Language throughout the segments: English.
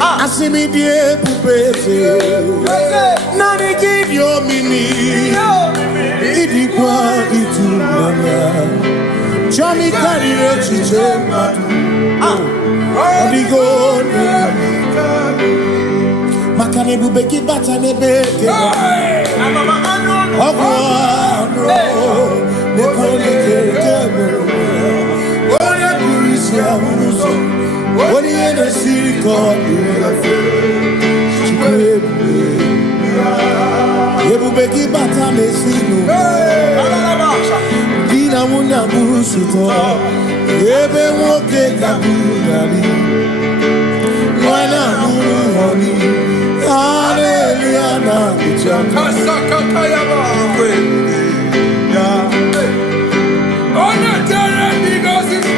Asimi die pupese na de give your mini idi kwa itunana chami kari rechiche madu odigo makane bubeki bata nebeke ogwa ne kone kebe ore burisia unuso Only in the city called Ebubeki bata mesino Dina muna busuto Ebe woke kabunali Mwana munu honi Hallelujah na kuchama Kasaka yaba Ona tere because it's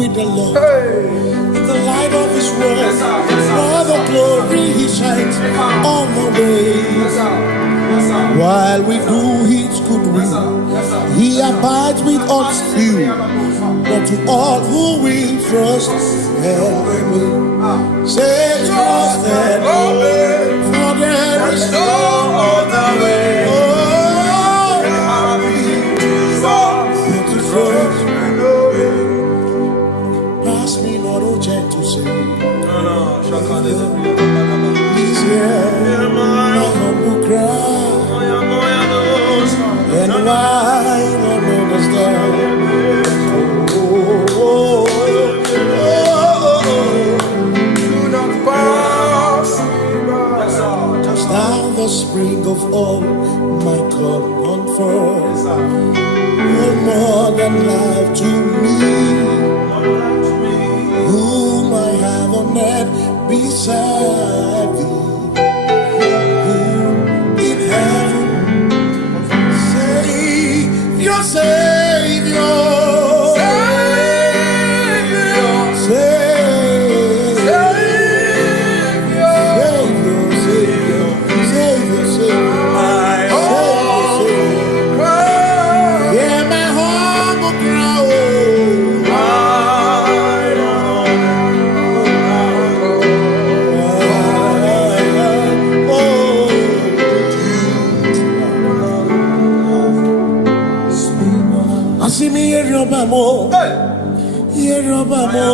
with the Lord, in the light of His word, for the glory He shines on the way. While we do His good will, He abides with us still. But to all who will trust and obey, say trust and obey, for there is no other way. He's here, my humble cry, and why don't understand? Do not pass just now the spring of all my come on forth. No more than life to me, whom I have on earth beside thee, who in heaven, Savior, Savior, Savior, Savior, Savior, Savior, my humble cry, yeah, my humble cry. Yerobamo, Yerobamo,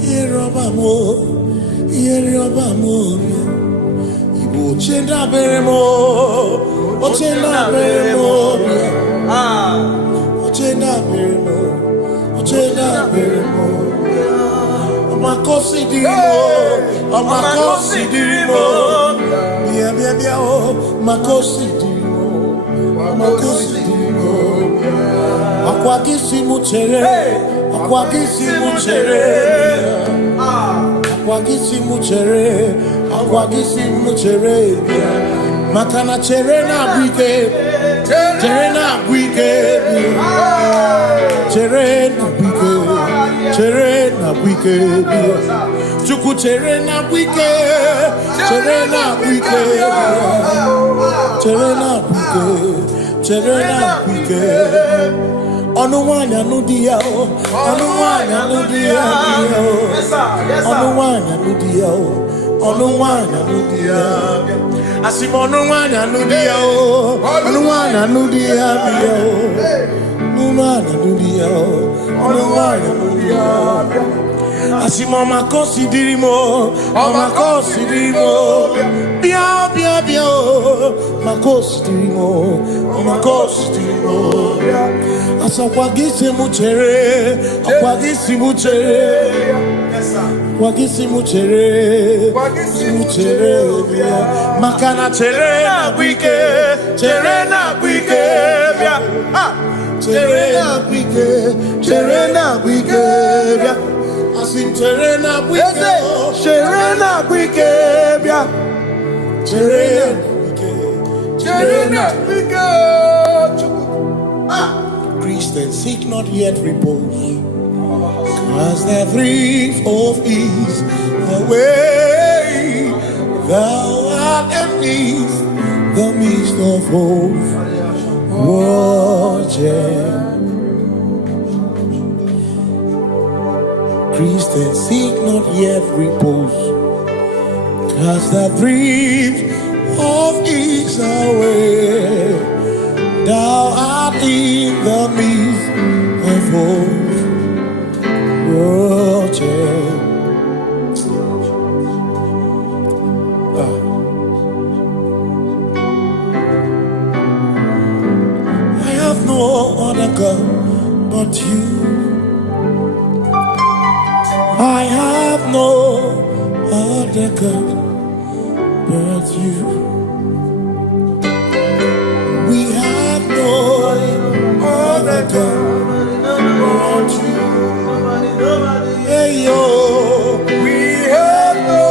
Yerobamo, Yerioba Moria, Ibo Chenda Beremo, Ochenda Beremo, Ochenda Beremo, Ochenda Beremo, Omakosi Dirimo, Omakosi Dirimo, Bia, Makosi Dirimo, Omakosi Dirimo, Akwagisi Muchere, Akwagisi Muchere. Akwagisi muchere, makana cherena bwike, cherena bwike, chuku cherena bwike, cherena bwike. Onuwanya nudia, onuwanya nudia, onuwanya nudia, onuwanya nudia. Asim onuwanya nudia, onuwanya nudia, onuwanya nudia, onuwanya nudia. Asim omakosi dirimo, omakosi dirimo, bia, makosi dirimo, omakosi dirimo. Asakwagisi muchere, akwagisi muchere, akwagisi muchere, makana chere na bwike, bia, chere na bwike, bia, asim chere na bwike, bia, chere na bwike. Christians seek not yet repose, cause the thief of ease away. Thou art amidst the midst of hope, watching. Christians seek not yet repose, cause the thief of ease away. Thou art in the midst of hope, watching. I have no other God but you. I have no other God but you. We have no other God but you. Hey yo, we have no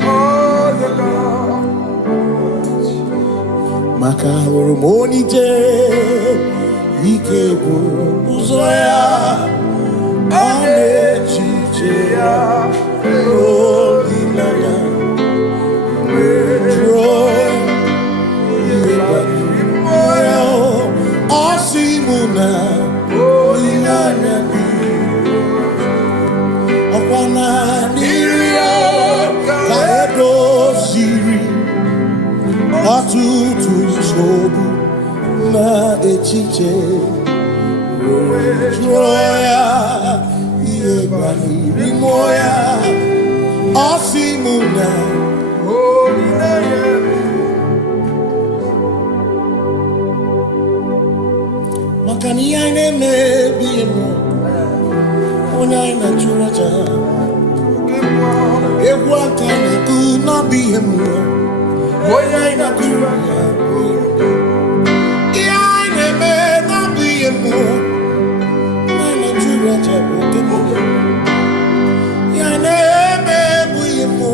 other God but you. Makahuru monije, ikeburu uzoya, anechicheya, olinaya, joy. Osimuna, Olinanya, Okwana Niria, Kaedo Siri, Atutu Sobu, Na Echiche, Joya, Iebani, Rimoya, Osimuna, Olinanya. Makani aine me biemo, ona ina churaja. Ewa kane ku na biemo, ona ina churaja. Aine me na biemo, ona ina churaja. Aine me biemo,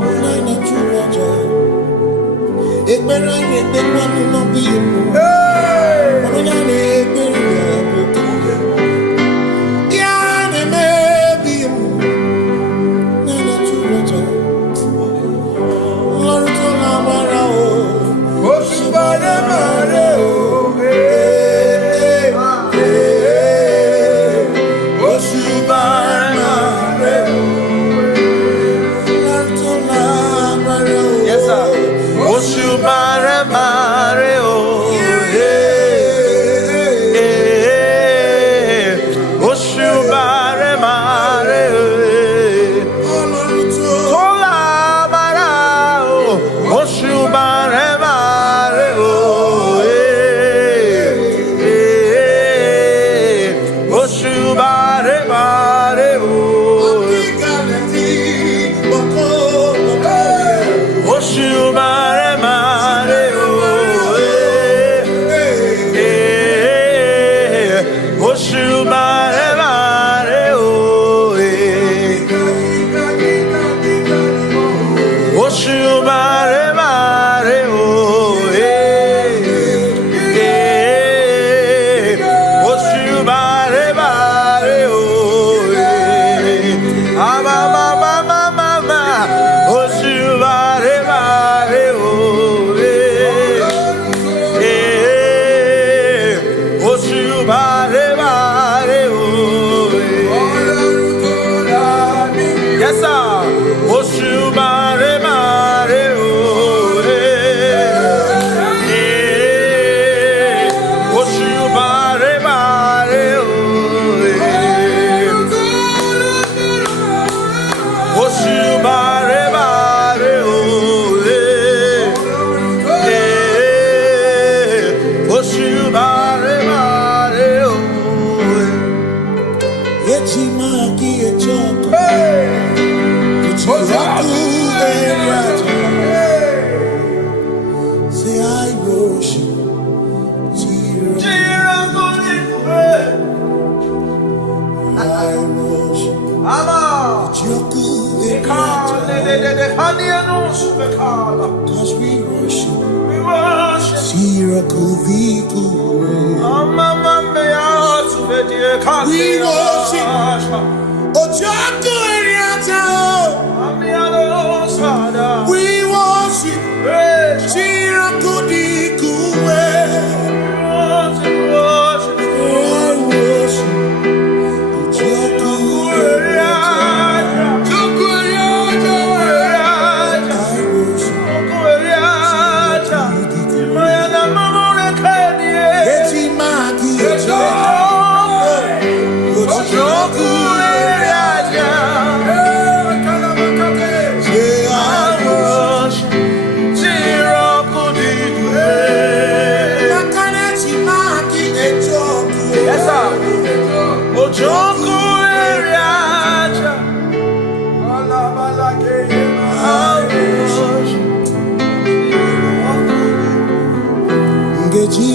ona ina churaja. Ekbera ine tekwa na biemo. Cause we worship. Sirakuviku. We worship. Ojaku Eriata. We worship. Sirakudiku.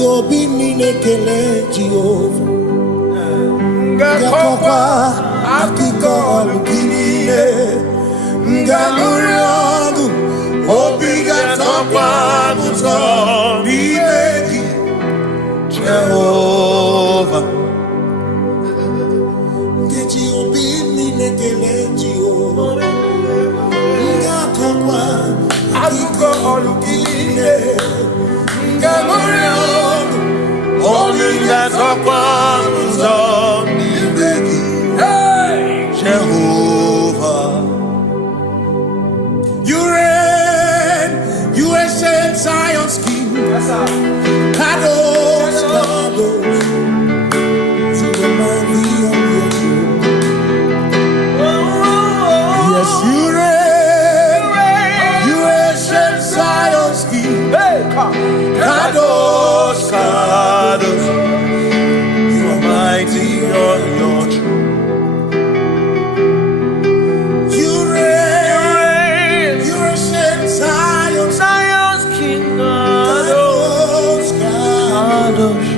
Obi ninekele Jehovah Ngakokwa akiko olukile Ngamuriogu Obi gatokwa muto Nimeki Jehovah Ngeji obi ninekele Jehovah Ngakokwa akiko olukile Ngamuriogu Only that of one's on the Jehovah. You reign, you ancient Zion's king. Kadosh, Kadosh, to the mighty of your throne. Yes, you reign, you ancient Zion's king. Kadosh, Kadosh, you are mighty on your throne. You reign, you reign, Zion's king. Kadosh, Kadosh,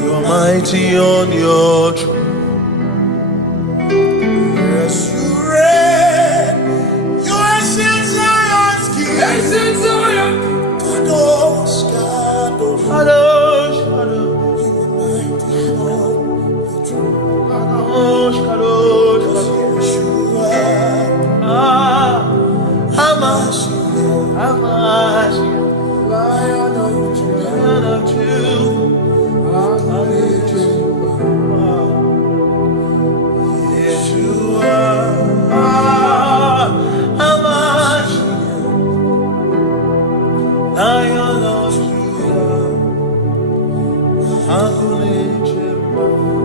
you are mighty on your throne. Yes, you reign, you reign, Zion's king. Yes, Zion. Kadosh, Kadosh, Kadosh, Kadosh, you are mighty on your throne. Kadosh, Kadosh, Yeshua, Hamashiach, Lion of Judah, Yeshua, Hamashiach, Lion of Judah,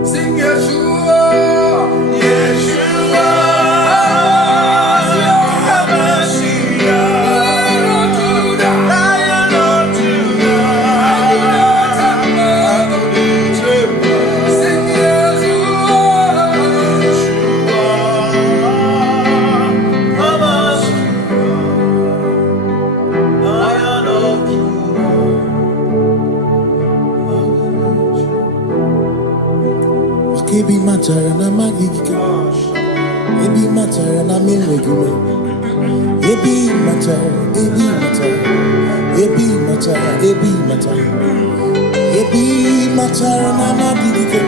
sing Yeshua, Yeshua, Hamashiach, Lion of Judah, sing Yeshua, Hamashiach, Lion of Judah. Kebi matara na magigika, ebi matara na menwegume, ebi matara, ebi matara, ebi matara, ebi matara, ebi matara na magigika,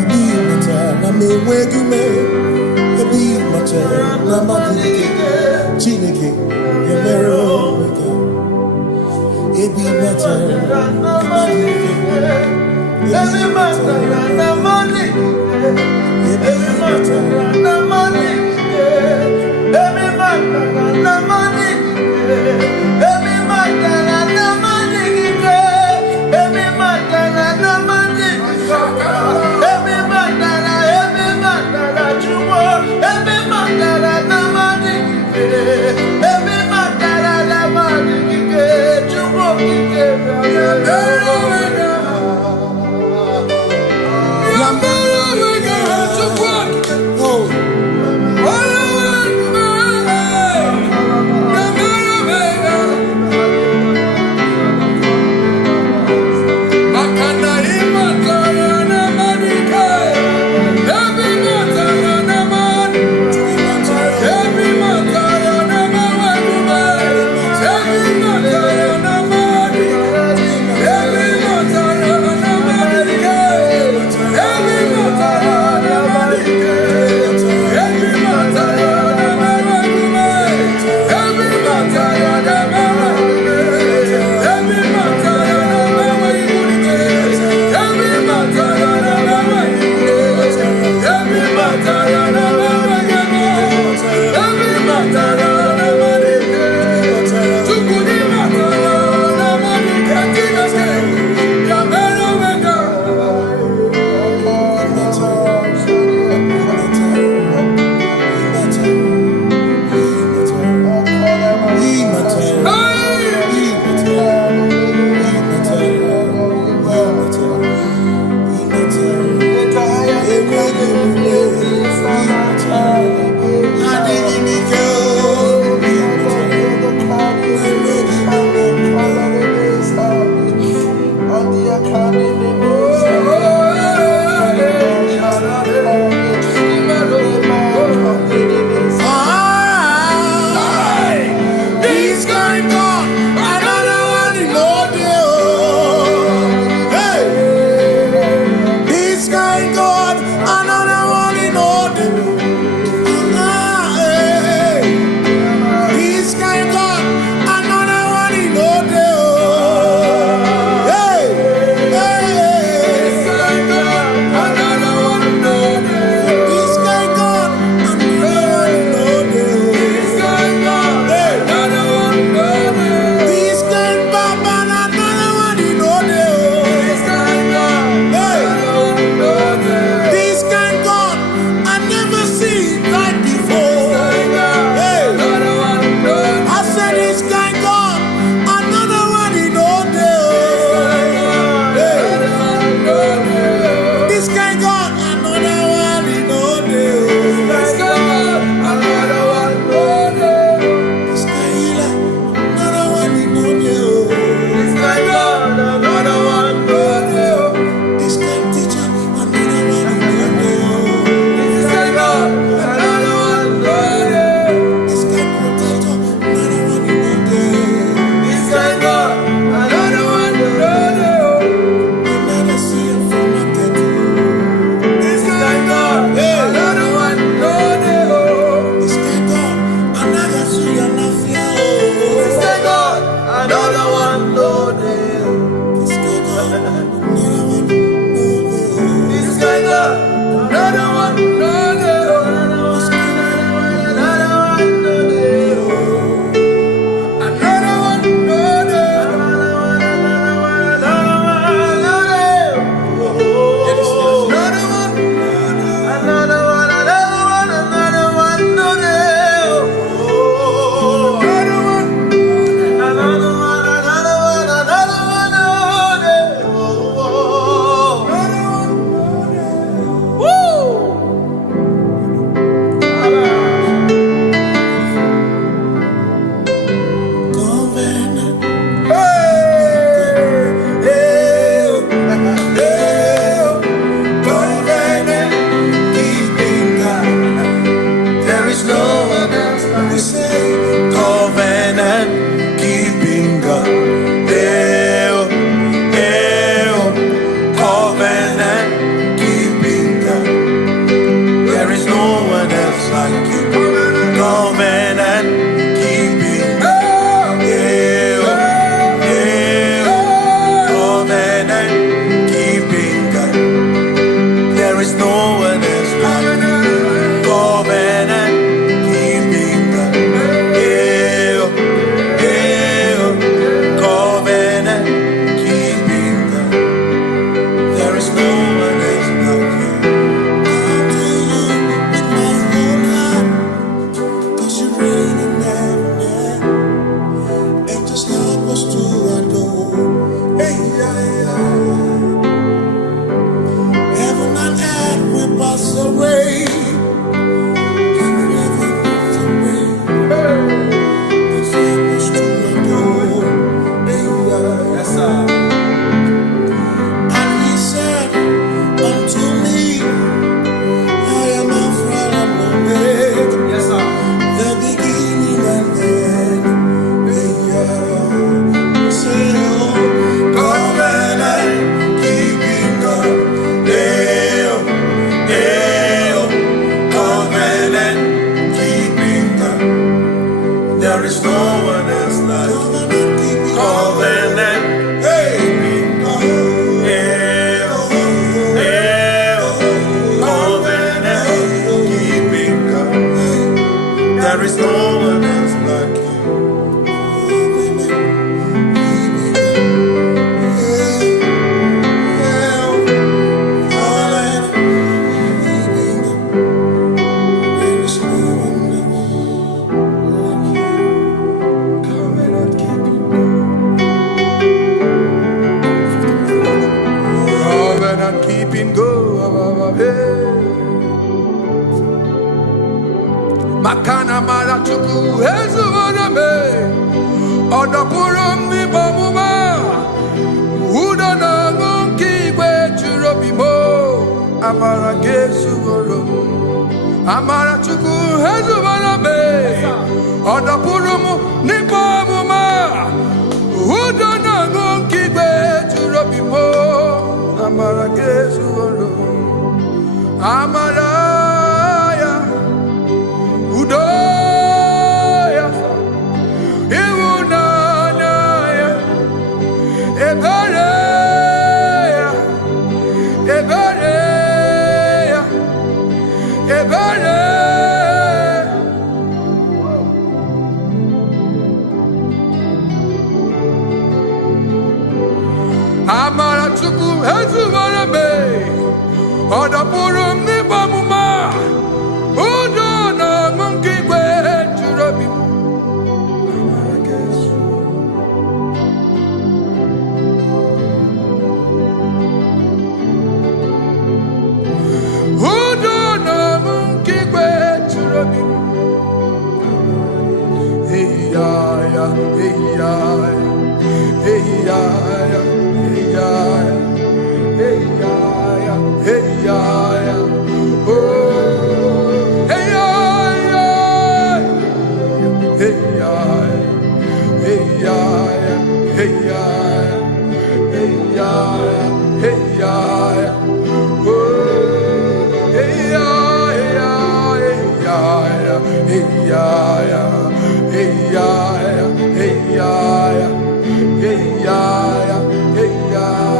ebi matara na menwegume, ebi matara na magigika, Chineke yemero wega, ebi matara na magigika. Every matter na money, every matter na money, every matter na money, every matter na money, every matter na money, every matter jumo, every matter na money, every matter na money, jumo Oh. no one else like covenant. Hey, covenant keeping God. There is no one else like you. Keeping go, Makana Marachuku, Hezuaname, Odapurum ni Bomuma, Udana Monkey, where to Robimo, Amaragesurum, Amarachuku, Hezuaname, Odapurum ni Bomuma, Udana Monkey, where to Robimo. Amaragesuolo, Amaraya, Udoya, Iwunanaya, Ebereya, Ebereya, Ebereya. Amaratuku Hezuvarame, Odapurum Nibamuma, Udona Monkey Way to Robin. Udona Monkey Way to Robin. Hey, yeah, hey, yeah, hey, yeah. Hey, yeah, oh, hey, yeah, hey, yeah, hey, yeah, hey, yeah, hey, yeah, hey, yeah, oh, hey, yeah, hey, yeah, hey, yeah, hey, yeah, hey, yeah, hey, yeah.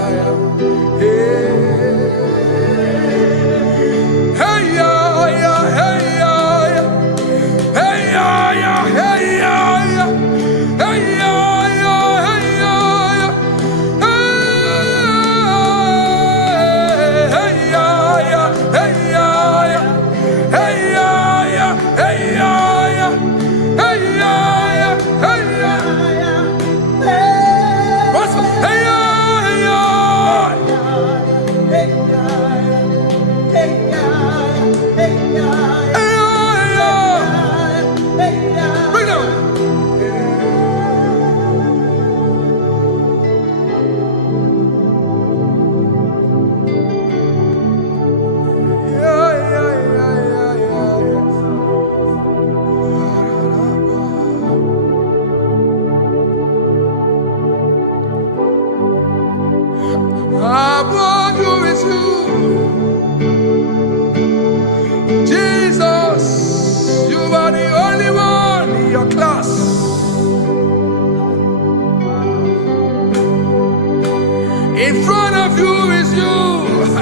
In front of you is you.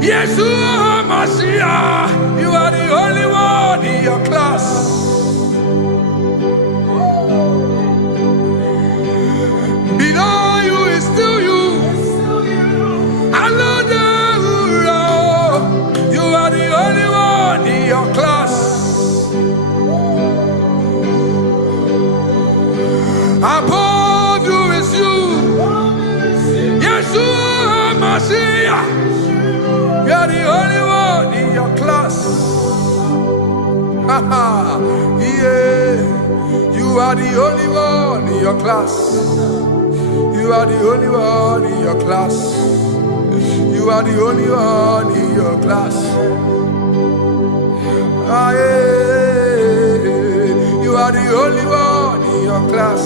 Yeshua Mashiach, you are the only one in your class. Below you is still you. You are the only one in your class. Above you is you. Yeshua Mashiach, you are the only one in your class. Yeah, you are the only one in your class. You are the only one in your class. You are the only one in your class. Ah, yeah. You are the only one in your class.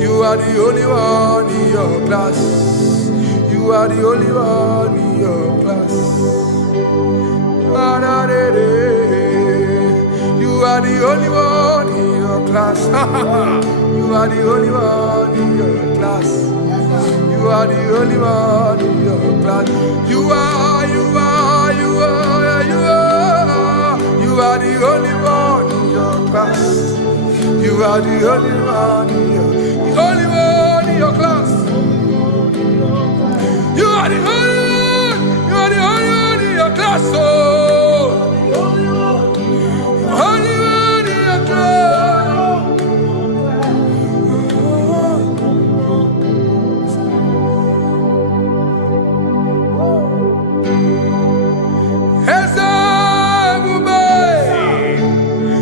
You are the only one in your class. You are the only one in your class. You You are the only one in your class. You are the only one in your class. You are the only one in your class. You are the only one in your class. You are the only one in your class. You are the only one in your class. Oh, only one in your class.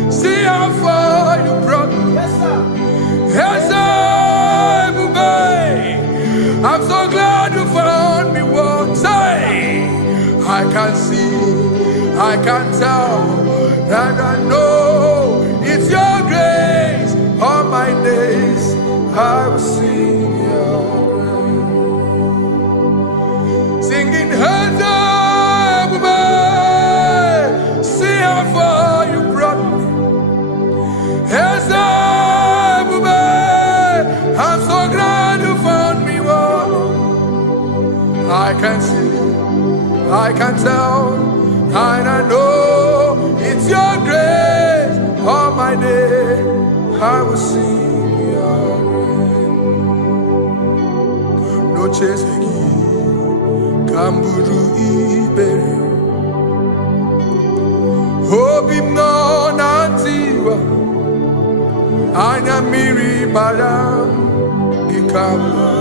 See how far you brought me. I'm so glad you found me once. I can see, I can tell, and I know it's your grace. All my days I will sing your grace. Singing hands up, see how far you brought me. Hands up, I'm so glad you found me one. I can see, I can tell, and I know it's your grace. All my day I will sing your grace. No chase again, Kamburu Iberi. Hope him no nantiwa, Anya Miri Baram, Gikama,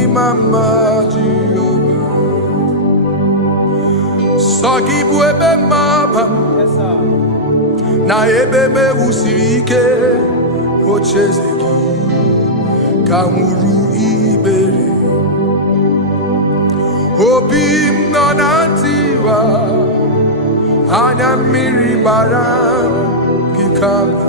Imama Jehovah. Sagi buebe mapa, na ebebe usirike, ochezeki, Kamuru Iberi. Obim nonantiwa, Anya Miri Baram, Gikama.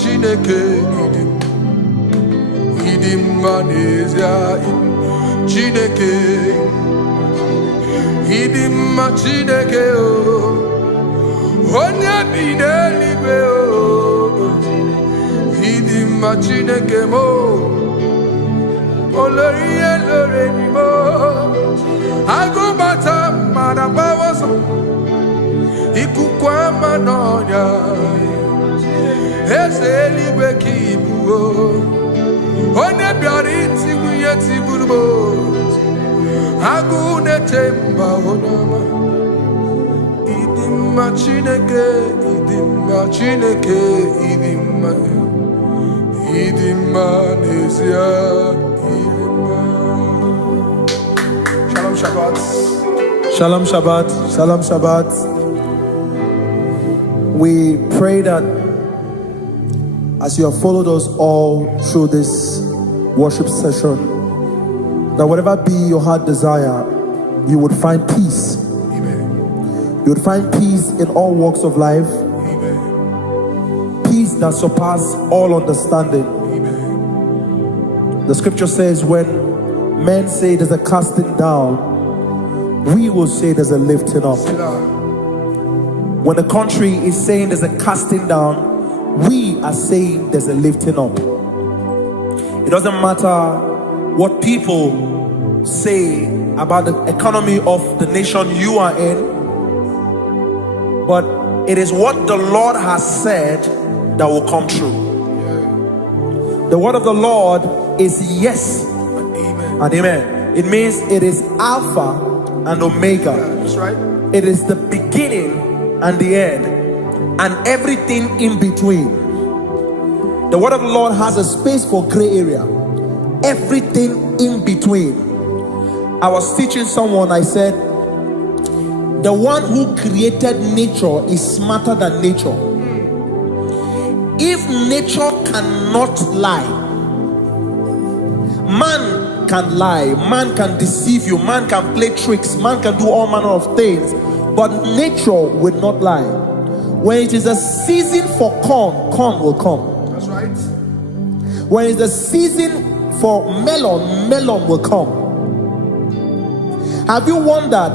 Chineke idim manezia Chineke idim Chineke o onye bi n'eluigwe o idim Chineke mo olori elore ni mo agụbata mara bawoso ikuku ama n'ọnya eligwe ka ibu onye bịara itigbu ihe tigburu m agụ na-eche mba onye ọma ịdị mma Chineke ịdị mma Chineke ịdị mma n'ezie ịdị mma. Shalom Shabbat. Shalom Shabbat. Shalom Shabbat. We pray that as you have followed us all through this worship session, that whatever be your heart desire, you would find peace. Amen. You would find peace in all walks of life. Amen. Peace that surpasses all understanding. Amen. The scripture says, when men say there's a casting down, we will say there's a lifting up. When the country is saying there's a casting down, we are saying there's a lifting up. It doesn't matter what people say about the economy of the nation you are in, but it is what the Lord has said that will come true. The word of the Lord is yes and amen. It means it is Alpha and Omega. That's right. It is the beginning and the end, and everything in between. The word of the Lord has a space for gray area. Everything in between. I was teaching someone, I said, the one who created nature is smarter than nature. If nature cannot lie, man can lie, man can deceive you, man can play tricks, man can do all manner of things, but nature will not lie. When it is a season for corn, corn will come. That's right. When it's a season for melon, melon will come. Have you wondered,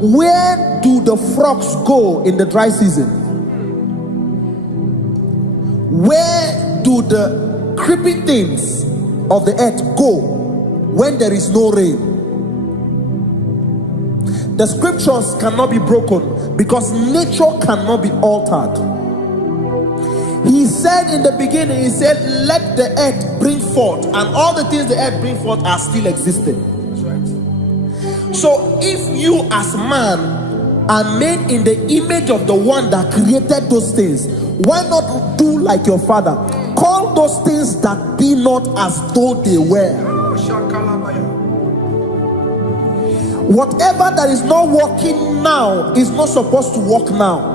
where do the frogs go in the dry season? Where do the creepy things of the earth go when there is no rain? The scriptures cannot be broken because nature cannot be altered. He said in the beginning, he said, let the earth bring forth, and all the things the earth bring forth are still existing. That's right. So if you as man are made in the image of the one that created those things, why not do like your father? Call those things that be not as though they were. Whatever that is not working now is not supposed to work now.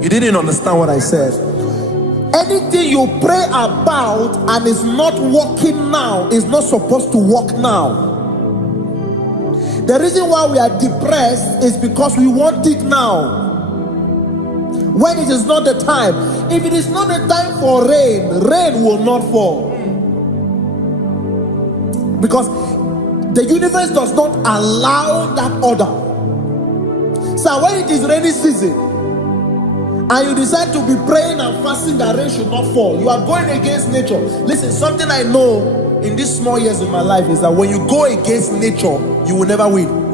You didn't understand what I said. Anything you pray about and is not working now is not supposed to work now. The reason why we are depressed is because we want it now, when it is not the time. If it is not the time for rain, rain will not fall, because the universe does not allow that order. So when it is rainy season and you decide to be praying and fasting that rain should not fall, you are going against nature. Listen, something I know in these small years in my life is that when you go against nature, you will never win.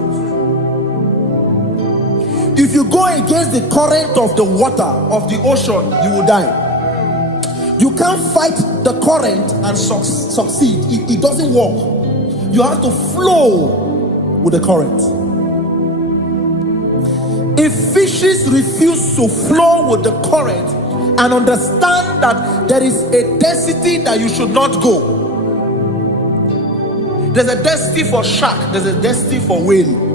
If you go against the current of the water of the ocean, you will die. You can't fight the current and succeed. It doesn't work. You have to flow with the current. If fishes refuse to flow with the current and understand that there is a density that you should not go, there's a density for shark, there's a density for whale.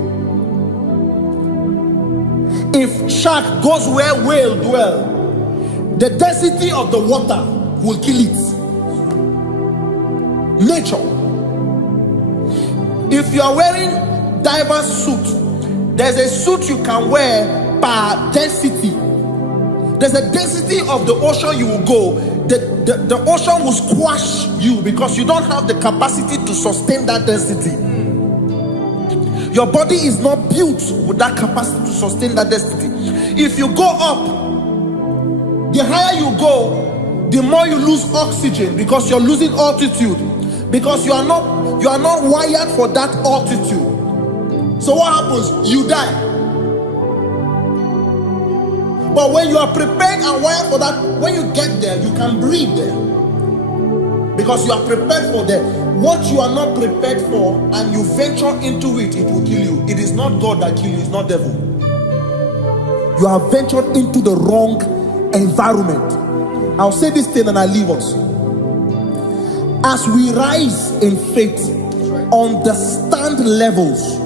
If shark goes where whale dwell, the density of the water will kill it. Nature. If you are wearing diver's suit, there's a suit you can wear per density. There's a density of the ocean you will go. The ocean will squash you because you don't have the capacity to sustain that density. Your body is not built with that capacity to sustain that density. If you go up, the higher you go, the more you lose oxygen because you're losing altitude, because you are not wired for that altitude. So what happens? You die. But when you are prepared and wired for that, when you get there, you can breathe there, because you are prepared for that. What you are not prepared for and you venture into it, it will kill you. It is not God that kills you, it's not devil. You have ventured into the wrong environment. I'll say this thing and I leave us. As we rise in faith, understand levels.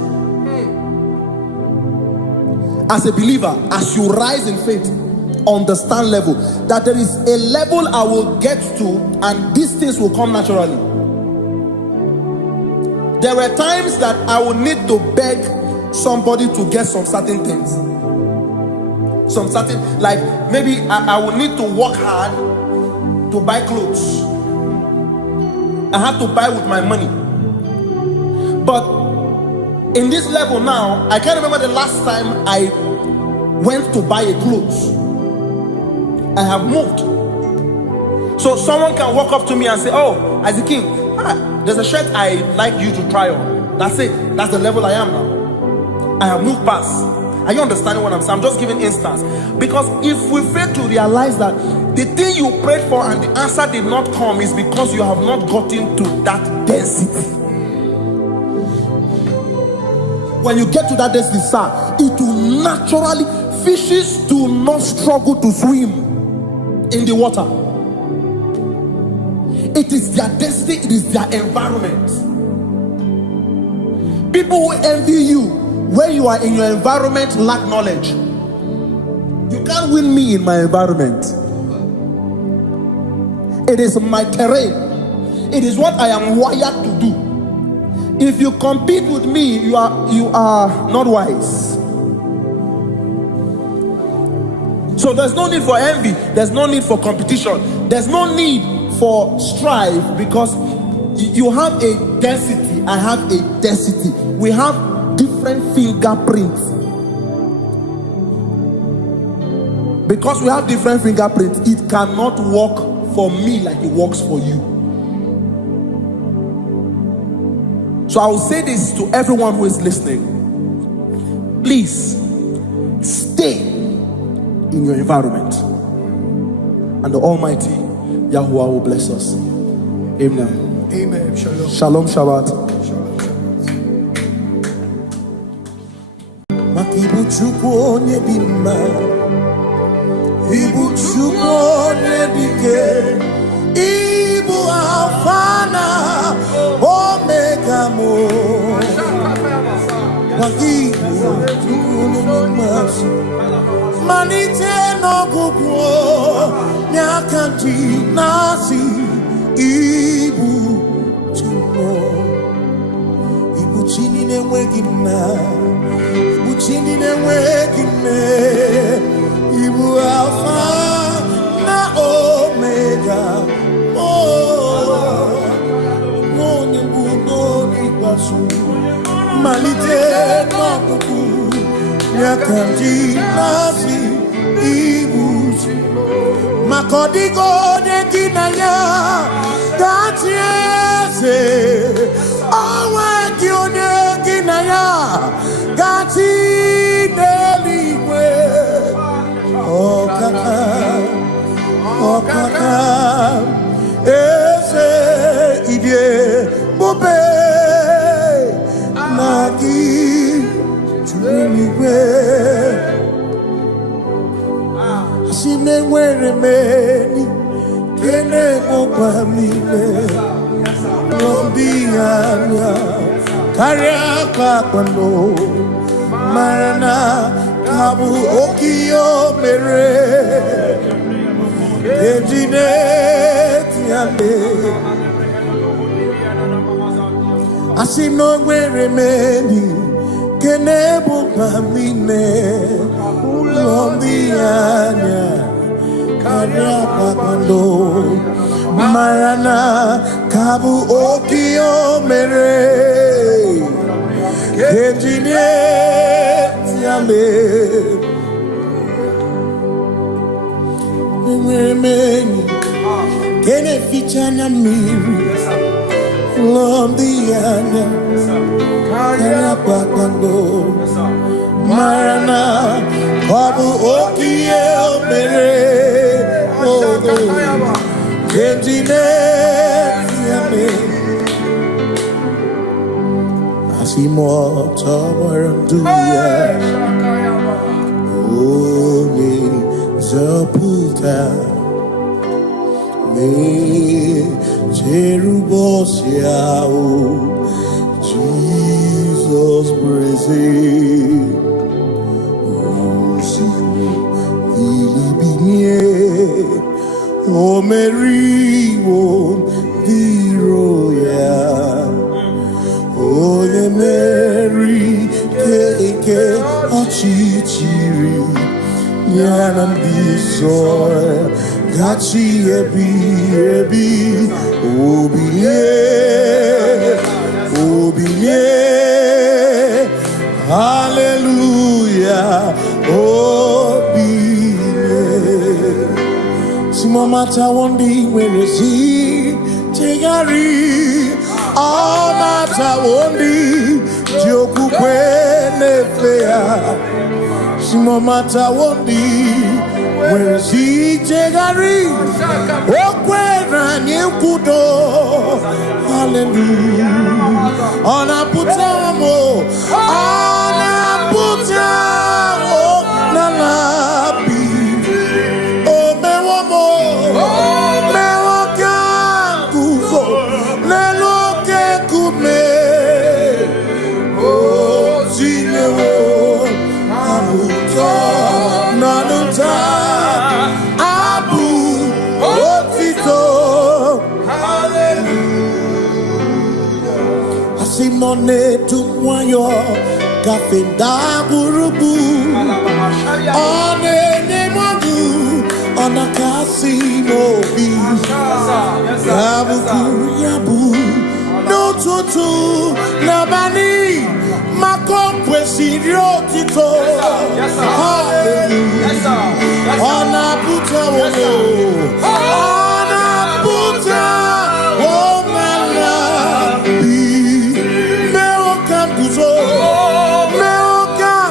As a believer, as you rise in faith, understand level. That there is a level I will get to and these things will come naturally. There were times that I would need to beg somebody to get some certain things. Some certain, like maybe I would need to work hard to buy clothes. I have to buy with my money. But in this level now, I can't remember the last time I went to buy a clothes. I have moved. So someone can walk up to me and say, oh, as a king, there's a shirt I like you to try on. That's it. That's the level I am now. I have moved past. Are you understanding what I'm saying? I'm just giving instance. Because if we fail to realize that the thing you prayed for and the answer did not come is because you have not gotten to that density. When you get to that density, sir, it will naturally, fishes do not struggle to swim in the water. It is their density, it is their environment. People who envy you when you are in your environment lack knowledge. You can't win me in my environment. It is my terrain. It is what I am wired to do. If you compete with me, you are not wise. So there's no need for envy. There's no need for competition. There's no need for strife, because you have a density. I have a density. We have different fingerprints. Because we have different fingerprints, it cannot work for me like it works for you. So I will say this to everyone who is listening. Please stay in your environment, and the Almighty Yahuwah will bless us. Amen. Amen. Shalom. Shalom Shabbat. Makibu chukwu onye dị mma, Ibu chukwu onye dike, Ibu Alpha na Omega mo. Makibu chukwu onye dị mma, Manite no gugu nyakanti nasi. Ibu chukwu, Ibu chini nenwegi na, Ibu chini nenwegi ne. Ibu Alpha na Omega. Oh, no nibu no nibasu. Malite no kuku nyakanti nasi. Ibu makodigo neginaya dati eze. Owe kione ginaya dati neligwe. Oh kaka, ese idie bobe nagi chuniwe. Asime nwere meni kene moba mile lombi anya karia kwando marana kabu okio mere ejine tiame. Asino nwere meni kene moba mile lombi anya karia kwando marana kabu okio mere ejine tiame. Meni kene fichana miri lombiana kaya pakando marana kabu okie mere ogo kentine tiame. Asimo tabaranduya omi zaputa me cherubosia o Jesus praise o siku ilibinye o Mary o diroya o ye Mary keke achichiri yana bisoe gachi ebi obiye hallelujah obiye. Simo mata wondi weresi tegari all mata wondi joku kwene fea. Simo mata wondi weresi tegari okwena nyekudo hallelujah. Ona putamo nalabi o mewamo mewokanguzo leloke kume o yo kafenda burubu Onene madu Onakasi mobi Yabuku yabu No tutu Nabani Mako kwesirio tito Hallelujah Ona puta wono Ona puta womala Bi Meokan kuzo Meokan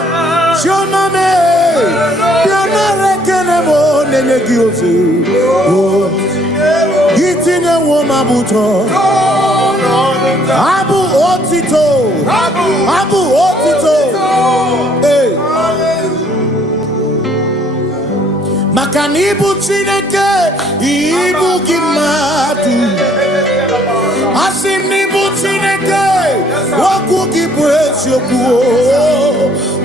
Shoname Biana rekene mo Nene gioze Gitine woma buto Abu otito Abu otito Hey Makanibu chineke Ibu gimadu Asinibu chineke Waku gibu esyoku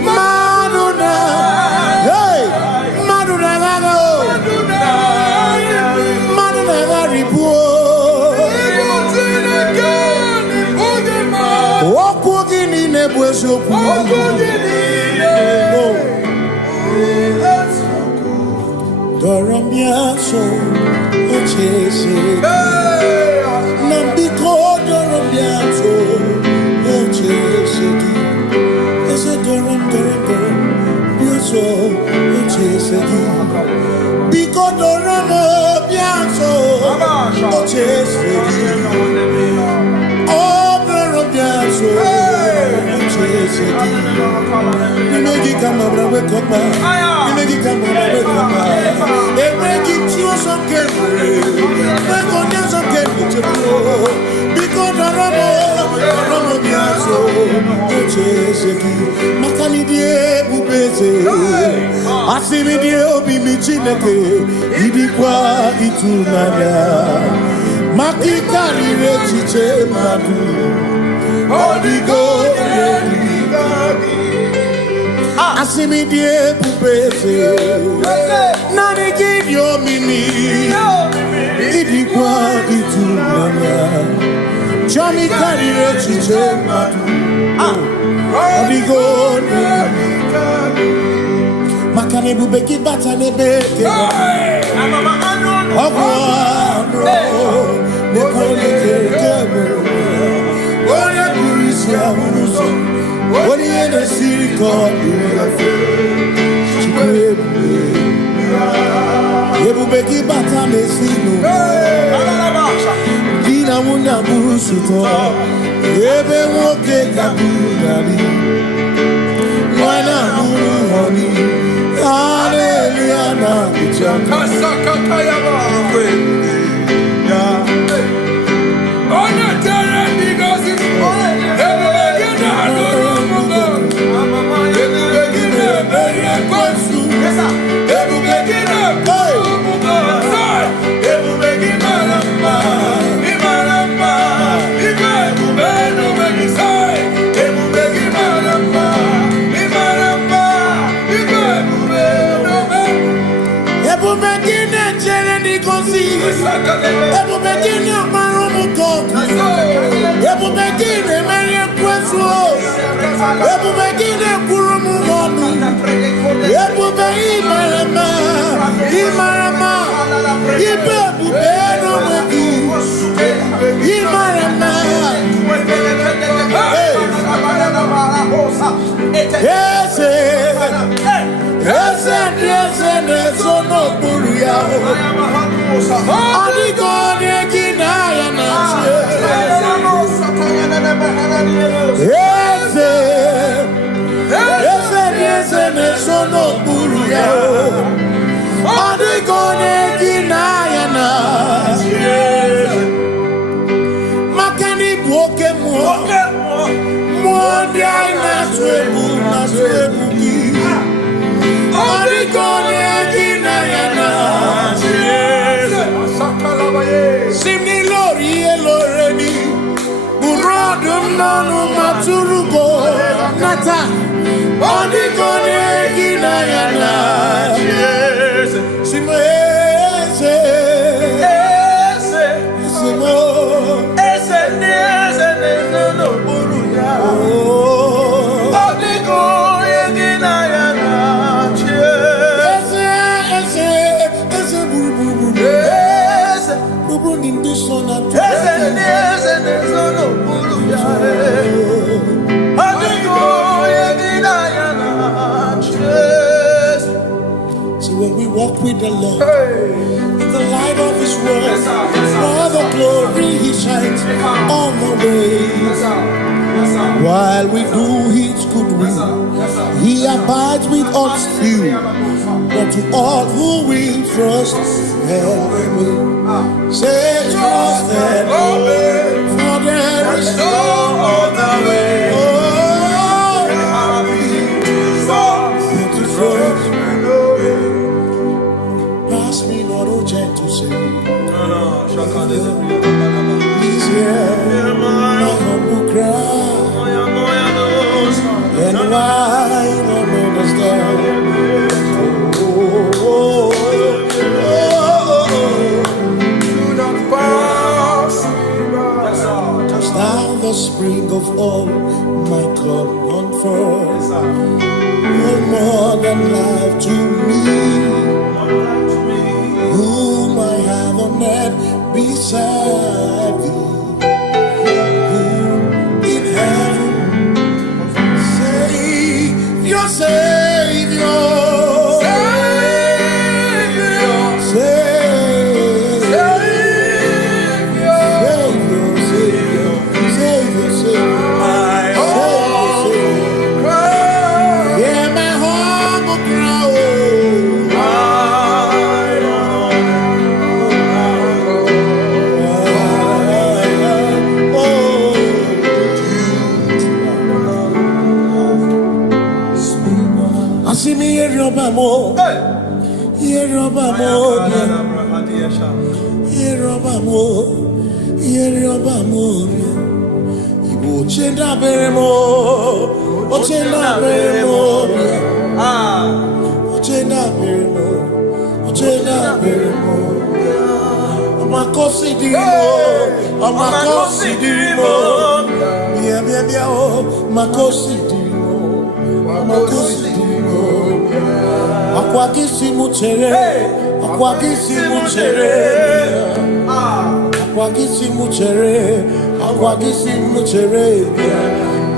Maduna Hey Maduna gaga Maduna garibu Okugini nebwesoku Doramiaso ochese Nambiko doramiaso ochese Ese doram biaso ochese Biko doramo biaso ochese So Nimegi kama brawe koma Nimegi kama brawe koma Emegi chio sokere Megonya sokere chepo Biko Naramo biaso Ocheseki Makali die bubeze Asimi die obi michineke Idikwa itunanya Makikari rechiche madu Odigo Asimi die pupese Nani kidio mini Idikwa itunanya Chami karire chiche matu Odigo Makane bubeki bata nebeke Ogwa Nekone kekebe Oye kurisia unuso Oye ene siriko Chikwebu Ebubeki bata mesino Dina muna burusuto Ebe woke kabunari Mwana munu honi Hallelujah na kuchaka Kasaka kayaba Ebu begini amarumu koku Ebu begini meri kwesu Ebu begini kurumu honu Ebu begini marama Imarama Ibebu beno wegi Imarama Ese nesono buru yao Adigone kinaya nache Ese nesono buru yao Adigone kinaya nache Makani buoke Mwandia inaswebu ki Adigone kinaya nache Simni lori eloreni Burodum nanu maturugo Nata Adigone kinaya Simo ese Simo ese no buru ya with the Lord in the light of His word, for the glory He shines on the way. While we do His good will, He abides with us still. But to all who will trust and obey, say trust and obey, for there is no other way. Oh, to trust and obey. Pass me not, O gentle Savior. He's here, my humble cry. And why don't understand? Do not pass me by. Cause thou the spring of all my comfort, you're more than life to me, whom I have on earth beside thee. Your Savior,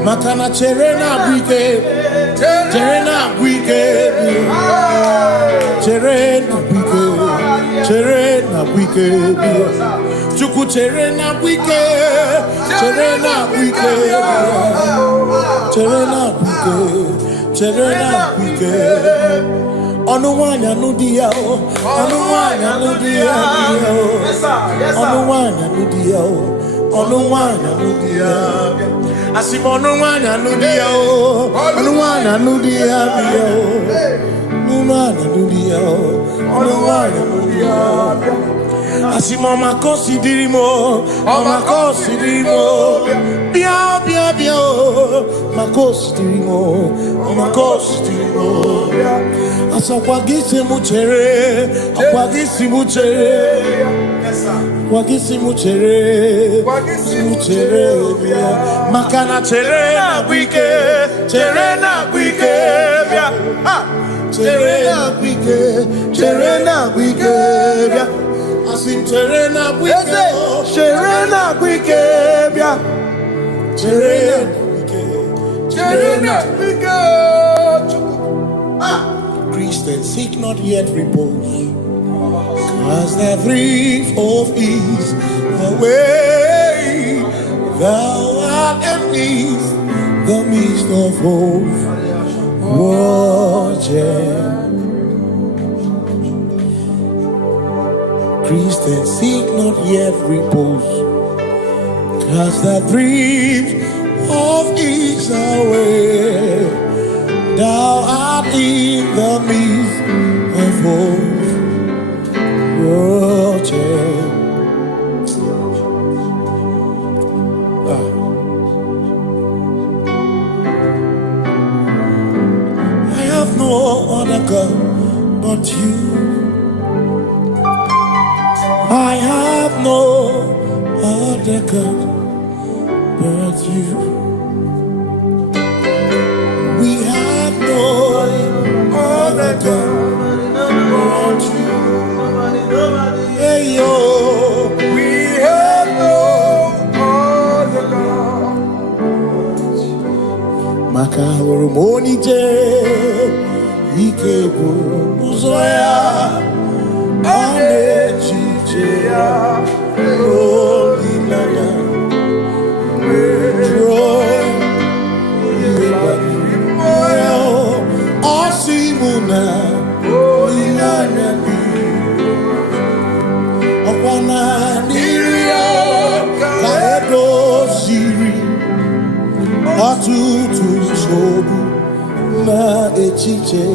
Makana cherena bwike, cherena bwike, cherena bwike, cherena bwike, chuku cherena bwike, cherena bwike, cherena bwike, cherena bwike. Onuwanya nudia, onuwanya nudia, onuwanya nudia, onuwanya nudia. Asimonuwanya nudia, onuwanya nudia, onuwanya nudia, onuwanya nudia. Asimoma considerimo, bia bia bia, maconsiderimo, asakwagisi muchere, akwagisi muchere, kwagisi muchere, makana chere na bwike, bia, chere na bwike, bia. Asim terena bwike, terena bwike, bia, terena bwike. Christians seek not yet repose, cause the brief of ease away. Thou art amidst the midst of hope, watching. Christians seek not yet repose, cast the dreams of ease away. Thou art in the midst of hope, watching. I have no other God but you. I have no other God but you. We have no other God but you. Hey yo, we have no other God but you. Makahoro monije, ike buru muzoya. Anechichea Olilana Joy Osimuna Olilana Okwana Nirio Kaedo Siri Atutu Sobu Na Echiche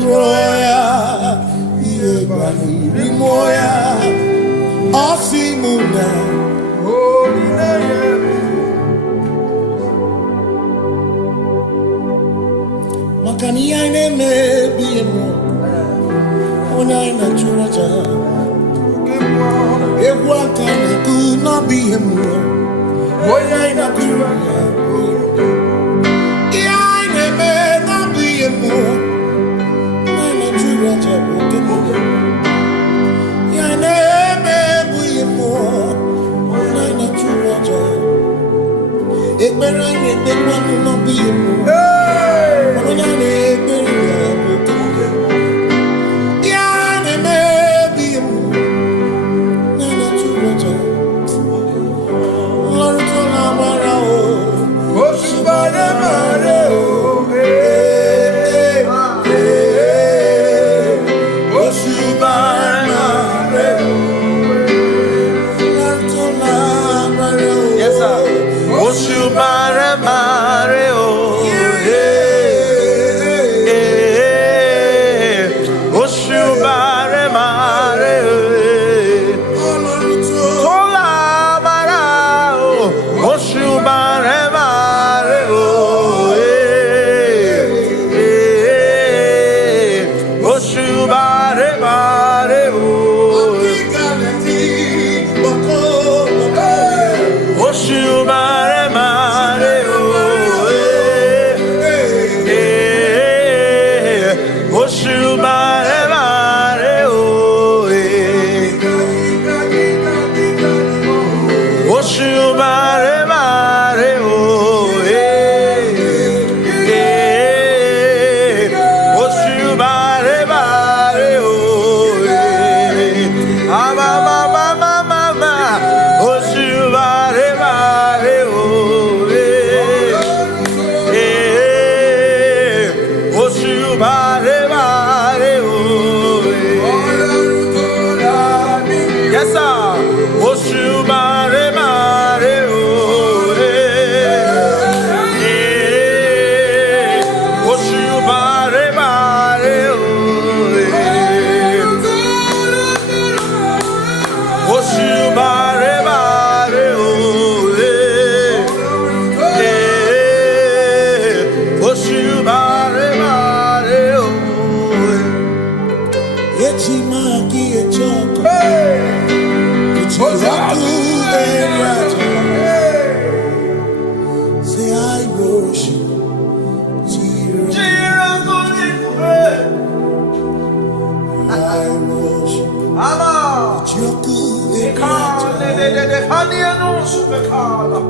Joya Yebani Rimoya Osimuna Makani aine mebi emo Ona ina churaja Ewa kane ku na bi emo Ona ina churaja Aine me na bi emo Ona ina churaja Aine me bi emo Ona ina churaja Ekbera ine tekwa na bi emo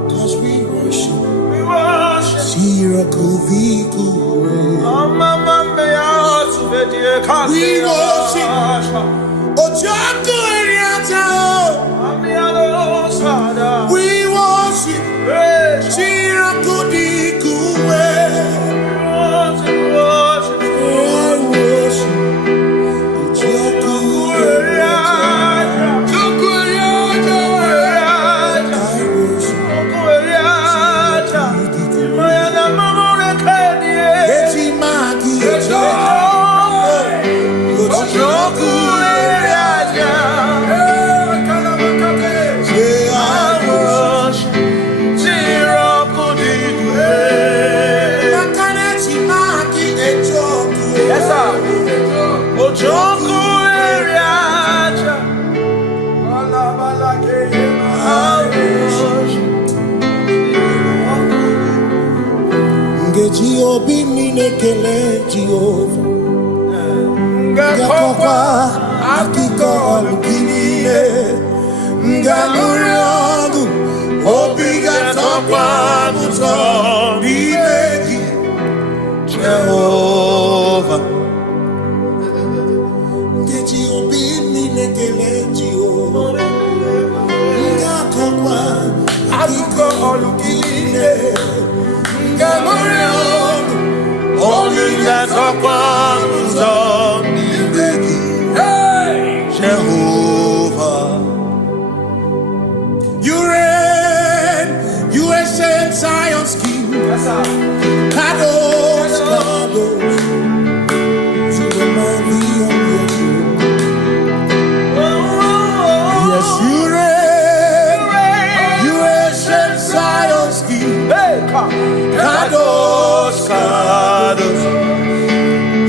Cause we worship. We worship. Ojaku Eriata. We worship. Chirakudikuwe. Kele Jehovah Ngakokwa akiko olukile Ngamuriogu Obiga tokwa muto Nimeji Jehovah Jehovah, you reign, you ancient Zion's King. Kadosh, Kadosh, to the mighty on your throne. Yes, you reign, you ancient Zion's King. Kadosh, Kadosh,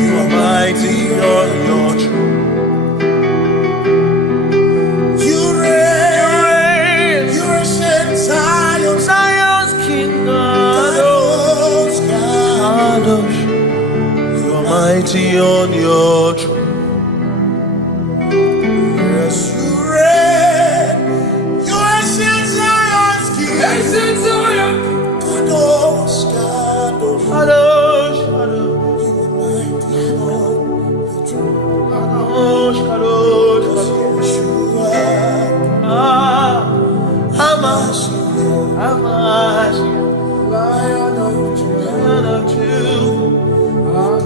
you are mighty on your throne. Mighty on your throne. Yes, you reign. You ancient Zion's King. Ancient Zion. Kadosh, Kadosh, Kadosh, Kadosh. You are mighty on your throne. Kadosh, Kadosh, Kadosh. Yeshua. Hamashiach. Lion of Judah. Lion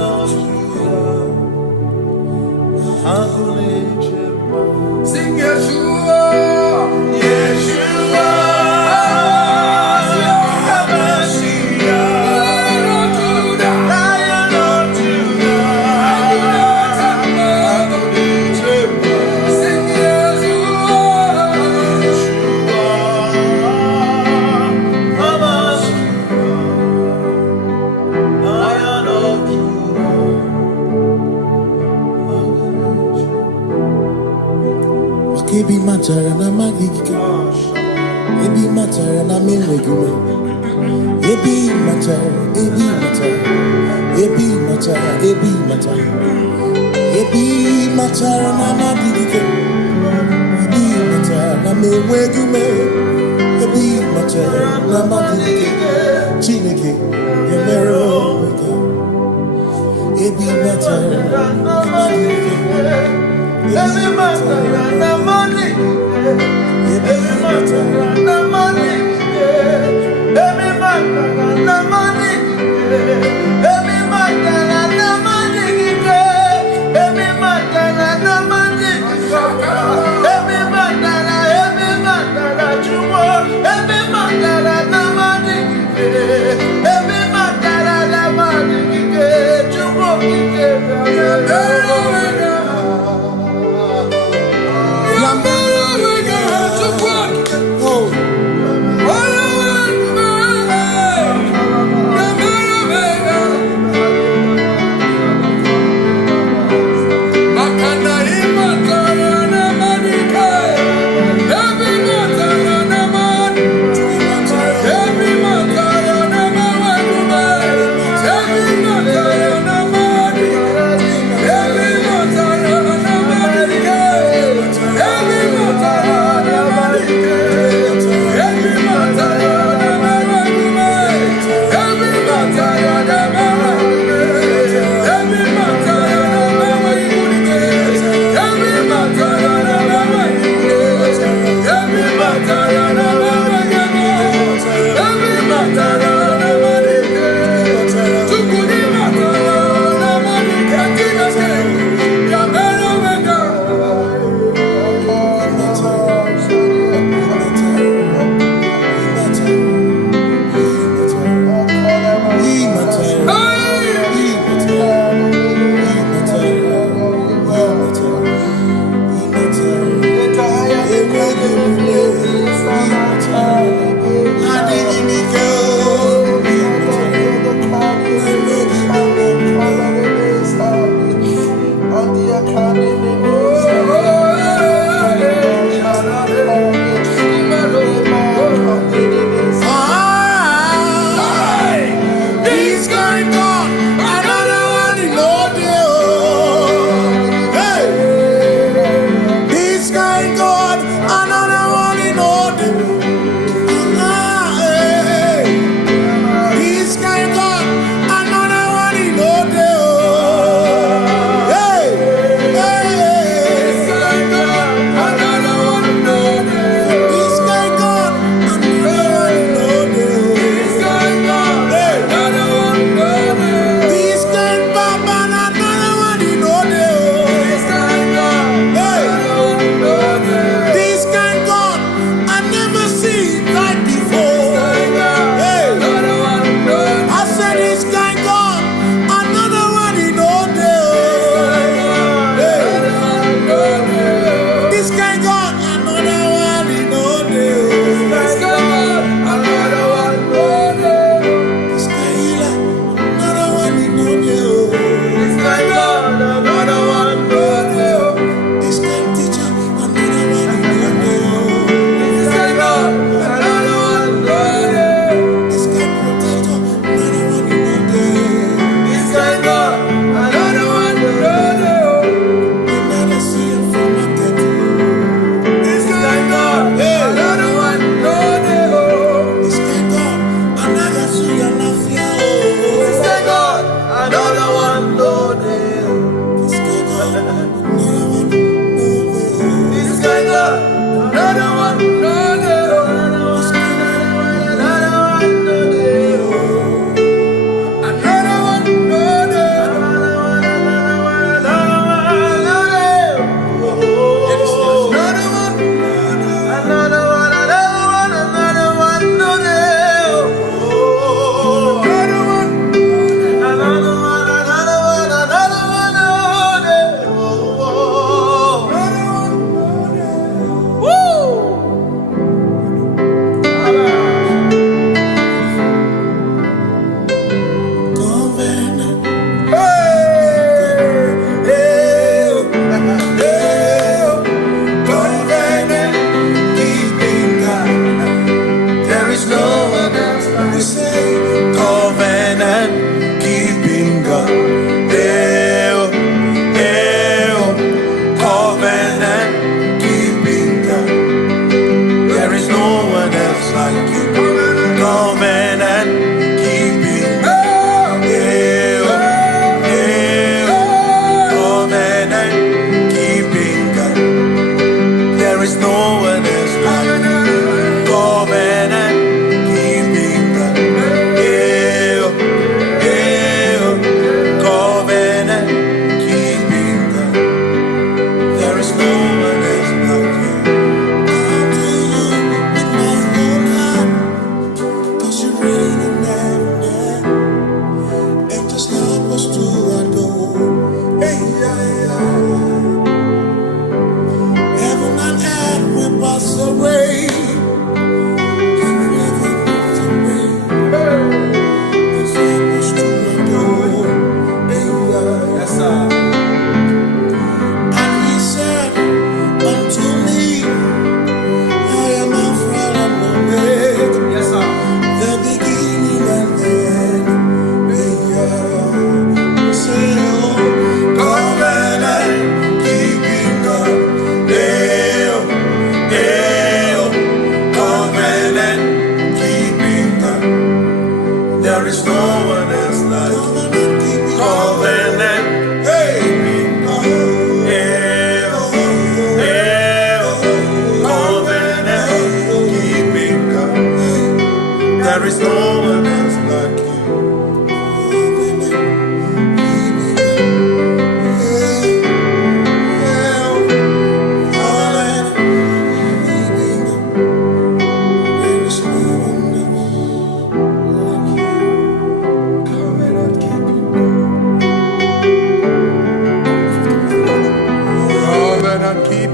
of Judah. Sing Yeshua, Yeshua, Lion of Judah, sing Ebi matara na magigike, ebi matara na menwegume, ebi matara, ebi matara, ebi matara, ebi matara, ebi matara na magigike, ebi matara na menwegume, ebi matara na magigike, Chineke yemero wega, ebi matara na magigike. Every matter na money, every matter na money, every matter na money, every matter na money, every matter na money, every matter na jumo, every matter na money, every matter na money, jumo,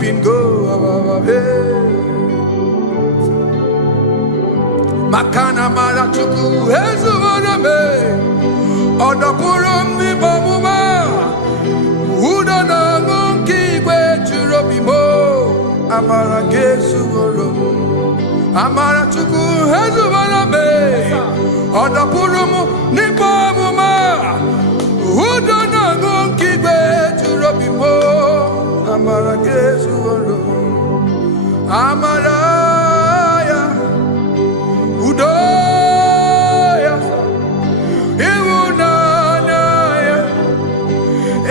been good. Makana marachuku ezuwarame odapurum ni bomuma uda na ngonki gwe churobimo amara gesuwarum amarachuku ezuwarame odapurum ni bomuma uda na ngonki gwe churobimo amara gesuwarum amaraya Udoya, Iwunanaya,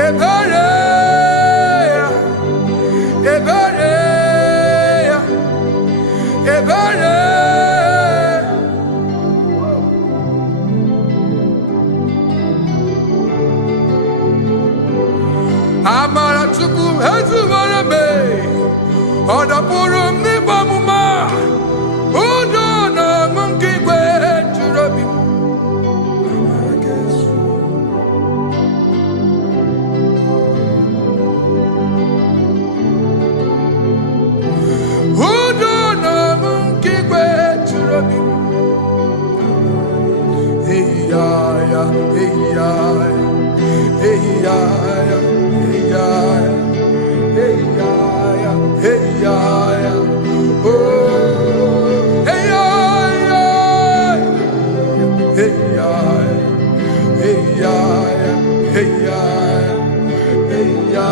Ebereya, Ebereya, Ebereya. Amarachukwu ezuwarame, Odapurum nibamuma, Udo na ngongigwe churobim. Udo na ngongigwe churobim. Hey ya ya, hey ya ya, hey ya ya, hey ya ya, hey ya ya, hey ya ya. Oh. Hey ya ya, hey ya hey ya hey ya hey ya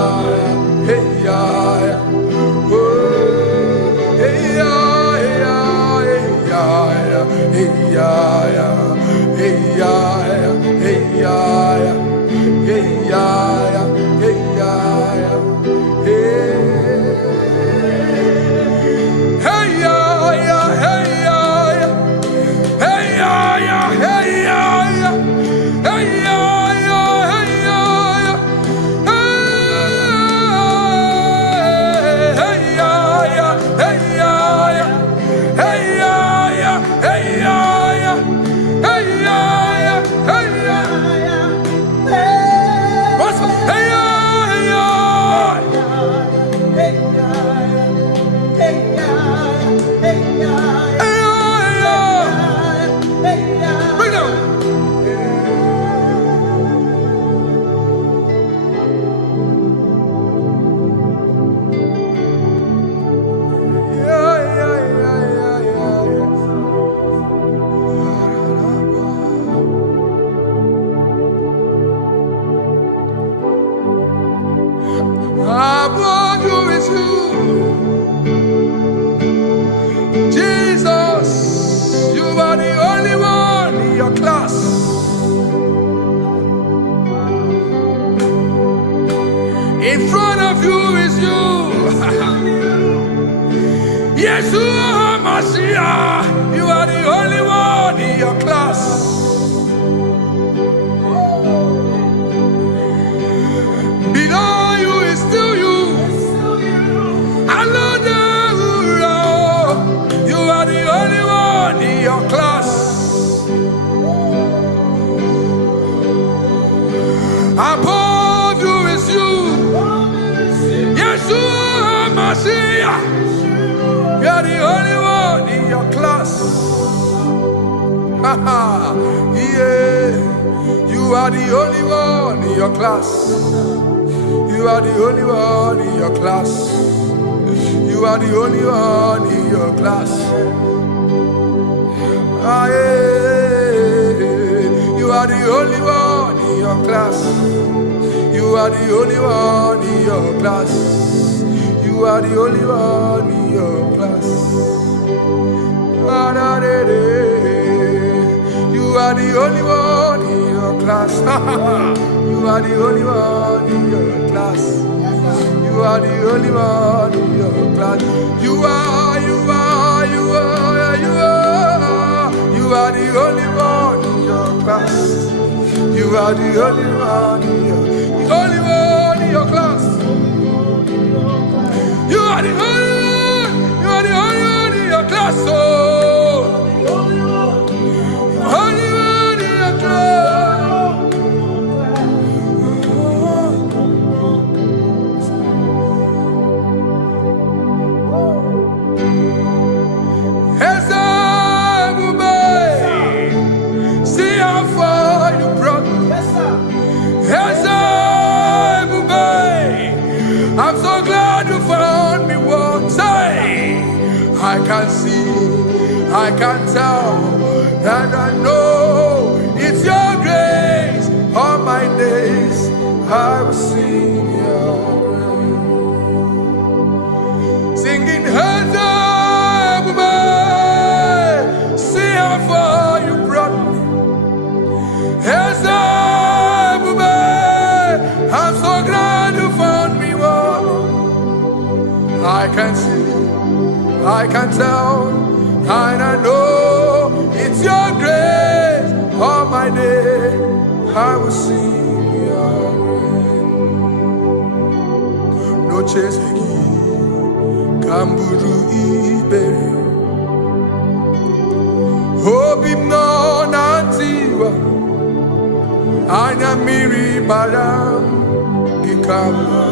hey ya oh hey ya hey ya hey ya hey ya hey ya hey ya hey ya In front of you is you. Yeshua Mashiach, you are the only one in your class. Below you is still you. Hallelujah, you are the only one in your class. Above you is you. Yeshua Mashiach, you are the only one in your class. Yeah, you are the only one in your class. You are the only one in your class. You are the only one in your class. Ah, yeah. You are the only one in your class. You are the only one in your class. You are the only one in your class. You are the only one in your class. You are the only one in your class. You are the only one in your class. You are the only one in your class. You are the only one in your class. You are the only one in your class. Oh, only one in your class. can tell, and I know it's your grace. All my days I will sing your grace. Singing hands up, man. See how far you brought me. Hands up, man. I'm so glad you found me one. I can see, I can tell, and I know it's your grace. All my day I will sing your grace. No chase again, Kamburu Iberi. Hope him no nantiwa, Anya Miri Baram, Gikama,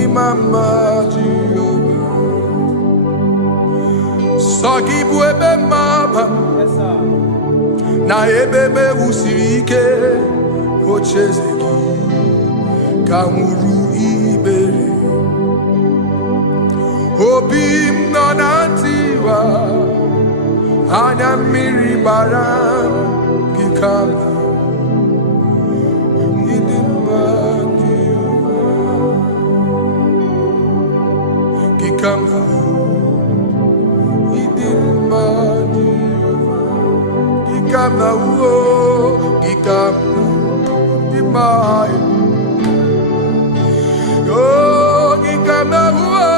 Imama Jehovah. Sagi buebe maba, na ebebe usirike, ochezeki, kamuru ibere. Obim nonantiwa, anya miri baram, gikama, idimba Jehovah, gikama. Gikam na uo, gikam di mai. Oh, gikam na uo.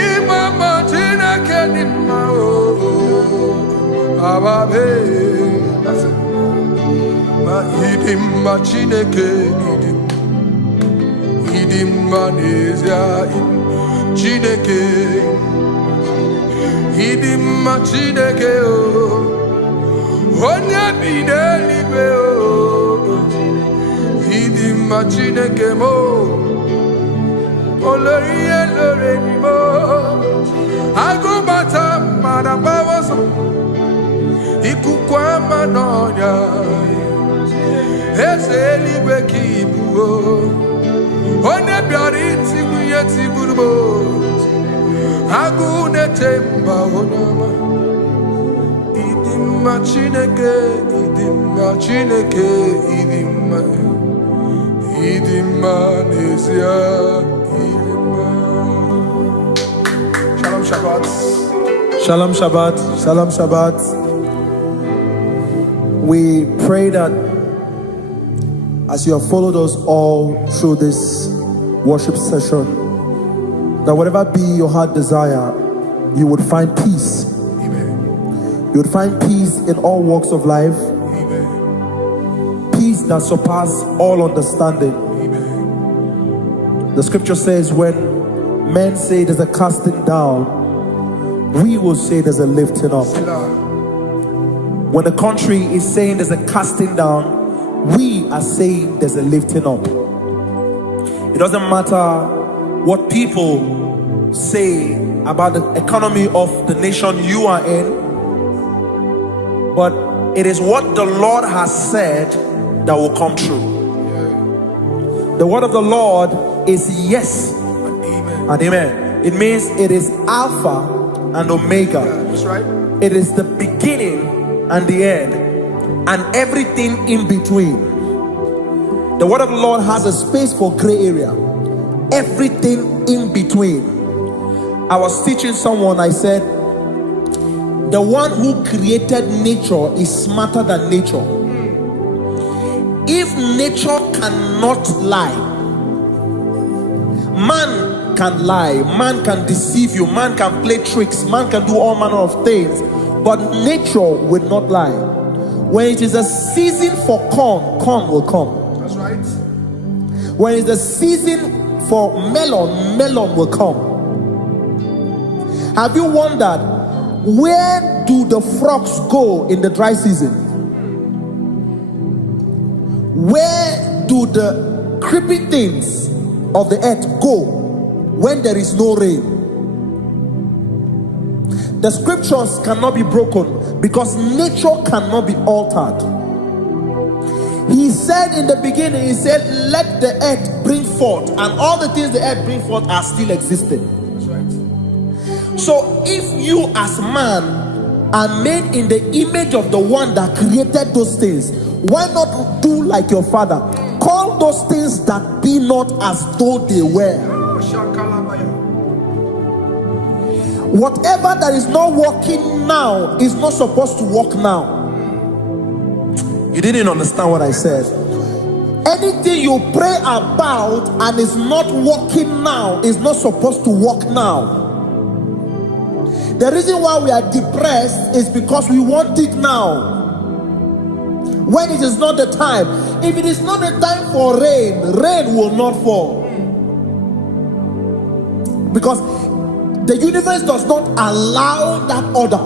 Imama tina kenima o, ababe. Ma idim ma chineke idim, idim manezia idim. Chineke, idimma Chineke o, onye bideligwe o, idimma Chineke mo, oloriye loreni mo, agubata madabawaso, ikukwa manonya, eze eligwe kibu o. One biariti kuyeti burbo, agune temba onama. Idimma Chineke, idimma Chineke, idimma nezia, idimma. Shalom Shabbat. Shalom Shabbat. Shalom Shabbat. We pray that as you have followed us all through this worship session, that whatever be your heart desire, you would find peace. Amen. You would find peace in all walks of life. Amen. Peace that surpasses all understanding. Amen. The scripture says when men say there's a casting down, we will say there's a lifting up. When the country is saying there's a casting down, we are saying there's a lifting up. It doesn't matter what people say about the economy of the nation you are in, but it is what the Lord has said that will come true. The word of the Lord is yes and amen. It means it is Alpha and Omega. That's right. It is the beginning and the end, and everything in between. The word of the Lord has a space for gray area. Everything in between. I was teaching someone, I said, the one who created nature is smarter than nature. If nature cannot lie, man can lie, man can deceive you, man can play tricks, man can do all manner of things, but nature will not lie. When it is a season for corn, corn will come. That's right. When it's the season for melon, melon will come. Have you wondered, where do the frogs go in the dry season? Where do the creepy things of the earth go when there is no rain? The scriptures cannot be broken because nature cannot be altered. He said in the beginning, he said, let the earth bring forth, and all the things the earth brings forth are still existing. That's right. So if you as man are made in the image of the one that created those things, why not do like your father? Call those things that be not as though they were. Whatever that is not working now is not supposed to work now. You didn't understand what I said. Anything you pray about and is not working now is not supposed to work now. The reason why we are depressed is because we want it now, when it is not the time. If it is not the time for rain, rain will not fall, because the universe does not allow that order.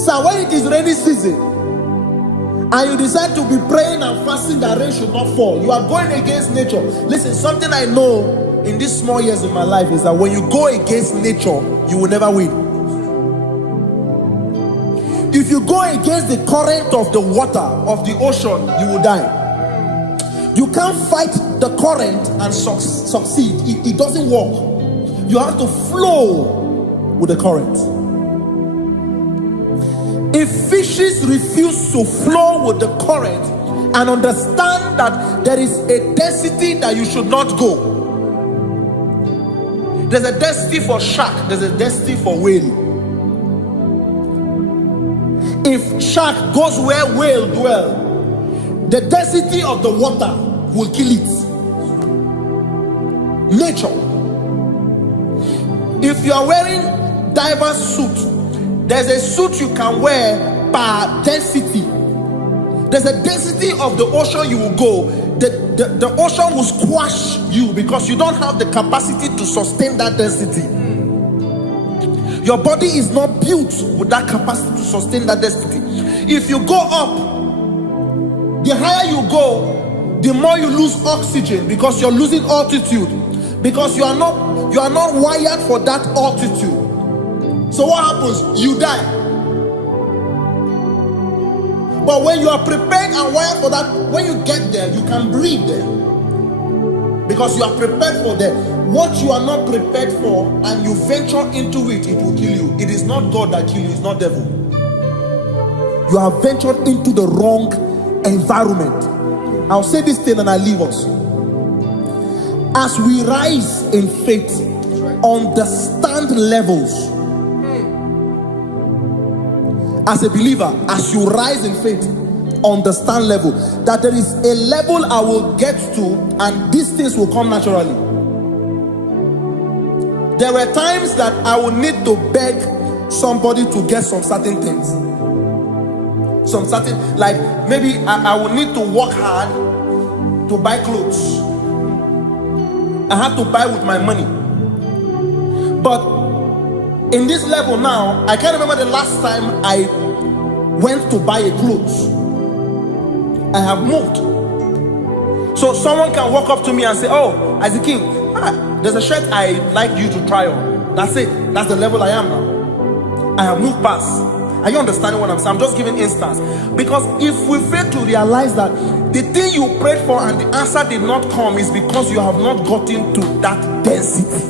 So when it is rainy season and you decide to be praying and fasting that rain should not fall, you are going against nature. Listen, something I know in these small years in my life is that when you go against nature, you will never win. If you go against the current of the water of the ocean, you will die. You can't fight the current and succeed. It doesn't work. You have to flow with the current. If fishes refuse to flow with the current and understand that there is a density that you should not go, there's a density for shark, there's a density for whale. If shark goes where whale dwell, the density of the water will kill it. Nature. If you are wearing diver's suit, there's a suit you can wear per density. There's a density of the ocean you will go. The ocean will squash you because you don't have the capacity to sustain that density. Your body is not built with that capacity to sustain that density. If you go up, the higher you go, the more you lose oxygen because you're losing altitude, because you are not wired for that altitude. So what happens? You die. But when you are prepared and wired for that, when you get there, you can breathe there, because you are prepared for that. What you are not prepared for and you venture into it, it will kill you. It is not God that kills you, it's not devil. You have ventured into the wrong environment. I'll say this thing and I leave us. As we rise in faith, understand levels. As a believer, as you rise in faith, understand level. That there is a level I will get to and these things will come naturally. There were times that I would need to beg somebody to get some certain things. Some certain, like maybe I would need to work hard to buy clothes. I have to buy with my money. But in this level now, I can't remember the last time I went to buy a clothes. I have moved. So someone can walk up to me and say, oh, as a king, there's a shirt I like you to try on. That's it. That's the level I am now. I have moved past. Are you understanding what I'm saying? I'm just giving instance. Because if we fail to realize that the thing you prayed for and the answer did not come is because you have not gotten to that density.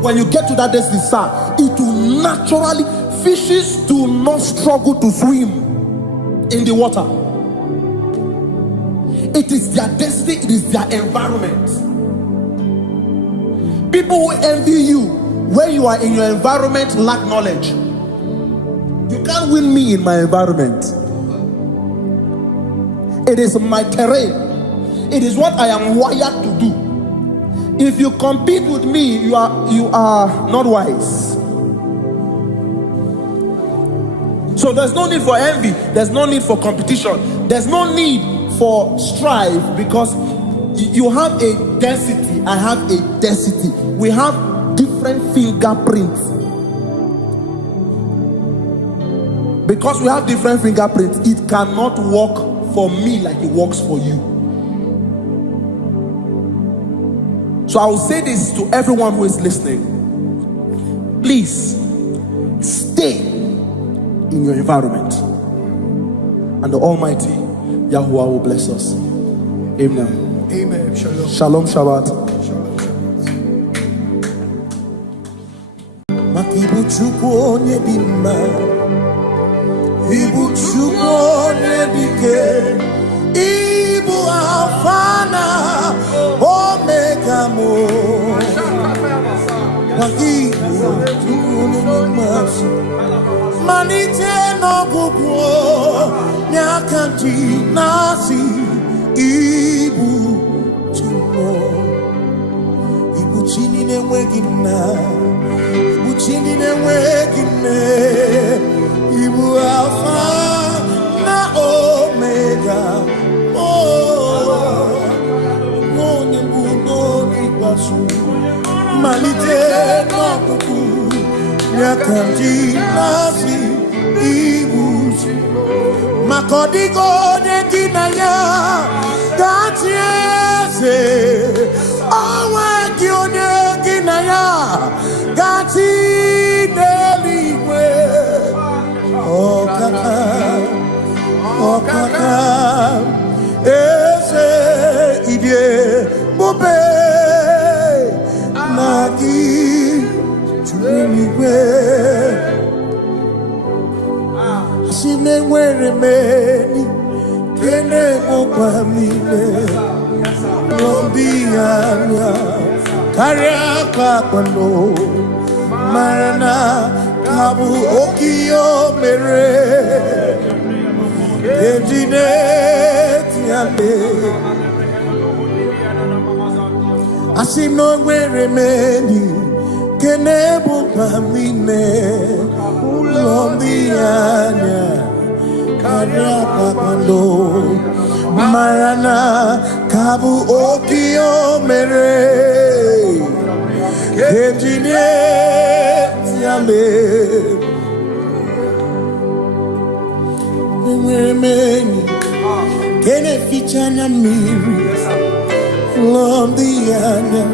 When you get to that density, sir, it will naturally, fishes do not struggle to swim in the water. It is their density, it is their environment. People who envy you when you are in your environment lack knowledge. You can't win me in my environment. It is my terrain. It is what I am wired to do. If you compete with me, you are not wise. So there's no need for envy. There's no need for competition. There's no need for strife, because you have a density. I have a density. We have different fingerprints. Because we have different fingerprints, it cannot work for me like it works for you. So I will say this to everyone who is listening. Please stay in your environment, and the Almighty Yahuwah will bless us. Amen. Amen. Shalom. Shalom Shabbat. Makibu chukwu onye dị mma, Ibu chukwu onye dike, Ibu Alpha na Omega mo. Makibu chukwu onye dị mma, malite n'ọgwụgwụ nyakanti nasi. Ibu chimo, Ibu chini n'enweghị nna, Ibu chini n'enweghị nne, Ibu Alpha na Omega. Oh, onye bụ n'oge ikpeazụ, malite n'ọgwụgwụ nyakanti nasi. Ibu chimo, maka ọ dịghị onye gị na ya ga-achị eze, onwe gị onye gị na ya ga-achị n'eluigwe. Ọkaka, ọkaka, eze idie bube na gị juru eluigwe. Si n'enwere meni kene mokwa mile lombi anya karịa kwakpando marana kabu okiyo mere ejine tiale. Asi n'enwere meni kene mokwa mile lombi anya karịa kwakpando marana kabu okio mere ejine tiale. Enwere meni kene fichana mmiri lombi anya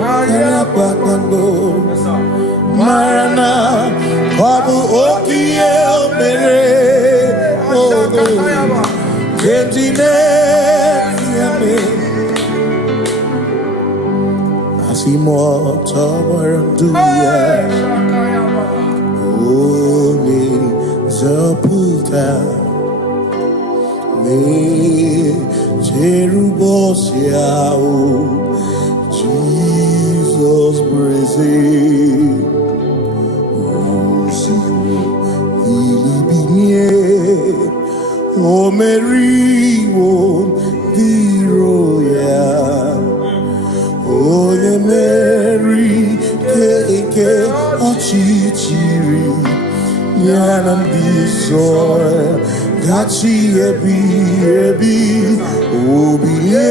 karịa kwakpando marana kabu okio mere Asimota waranduya Oni zaputa Me Jerubosiao Jesus praise O Mary, O the royal, O the Mary, Keke, Ochichiri, Yanan Bisoy, Gachi Ebi, Obiye,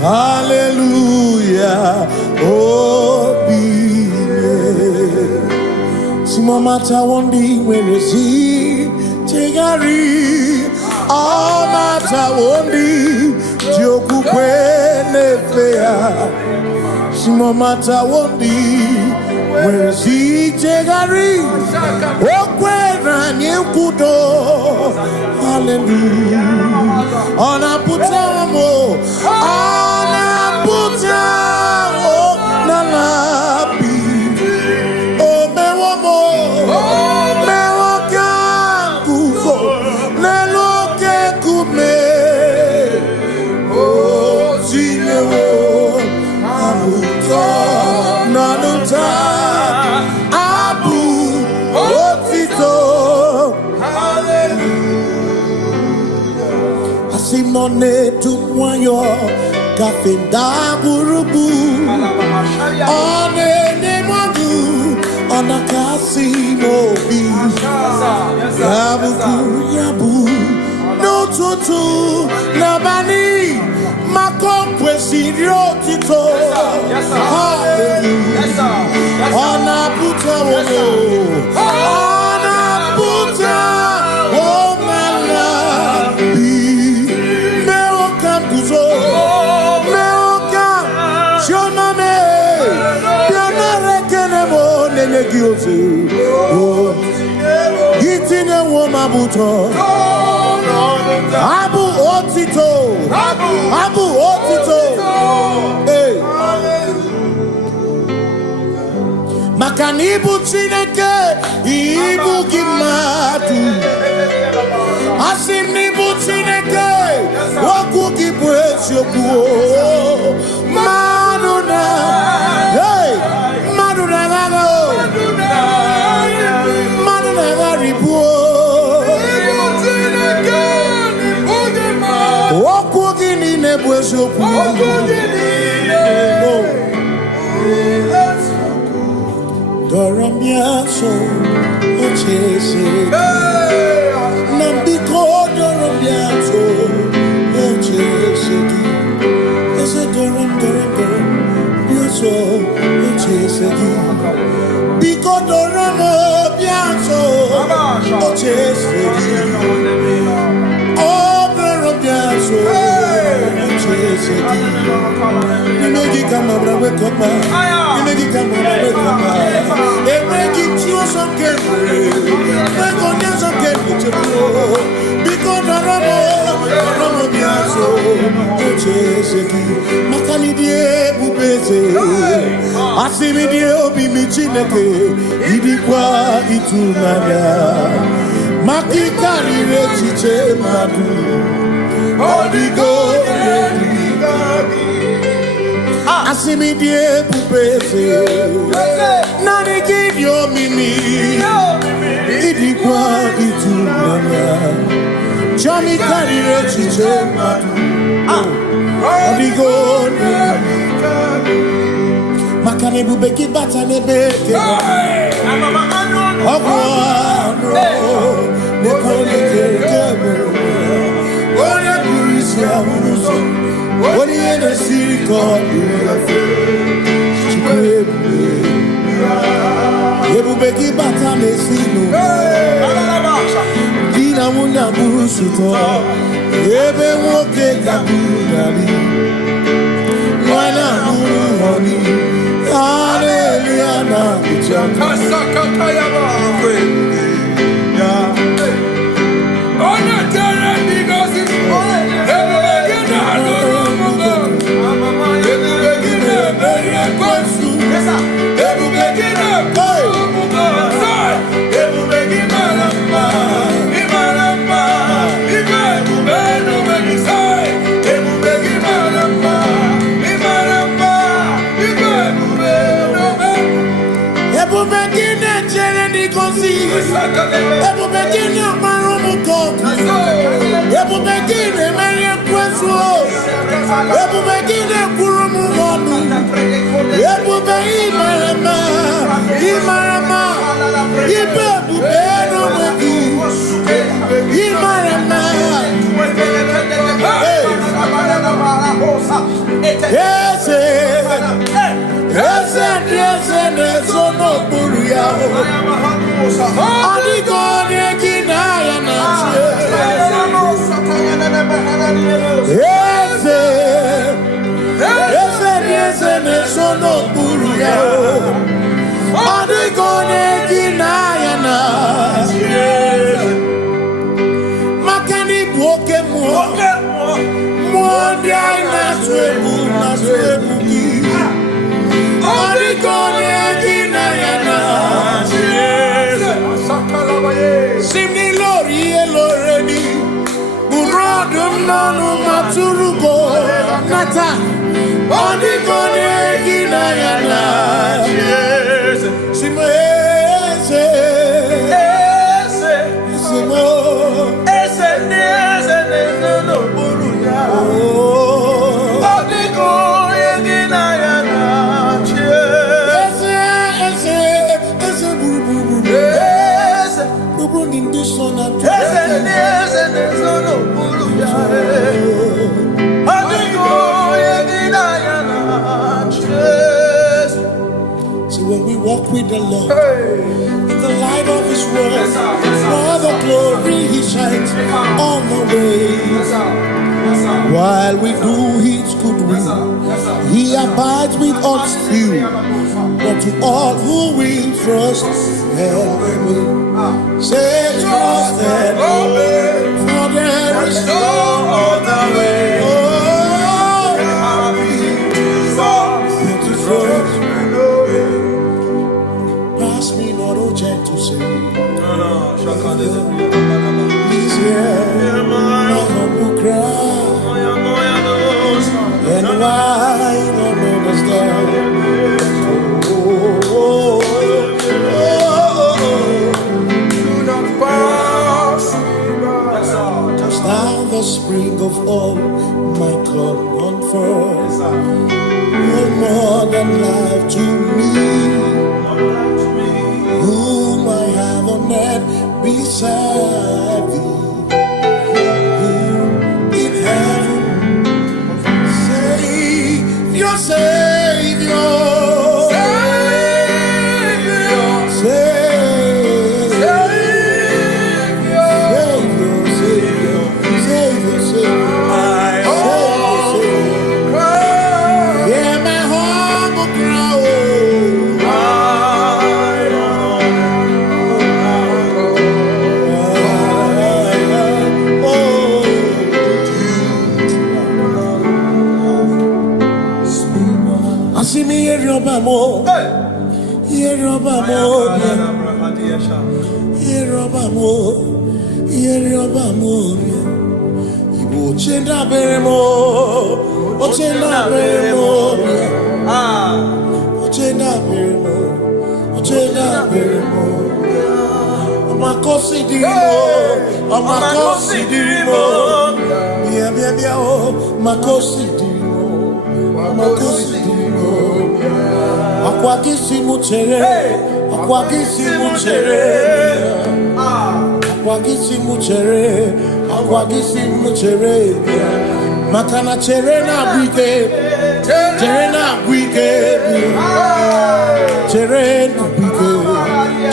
Hallelujah, Mata wondi weresi tegari all mata wondi joku kwene fea simo mata wondi weresi tegari okwera nyekudo. Hallelujah, ona putamo nalabi Simone tukwayo kafenda burubu one nemogu ona kasimo bi yabu no tutu nabani makompwe sirio tito. Hallelujah, ona puta wono ona puta womala bi Itinye woma buto. Abu otito. Abu otito. Hey. Makanibu Chineke, Ibu Gimadu. Asinibu Chineke, Waku Gibuesyoku. Maduna, hey, Maduna Gago, Maduna Garibu. Waku Gini Nebuesyoku. Doramiaso, Ochese, Nambiko, Doramiaso, Ochese, Ese Doram, Biaso, Ochese, Biko Doramo, Biaso, Ochese, Oh, Doramiaso, Ochese, Nimegi Kamabra, Wekoma, Nimegi Kamabra, Wekoma. Asimidie pupese nani kidio mimi idikwa itunanya chami karire chiche matu odigone makane bubeki bata nebeke ogwano nekole kebe ore burisia uruso ori ene siriko Ebubeki bata mesino Dina muna busuto Ebe woke kabunali Mwana honi Hallelujah na kuchaka Kasakata yaba Ona tere bigosi Ebubeki na adoromogo Ebubeki na beria kwansu Ebubeki na Ebubekine maromuko Ebubekine merie kweso Ebubekine kurumugonu Ebubekine imarama Ibebubeno wegi Imarama Ese nesono buruya Adigone kinaya nache Ese nesono buruya Adigone kinaya nache Makani buoke Mwondi aina swebu ki Adigone kinaya nache Simni lori eloreni Burodum nanu maturugo Nata Adigone kinaya nache Simese no buruya Adigone kinaya nache So when we walk with the Lord in the light of His word, all the glory He shines on the way. While we do His good will, He He abides with us few, but to all who will trust and believe. Say trust and believe, for there is no other way. Oh, but to trust and believe. Pass me not, oh gentle say. Please hear my humble cry. And why don't understand? Do not pass me by. Just now the spring of all my cup unfurls. You're more than life to me, whom I have on earth beside thee. Your Savior, Savior, Savior, yeah, my humble cry. See me here, Robamo. Here, Robamo. Here, Robamo. Here, Robamo. Ibo chenda beremo. Ochenda beremo. Ochenda beremo. Ochenda beremo. Amakosi dirimo. Amakosi dirimo. Bia bia bia oh. Makosi dirimo. Amakosi dirimo. Akwagisi muchere, akwagisi muchere, akwagisi muchere, akwagisi muchere. Makana chere na bwike, chere na bwike, chere na bwike,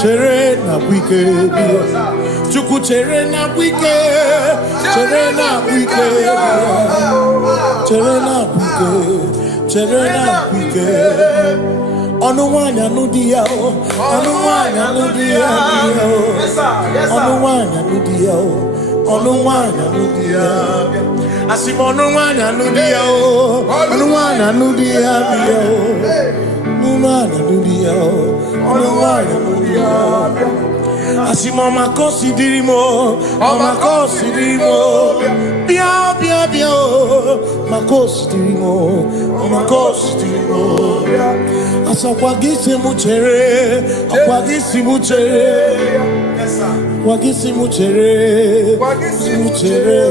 chere na bwike. Chuku chere na bwike, chere na bwike, chere na bwike, chere na bwike. Onuwanya nudia, onuwanya nudia, onuwanya nudia, onuwanya nudia. Asim onuwanya nudia, onuwanya nudia, onuwanya nudia, onuwanya nudia. Asim omakosi dirimo, omakosi dirimo. Bia bia bia, makosi dirimo, omakosi dirimo. Asakwagisi muchere, akwagisi muchere, akwagisi muchere, muchere.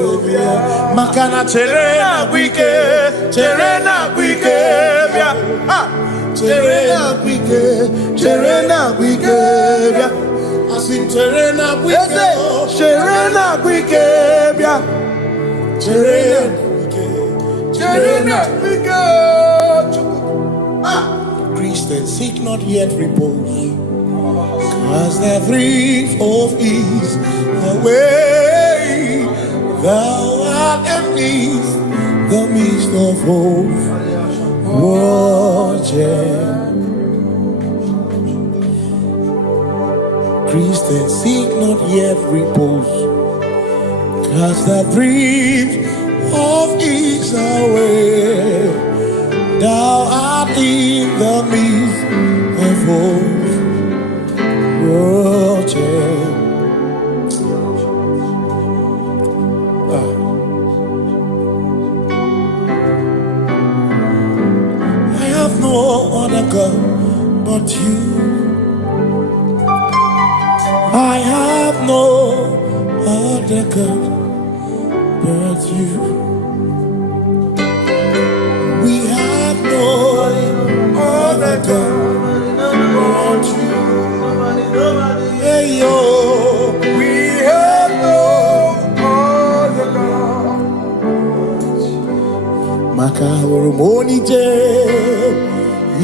Makana chere na bwike, chere na bwike, chere na bwike, chere na bwike. Asim chere na bwike, chere na bwike, chere na bwike, chere na bwike. Christians seek not yet repose, cause the brief of ease away. Thou art amidst the midst of hope, watching. Christians seek not yet repose, cause the brief of ease away. Thou art in the midst of hope, watching. I have no other God but you. I have no other God but you. We have no other God but you. Hey yo, We have no other God. Maka hormoni je,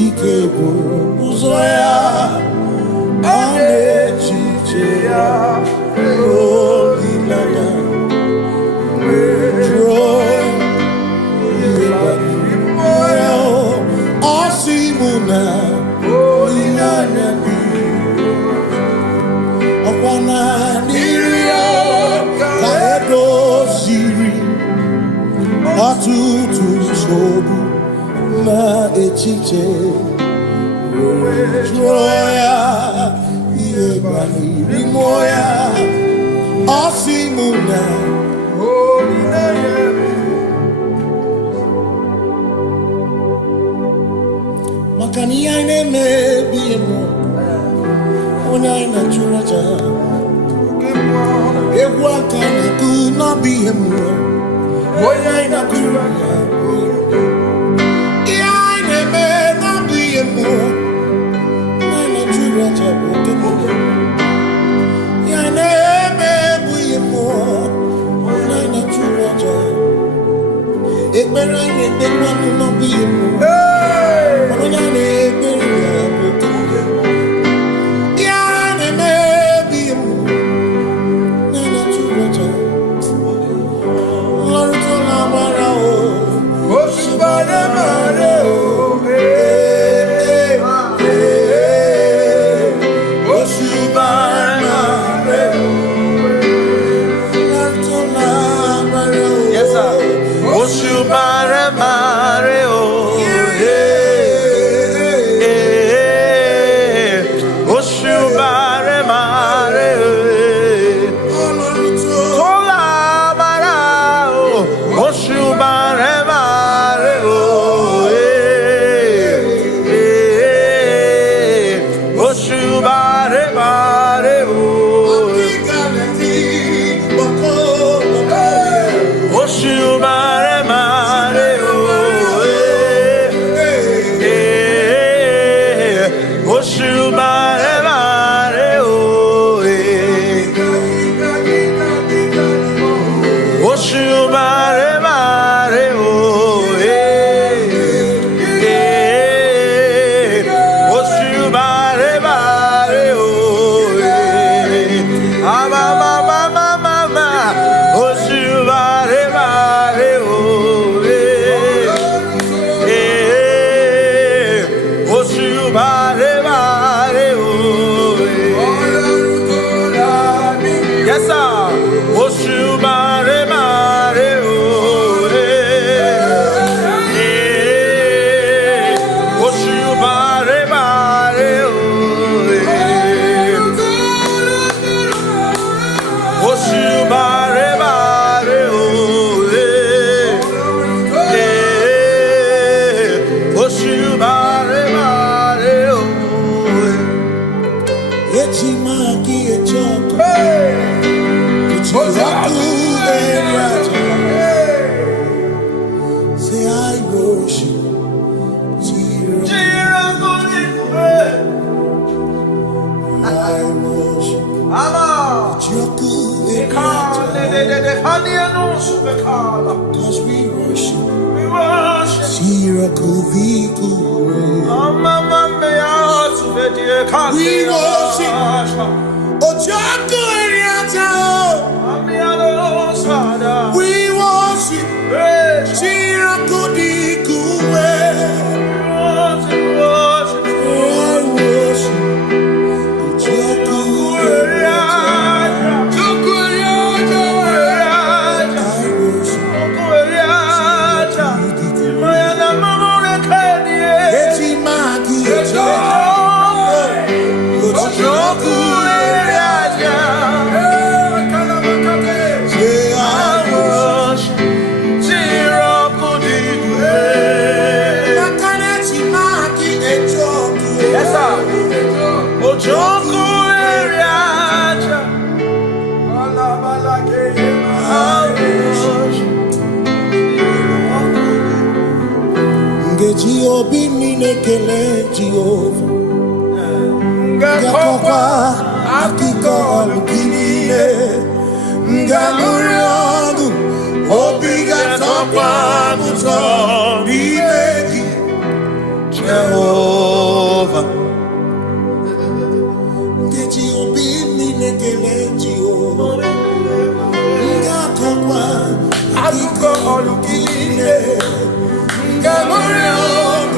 ike buru uzoya, ane chicheya, holy lada, joy, chiche Joya Yebani Rimoya Osimuna Makani aine me biemo Ona ina churaja Ewa kana tu na biemo Ona ina churaja Iaine me na biemo Ona ina churaja Iaine me biemo Ona ina churaja Ekbera ine tekwa na biemo Cause we worship, we worship, Ojaku Eriata, we worship, Shirakudikuwe, Kele Jehovah Ngakokwa akiko alukile Ngamuriagu Obiga tokwa muto Nimegi Jehovah Ngeji obini nekele Jehovah Ngakokwa akiko alukile Ngamuriagu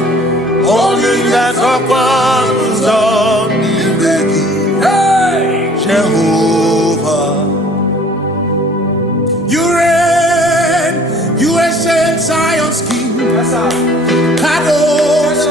Only that's a promise on the Jehovah. You reign, you ancient Zion's King. Kadosh,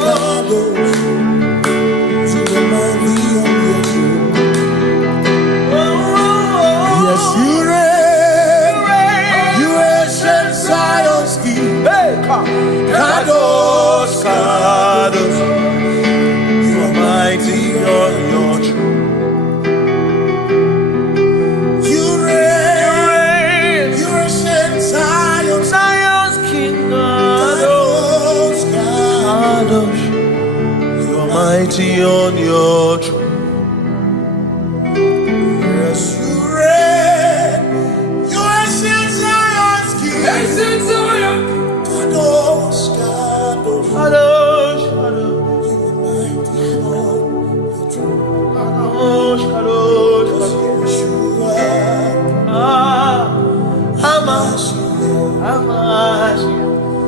You reign. You ancient Zion's King. Ancient Zion. Kadosh, Kadosh. Kadosh, Kadosh. You the mighty one. The true. Kadosh, Kadosh, Kadosh. Yeshua. Hamashiach, Hamashiach,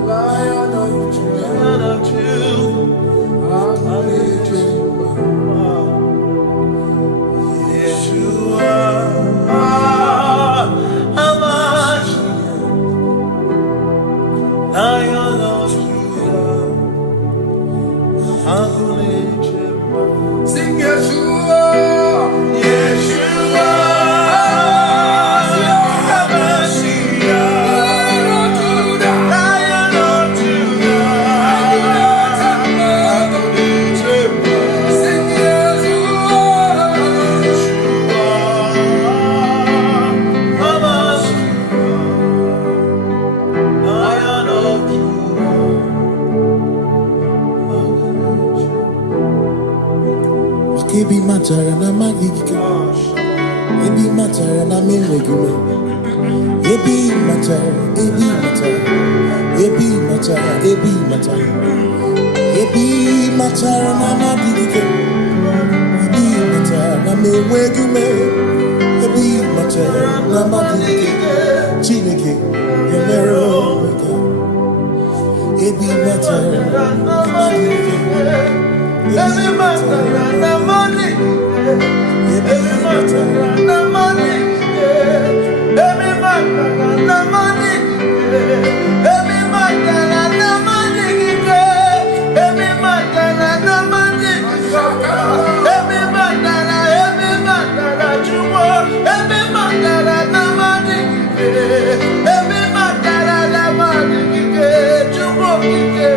Lion of Judah, Lion of Judah, Yeshua, Hamashiach, Lion of Judah, sing Yeshua, Yeshua. Ebi matara na magigike. Ebi matara na menwegime. Ebi matara, ebi matara. Ebi matara, ebi matara. Ebi matara na magigike. Ebi matara na menwegime. Ebi matara na magigike. Chineke, yemero wega. Ebi matara na magigike. Every matara na money, every matara na money, every matara na money, every matara na money, every matara na money, every matara jumo, every matara na money, every matara na money, jumo kike.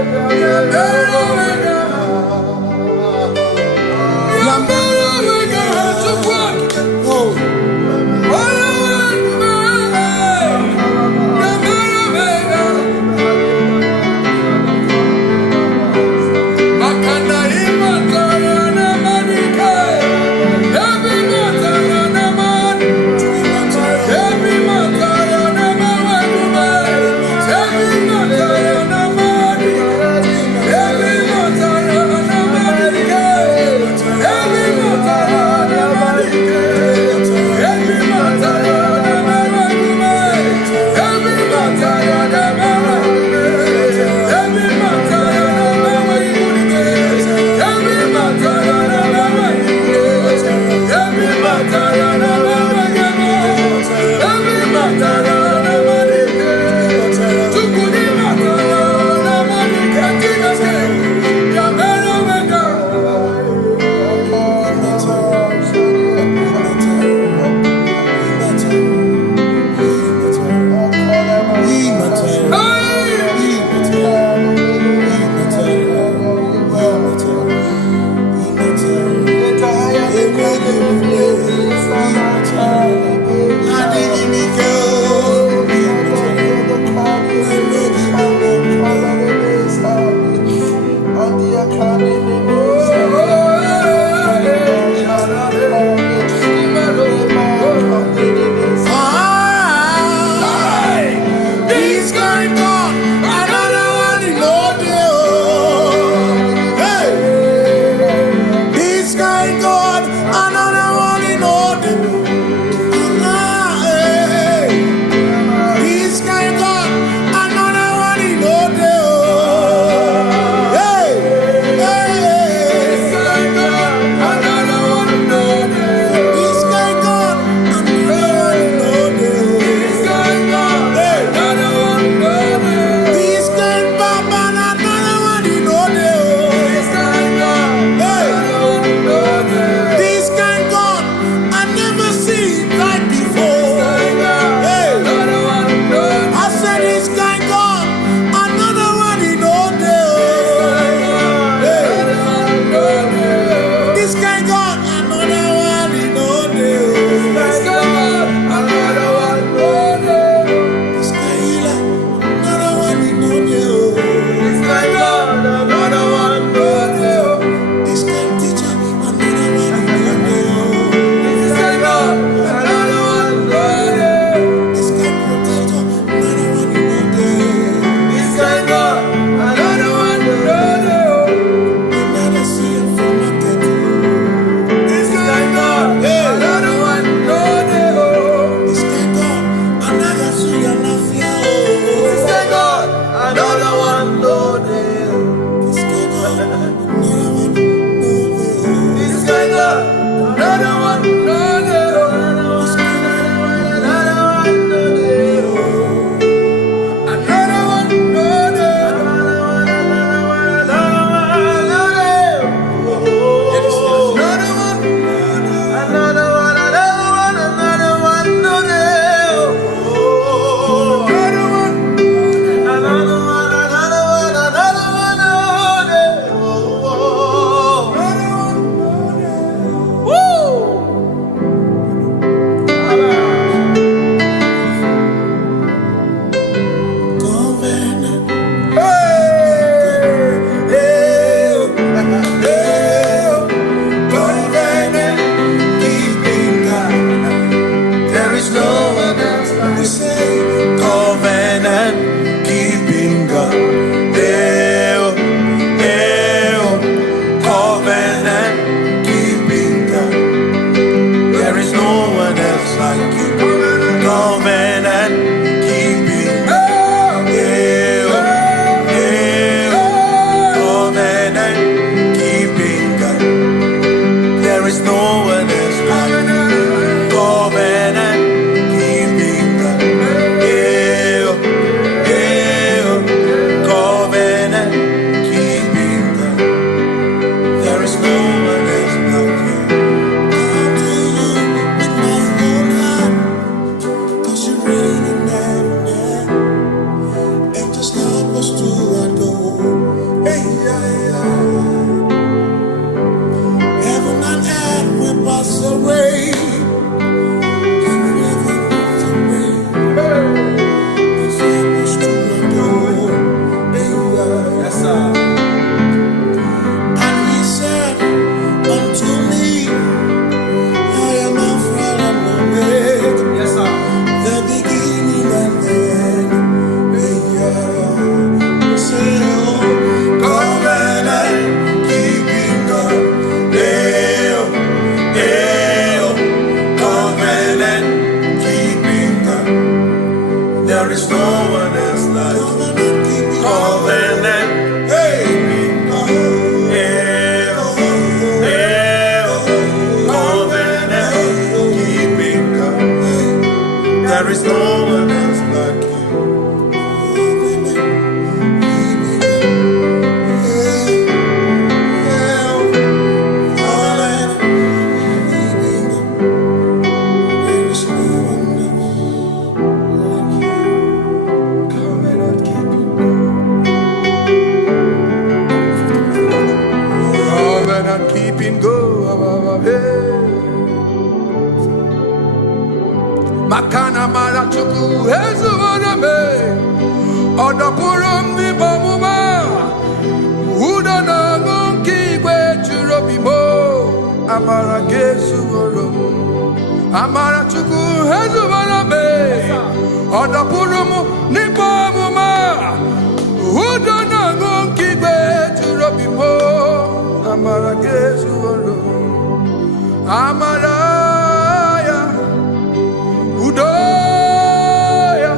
Makana mara chuku hezu waname Odapurum ni bomuma Uda na ngunki kwe churobimo Amara gesu worum Amara chuku hezu waname Odapurum ni bomuma Uda na ngunki kwe churobimo Amara gesu worum Amara Udoya,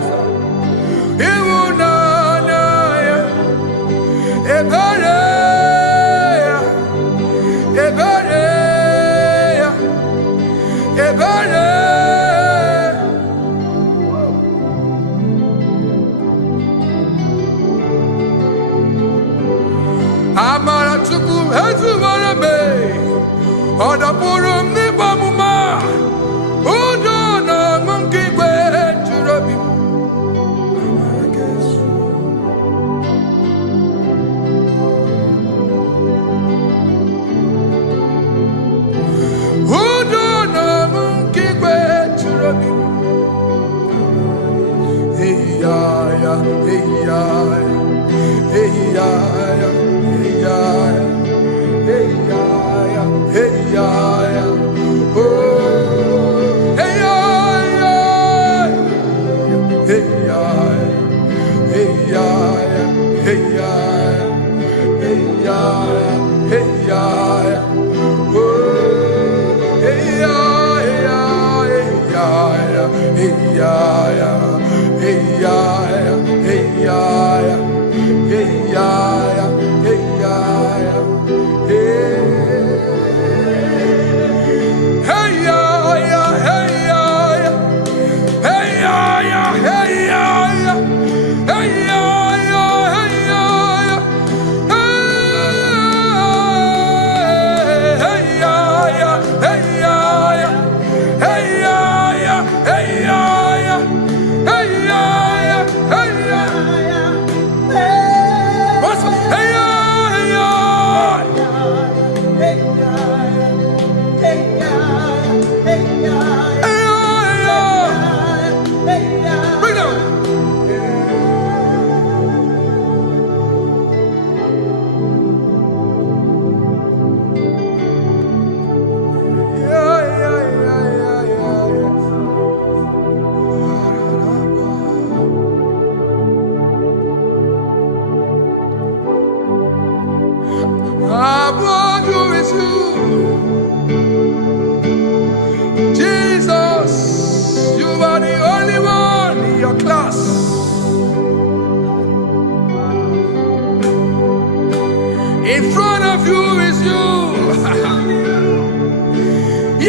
Iwunanaya, Ebereya, Ebereya, Ebereya. Amara chuku hezu warame, Odapurum ni bamuma. Yeah.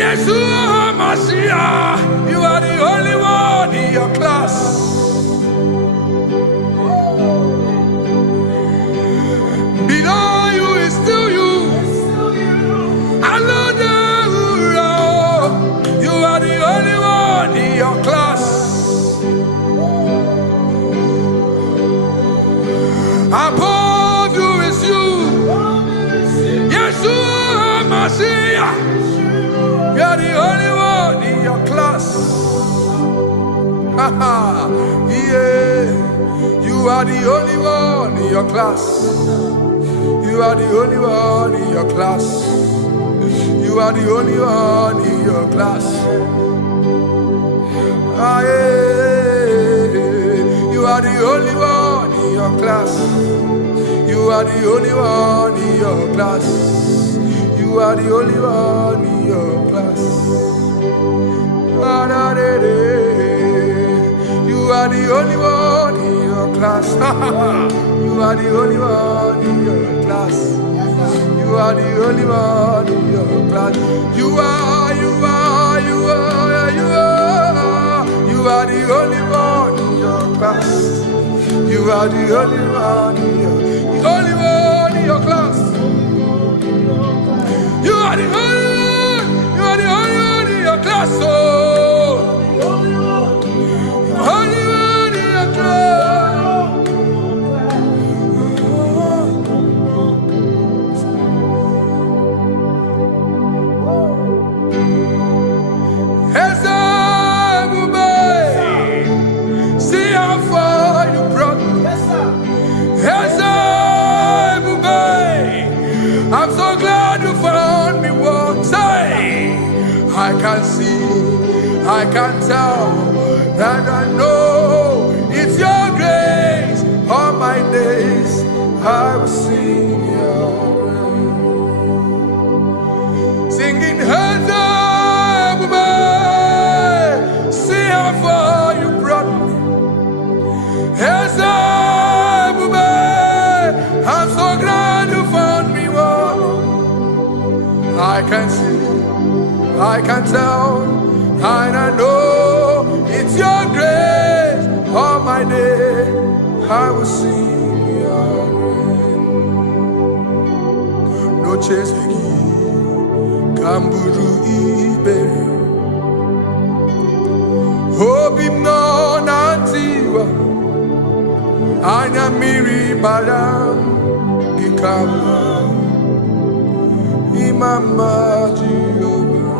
Yeshua Mashiach, you are the only one in your class. Below you is still you. You are the only one in your class. Above you is you. Yeshua Mashiach. You are the only one in your class. Yeah. You are the only one in your class. You are the only one in your class. You are the only one in your class. Ah, yeah. You are the only one in your class. You are the only one in your class. You are the only one in your class. Ah, da, da, da. You are the only one in your class. You are the only one in your class. You are the only one in your class. You are the only one in your class. You are the only one in your class. You are the only one in your class. Oh, only one in your class. I'm so glad you found me once. I can see, I can tell, and I know it's your grace. All my days I will sing your grace. Singing hands up, see how far you brought me. Hands up, I'm so glad you found me one. I can see, I can tell, and I know it's your grace. All my day I will sing your grace. No chase again, Kamburu Iberi. Hope him no nantiwa, Anya Miri Baram, Gikama, Imama Jehovah.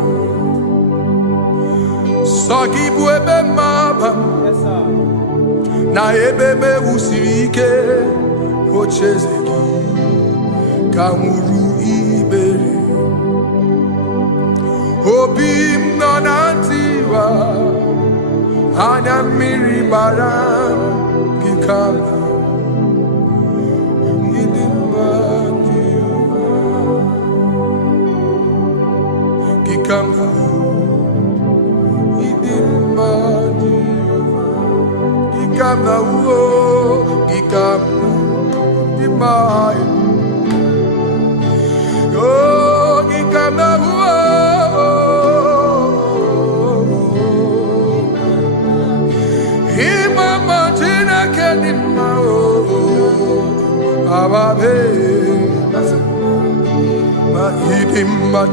Sogi buebe maba, na ebebe usirike, ochezegi, Kamuru Iberi. Obim nonantiwa, Anya Miri Baram, Gikama.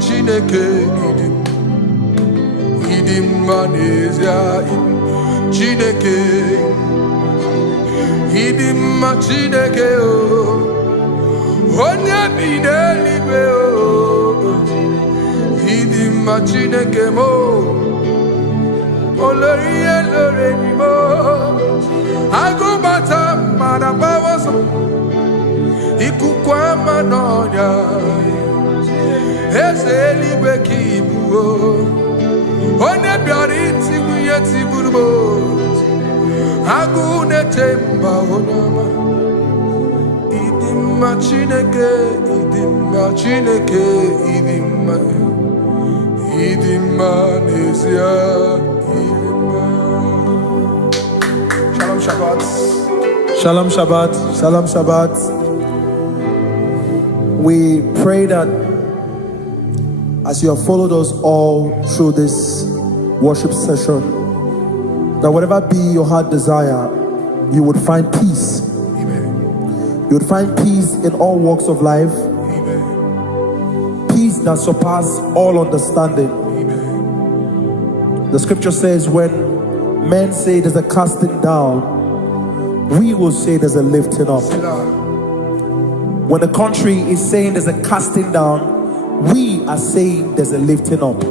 Chineke idim manezia Chineke idim Chineke o onye bideligwe o idim Chineke mo olori elore ni mo agubata madabawaso ikukwa manonya Ezeligwe kibuo One biari tibuye tiburubo Agune temba onyama Idimma Chineke Idimma nezia Idimma. Shalom Shabbat. Shalom Shabbat. Shalom Shabbat. We pray that as you have followed us all through this worship session, that whatever be your heart desire, you would find peace. Amen. You would find peace in all walks of life. Amen. Peace that surpasses all understanding. Amen. The scripture says, when men say there's a casting down, we will say there's a lifting up. When the country is saying there's a casting down, we are saying there's a lifting up.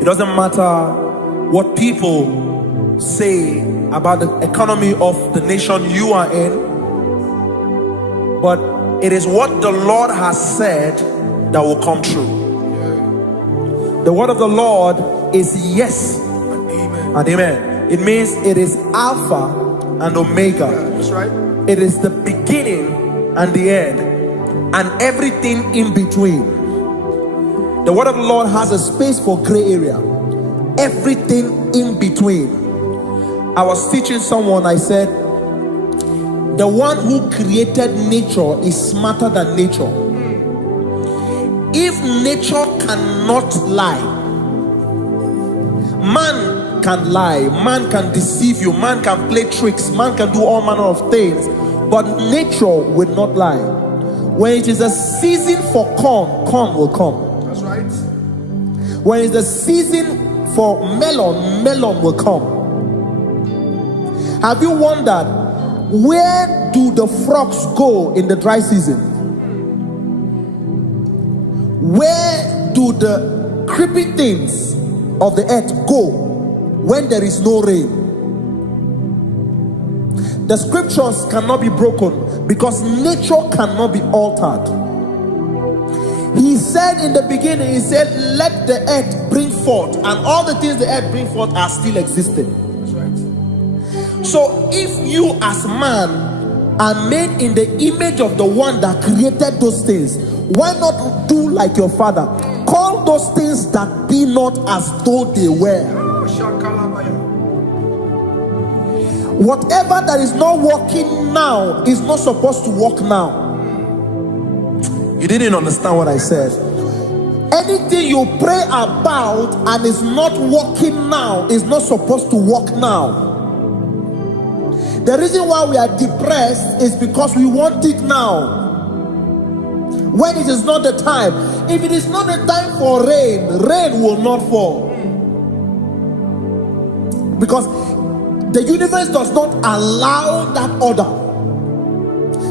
It doesn't matter what people say about the economy of the nation you are in, but it is what the Lord has said that will come true. The word of the Lord is yes and amen. It means it is Alpha and Omega. That's right. It is the beginning and the end, and everything in between. The word of the Lord has a space for gray area. Everything in between. I was teaching someone, I said, the one who created nature is smarter than nature. If nature cannot lie, man can lie, man can deceive you, man can play tricks, man can do all manner of things, but nature will not lie. When it is a season for corn, corn will come. That's right. When it's the season for melon, melon will come. Have you wondered, where do the frogs go in the dry season? Where do the creepy things of the earth go when there is no rain? The scriptures cannot be broken because nature cannot be altered. He said in the beginning, he said, let the earth bring forth, and all the things the earth bring forth are still existing. That's right. So if you as man are made in the image of the one that created those things, why not do like your father? Call those things that be not as though they were. Whatever that is not working now is not supposed to work now. You didn't understand what I said. Anything you pray about and is not working now is not supposed to work now. The reason why we are depressed is because we want it now, when it is not the time. If it is not the time for rain, rain will not fall, because the universe does not allow that order.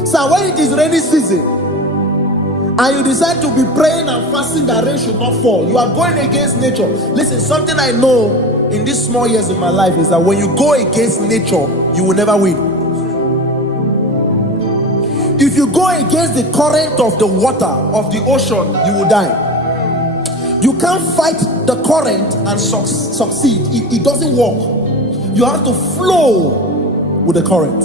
So when it is rainy season and you decide to be praying and fasting that rain should not fall, you are going against nature. Listen, something I know in these small years in my life is that when you go against nature, you will never win. If you go against the current of the water of the ocean, you will die. You can't fight the current and succeed. It doesn't work. You have to flow with the current.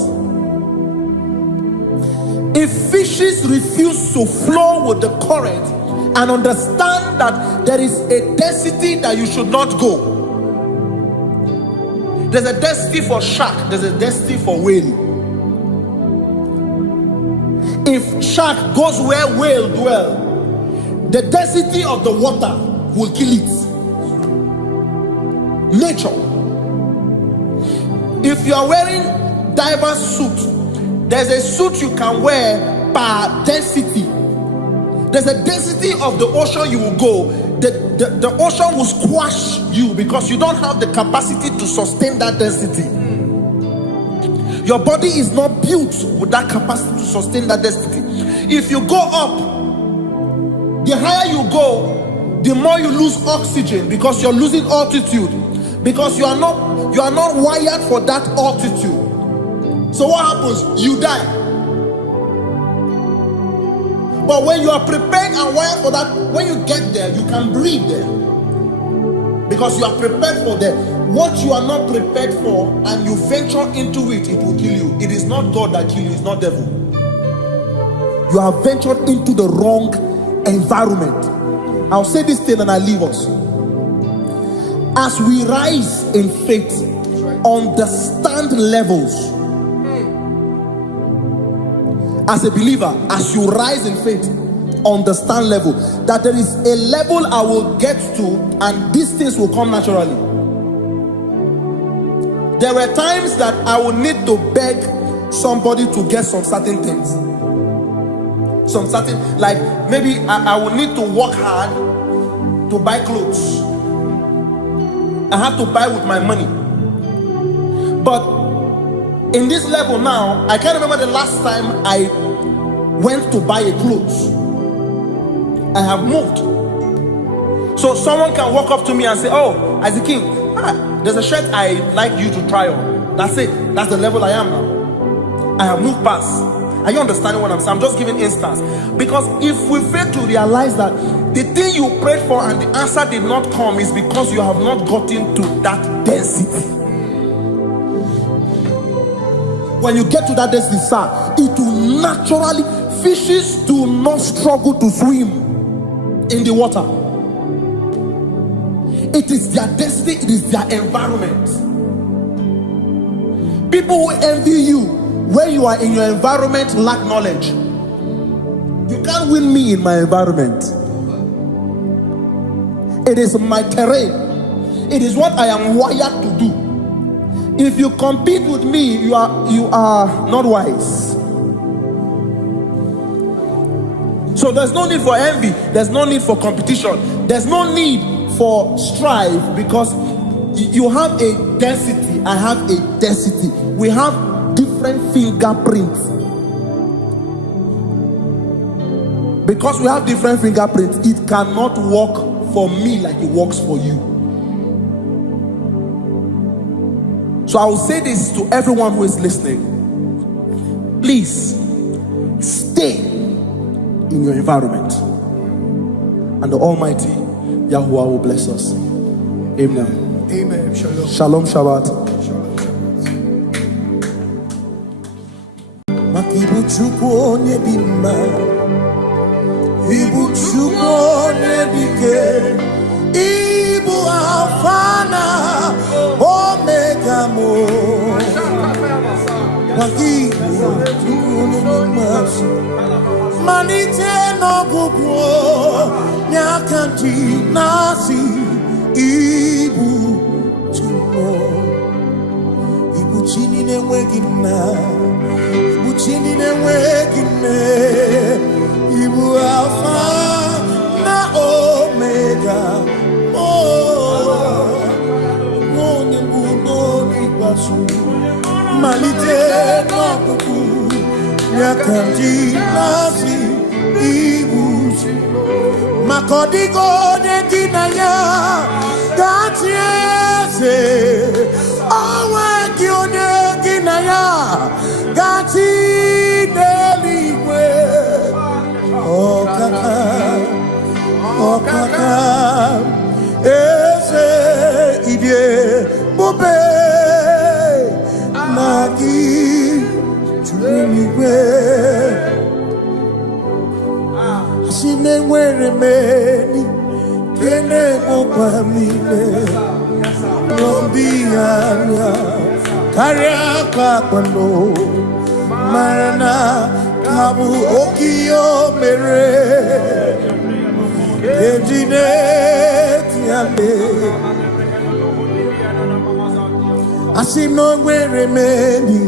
If fishes refuse to flow with the current and understand that there is a density that you should not go, there's a density for shark, there's a density for whale. If shark goes where whale dwell, the density of the water will kill it. Nature. If you are wearing diver's suit, there's a suit you can wear per density. There's a density of the ocean you will go. The ocean will squash you because you don't have the capacity to sustain that density. Your body is not built with that capacity to sustain that density. If you go up, the higher you go, the more you lose oxygen because you're losing altitude, because you are not wired for that altitude. So what happens? You die. But when you are prepared and wired for that, when you get there, you can breathe there, because you are prepared for that. What you are not prepared for and you venture into it, it will kill you. It is not God that kills you, it's not devil. You have ventured into the wrong environment. I'll say this thing and I leave us. As we rise in faith, understand levels. As a believer, as you rise in faith, understand level, that there is a level I will get to and these things will come naturally. There were times that I would need to beg somebody to get some certain things. Like maybe I will need to work hard to buy clothes. I have to buy with my money. But in this level now, I can't remember the last time I went to buy a clothes. I have moved. So someone can walk up to me and say, oh, as a king, there's a shirt I like you to try on. That's it. That's the level I am now. I have moved past. Are you understanding what I'm saying? I'm just giving instance. Because if we fail to realize that the thing you prayed for and the answer did not come is because you have not gotten to that density. When you get to that density, sir, it will naturally, fishes do not struggle to swim in the water. It is their destiny, it is their environment. People who envy you when you are in your environment lack knowledge. You can't win me in my environment. It is my terrain. It is what I am wired to do. If you compete with me, you are not wise. So there's no need for envy. There's no need for competition. There's no need for strife, because you have a density. I have a density. We have different fingerprints. Because we have different fingerprints, it cannot work for me like it works for you. So I will say this to everyone who is listening. Please stay in your environment, and the Almighty Yahuwah will bless us. Amen. Amen. Shalom. Shalom Shabbat. Ibu Chukwu Nebike, Ibu Alfana, Omega Mo. Wakibu Chukwu Nebike, Manite no Gugu, Nyakanti Nasi, Ibu Chukwu, Ibu Chini Newegina, Ibu Chini Newegina. Ibu Alpha na Omega, oh, no nibu no nibasu, malite no kuku, nyakanji nasi ibu, makodigo ne dinaya, gatiese, owe kione dinaya, gati neligwe. Oh kaka, ese idie bobe nagi chuniwe. Sine were meni kene mopamile lombianya karia kwano marana. Abu Okio Mere Ejinetiale Asino Weremeni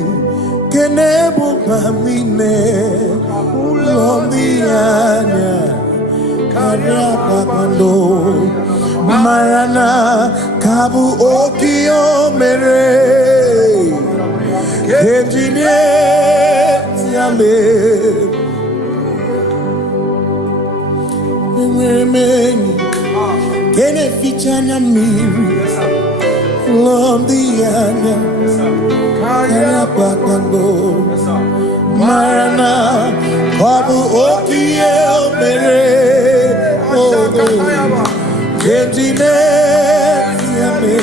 Kenebu Pamine Ulombianya Karapapando Marana Kabu Okio Mere Ejinetiale Mweni Kene fichana miri Lombiana Karapakando Marana Kabu Okie Mere Ejinetiale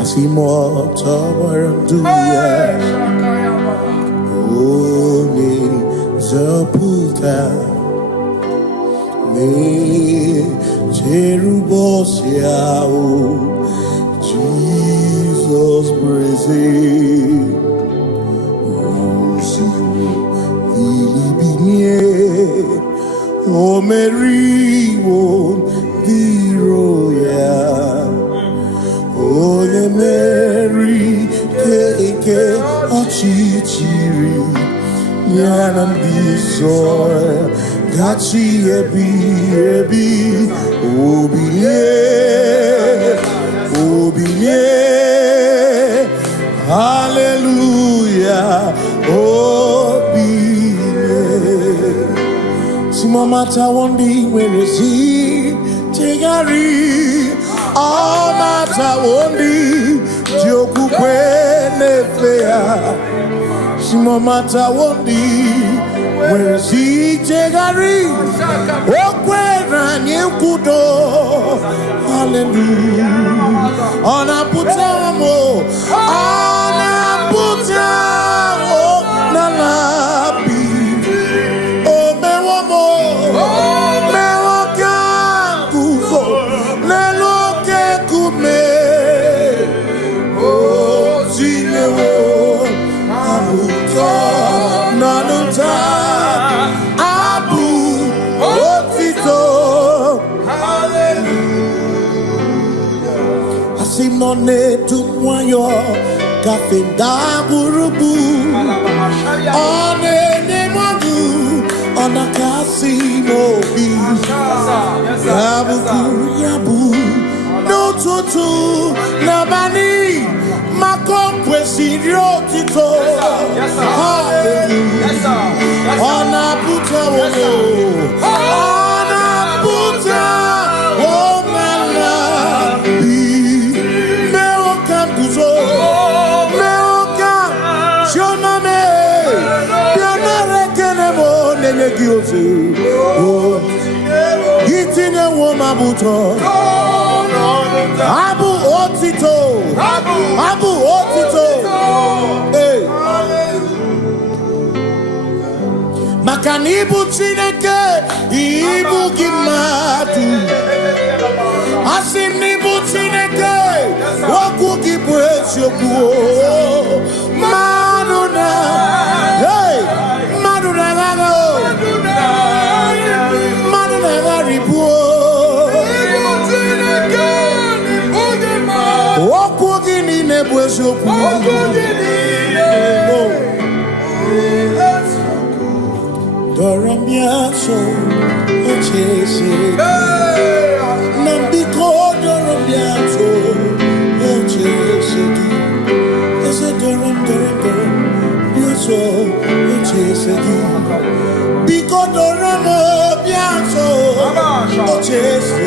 Asimo Tawaranduya Oni Zaputa Me Jerubosiao Jesus praise Usiku Ilibi soil. Gachi ebi obiye. Hallelujah, obiye. Simamata wondi weresi tegari. All mata wondi joku kwenefea. Simamata wondi weresi tegari. Okwera nyekudo. Hallelujah. Ona putamo. Ona putamo. Nalabi. O mewamo. Mewakanguzo. Neloke kume. O zinewo. Abuto. Nanuta. Abu. Otito. Hallelujah. Asimone tukwayo. Kafenda burubu. One nemagu. Ona kasimo bi. Yabuku yabu. No tutu. Nabani. Makonkwe siriotito. Hallelujah. Ona puta wono. Ona puta womala. Meoka kuzo. Meoka. Shoname. Pianare kenemo nenegioze. Gitine womabuto. Abu otito. Abu otito. Hey. Makanibu chineke. Ibu gimadu. Asinibu chineke. Waku gibwesyoku. Maduna. Hey. Maduna gago. Maduna garibu. Okugini nebwesoku. Doramiaso ochese. Nambiko doramiaso ochese. Ese doram biaso ochese. Biko doramo biaso ochese.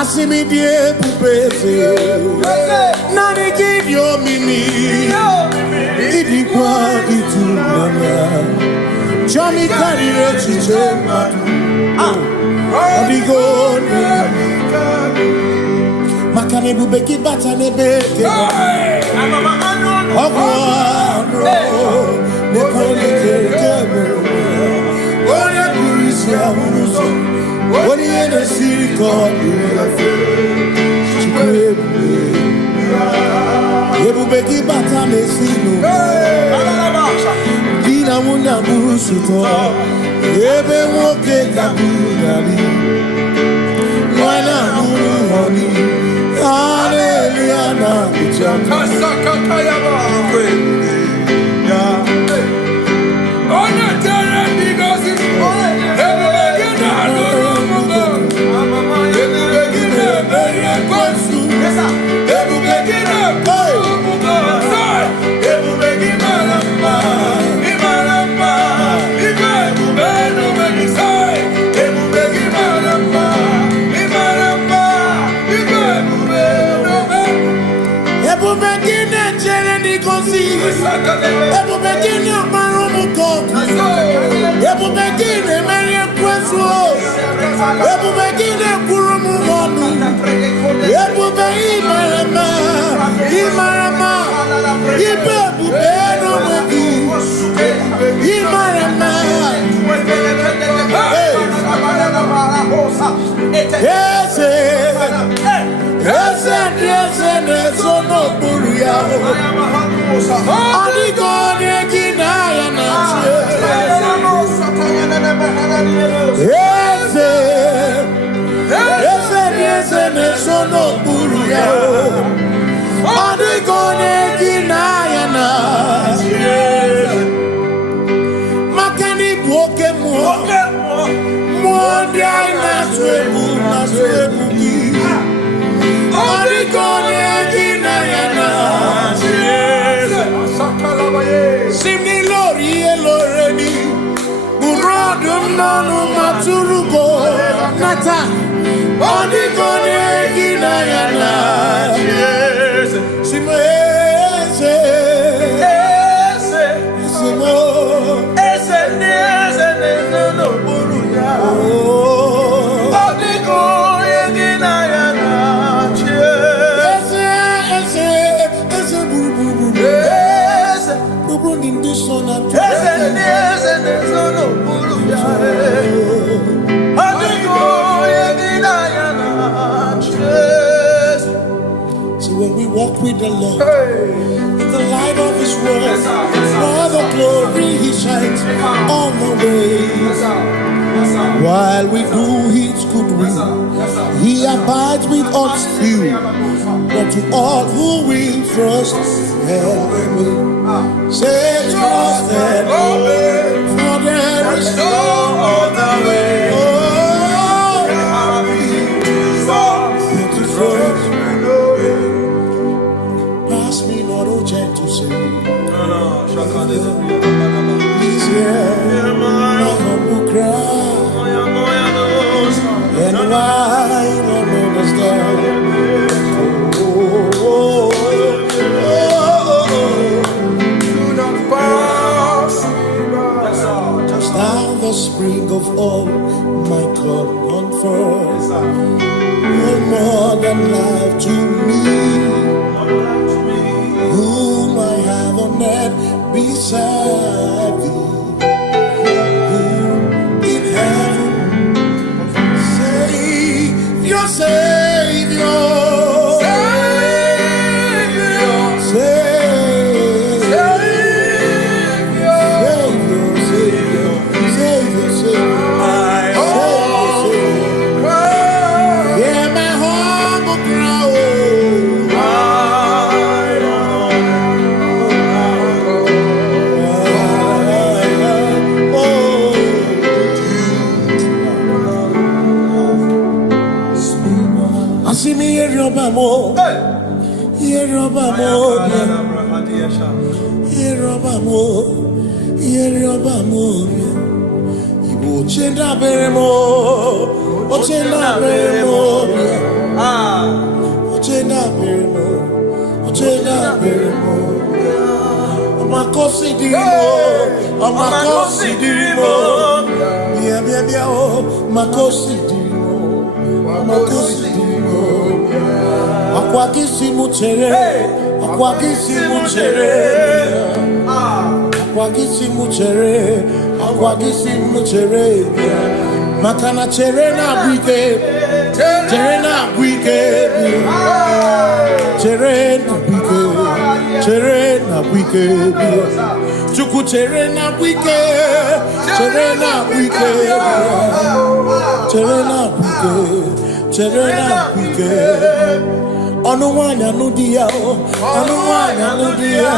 Asimi die pupese. Nani kidio mimi. Idikwa itunanya. Chami karire chiche matu. Odigo makane bubeki bata nebeke. Ogwaro. Nekole kekebe. Oye kurisia uruso. Ori ene siriko. Ebubeki bata mesino. Dina munya burusuto. Ebe woke kabunali. Mwana muru honi. Hallelujah na kuchama. Kasakata yaba. Ona tere because it's ebubeki na adorumungo. Ebubeki na beriye kwansu. Ebubeki na adorumungo. Ebubeki maramba. Imaramba. Ibe ebubeno megisai. Ebubeki maramba. Imaramba. Ibe ebubeno megisai. Ebubeki na chere nikosi. Ebubeki na marumuko. Ebubeki na meriye kwansu. Ebubeki na kurumungonu. Ebubeki maramba. Imarama, Ibebu Beno Megi, Imarama, yes, no Buria, Adigone Ginaya Nature, yes, no Buria, Adigone Ginaya Nature, Makani Bokemo, Mondia Naswebu, Adigone Ginaya Nature, Similori Eloreni, Burodum Nanu Maturugo, Nata, Adigone Ginaya Nature, Simese, Simo, no Buruya, Adigone Ginaya So when we walk with the Lord, in the light of His word, all the glory He shines on the way. While we do His good will, He abides with us still. But to all who will trust and obey, say trust and obey, for there is no other way. Oh, to trust and obey. Pass me not, O gentle Savior. He's here, my humble cry. And why not understand? Just now the spring of all my cup unfurls. No more than life to me, whom I have on earth beside thee. Your Savior, yeah, my humble crown. See me here, Robamo, here, Robamo, here, Robamo, here, Robamo. Ibu chenda beremo, ochenda beremo, ochenda beremo, ochenda beremo. Amakosi dirimo, bia, oh, makosi dirimo, makosi dirimo. Akwagisi muchere, akwagisi muchere, akwagisi muchere, akwagisi muchere. Makana chere na bwike, chere na bwike, chere na bwike, chere na bwike. Chuku chere na bwike, chere na bwike, chere na bwike, chere na bwike. Onuwanya nudia, onuwanya nudia,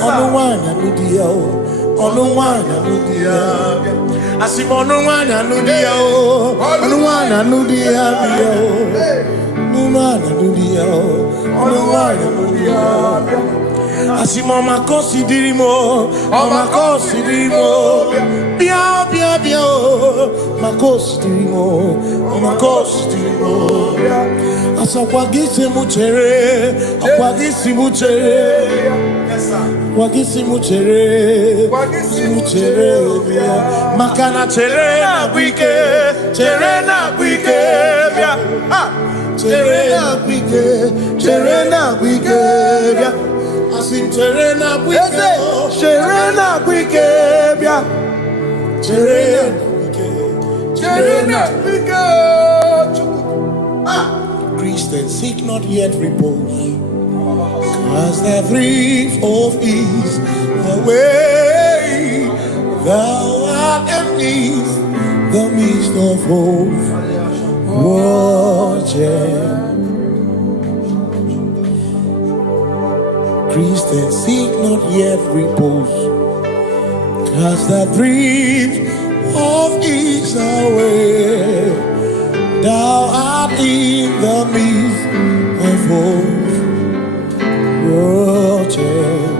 onuwanya nudia, onuwanya nudia. Asim onuwanya nudia, onuwanya nudia, onuwanya nudia, onuwanya nudia. Asim omakosi dirimo, omakosi dirimo, bia, makosi dirimo, omakosi dirimo. Asakwagisi muchere, akwagisi muchere, akwagisi muchere, muchere. Makana chere na bwike, chere na bwike, chere na bwike, Terena Brigabia. I sing Terena Brigabia. Terena Brigabia. Terena Brigabia. Christians seek not yet repose, as the brief of ease away. Thou art beneath the midst of hope. Watching. Christians seek not yet repose, cast the brief of ease away. Thou art in the midst of hope. Watching.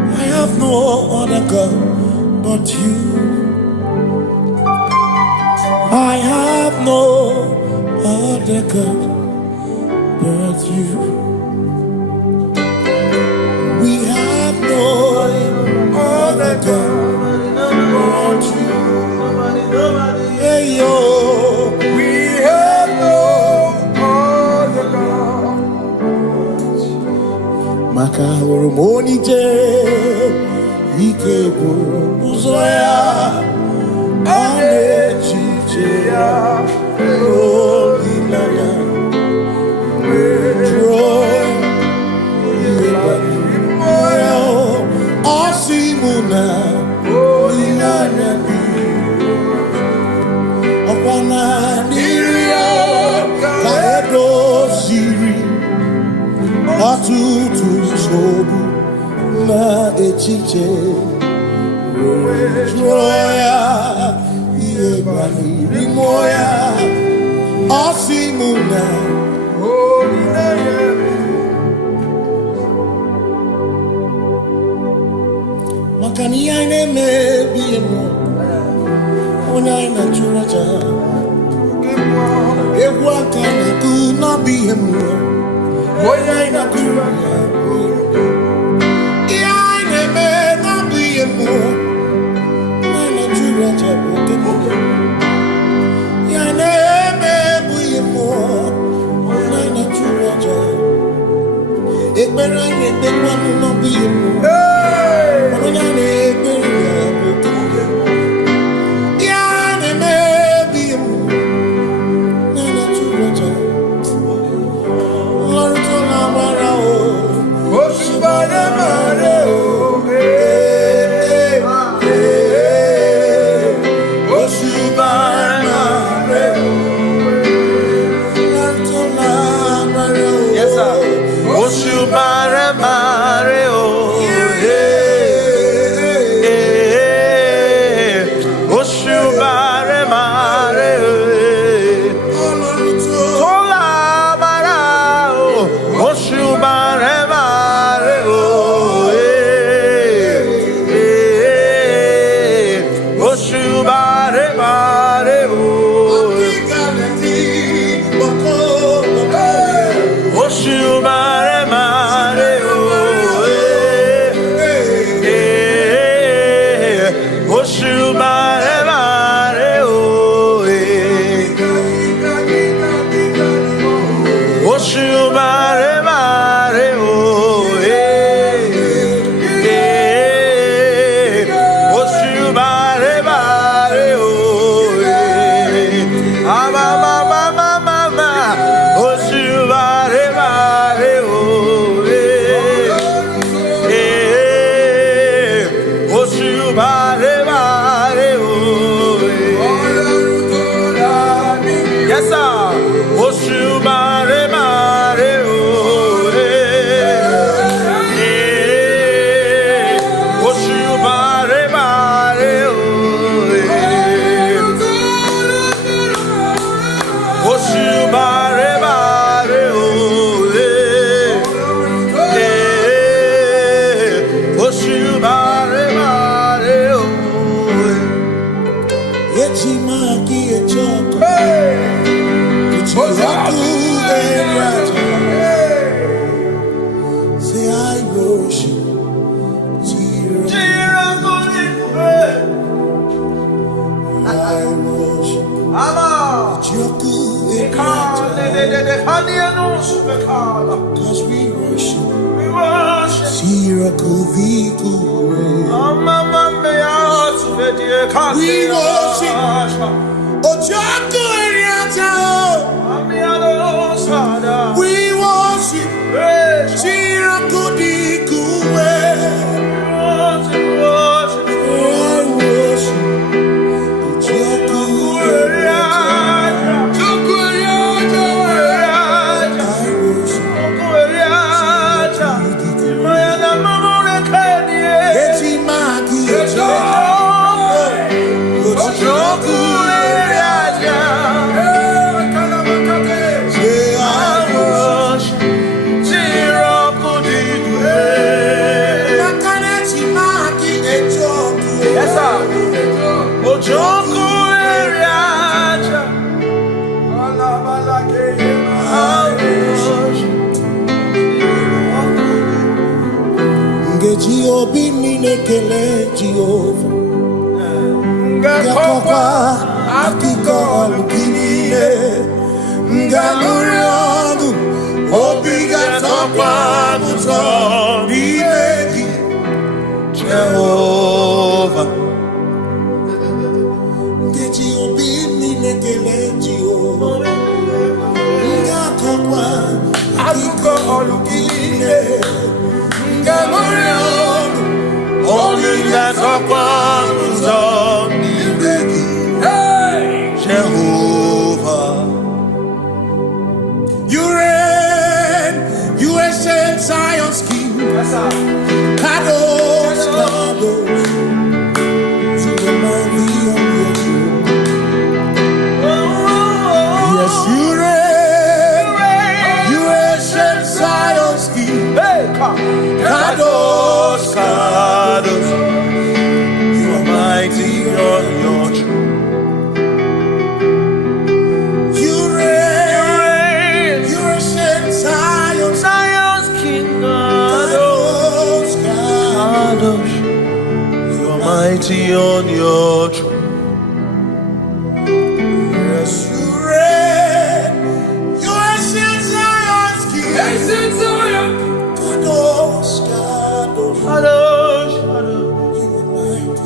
I have no other God but you. I have no other God but you. We have no other God but you. Hey yo, we have no other God. Maka hormoni je, ike buru uzoya. Anechichea, Holy Land, Joy, Moyo, Osimuna, Holy Land, Opana Niria, Kaedo Siri, Atutu Sobu, Na Echiche, Joya. Moya, Osimuna, Holy Land. Makani aine me biemo, ona ina churaja. Ewa kana tu na biemo, ona ina churaja. Aine me na biemo, ona ina churaja. Cause we worship. Sirakuviku. We worship. Ojaku Eriata. We worship. Sirakudiku. Obi minekele Jehovah Ngakokwa akiko olukile Ngaluriagu Obi gatokwa muto Nimeki Jehovah Ngeji obi minekele Jehovah Ngakokwa akiko olukile Ngaluriagu Only that's upon hey, Jehovah. You reign, you ancient Zion's King. Kadosh, Kadosh, to the mighty of your throne. Yes, you reign, you ancient Zion's King. Kadosh, Kadosh. Mighty on your throne. You reign, you reign, Zion's King. Kadosh, Kadosh. You are mighty on your throne. Yes, you reign, you reign, Zion's King. Ancient Zion. Kadosh, Kadosh, Kadosh, Kadosh.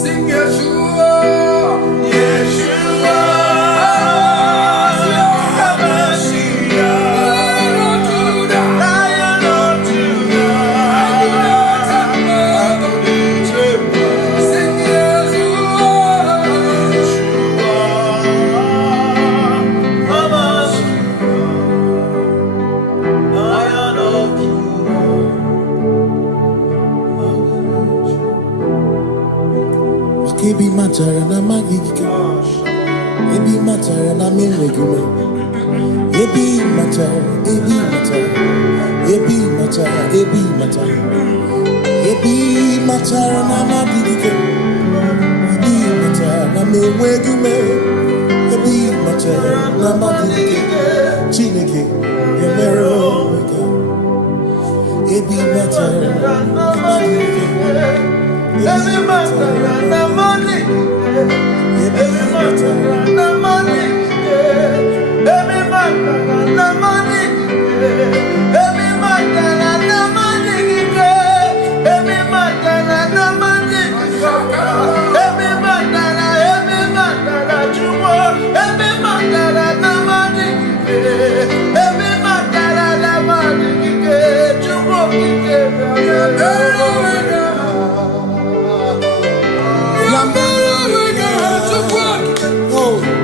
Sing Yeshua, Yeshua, Lion of Judah, sing Yeshua, Lion of Judah. Kebi matara na magiki, ebi matara na menwegume, ebi matara, ebi matara, ebi matara, ebi matara, ebi matara na magiki, ebi matara na menwegume, ebi matara na magiki, Chineke, emero mega, ebi matara na magiki. Every matter na money, every matter na money, every matter na money, every matter na money, every matter na money, every matter na jumo, every matter na money, every matter na money, jumo, Oh.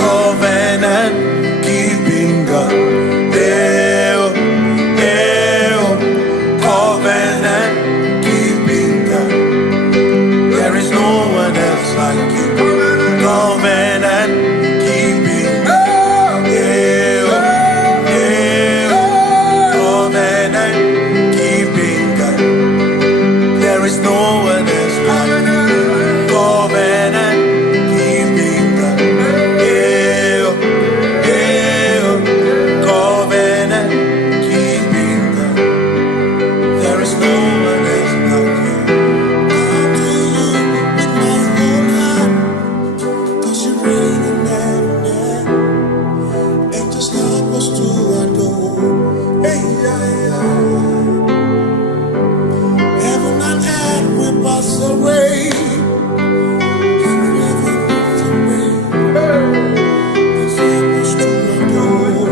covenant keeping God. Covenant keeping God. There is no one else like you. Covenant keeping God. Covenant keeping God. There is no one else like you. Covenant keeping God. Covenant keeping God. There is no one else like you. Come to you with my whole heart, 'cause you reign in heaven, and just help us to adore. Hey, yeah, yeah. Heaven and earth will pass away. Forever pass away. Just help us to adore.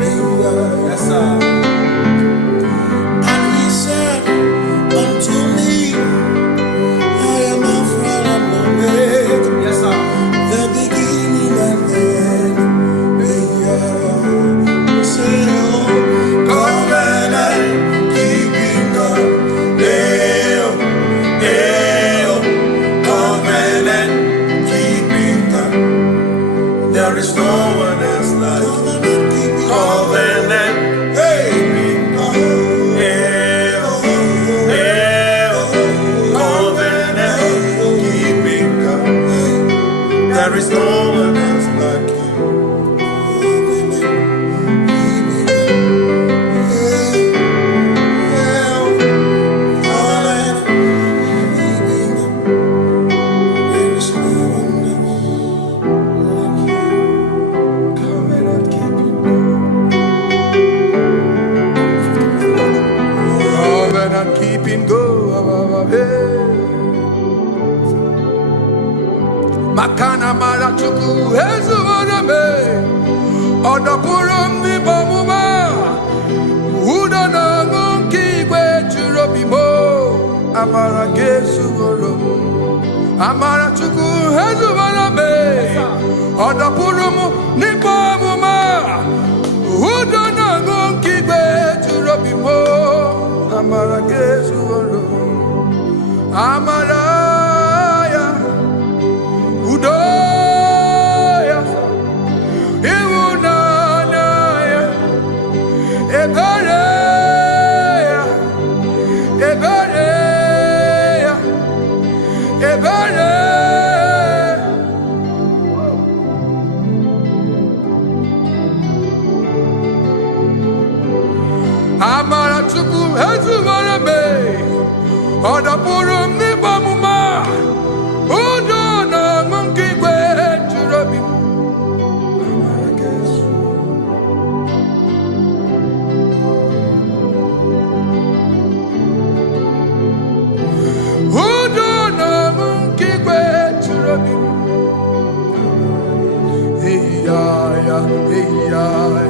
Hey, yeah. Yes, sir. And he said unto me, I am Alpha and Omega. Yes, sir. The beginning and the end. Hey, yeah. He said, oh, covenant keeping God. Covenant keeping God. There is no one else like you. Covenant keeping God. Covenant keeping God. There is no one else like you. Covenant keeping go. Makana mara chuku hezu waname. Odapurum ni bomuma. Uda na ngunki kwe churobimo. Amara gesu gorum. Amara chuku hezu waname. Odapurum ni bomuma. Uda na ngunki kwe churobimo. Amara gesu gorum. Amaraya. Udoya, Iwunanaya, Ebereya, Ebereya, Ebereya. Amara chuku hezu warame, Odapurum ni bamuma. Udo na ngunki kwe churobi. Amara gesu. Udo na ngunki kwe churobi. Hey ya ya, hey ya ya,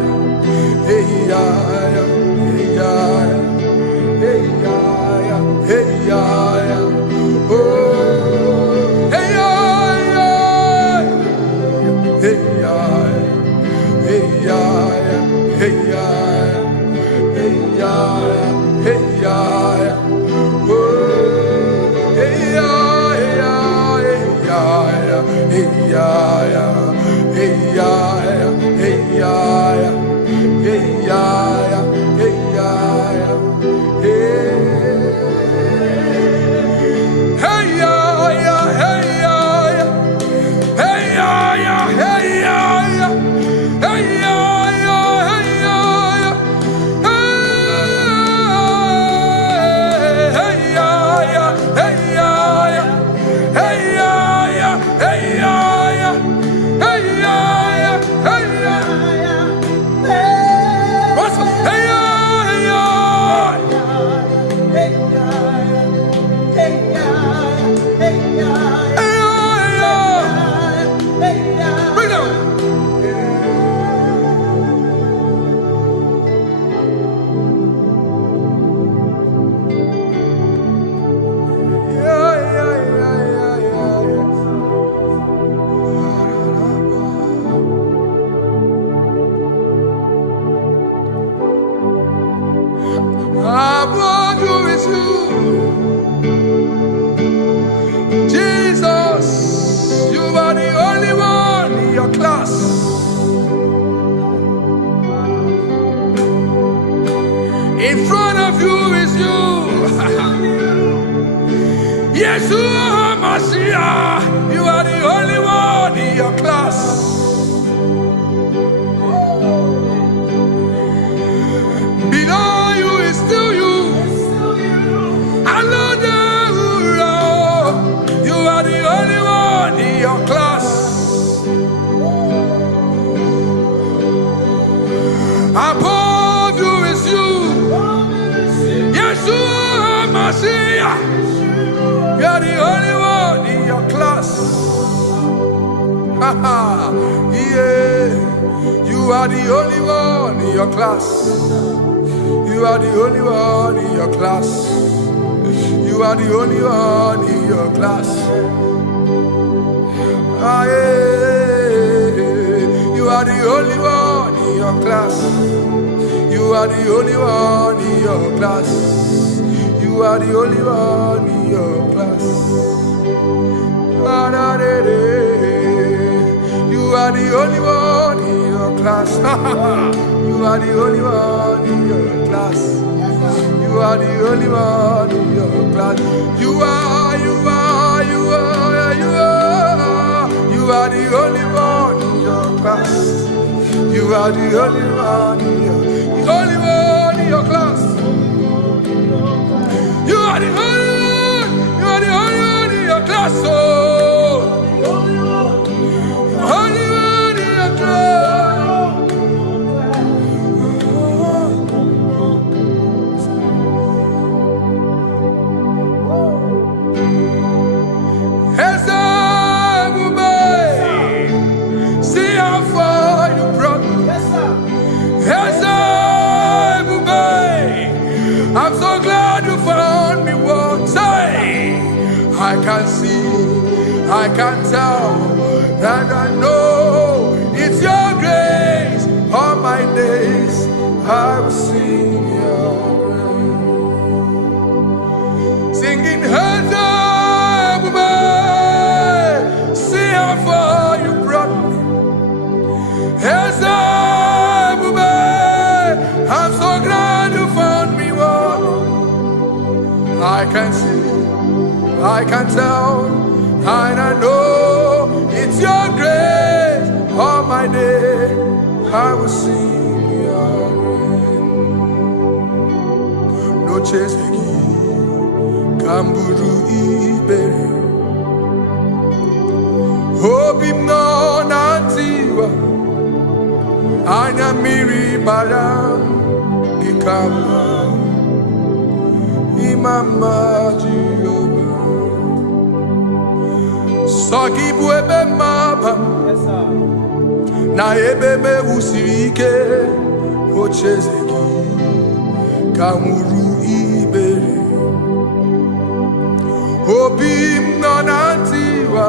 hey ya ya, hey ya ya, hey ya ya, hey ya ya. Oh. Hey ya ya, hey ya, hey ya, hey ya, hey ya, hey ya, oh, hey ya, hey ya, hey ya, hey ya, hey ya, hey ya, hey ya. class. In front of you is you. Yes, you are Messiah. You are the only one in your class. Below you is still you. You are the only one in your class. Above you is you. Yes, you are Messiah. You are the only one in your class. Yeah. You are the only one in your class. You are the only one in your class. You are the only one in your class. Ah, yeah. You are the only one in your class. You are the only one in your class. You are the only one in your class. Ah, da, da, da. You are the only one in your class. You are the only one in your class. You are the only one in your class. You are the only one in your class. You are the only one in your class. You are the only one in your class. Oh, only one in your class. I'm so glad you found me once. I can see, I can tell, and I know it's your grace. All my days I will sing your grace. Singing hands up, see how far you brought me. Hands up, I'm so glad you found me one. I can see, I can tell, and I know it's your grace. All my day I will sing your grace. No chesegi, kamburu ibere. Hobim no nantiwa, anya miri baram gikama. Imama Jehovah, Sogi buebe maba, na ebe me usirike, ochezegi, kamuru ibere, obim nonantiwa,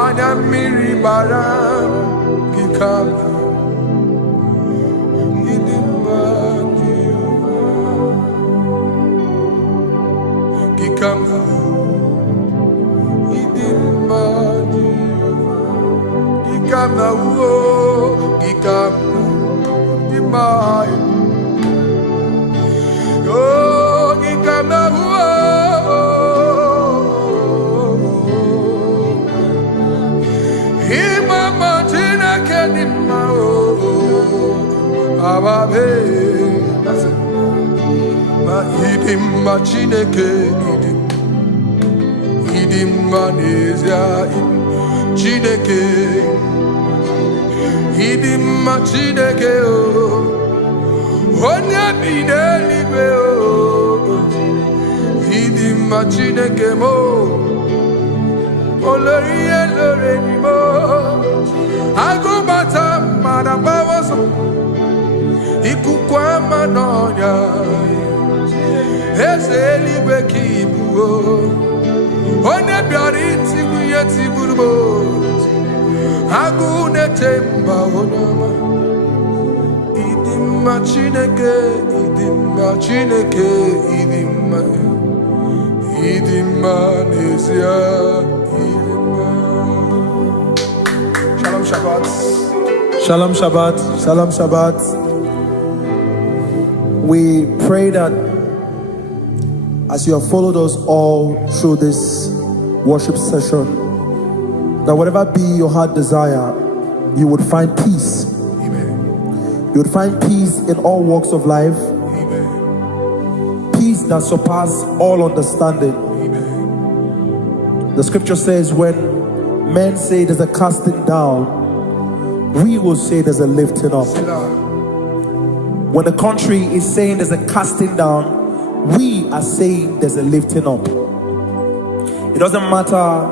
anya miri baram gikama. Chineke idim manezia Chineke idim Chineke o onye bidelibe o idim Chineke mo olori elore ni mo agubata madabawaso ikukwa manonya Ezeligwe kibuo One biari tibu yetiburubo Agune temba onama Idimma Chineke Idimma nezia Idimma Shabbat. Shalom Shabbat. Shalom Shabbat. We pray that as you have followed us all through this worship session, that whatever be your heart desire, you would find peace. Amen. You would find peace in all walks of life. Amen. Peace that surpasses all understanding. Amen. The scripture says when men say there's a casting down, we will say there's a lifting up. When the country is saying there's a casting down, we are saying there's a lifting up. It doesn't matter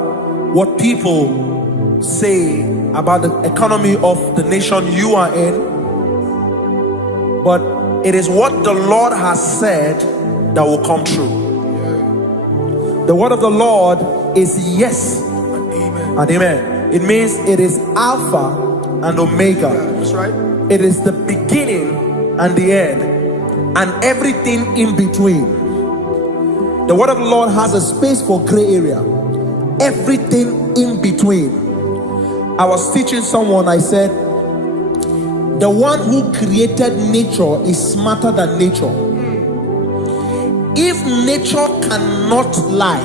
what people say about the economy of the nation you are in, but it is what the Lord has said that will come true. The word of the Lord is yes and amen. It means it is Alpha and Omega. That's right. It is the beginning and the end, and everything in between. The word of the Lord has a space for gray area. Everything in between. I was teaching someone, I said, the one who created nature is smarter than nature. If nature cannot lie,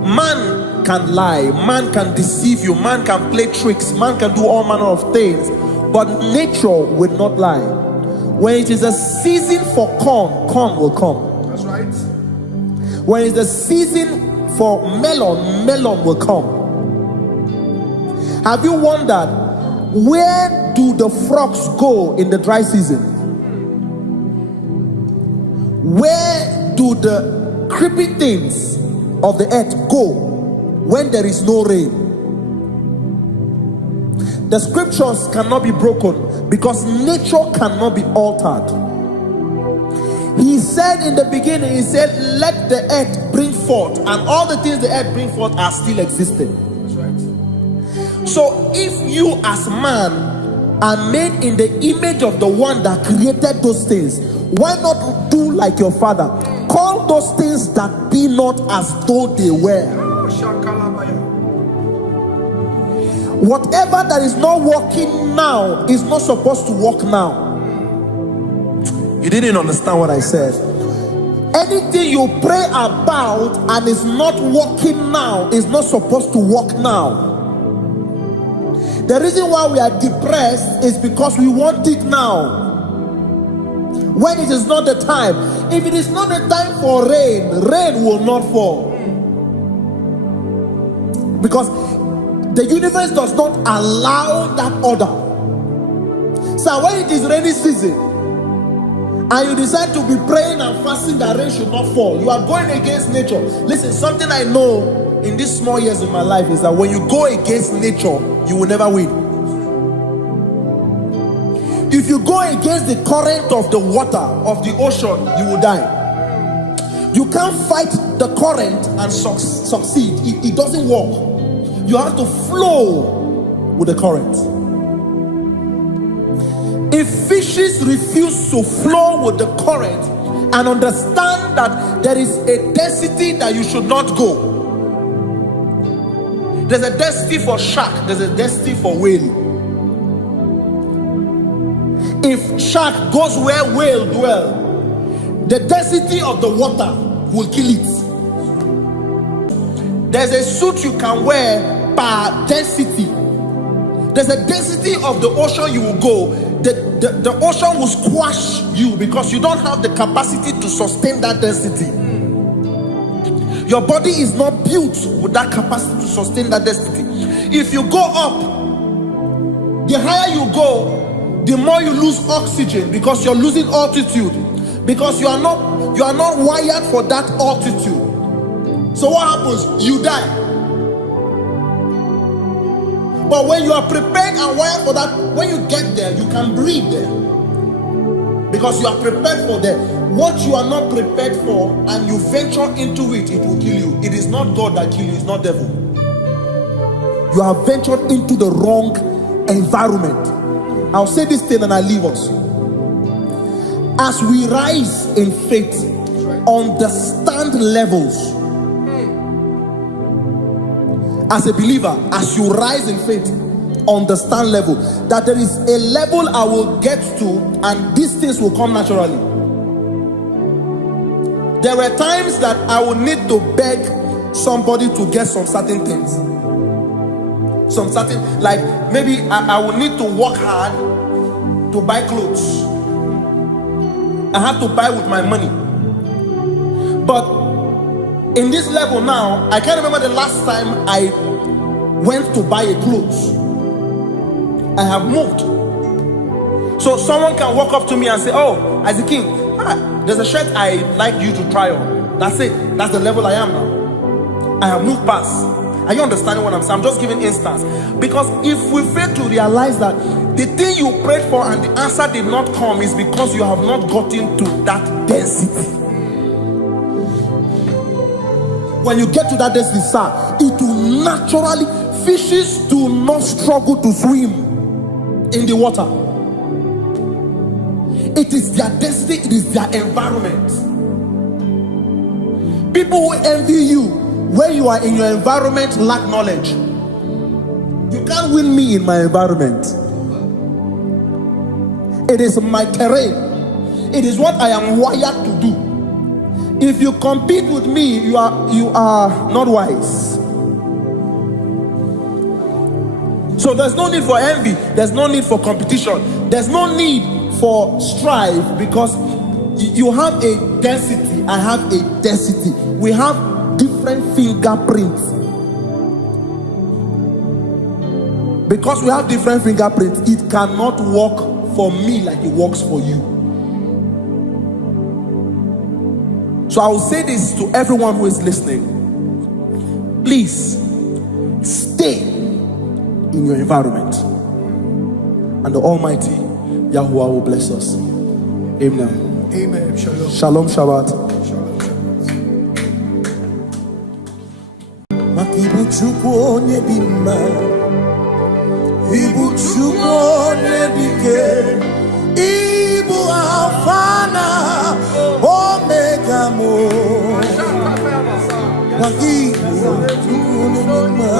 man can lie, man can deceive you, man can play tricks, man can do all manner of things, but nature will not lie. When it is a season for corn, corn will come. That's right. When it's the season for melon, melon will come. Have you wondered, where do the frogs go in the dry season? Where do the creepy things of the earth go when there is no rain? The scriptures cannot be broken because nature cannot be altered. He said in the beginning, he said, let the earth bring forth, and all the things the earth bring forth are still existing. That's right. So if you as man are made in the image of the one that created those things, why not do like your father? Call those things that be not as though they were. Whatever that is not working now is not supposed to work now. You didn't understand what I said. Anything you pray about and is not working now is not supposed to work now. The reason why we are depressed is because we want it now, when it is not the time. If it is not the time for rain, rain will not fall, because the universe does not allow that order. So when it is rainy season and you decide to be praying and fasting that rain should not fall, you are going against nature. Listen, something I know in these small years of my life is that when you go against nature, you will never win. If you go against the current of the water of the ocean, you will die. You can't fight the current and succeed. It doesn't work. You have to flow with the current. If fishes refuse to flow with the current and understand that there is a density that you should not go, there's a density for shark, there's a density for whale. If shark goes where whale dwell, the density of the water will kill it. There's a suit you can wear per density. There's a density of the ocean you will go. The ocean will squash you because you don't have the capacity to sustain that density. Your body is not built with that capacity to sustain that density. If you go up, the higher you go, the more you lose oxygen because you're losing altitude, because you are not wired for that altitude. So what happens? You die. But when you are prepared and wired for that, when you get there, you can breathe there, because you are prepared for that. What you are not prepared for and you venture into it, it will kill you. It is not God that kills you, it's not devil. You have ventured into the wrong environment. I'll say this thing and I leave us. As we rise in faith, understand levels. as a believer, as you rise in faith, understand level, that there is a level I will get to and these things will come naturally. There were times that I would need to beg somebody to get some certain things. Some certain, like maybe I would need to work hard to buy clothes. I have to buy with my money. But in this level now, I can't remember the last time I went to buy a clothes. I have moved. So someone can walk up to me and say, oh, as a king, there's a shirt I like you to try on. That's it. That's the level I am now. I have moved past. Are you understanding what I'm saying? I'm just giving instance. Because if we fail to realize that the thing you prayed for and the answer did not come is because you have not gotten to that density. When you get to that density, sir, it will naturally, fishes do not struggle to swim in the water. It is their destiny, it is their environment. People who envy you when you are in your environment lack knowledge. You can't win me in my environment. It is my terrain. It is what I am wired to do. If you compete with me, you are not wise. So there's no need for envy. There's no need for competition. There's no need for strife, because you have a density. I have a density. We have different fingerprints. Because we have different fingerprints, it cannot work for me like it works for you. So I will say this to everyone who is listening. Please stay in your environment, and the Almighty Yahuwah will bless us. Amen. Amen. Shalom. Shalom Shabbat. Ibu Chukwu onye dị mma, Ibu Chukwu onye dike, Ibu Alpha na Omega mo. Ibu Chukwu onye dị mma,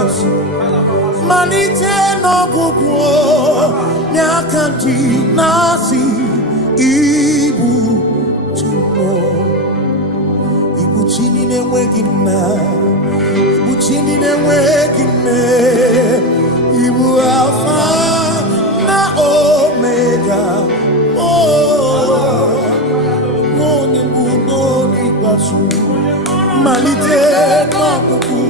malite n'ọgwụgwụ n'akanti nasi. Ibu Chukwu, Ibu Chini n'enweghị nna. Chini n'enweghị nne, Ibu Alpha na Omega, onye mbụ n'onye ikpeazụ, malite n'ọgwụgwụ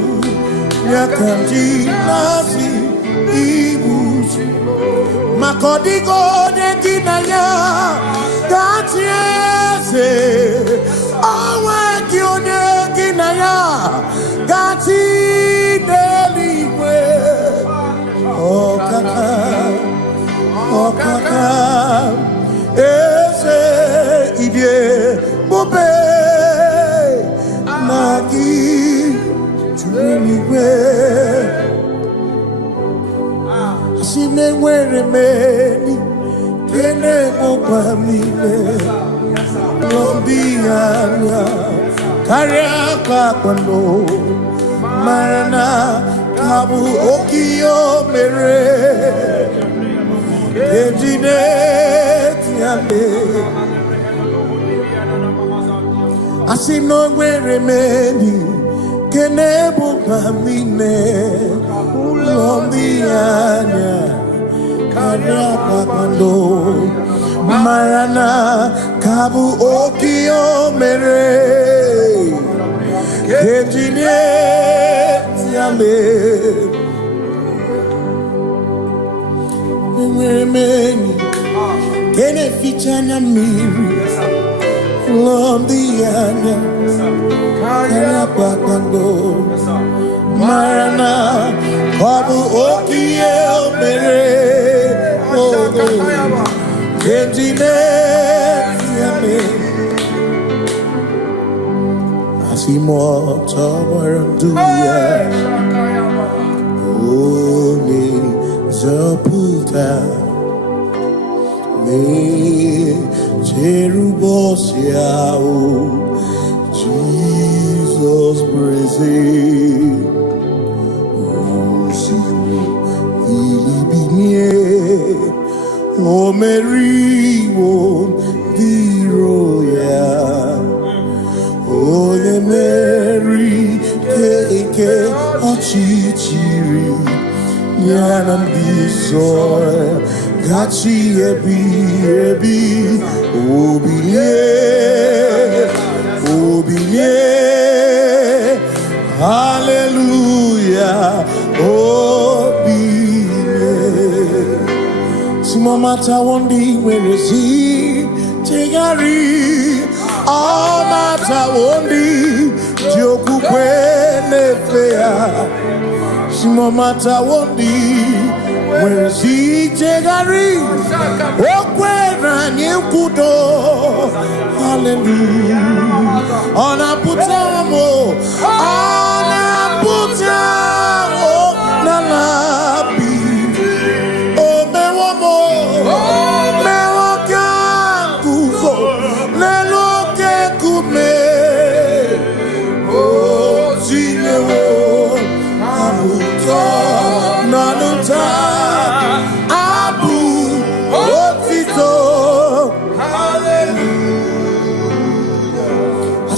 ya ka ndị na-asị Ibu. Maka ọ dịghị onye gị na ya ga-achị eze, o nweghị onye gị na ya ga-achị n'eluigwe. Ọkaka eze ibie bube na gị juru n'igwe. Asị m enwere m enyi kene mụkwa m n'ime n'obi anya karịa kpakpando, mara na ka bụ okiyo mere ejide tiame. Asị na o nwere m enyi kene bụkwa m n'ime ụlọ ndị anya karịa kpakpando, mara na ka bụ okiyo mere ejide tiame. Enwere m enyi kene ficha anya mmiri ụlọ ndị anya karịa kpakpando, mara na ọ bụ okiyo mere ejide tiame. Simotobaraduya Oni Zaputa Me Jerubosiao Jesus praise O Mary, O the royal, O the Mary, Keke, Ochichiri, Yanam Bisoy, Gachi Ebi, Obiye, Hallelujah, Mata wondi werezi tegari all mata wondi joku kwene fea simo mata wondi werezi tegari okwena nyekudo hallelujah ona putamo nalabi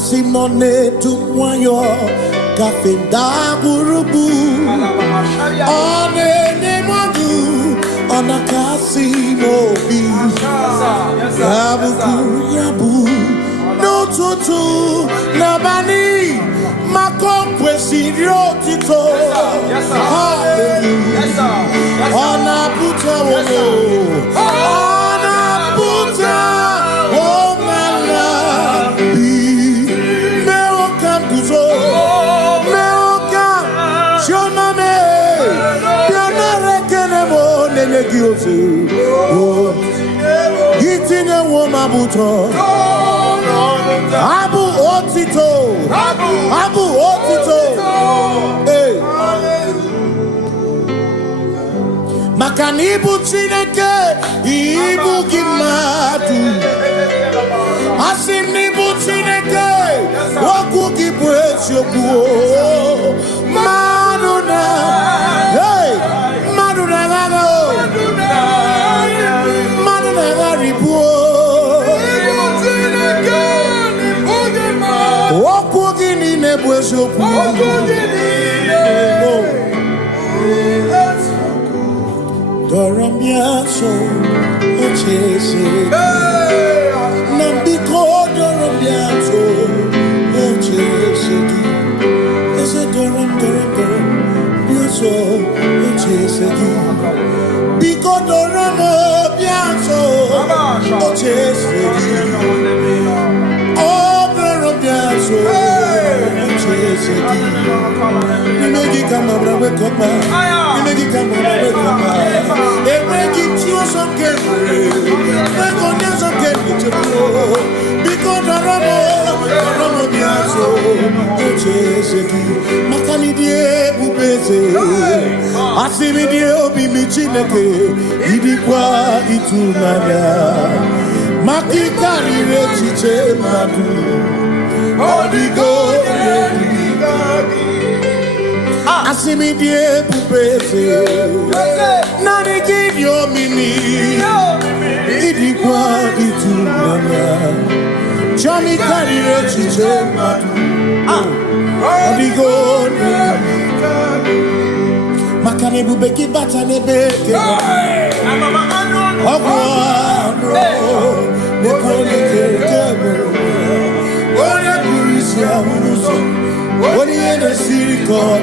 Simone tumwayo kafenda burubu one nemadu ona kasimobi yabu no tutu nabani makompwe sirio tito hallelujah ona puta wono Gitinye woma buto Abu otito Hey Makanibu chineke Ibu gimadu Asinibu chineke Woku gibwes yoku Maduna Hey Maduna Doramiaso, Ochese, Nambiko Doramiaso, Ochese, Ese Doram, Biaso, Ochese, Biko Doramiaso, Ochese, Oh, Doramiaso, Ochese, Nimegi Kamabra, Wekoma, Nimegi Kamabra, they may give you some candy, they go down some candy to go. Because the Ramo Biaso, Ocheseki, Makanidie Bubese, Asimidie Obi Michineke, Idikwa Itunaya, Makikari Rechiche Madu, Odigo, Asimidie Bubese, Nani give your mimi, Idikwa Itunaya, Chami Kari Rechiche Madu, Odigo, Makane Bubeki Batane Beke, Ogwano, Nekone Kere, Oya Kurisia Unuso. What you in the city called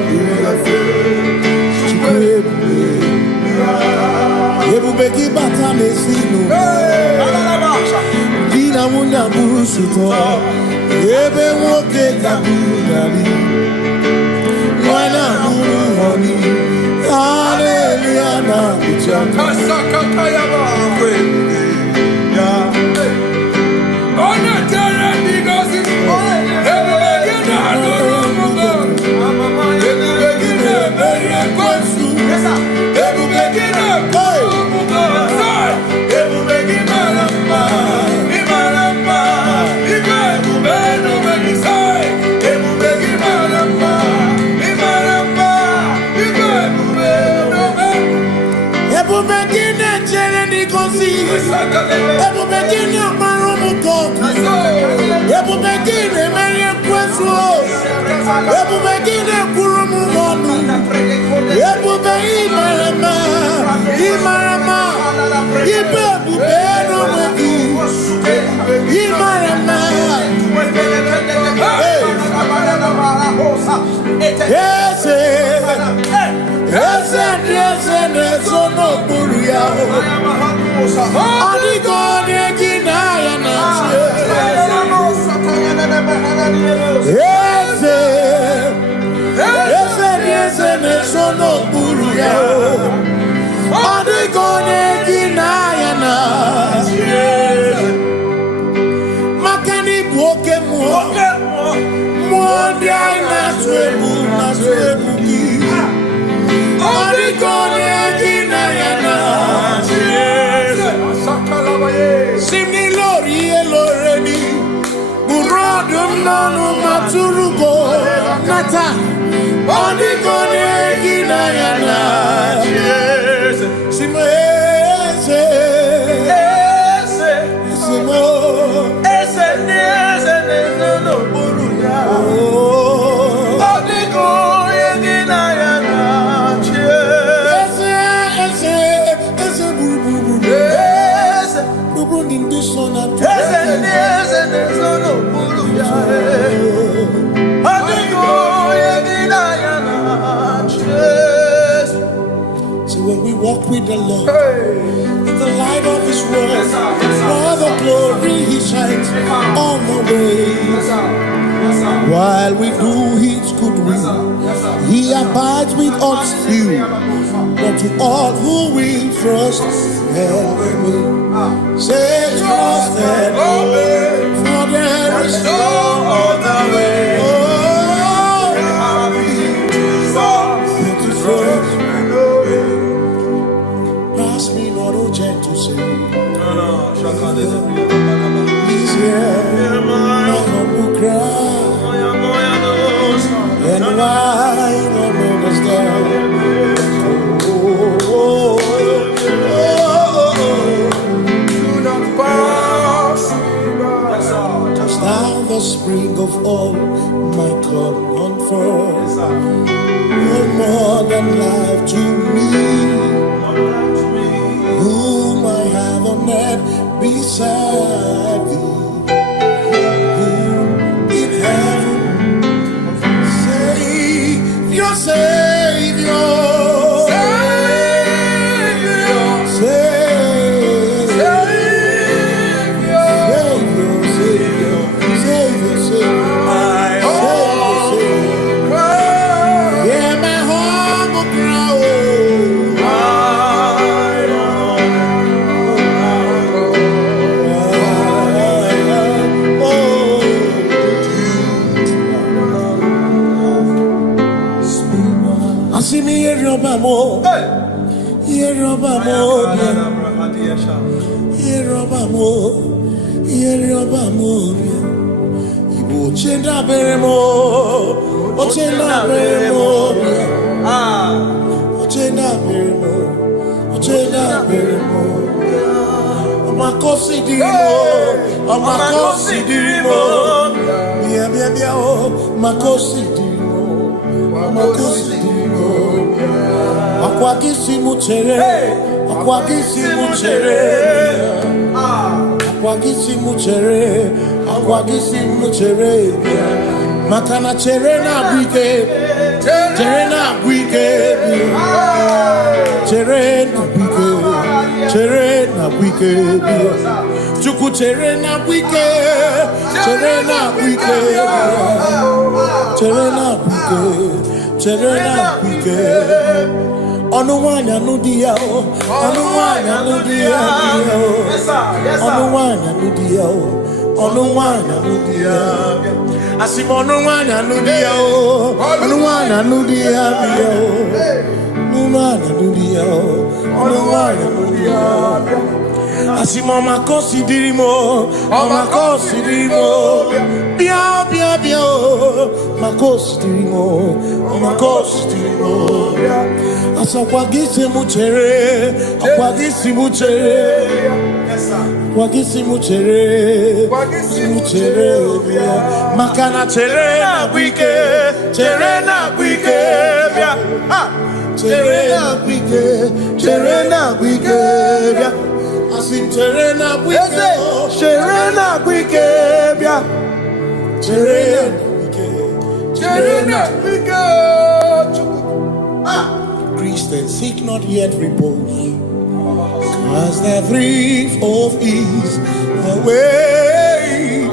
Ebubeki batame sinu Dina munda busuto Ebe woke kabudali Wana muru honi Hallelujah na kuchaka Kasaka kayaba Ona tere digosi Ebubeki na Jeremy Consi, Ebu Begin, Maromo God, Ebu Begin, Marian Queso, Ebu Begin, Kurumu Monu, Ebu Begin, Imarama, Ibebu Beno Meki, Imarama, yes, yes, no Buria. Adigone Ginaya Nache. Yes, yes, no Buria. Adigone Ginaya Nache. Makani Boke Modia Naswebu. Adigone Ginaya Nache. Simni lori eloreni Burodum nanu maturugo Nata Adigone Ginayana Simo Simo no buruya Adigone Ginayana So when we walk with the Lord, in the light of His word, all the glory He shines on the way. While we do His good will, He abides with us few. But to all who will trust and obey, say trust and obey, for there is no other way. Oh, but to trust and obey. Pass me not, O gentle Savior. Please hear my humble cry. And why not understand? Now the spring of all my common force, no more than life to me, whom I have on earth beside thee, in heaven, Savior, Savior. Igbo chenda beremo, ochenda beremo, ochenda beremo, ochenda beremo. Amakosi dirimo, bia oh, makosi dirimo. Akwagisi muchere, makana chere na bwike, chuku chere na bwike. Onuwanya nudia, Asim onuwanya nudia, Asimo makosidimo, makosidimo. Bia bia bia, makosidimo, makosidimo. Asakwagisi muchere, akwagisi muchere. Wagisi muchere, makana chere na wike, chere na wike, chere na wike, asim chere na wike, chere na wike, chere na wike. Christians seek not yet repose, as the brief of ease, the way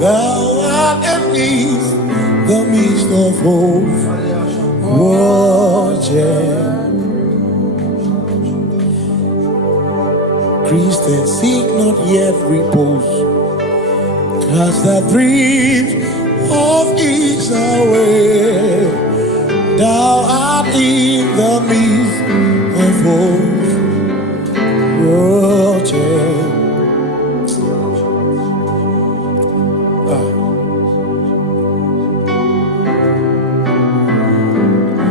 thou art in ease, the midst of hope, watching. Christians seek not yet repose, cast the brief of ease away, thou art in the midst of hope.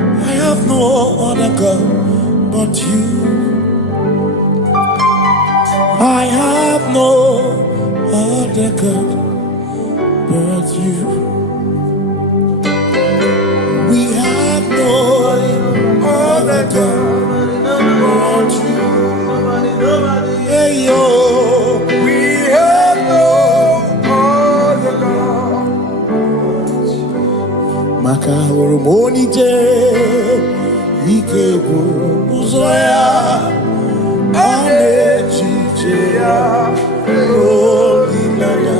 I have no other God but you. I have no other God but you. We have no other God but you. Hey yo, we have no other God. Maka hormoni je, ike buzoya, ane chicheya, holy nana,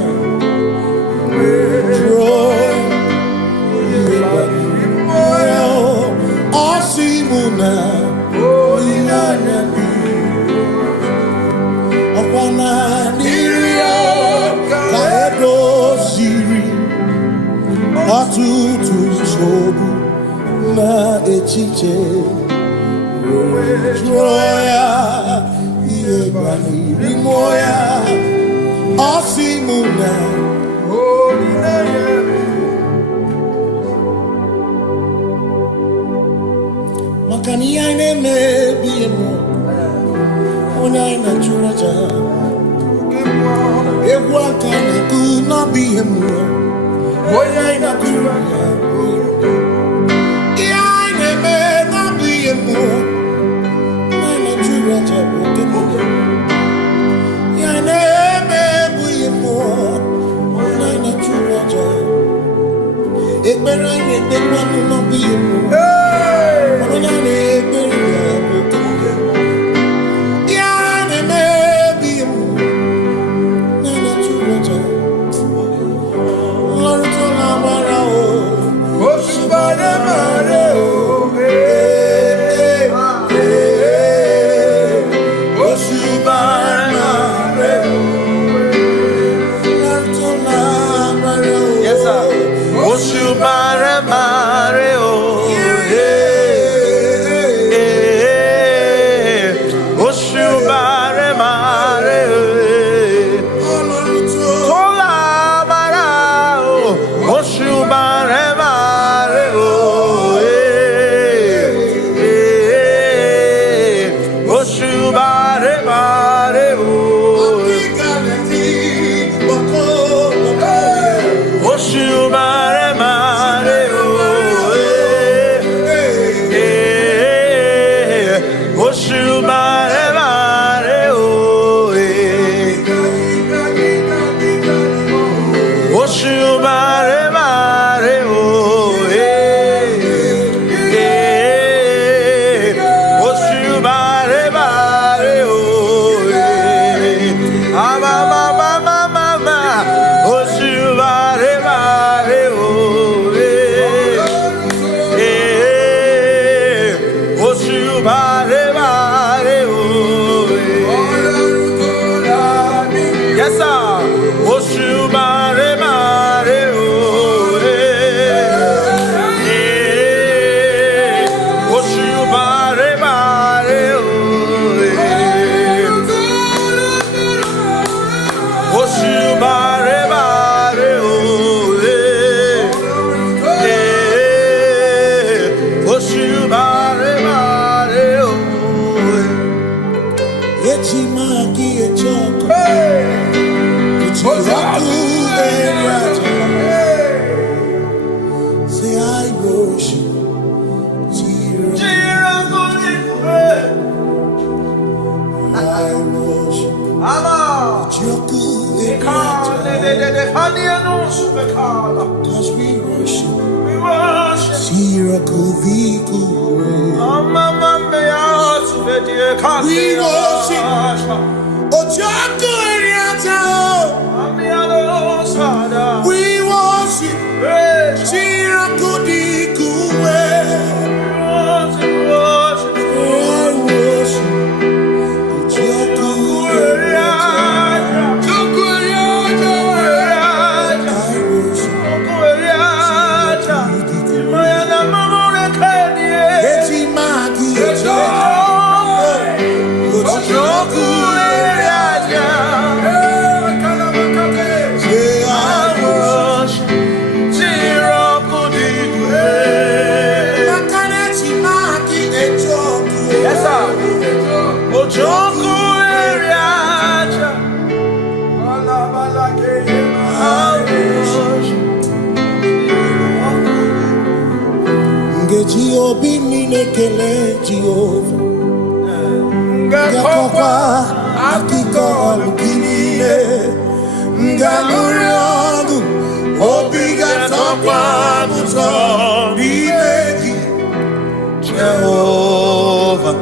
joy, moya, osimuna, holy nana. Okwana niria kaedo siri atutu sobu na echiche joya iebani rimoya osimuna makani aine mebi emo onai na churaja Eguaka na kuna bihemu onai na churaja Iaine me na bihemu onai na churaja Iaine me bihemu onai na churaja Ekbera ine dekwanu na bihemu onai na ekbera Say I worship. Cause we worship. We worship. We worship. We worship. Obi minekele Jehova Ngakokwa akiko alukile Ngamuriogu Obi gatokwa muto Bimeki Jehova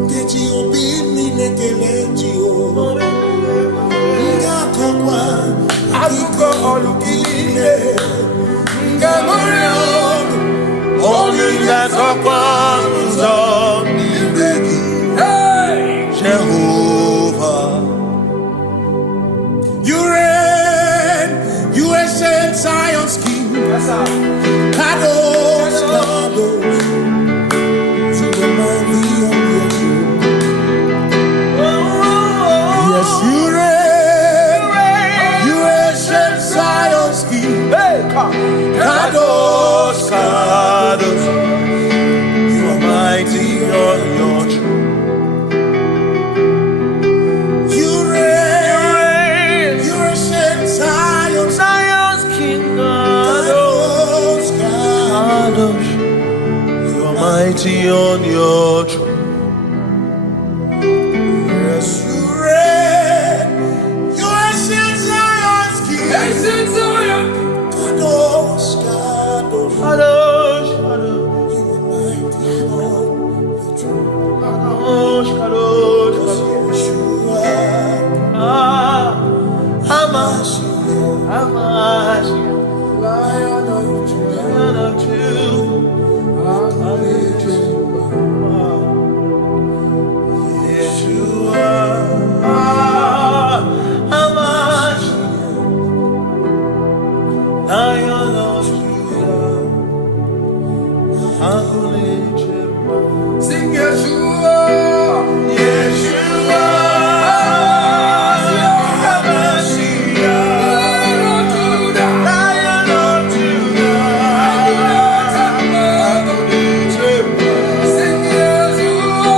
Ngeji obi minekele Jehova Ngakokwa akiko alukile Ngamuriogu Jehovah, you reign, you ancient Zion's King. Kadosh, Kadosh, to the mighty on your throne. Yes, you reign, you ancient Zion's King. Kadosh, Kadosh, you are mighty on your throne. You reign, you ancient Zion's King. Kadosh, Kadosh, you are mighty on your throne. Yes, you reign, you ancient Zion's King. Ancient Zion. Kadosh, Kadosh, Kadosh, Kadosh, you are mighty on the throne. Kadosh, Kadosh, Yeshua, Hamashiach, Lion of Judah, Yeshua, Hamashiach, Lion of Judah, sing Yeshua, Yeshua, Hamashiach, Lion of Judah, sing Yeshua,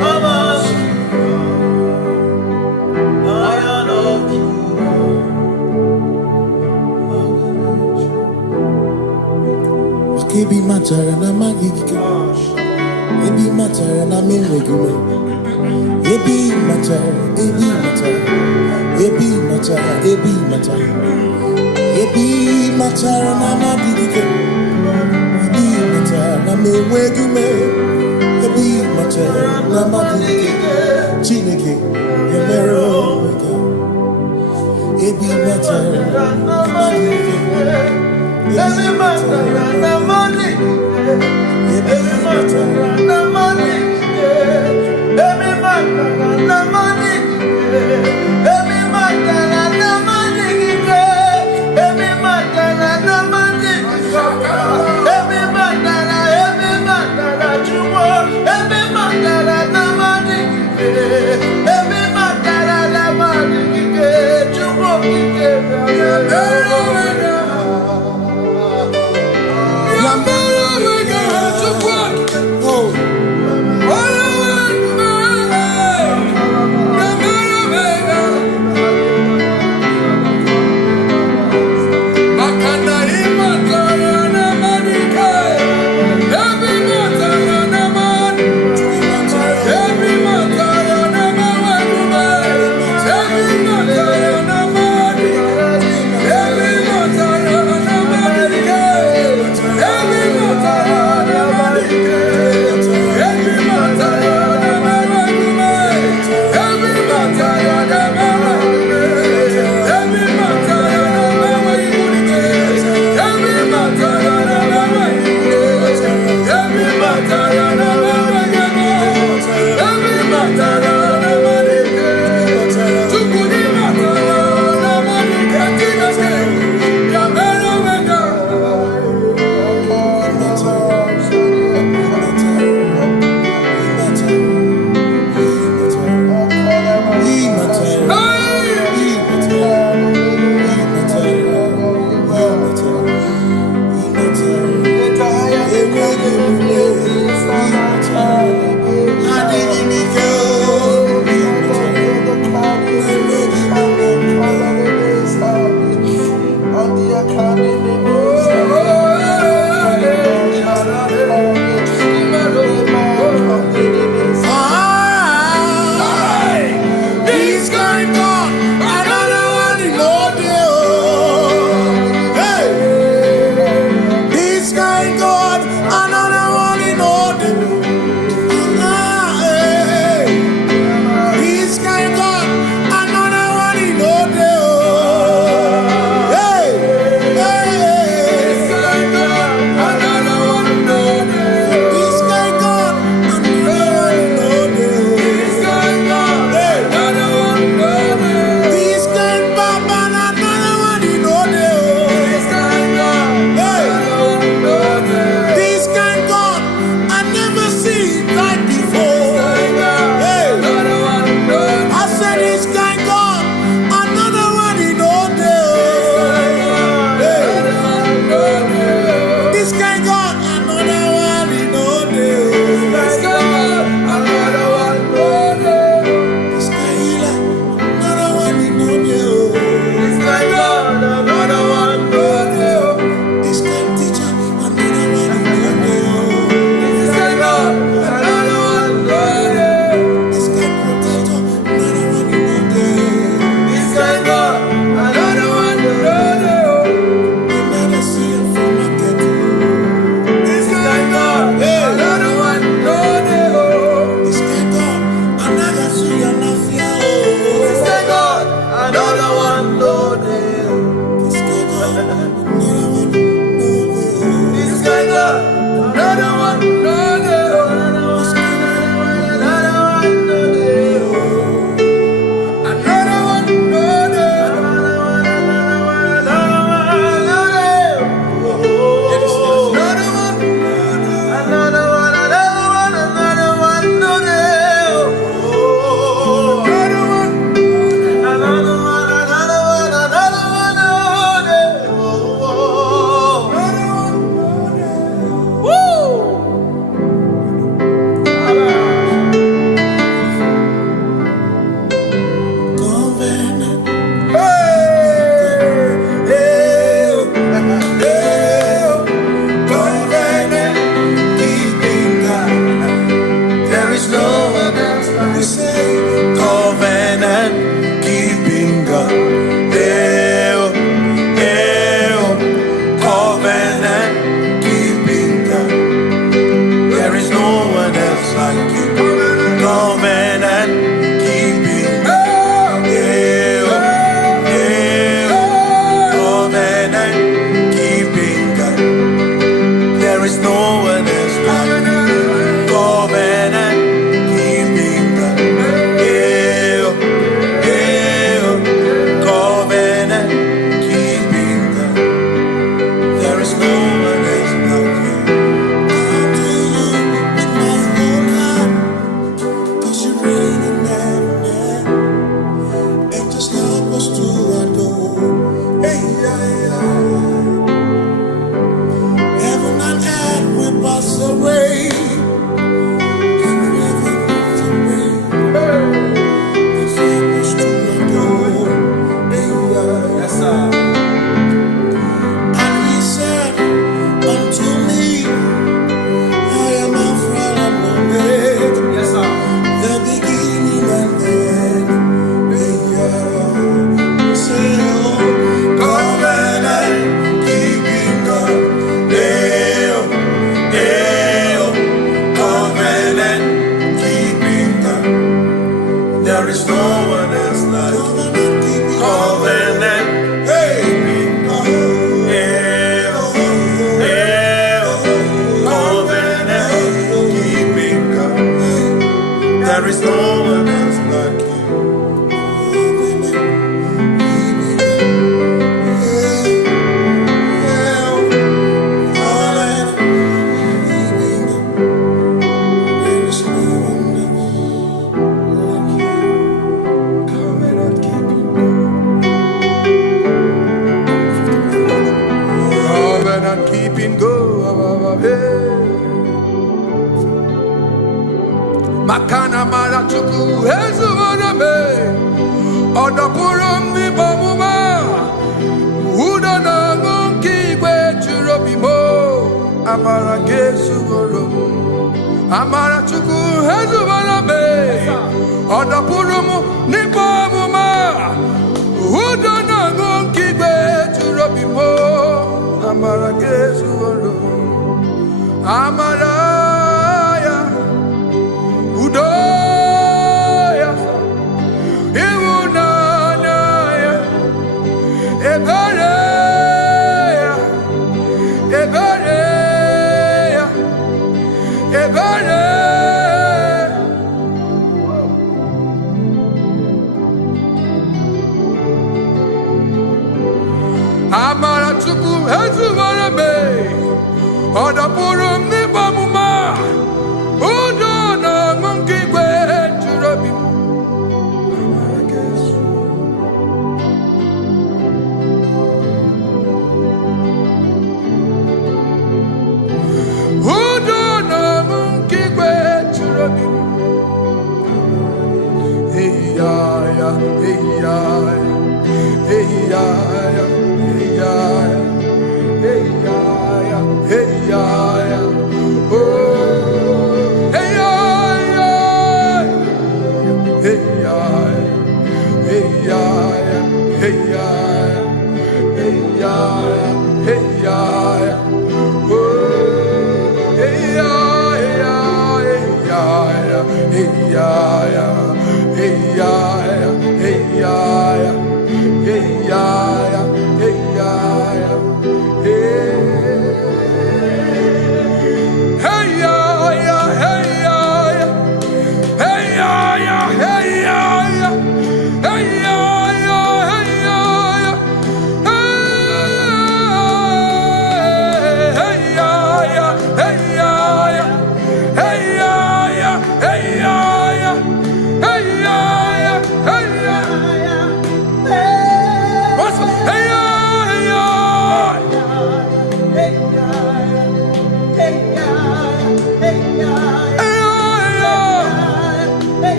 Hamashiach, Lion of Ebi matara na magigike, ebi matara na menwegume, ebi matara, ebi matara, ebi matara, ebi matara, ebi matara na magigike, ebi matara na menwegume, ebi matara na magigike, Chineke yemero wega, ebi matara na magigike. Every matter and money, every matter and money, every matter and money, every matter and money, every matter and money, every matter you want, every matter and money, every matter and money, you want. is no one else like you. Covenant keeping God. Yeah, yeah. Covenant keeping God. There is no one else like you. Come to you with my whole heart, 'cause you reign in heaven, and just help us to adore. Hey, yeah, yeah. Heaven and earth will pass away. Forever pass away. Just help us to adore. Hey, yeah. Yes, sir. And he said unto me, I am Alpha and Omega. Yes, sir. The beginning and the end. Hey, yeah. Say, oh, covenant keeping God. Yeah, yeah. Covenant keeping God. There is no one else like you. Covenant keeping God. Yeah, yeah. Covenant keeping God. There is no one else like you. Covenant keeping go. Makana mara chuku hezu waname. Odapurum ni bamuma. Uda na ngunki kwe churobimo. Amara gesu woro. Amara chuku hezu waname. Odapurum ni bamuma. Uda na ngunki kwe churobimo. Amara gesu woro. Amara ya. Udoya. Iwunanaya. Ebereya. Ebereya. Ebereya. Amara chuku hezu warame. Odapurum ni bamuma. Udo na monkey kwe churobi. Amara gesu. Udo na monkey kwe churobi. Hey ya ya, hey ya ya, hey ya ya, hey ya ya, hey ya ya, hey ya ya.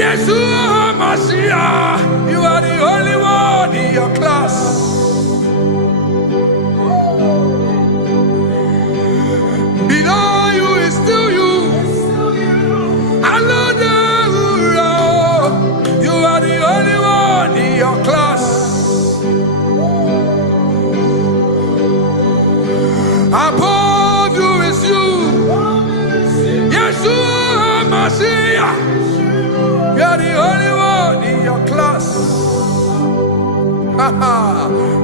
Yeshua Mashiach, you are the only one in your class. Below you is still you. You are the only one in your class. Above you is you. Yeshua Mashiach. You are the only one in your class.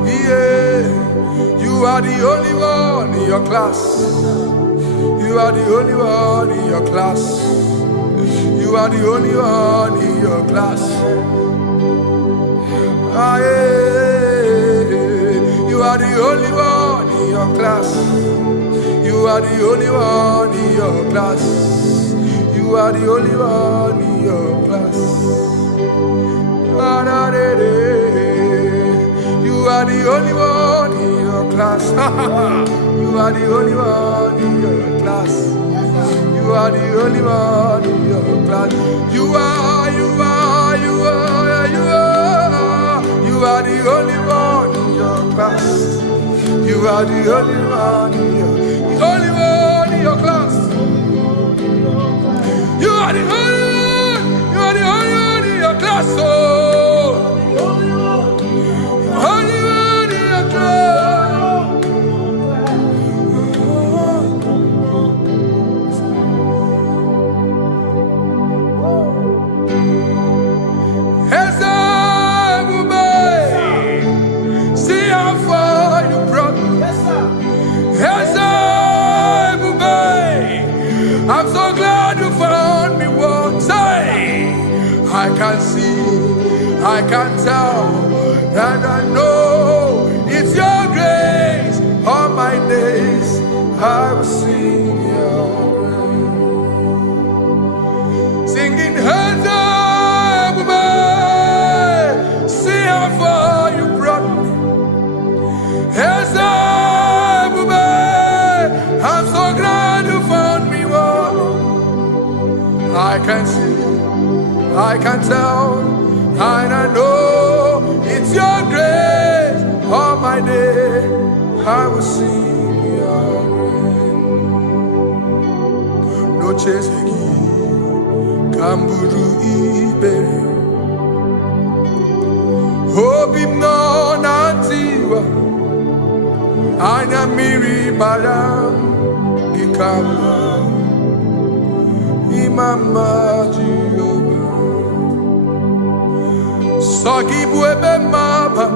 Yeah. You are the only one in your class. You are the only one in your class. You are the only one in your class. Ah, yeah. You are the only one in your class. You are the only one in your class. You are the only one in your class. Ah, da, da, da. You are the only one in your class. You are the only one in your class. You are the only one in your class. You are the only one in your class. You are the only one in your class. You are the only one in your class. Oh, only one in your class. I'm so glad you found me one day. I can see, I can tell, and I know it's your grace. All my days I will sing your grace. Singing hands up, see how far you brought me. Hands up, I'm so glad you found me. I can see, I can tell, and I know it's your grace. All my day I will sing your grace. No chesegi, kamburu ibere. Hobim no nantiwa, anya miri baram ikama. Mama Jehovah, Sagi buebe maba,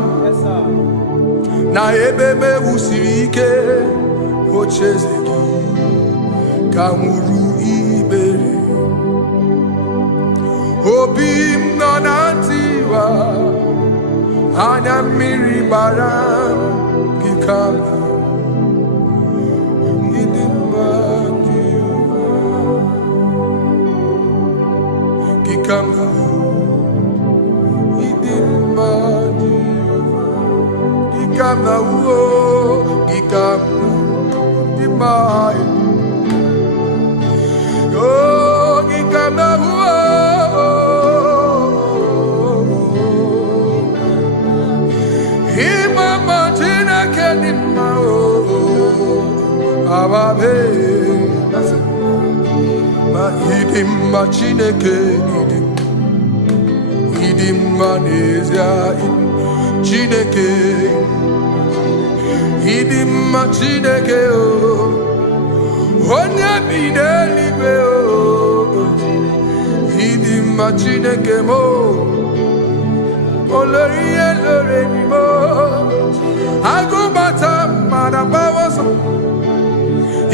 na ebe me usirike, ochezegi, kamuru ibere, obim nonantiwa, anya miri baram gikama. Chineke idim manezia Chineke idim Chineke o onye bideligwe o idim Chineke mo oloriye lore ni mo agubata marabawoso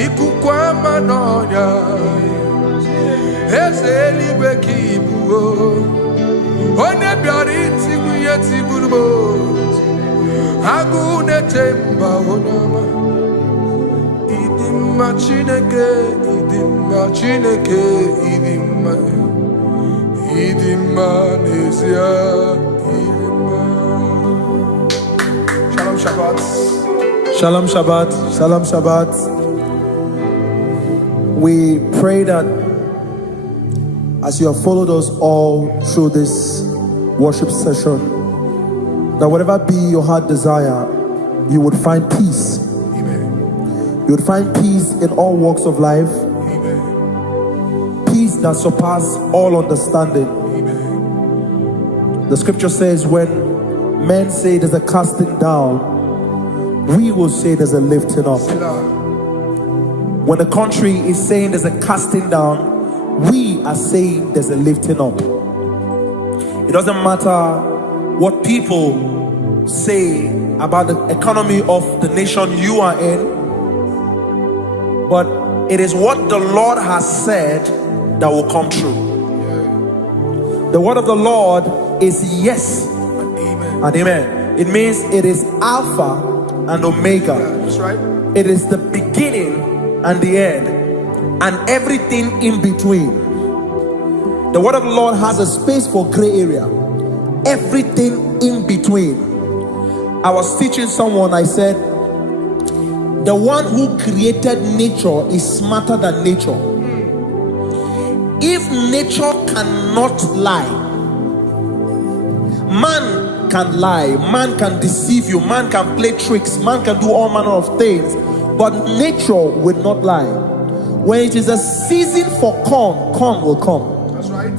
ikukwa manonya ezeligwe kibuo onye bịara itigbu ihe tigburu m agụ na-etemba onye ọma ịdị mma Chineke ịdị mma Chineke ịdị mma n'ezie ịdị mma. Shalom Shabbat. Shalom Shabbat. Shalom Shabbat. We pray that as you have followed us all through this worship session, that whatever be your heart desire, you would find peace. Amen. You would find peace in all walks of life. Amen. Peace that surpasses all understanding. Amen. The scripture says, when men say there's a casting down, we will say there's a lifting up. When the country is saying there's a casting down, we are saying there's a lifting up. It doesn't matter what people say about the economy of the nation you are in, but it is what the Lord has said that will come true. The word of the Lord is yes and amen. It means it is Alpha and Omega. That's right. It is the beginning and the end, and everything in between. The word of the Lord has a space for gray area. Everything in between. I was teaching someone, I said, the one who created nature is smarter than nature. If nature cannot lie, man can lie, man can deceive you, man can play tricks, man can do all manner of things, but nature will not lie. When it is a season for corn, corn will come. That's right.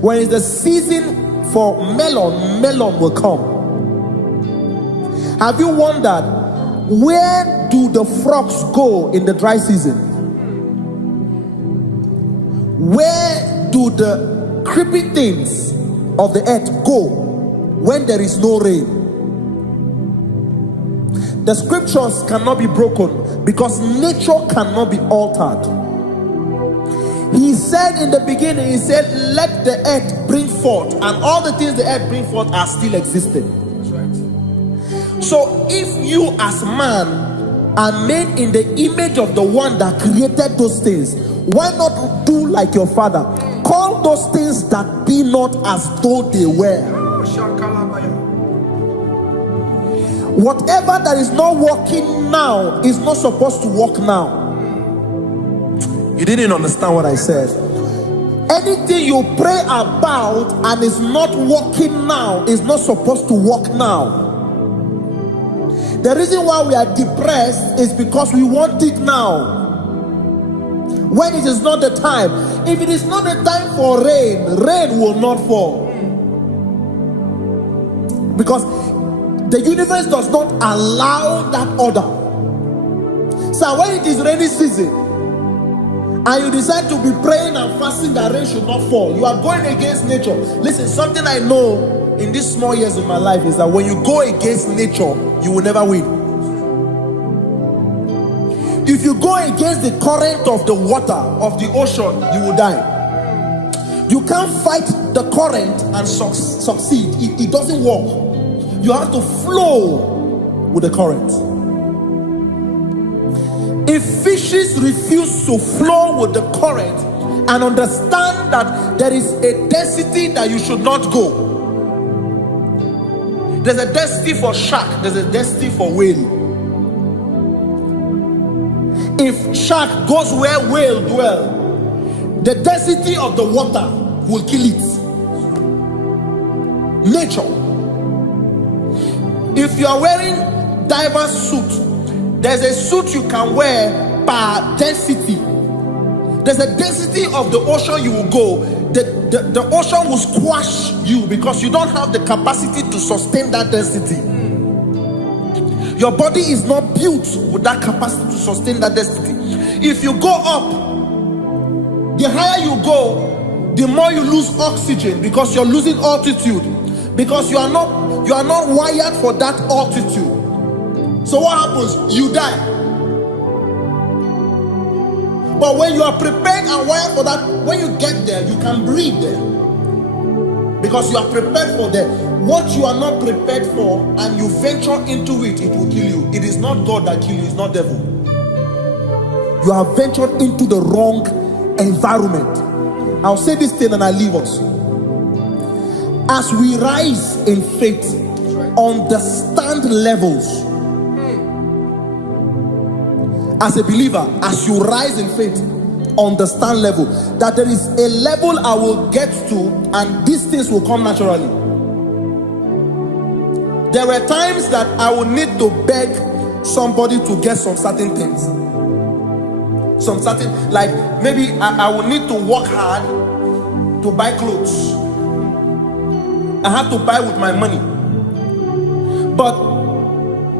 When it's the season for melon, melon will come. Have you wondered, where do the frogs go in the dry season? Where do the creepy things of the earth go when there is no rain? The scriptures cannot be broken because nature cannot be altered. He said in the beginning, he said, let the earth bring forth, and all the things the earth bring forth are still existing. That's right. So if you as man are made in the image of the one that created those things, why not do like your father? Call those things that be not as though they were. Whatever that is not working now is not supposed to work now. You didn't understand what I said. Anything you pray about and is not working now is not supposed to work now. The reason why we are depressed is because we want it now, when it is not the time. If it is not the time for rain, rain will not fall, because the universe does not allow that order. So when it is rainy season and you decide to be praying and fasting that rain should not fall, you are going against nature. Listen, something I know in these small years of my life is that when you go against nature, you will never win. If you go against the current of the water of the ocean, you will die. You can't fight the current and succeed. It doesn't work. You have to flow with the current. If fishes refuse to flow with the current and understand that there is a density that you should not go, there's a density for shark, there's a density for whale. If shark goes where whale dwell, the density of the water will kill it. Nature. If you are wearing diver's suit, there's a suit you can wear per density. There's a density of the ocean you will go. The ocean will squash you because you don't have the capacity to sustain that density. Your body is not built with that capacity to sustain that density. If you go up, the higher you go, the more you lose oxygen because you're losing altitude, because you are not wired for that altitude. So what happens? You die. But when you are prepared and wired for that, when you get there, you can breathe there, because you are prepared for that. What you are not prepared for and you venture into it, it will kill you. It is not God that kills you, it's not devil. You have ventured into the wrong environment. I'll say this thing and I leave us. As we rise in faith, understand levels. As a believer, as you rise in faith, understand level, that there is a level I will get to and these things will come naturally. There were times that I would need to beg somebody to get some certain things. Some certain, like maybe I would need to work hard to buy clothes. I have to buy with my money. But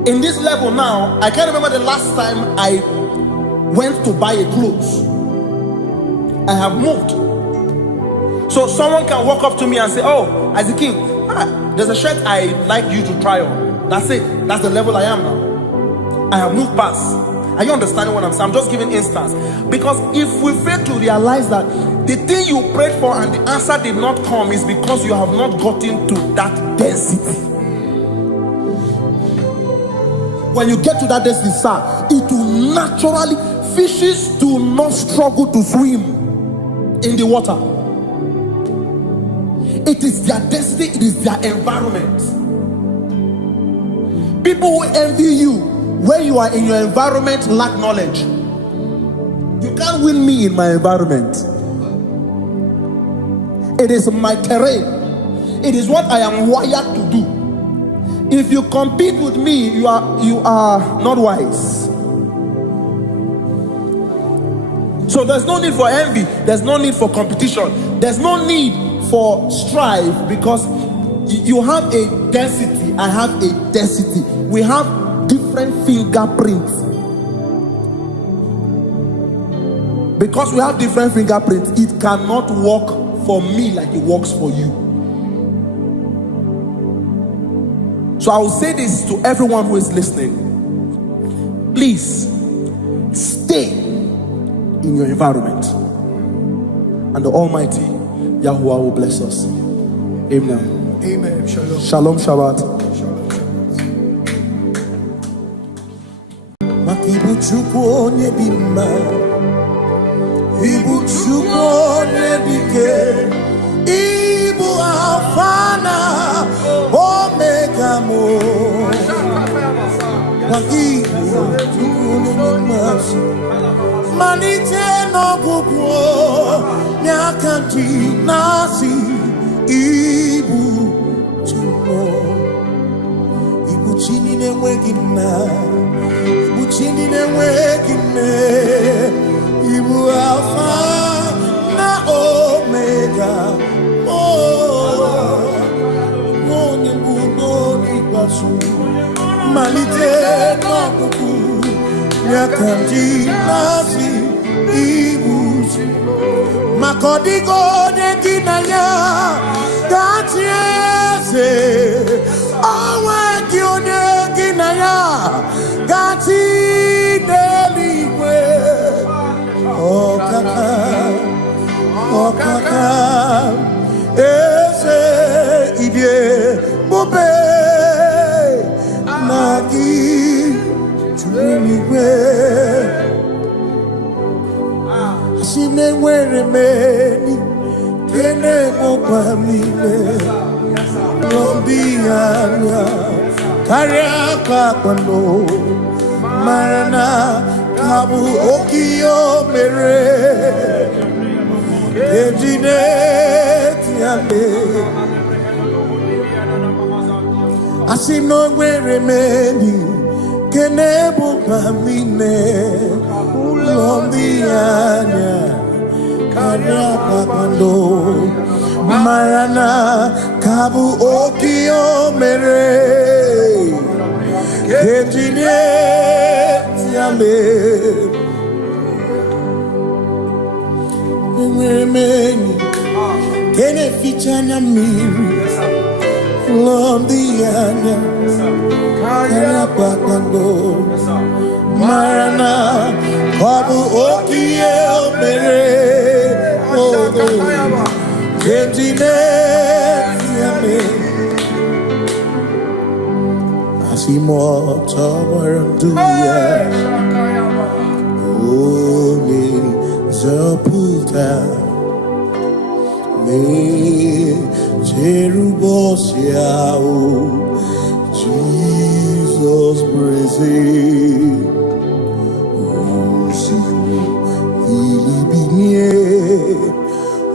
in this level now, I can't remember the last time I went to buy a clothes. I have moved. So someone can walk up to me and say, oh, as a king, there's a shirt I like you to try on. That's it. That's the level I am now. I have moved past. Are you understanding what I'm saying? I'm just giving instance. Because if we fail to realize that the thing you prayed for and the answer did not come is because you have not gotten to that density. When you get to that density, sir, it will naturally, fishes do not struggle to swim in the water. It is their destiny, it is their environment. People who envy you when you are in your environment lack knowledge. You can't win me in my environment. It is my terrain. It is what I am wired to do. If you compete with me, you are not wise. So there's no need for envy. There's no need for competition. There's no need for strife, because you have a density. I have a density. We have different fingerprints. Because we have different fingerprints, it cannot work for me like it works for you. So I will say this to everyone who is listening. Please stay in your environment, and the Almighty Yahuwah will bless us. Amen. Amen. Shalom. Shalom Shabbat. Makibu chukwu onye dị mma, ibu chukwu onye dike, ibu Alpha na Omega mo. Makibu chukwu onye dị mma, malite n'ọgwụgwụ n'akanti nasi, ibu chukwu, ibu chini n'enweghị nna. Chini n'enweghị nne, ibu Alpha na Omega, onye mbụ n'oge ikpeazụ, malite n'ọgwụgwụ n'aka ndị na-asị ibu, maka ọ dịghị onye gị na ya ga-achị eze, onwe gị onye gị na ya ga-achị n'eluigwe. Ọkaka eze ibie bube na gị juru n'igwe. Asị m enwere m enyi nke na-emekwa m niile, n'obi anya karịa kpakpando, mara na ka bụ oke ihe o mere, ejide tiale. Asị na o nwere m enyi nke na-emekwa m niile, n'obi anya karịa kpakpando, mara na ka bụ oke ihe o mere, ejide tiale. Enwere m enyi nke na-eficha anya mmiri, n'obi anya karịa kpakpando, mara na ọ bụ oke ihe o mere, ejide tiale. Asimotobaranduya, Oni Zaputa, Me Jerubosiao, Jesus praise, Osimu Ilibi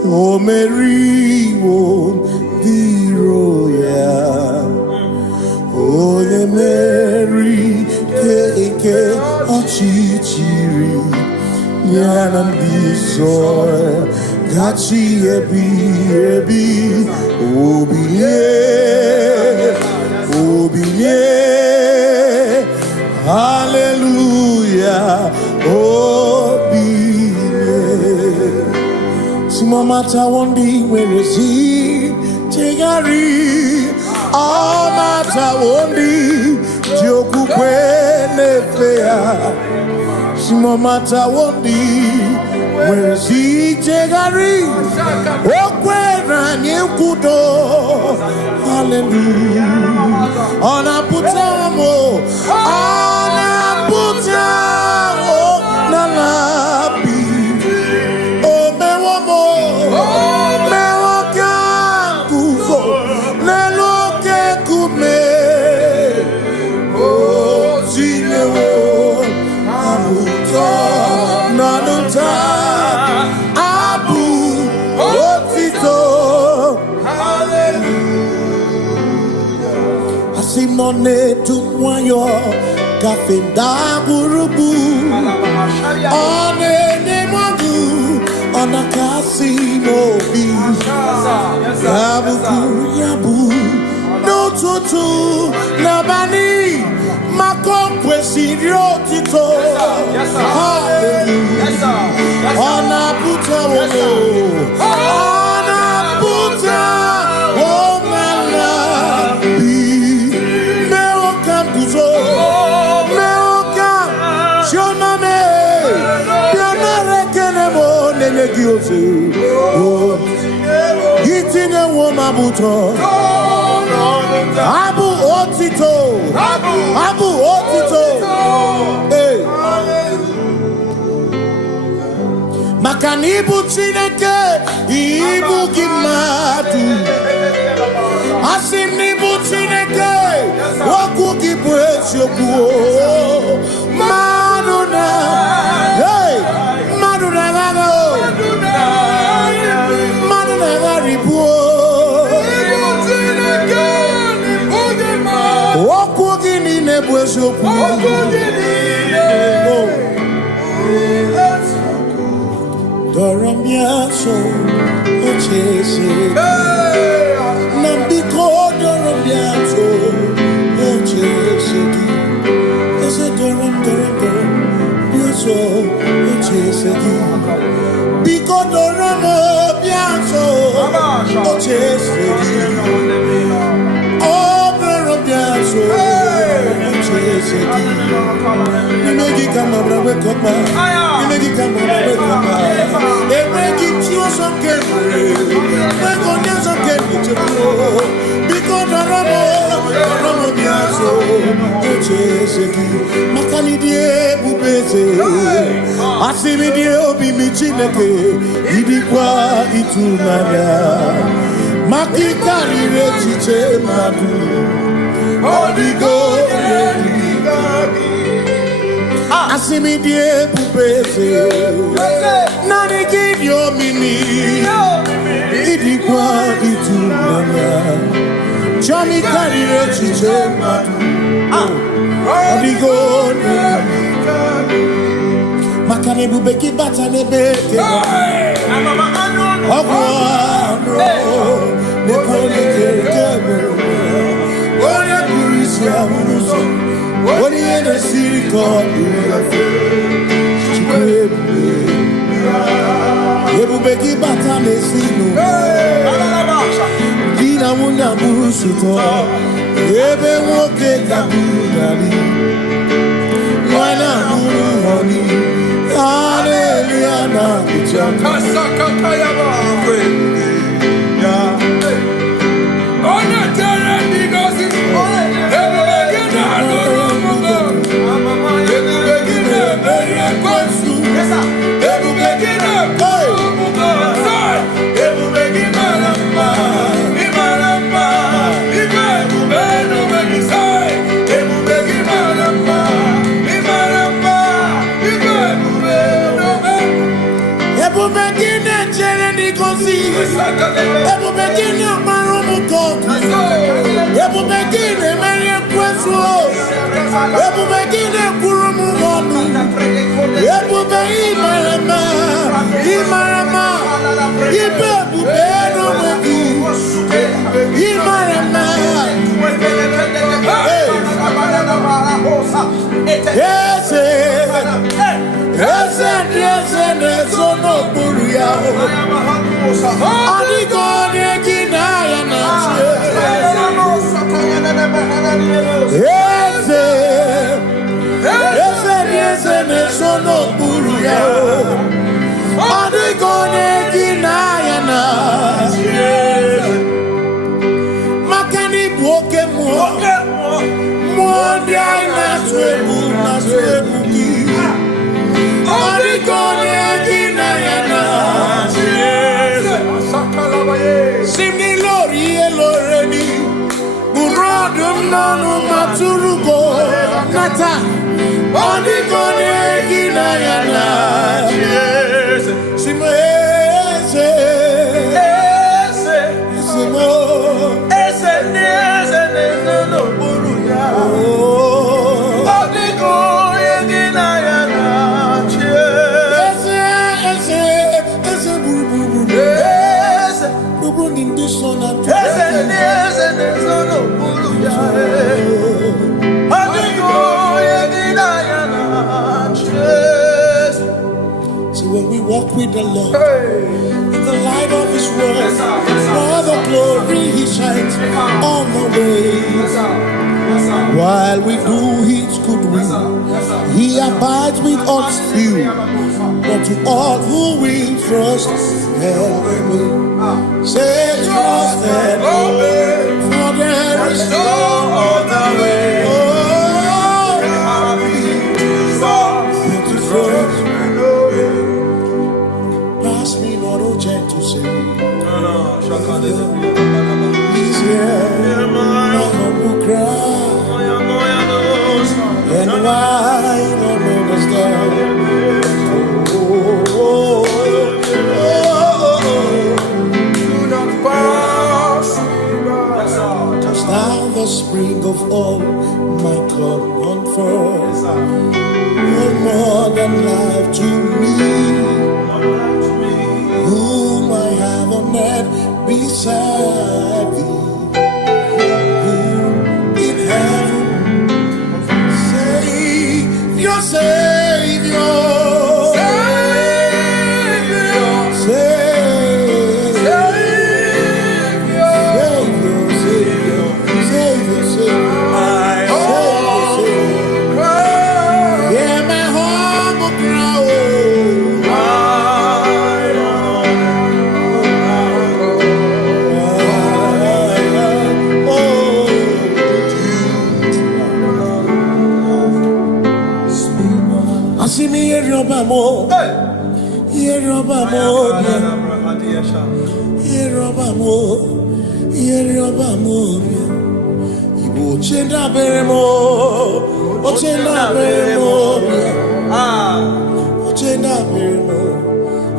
O Mary, O the royal, O the Mary, Keke, Ochichiri, Yanam Bisoy, Gachi Ebi, Obiye, Hallelujah, Obiye. Mata wondi weresi tegari mata wondi joku kwene fea mata wondi weresi tegari okwera nyekudo hallelujah ona putamo nalabi Simone tumwayo kafenda burubu one nemadu ona kasimo bi yabu no tutu nabani makompwe sirio tito hallelujah ona puta Gitine woma buto Abu otito Hey Makanibu chineke Ibu gimatu Asinibu chineke Waku kibwesyoku Maduna Hey Maduna gago Doramiaso, Ochese, Nambiko, Doramiaso, Ochese, Ese Doram, Biaso, Ochese, Biko Doramo, Biaso, Ochese, Oh, Doramiaso, Ochese, you make it come over with Copa, you make it come over with Copa. They make it you some carefully. They go down some carefully. Because the Ramo Biaso, Ocheseki, Makalidie Bubese, Asimidie Obi Michineke, Idikwa Itunaya, Makikari Rechiche Madu, Odigo, Asimidie Bubese, Nani give your mimi, Idikwa Itunaya, Chami Kari Rechiche Madu, Odigo, Makane Bubeki Batane Beke, Ogwano, Nepone Kere, Oria Kurisia Munuso. What in the city called Ebubeki Batane Sino Dina Munda Burusuto Ebe Woke Kabudali Wana Muru Honi Hallelujah Kasaka Kayaba Woman Ebu begini amarumu koku. Ebu begini menye kwesu. Ebu begini kurumu wonu. Ebu begini marama. Imarama. Ibebu beno medu. Imarama. Yes, no buruya. Adigone kinaya na. Yes, no buruya. Adigone kinaya na. Makani buoke mo. Mondi ai na suebu ki. Adigone kinaya na. Simni lori eloreni. Burodum nanu maturugo nata. Adigone kinaya na. So when we walk with the Lord, in the light of His word, all the glory He shines on the way. While we do His good will, He abides with us few. But to all who will trust and obey, say trust and obey, for there is no other way. Oh, but to trust and obey. Pass me not, O gentle Savior. He's here, my humble cry. And I don't understand. Touch down the spring of all my comfort. You're more than life to me. Whom I have on earth beside thee. In heaven, Savior, Savior. Ochenda beremo, ochenda beremo, ochenda beremo,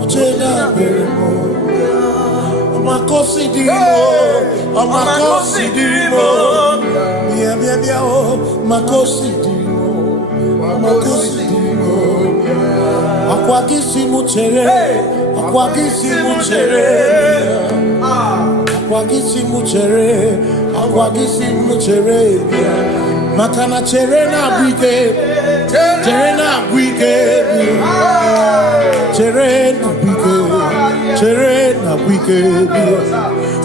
ochenda beremo. Amakosi dirimo, bia oh, makosi dirimo. Akwakisi muchere, makana chere na bwike,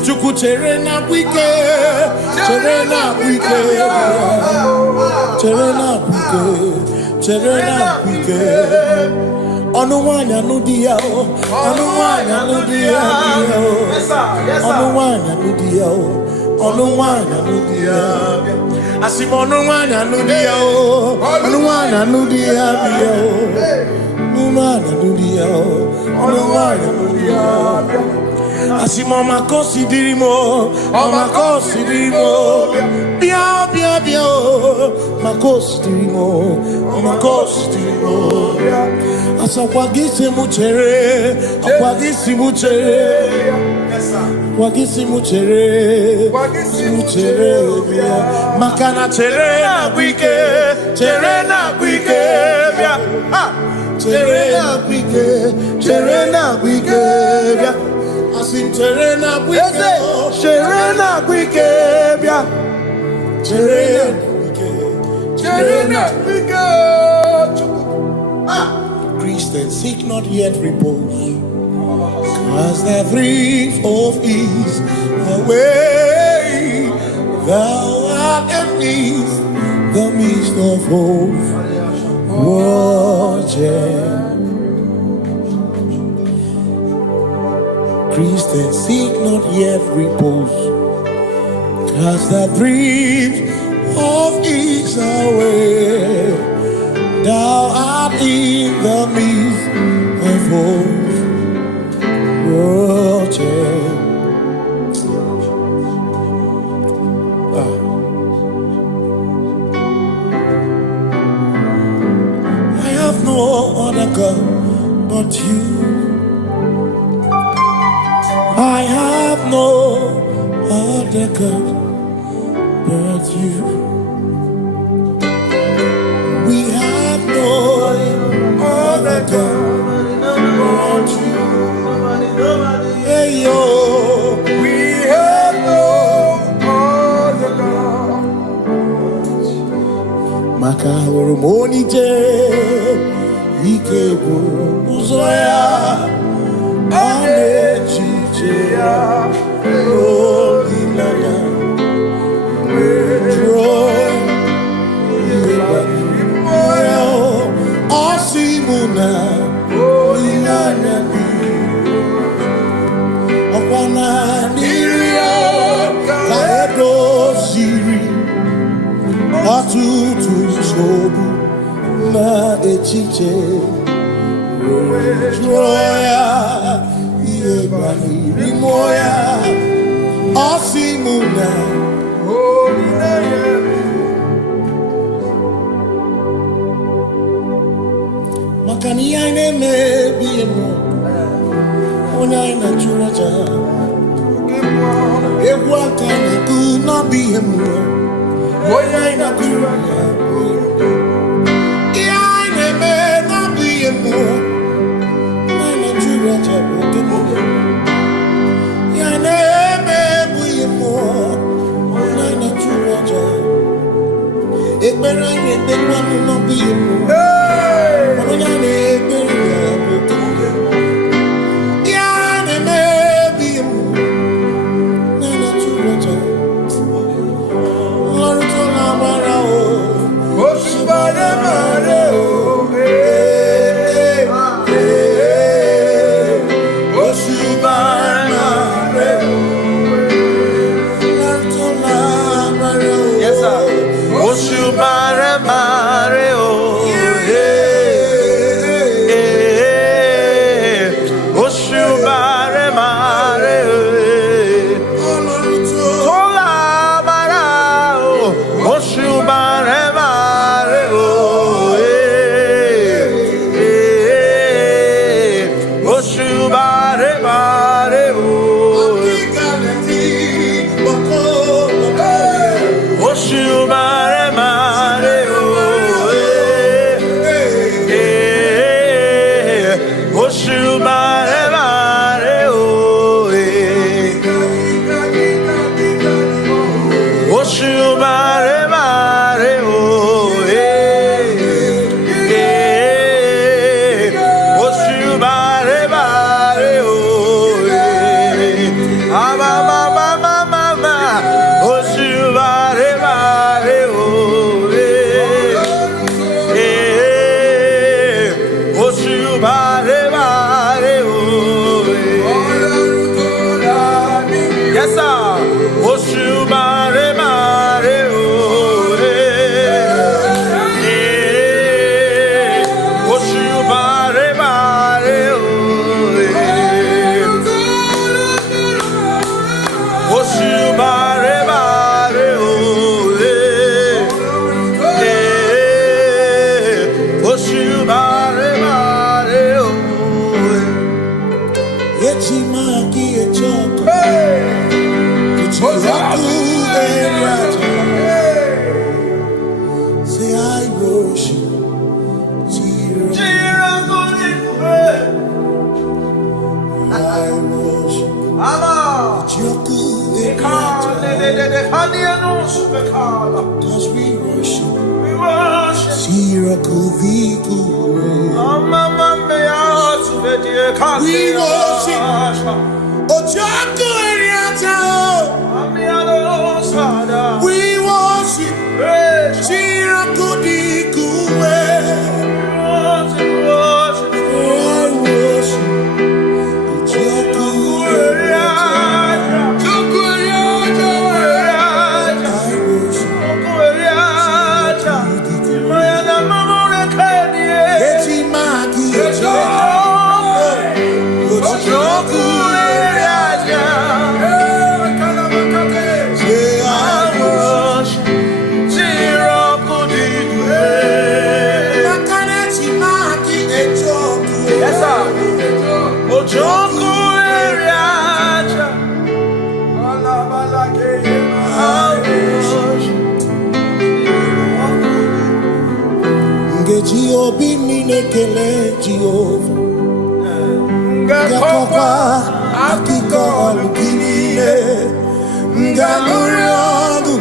chuku chere na bwike. Onuwanya nudia, Asimonuwanya nudia. Asimoma considerimo, bia, maconsiderimo. Asakwagisi muchere, Wagisimu chere bia. Makana chere na gwike bia. Chere na gwike bia. Asim chere na gwike bia. Chere na gwike. Christians seek not yet repose, as the brief of ease away. Thou art at ease, the midst of hope. Watching. Christians seek not yet repose, as the brief of ease away. Thou art in the midst of hope. I have no other God but you. I have no other God but you. We have no other God but you. Hey yo, We have no other God. Maka hormoni je ike buru uzoya ane chicheya roli nana joy moyo osimuna inanya okwana nirio kaedo siri atutu sobu na echiche joya iebani rimoya osimuna makani aine mebi emo onya ina churaja eguaka na ku na bi emo onya ina churaja aine me na bi emo na churaja okemo aine me bu emo na churaja ekpera ine de kwanu na bi emo onya ne ekpera okemo Yechima ki echoko Say I worship. I worship. Cause we worship. We worship. We worship. Obi minekele Jehova Ngakokwa akiko olukile Ngamuriogu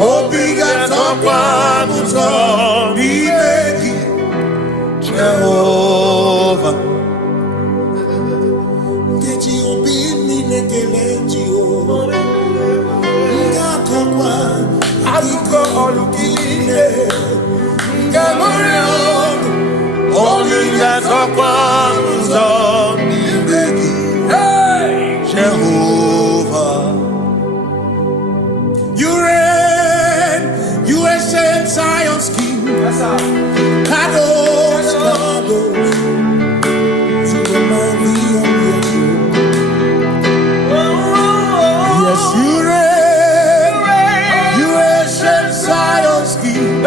Obi gatokwa muto Nimegi Jehova Ngeji obi minekele Jehova Ngakokwa akiko olukile Ngamuriogu Jehovah, you reign, you ancient Zion's King. Kadosh, Kadosh, you are mighty on your throne. Yes, you reign, you ancient Zion's King.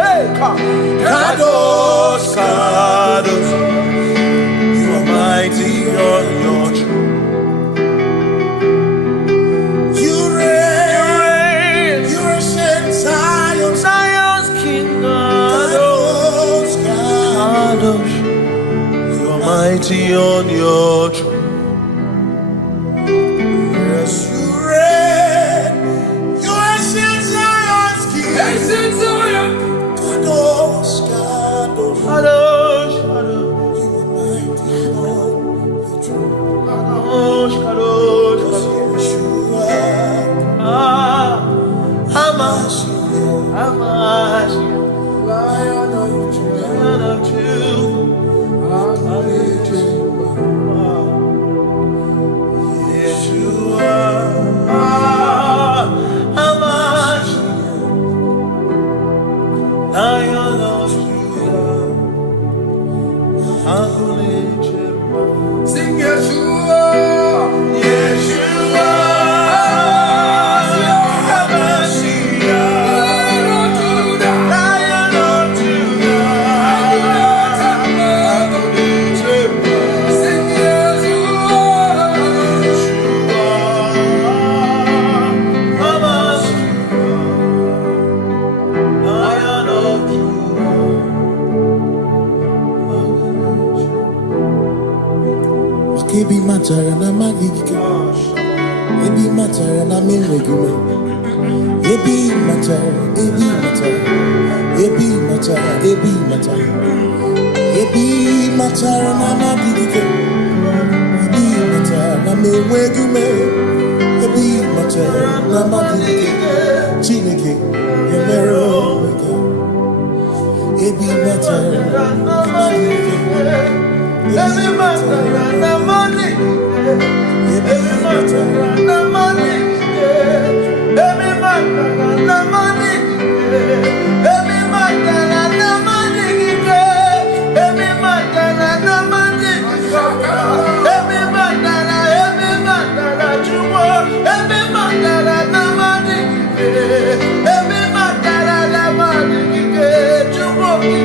Kadosh, Kadosh, you are mighty on your throne. You reign, you ancient Zion's King. Kadosh, Kadosh, you are mighty on your throne. Yes, you reign, you ancient Zion's King. Ancient Zion. Kadosh, Kadosh, Kadosh, Kadosh, you are mighty on the throne. Kadosh, Kadosh, Kadosh, Hamashiach, Lion of Yeshua, Hamashiach, Lion of sing Yeshua, Yeshua, Hamashiach, Lion of Judah, sing Yeshua, Hamashiach, Lion of Ebi matara na magike, ebi matara na menwegume, ebi matara, ebi matara, ebi matara, ebi matara, ebi matara na magike, ebi matara na menwegume, ebi matara na magike, Chineke yemero mega, ebi matara na magike. Every matter and the money, every matter and the money, every matter and the money, every matter and the money, every matter and the money, every matter that you want, every matter and the money, every matter and the money, you want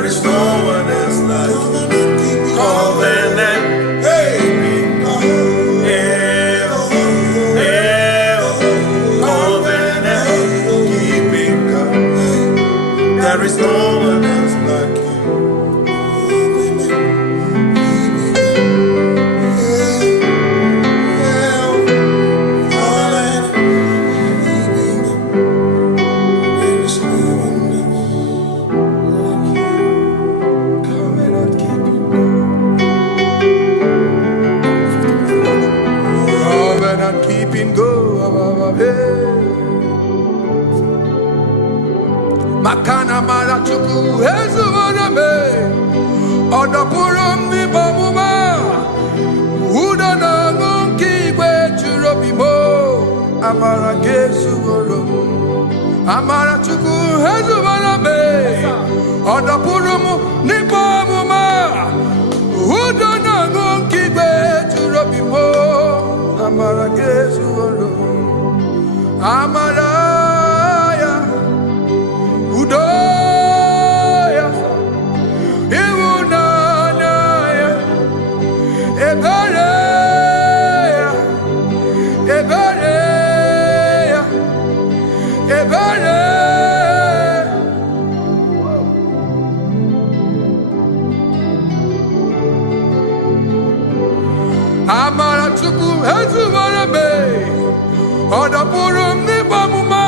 There is no one else like you. Covenant. Hey. There is no one else like you. There is no one else like you. Covenant keeping God. Covenant keeping God. Makana mara chuku hezu waname Odapurum ni bamuma Uda na ngunki kwe churobimo Amara gesu worum Amara chuku hezu waname Odapurum ni bamuma Uda na ngunki kwe churobimo Amara gesu worum Amara Udoya, Iwunanaya, Ebereya, Ebereya, Ebereya. Amara chuku hezu warame, Odapurum ni bamuma.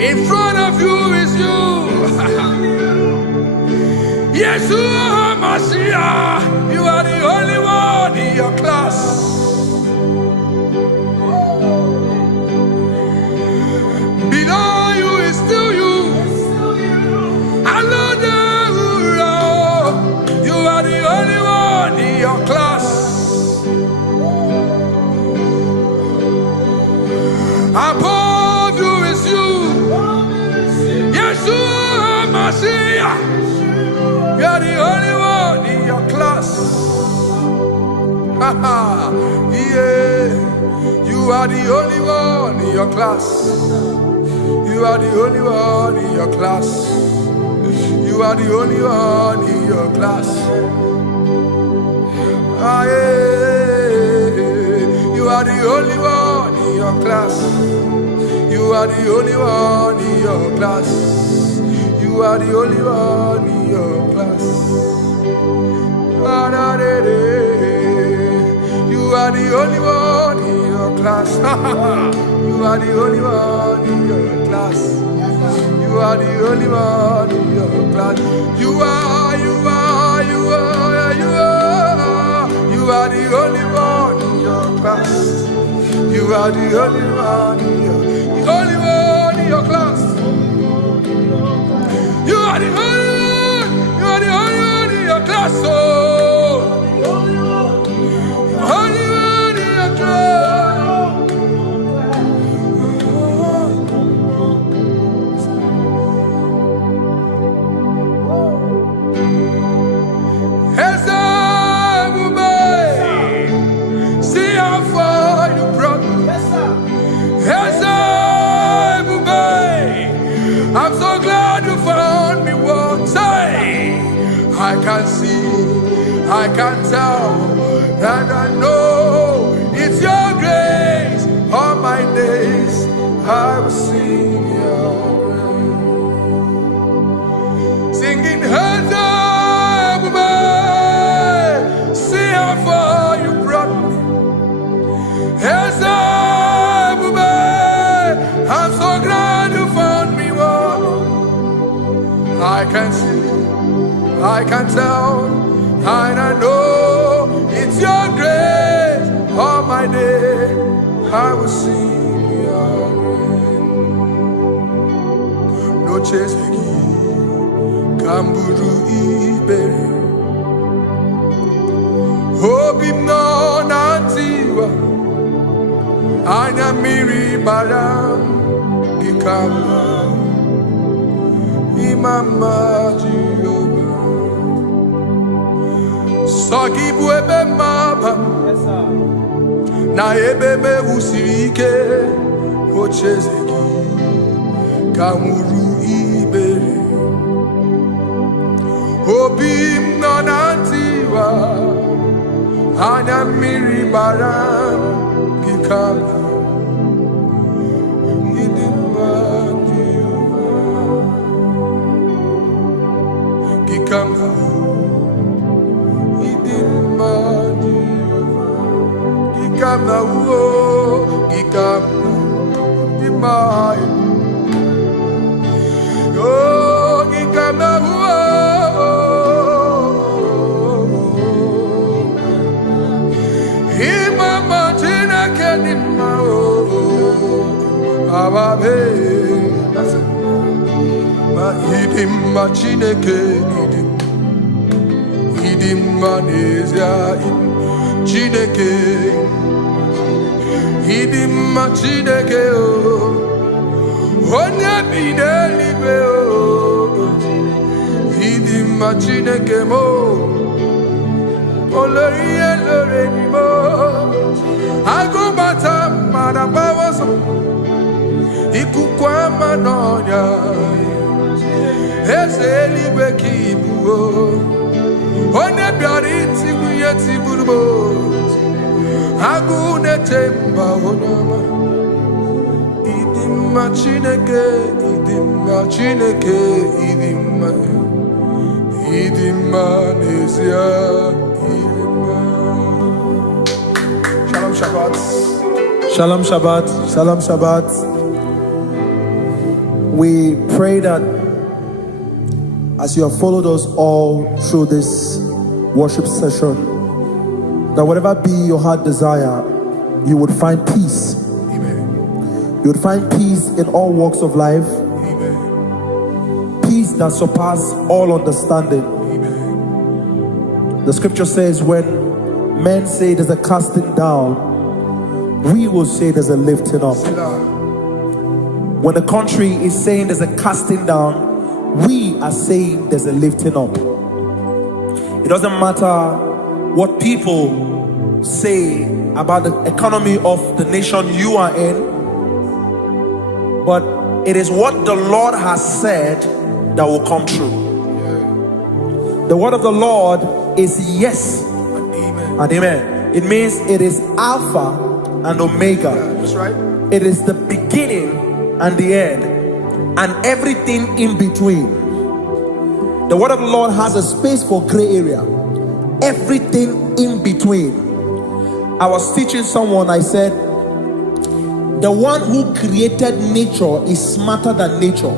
In front of you is you. Yeshua Mashiach, you are the only one in your class. Below you is still you. You are the only one in your class. Above you is you. Yeshua Mashiach, you are the only one in your class. Yeah, you are the only one in your class. You are the only one in your class. You are the only one in your class. Ah, yeah. You are the only one in your class. You are the only one in your class. You are the only one in your class. You You are the only one in your class. You are the only one in your class. You are the only one in your class. You are the only one in your class. You are the only one in your class. You are the only one in your class. Oh, only one in your class. See how far you brought me. I'm so glad you found me one day. I can see, I can tell, and I know it's your grace. All my days I will sing your grace. Singing hands up, see how far you brought me. Hands up, I'm so glad you found me one. I can see, I can tell, and I know it's your grace. All my day I will sing your grace. No chase again, Kamburu Iberi. Hope him no nantiwa, Anya Miri Baram, Gikamba. Mama Jehovah, Sagibu ebe maba, na ebe me usirike, ochezeki, kamuru ibere, obim nonantiwa, anya miri baram, gikala. Gikamba, Idimma Chineke o, onye bidelibe o. Idimma Chineke mo, oloriye loreni mo. Agubata marabawaso, ikukwa manonya. Ezelibe kibu o, onye biariti kuyeti burbo. Agune temba onama, idimma Chineke, idimma nezia, idimma. Shalom Shabbat. Shalom Shabbat. Shalom Shabbat. We pray that as you have followed us all through this worship session, that whatever be your heart desire, you would find peace. Amen. You would find peace in all walks of life. Amen. Peace that surpasses all understanding. Amen. The scripture says when men say there's a casting down, we will say there's a lifting up. When the country is saying there's a casting down, we are saying there's a lifting up. It doesn't matter what people say about the economy of the nation you are in, but it is what the Lord has said that will come true. The word of the Lord is yes and amen. It means it is Alpha and Omega. That's right. It is the beginning and the end, and everything in between. The word of the Lord has a space for gray area. Everything in between. I was teaching someone, I said, the one who created nature is smarter than nature.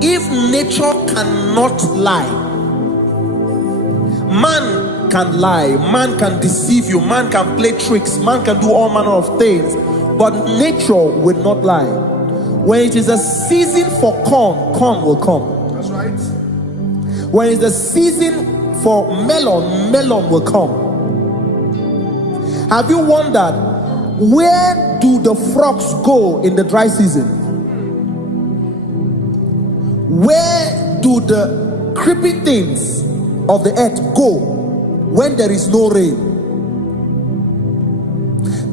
If nature cannot lie, man can lie, man can deceive you, man can play tricks, man can do all manner of things, but nature will not lie. When it is a season for corn, corn will come. That's right. When it's a season for melon, melon will come. Have you wondered, where do the frogs go in the dry season? Where do the creeping things of the earth go when there is no rain?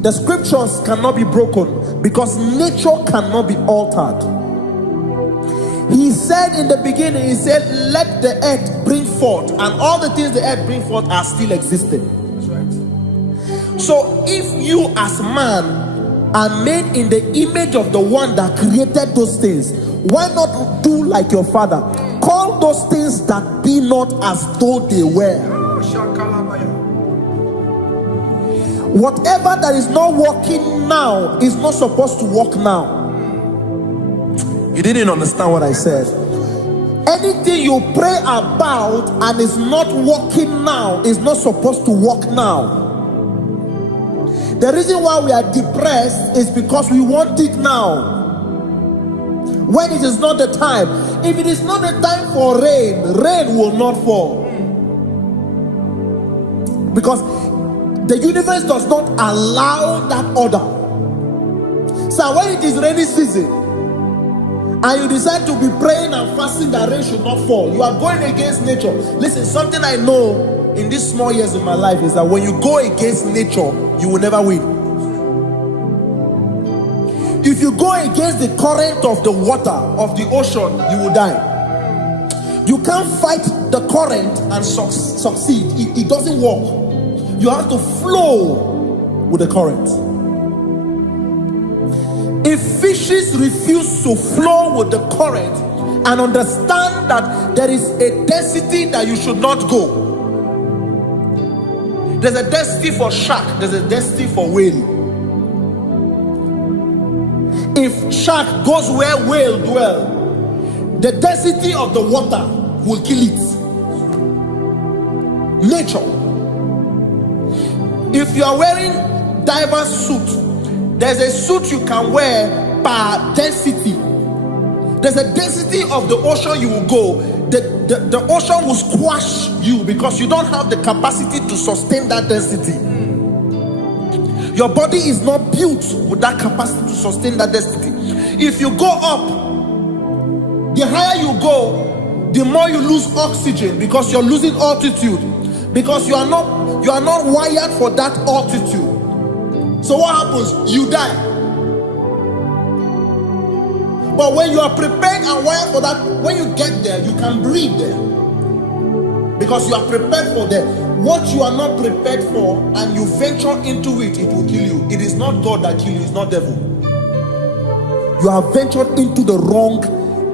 The scriptures cannot be broken because nature cannot be altered. He said in the beginning, he said, let the earth bring forth, and all the things the earth bring forth are still existing. That's right. So if you as man are made in the image of the one that created those things, why not do like your father? Call those things that be not as though they were. Whatever that is not working now is not supposed to work now. You didn't understand what I said. Anything you pray about and is not working now is not supposed to work now. The reason why we are depressed is because we want it now, when it is not the time. If it is not the time for rain, rain will not fall, because the universe does not allow that order. So when it is rainy season and you decide to be praying and fasting that rain should not fall, you are going against nature. Listen, something I know in these small years in my life is that when you go against nature, you will never win. If you go against the current of the water of the ocean, you will die. You can't fight the current and succeed. It doesn't work. You have to flow with the current. If fishes refuse to flow with the current and understand that there is a density that you should not go, there's a density for shark, there's a density for whale. If shark goes where whale dwell, the density of the water will kill it. Nature. If you are wearing diver's suit, there's a suit you can wear per density. There's a density of the ocean you will go. The ocean will squash you because you don't have the capacity to sustain that density. Your body is not built with that capacity to sustain that density. If you go up, the higher you go, the more you lose oxygen because you're losing altitude, because you are not wired for that altitude. So what happens? You die. But when you are prepared and wired for that, when you get there, you can breathe there, because you are prepared for that. What you are not prepared for and you venture into it, it will kill you. It is not God that kills you, it's not devil. You have ventured into the wrong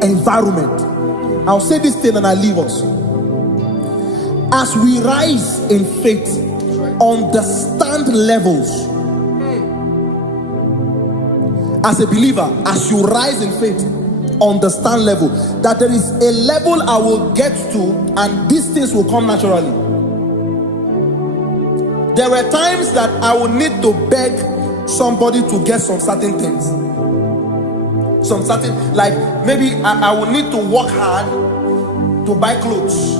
environment. I'll say this thing and I leave us. As we rise in faith, understand levels. As a believer, as you rise in faith, understand level. That there is a level I will get to and these things will come naturally. There were times that I would need to beg somebody to get some certain things. Some certain, like maybe I would need to work hard to buy clothes.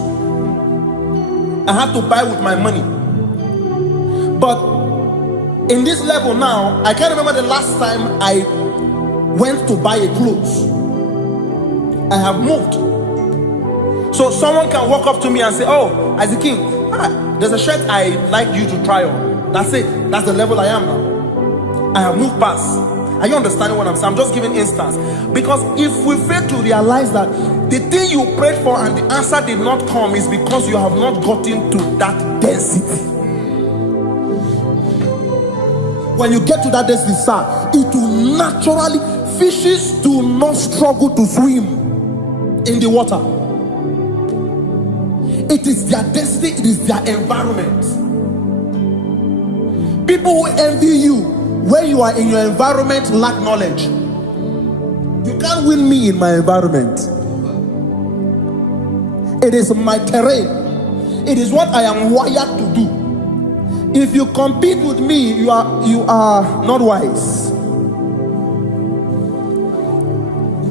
I have to buy with my money. But in this level now, I can't remember the last time I went to buy a clothes. I have moved. So someone can walk up to me and say, oh, Isaac King, there's a shirt I like you to try on. That's it. That's the level I am now. I have moved past. Are you understanding what I'm saying? I'm just giving instance. Because if we fail to realize that the thing you prayed for and the answer did not come is because you have not gotten to that density. When you get to that density, sir, it will naturally, fishes do not struggle to swim in the water. It is their density, it is their environment. People who envy you when you are in your environment lack knowledge. You can't win me in my environment. It is my terrain. It is what I am wired to do. If you compete with me, you are not wise.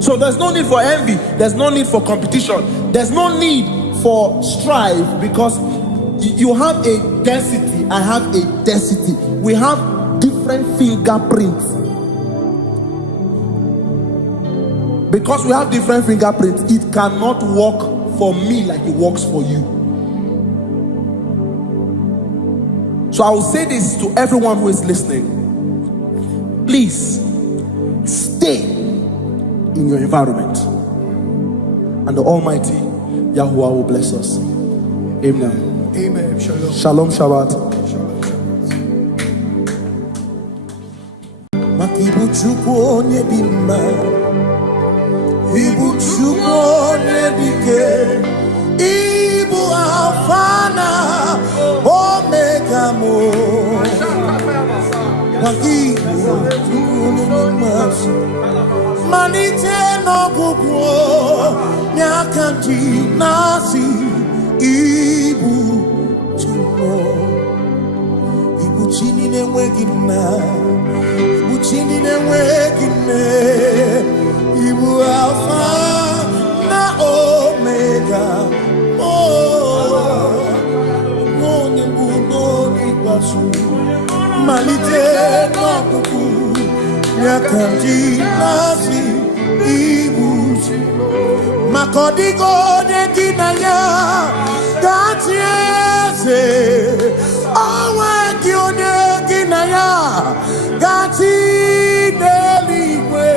So there's no need for envy. There's no need for competition. There's no need for strife, because you have a density. I have a density. We have different fingerprints. Because we have different fingerprints, it cannot work for me like it works for you. So I will say this to everyone who is listening. Please stay in your environment, and the Almighty Yahuwah will bless us. Amen. Amen. Shalom. Shalom Shabbat. Makibu chukwu onye dị mma, ibu chukwu onye dike, ibu Alpha na Omega mo. Makibu chukwu onye dị mma, manite n'ọgwụgwụ nyakanti nasi, ibu chukwu, ibu chini n'enweghị nna, ibu chini n'enweghị nne, ibu Alpha na Omega. Onye bụ n'ikpeazụ, malite n'ọgwụgwụ nyakanti nasi, ibu maka ọ dịghị onye gị na ya ga-achị eze. Onwe gị onye gị na ya ga-achị n'eluigwe.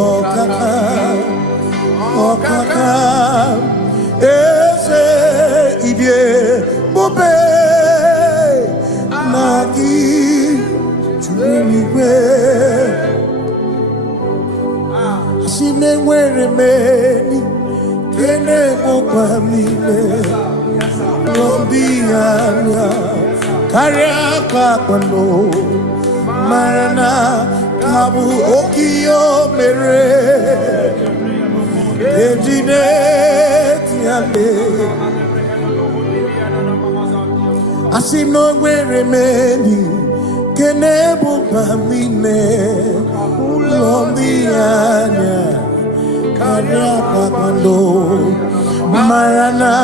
Ọkaka, ọkaka, eze ibie bube na gị juru eluigwe. Si me nwere meni kene mokwa mile Nombi anya Karya kwano Marana kabu okiyo mere Ejine tiale Asi no nwere meni kene mokwa mile Nombi anya Karya kwano Marana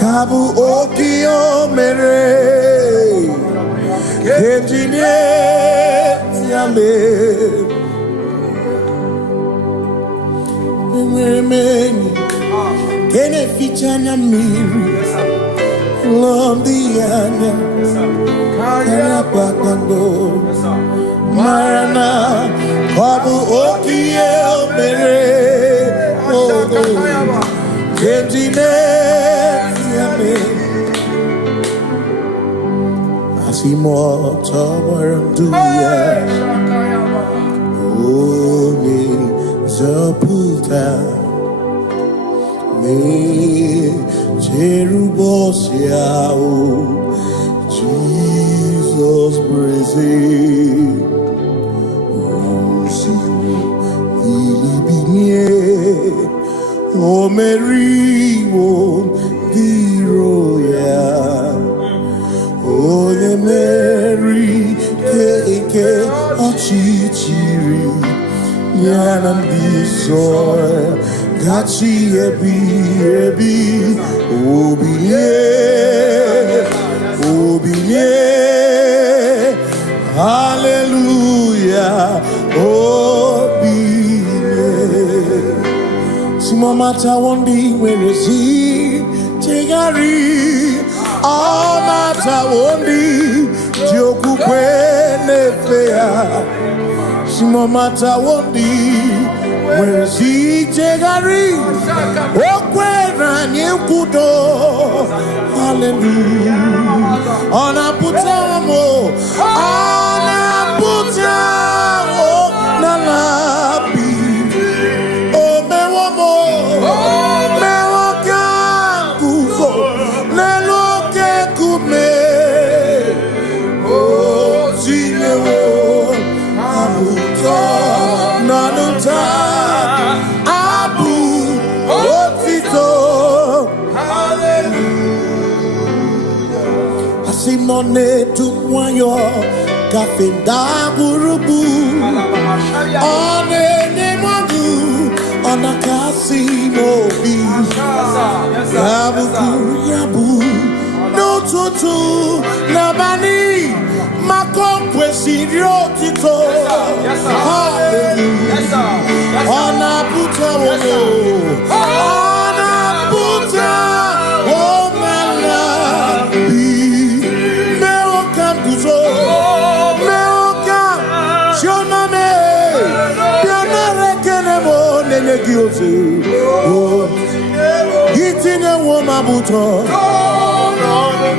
kabu okio mere Kejine tiame Mweni Kene fichanya miri Lombianya Karya kwano Marana kabu okio mere Asimoto waranduya Oni zaputa Me cherubosyao Jesus praise Osiru ilibinye O Mary won't be royal. Oh, the Mary, Keke, Ochichiri, Yanam Bisoy, Gachi, Ebi, Obiye, Hallelujah, Mata wondi where see Tigari all mata wondi Joku kwene fea Simo mata wondi where see Tigari Okwena nyekudo Hallelujah Ona putamo Ona putamo Nalabi One to one yo cafe da burubu. On any madu on a casino be. Yabu yabu no tutu nabani mako kwesi rotito. Hallelujah. On a puta wono. On a puta woman. Eating a woman buto.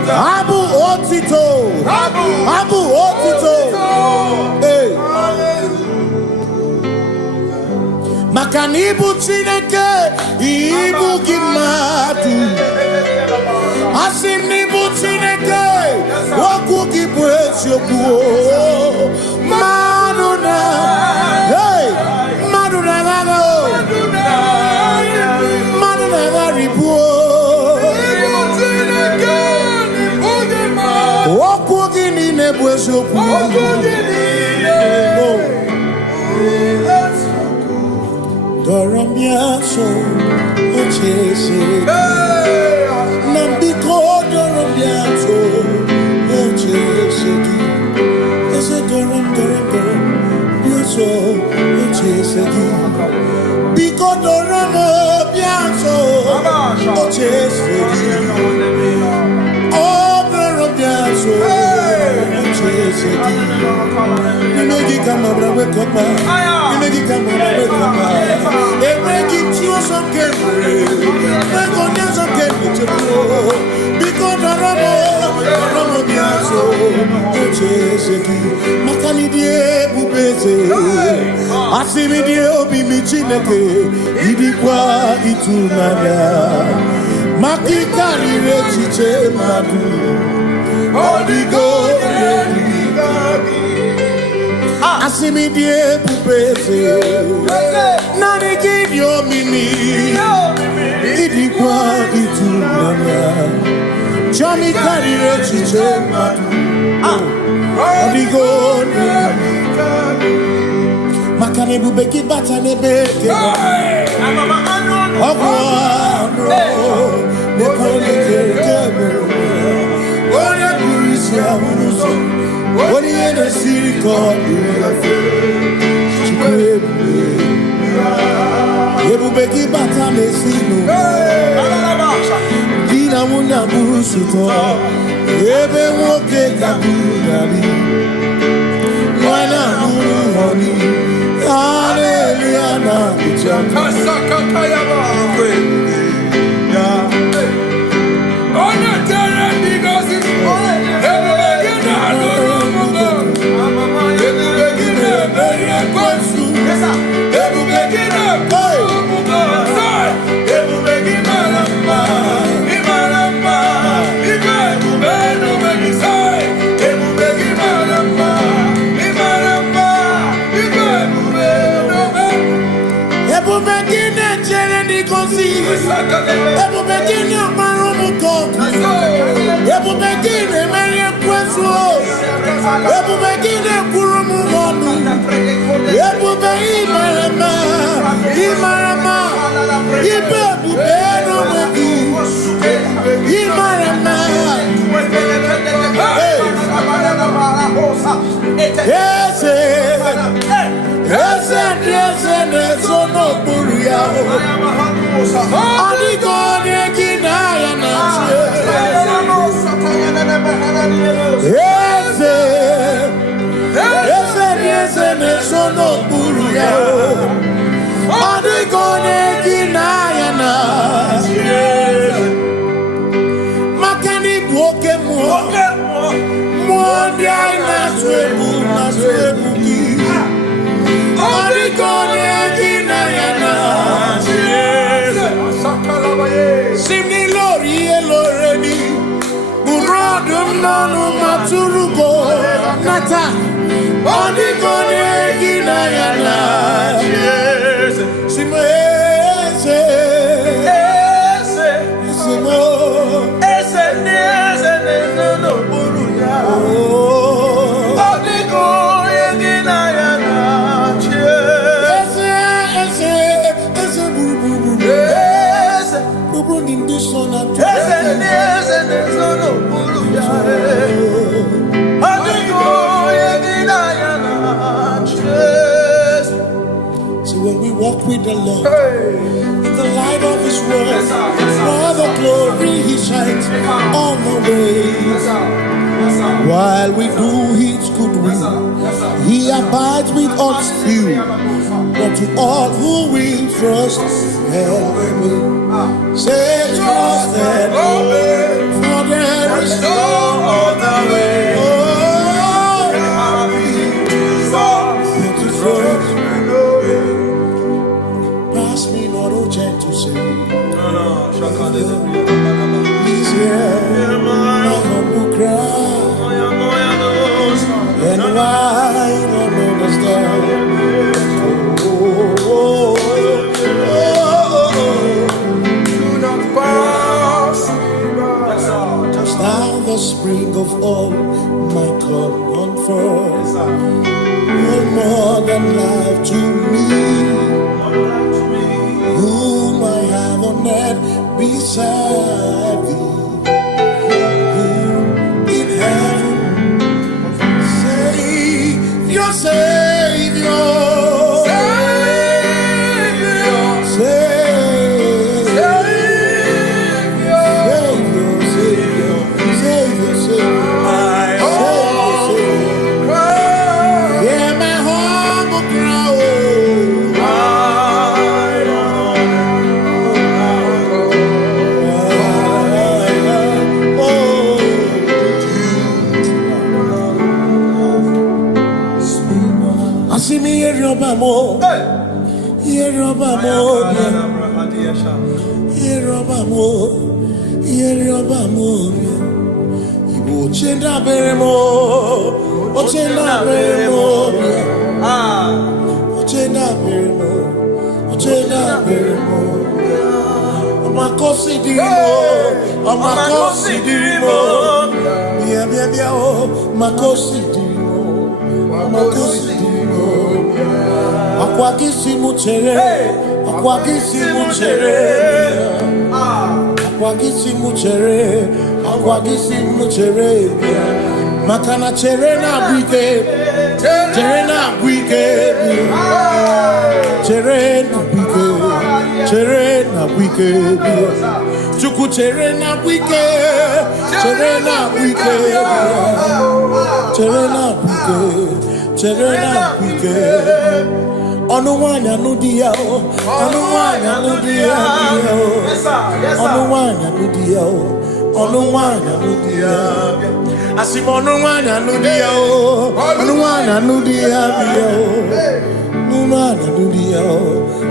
Abu Otito. Abu Otito. Hey. Makanibu Chineke. Ibu Gimatu. Asinibu Chineke. Waku Gibuesyoku. Maduna. Hey. Maduna. Doramiaso, ochese. Nambiko doramiaso, ochese. Ese doram, biaso, ochese. Biko doramiaso, ochese. Oh, doramiaso. You make it come up, wake up. You make it come up, wake up. They make it you some game. They go down some game to go. Because the Ramo Biaso, Cheseki, Makani die Bubese, Asimi die Obi Michineke, Idikwa Itunaya, Makikari Rechiche Madu. Odigo, Asimi die pupese, nani gidio mimi, idikwa itunanya, chami karire chiche matu, odigo, makane bubeki bata nebeke, ogwa, nekone kebe. What you in a city called Ebubeki Batame Sino Dina Muna Busuto Ebe Woke Kabudali Wana Muru Honey Hallelujah Kasaka Kayaba in the light of His word, for the glory He shines on the way. While we do His good will, He abides with us few, but to all who will trust and obey. Say trust and obey, for there is no other way. Oh, to trust and obey. Pass me not, O gentle Savior. Please hear my humble cry. And why don't understand? Do not pass me. Touch thou the spring of all my comfort. You're more than life to me. Whom I have on earth beside thee. In heaven, Savior, Savior, Makana cherena bwike, cherena bwike, cherena bwike, cherena bwike, chuku cherena bwike, cherena bwike, cherena bwike, cherena bwike. Onuwanya nudia, onuwanya nudia, onuwanya nudia, onuwanya nudia. Asim onuwanya nudia, onuwanya nudia, onuwanya nudia,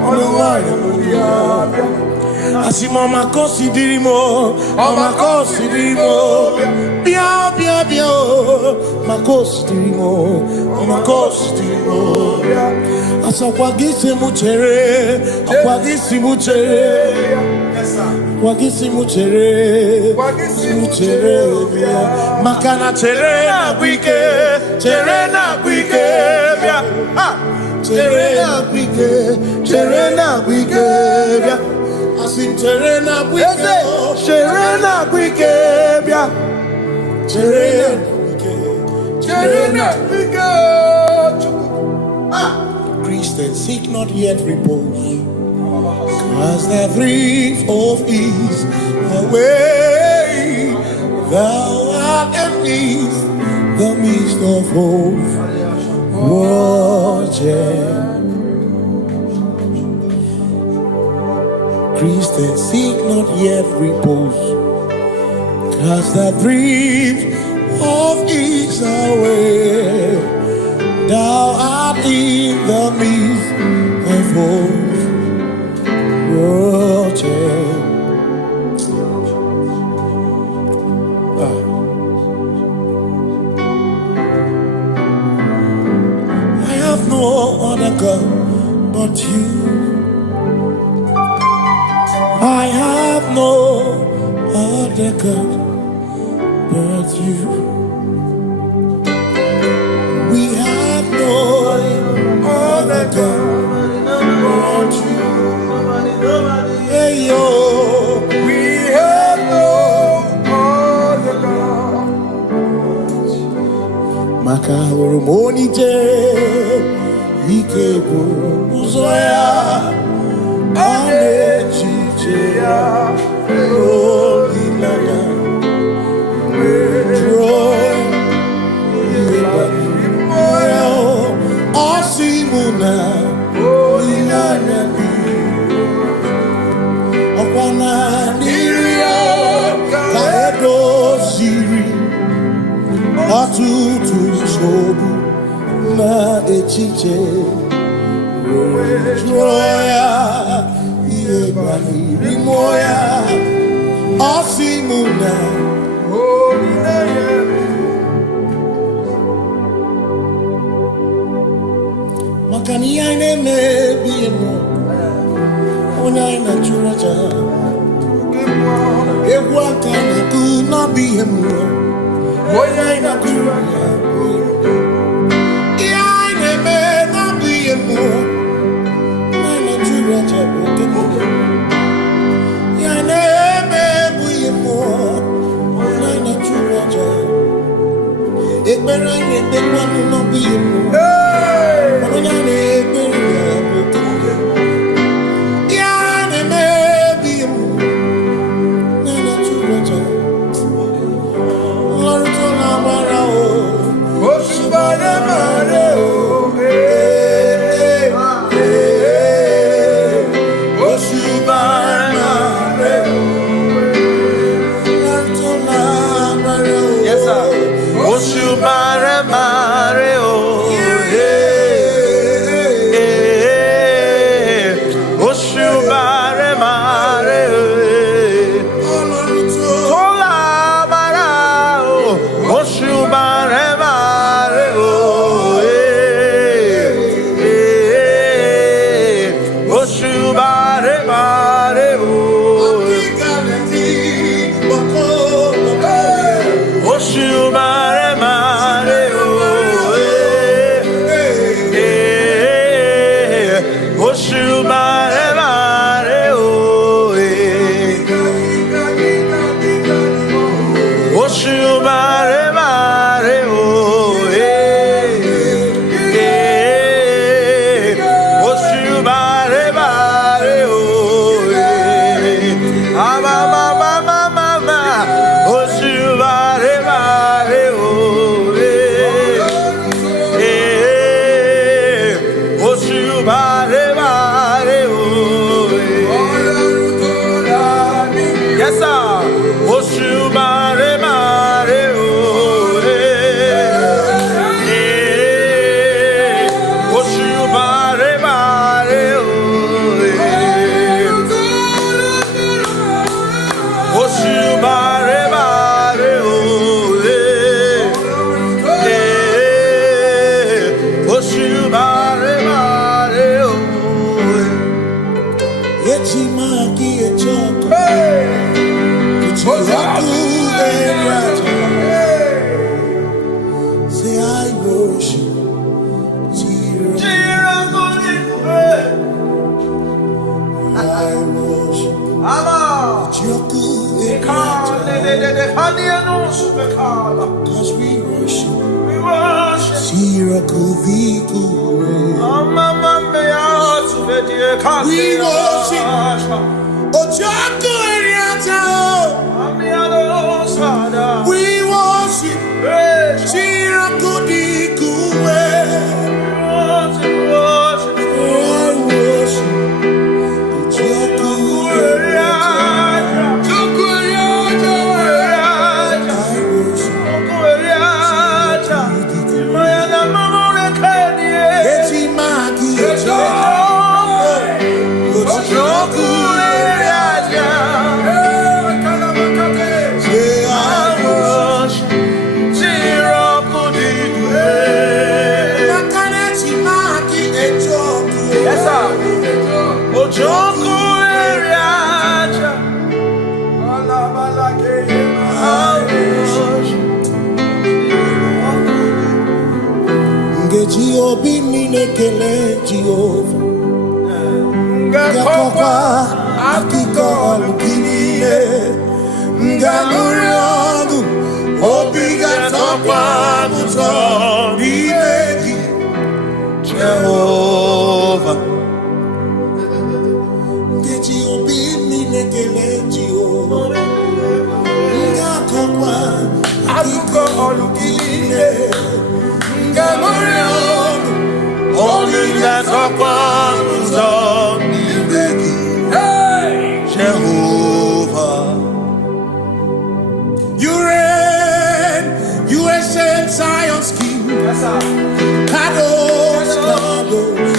onuwanya nudia. Asim omakosi dirimo, omakosi dirimo, bia bia bia, makosi dirimo, omakosi dirimo. Asakwagisi muchere, akwagisi muchere, akwagisi muchere, muchere. Makana chere na bwike, chere na bwike, chere na bwike, chere na bwike. Asim chere na bwike, chere na bwike, chere na bwike, chere na bwike. Christians seek not yet repose, as the brief of ease away. Thou art amidst the midst of hope, watching. Christians seek not yet repose, as the brief of ease away. Thou art in the midst of hope, watching. I have no other God but you. I have no other God but you. We have no other God but you. Hey yo, We have no other God. Maka hormoni je, ike buru uzoya, Anechicheya Olilana Troy Asimuna Olilana Okwana Niria Kaedo Siri Atutu Sobu Na Echiche Troya Iebani Rimoya Asimuna Makani aine me biemo Ona ina churaja Ewa kana tu na biemo Ona ina churaja Iaine me na biemo Ona churaja Iaine me biemo Ona ina churaja Ekbera ine bekwa no biemo Cause we worship. We worship. Ojaku Eriata. We worship. Shirakudikuwe. Kele Jehovah Ngakokwa akiko alukile Ngamuriogu Obiga tokwa muto Nimegi Jehovah Jehovah, you reign, you ancient Zion's King. Kadosh, Kadosh,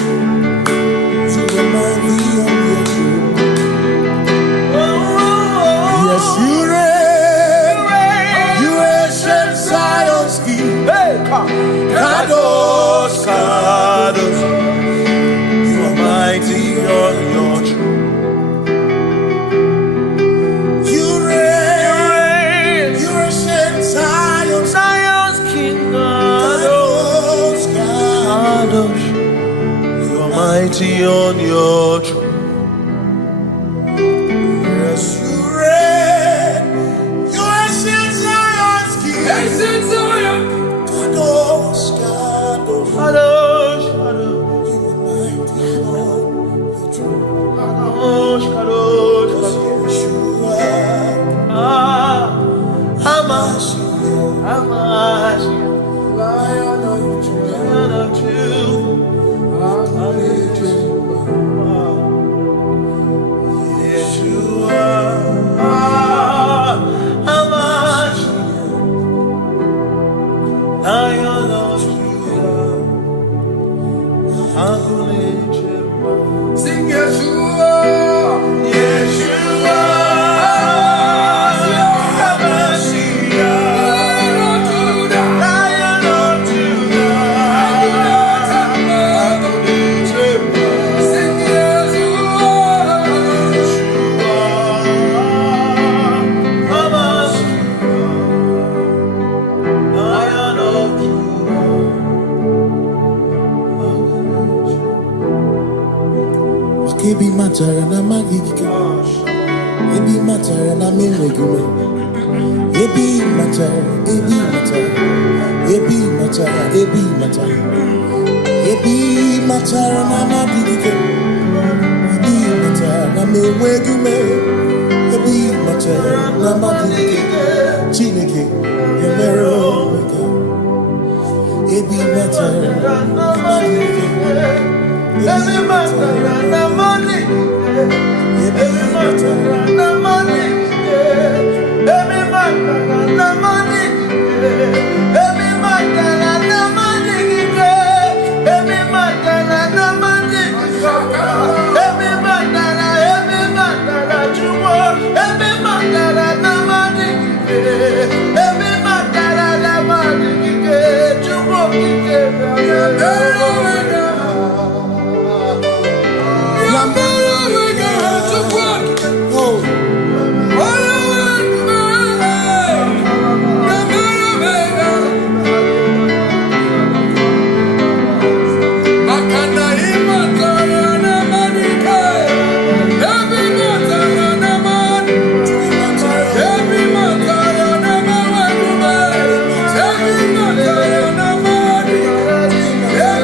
you remind me of your throne. Yes, you reign, you ancient Zion's King. Kadosh, Kadosh, you are mighty on your throne. Mighty on your throne. Yes, you reign. You ancient Zion's King. Ancient Zion. Kadosh, Kadosh, Kadosh, Kadosh. You are mighty on your throne. Kadosh, Kadosh, Kadosh. Hamashiach, Hamashiach, Lion of Judah, Lion of Judah. Sing Yeshua, Yeshua, Ebi matara na magigike, ebi matara na memegume, ebi matara, ebi matara, ebi matara, ebi matara, ebi matara na magigike, ebi matara na memegume, ebi matara na magigike, Chineke yemero mega, ebi matara na magigike. Every matter and the money, every matter and the money, every matter and the money, every matter and the money, every matter and the money, every matter you want, every matter and the money, every matter and the money, you want Yeah.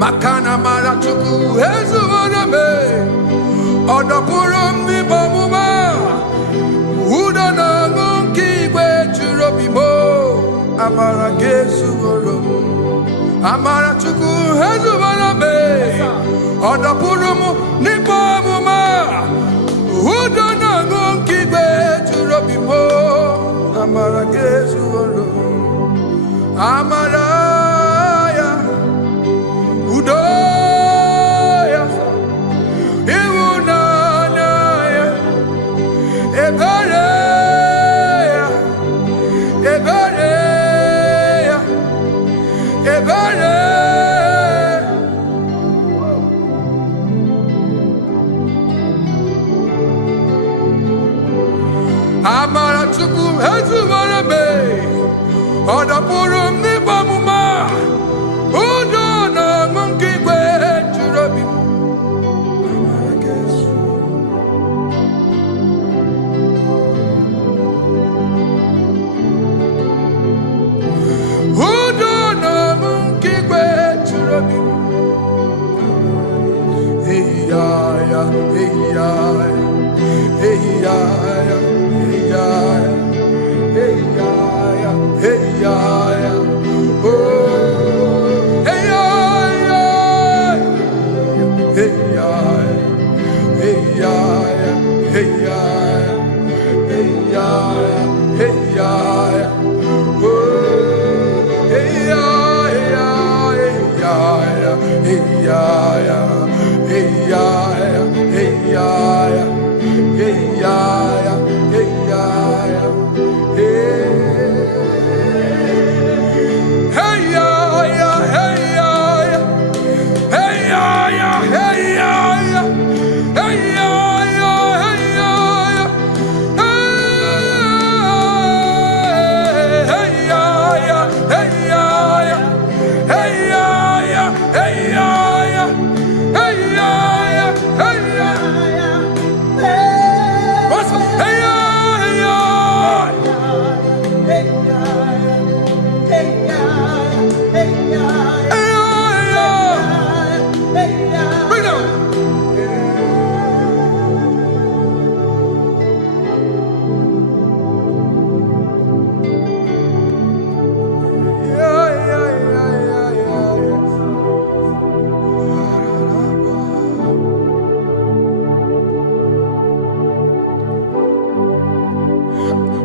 Makana marachuku ezuwaname Odapurum ni bamuma Uda na ngunki kwe churobimo Amara gezuwarum Amara chuku ezuwaname Odapurum ni bamuma Uda na ngunki kwe churobimo Amara gezuwarum Amara Udoya, Iwunanaya, Ebereya, Ebereya, Ebereya. Amara chuku ezuwarame, Odapurum ni bamuma. Yeah.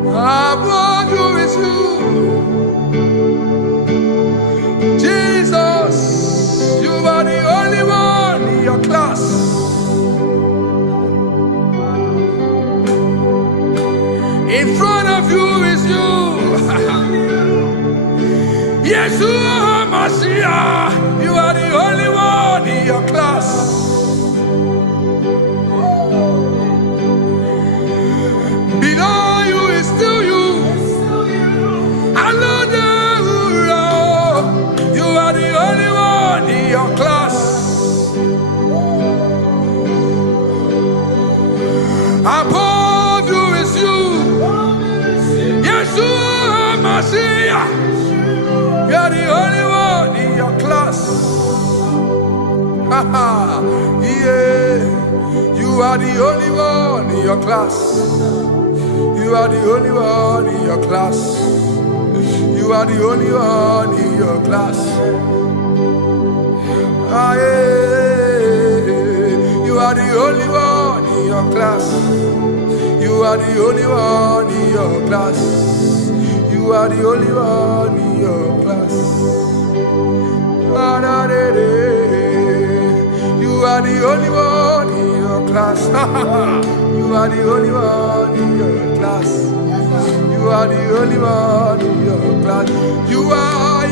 Above you is you. Jesus, you are the only one in your class. In front of you is you. Yeshua Mashiach, you are the only one in your class. Below you is still you. You are the only one in your class. Above you is you. Yeshua Mashiach, you are the only one in your class. Yeah, you are the only one in your class. You are the only one in your class. You are the only one in your class. Ah, yeah. You are the only one in your class. You are the only one in your class. You are the only one in your class. Ah, da, da, da. You are the only one in your class. You are the only one in your class. You are the only one in your class. You are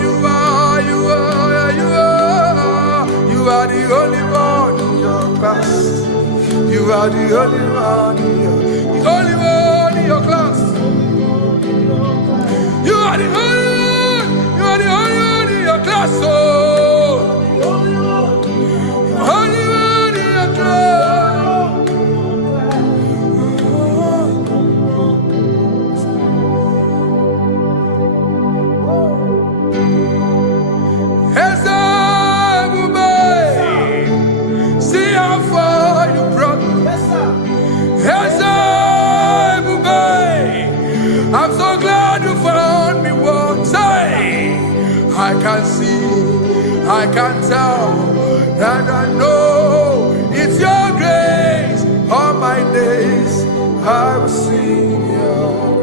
the only one in your class. You are the only one in your class. You are the only one in your class. Oh, only one in your class. I'm so glad you found me once. I can see, I can tell, and I know it's your grace. All my days I will sing your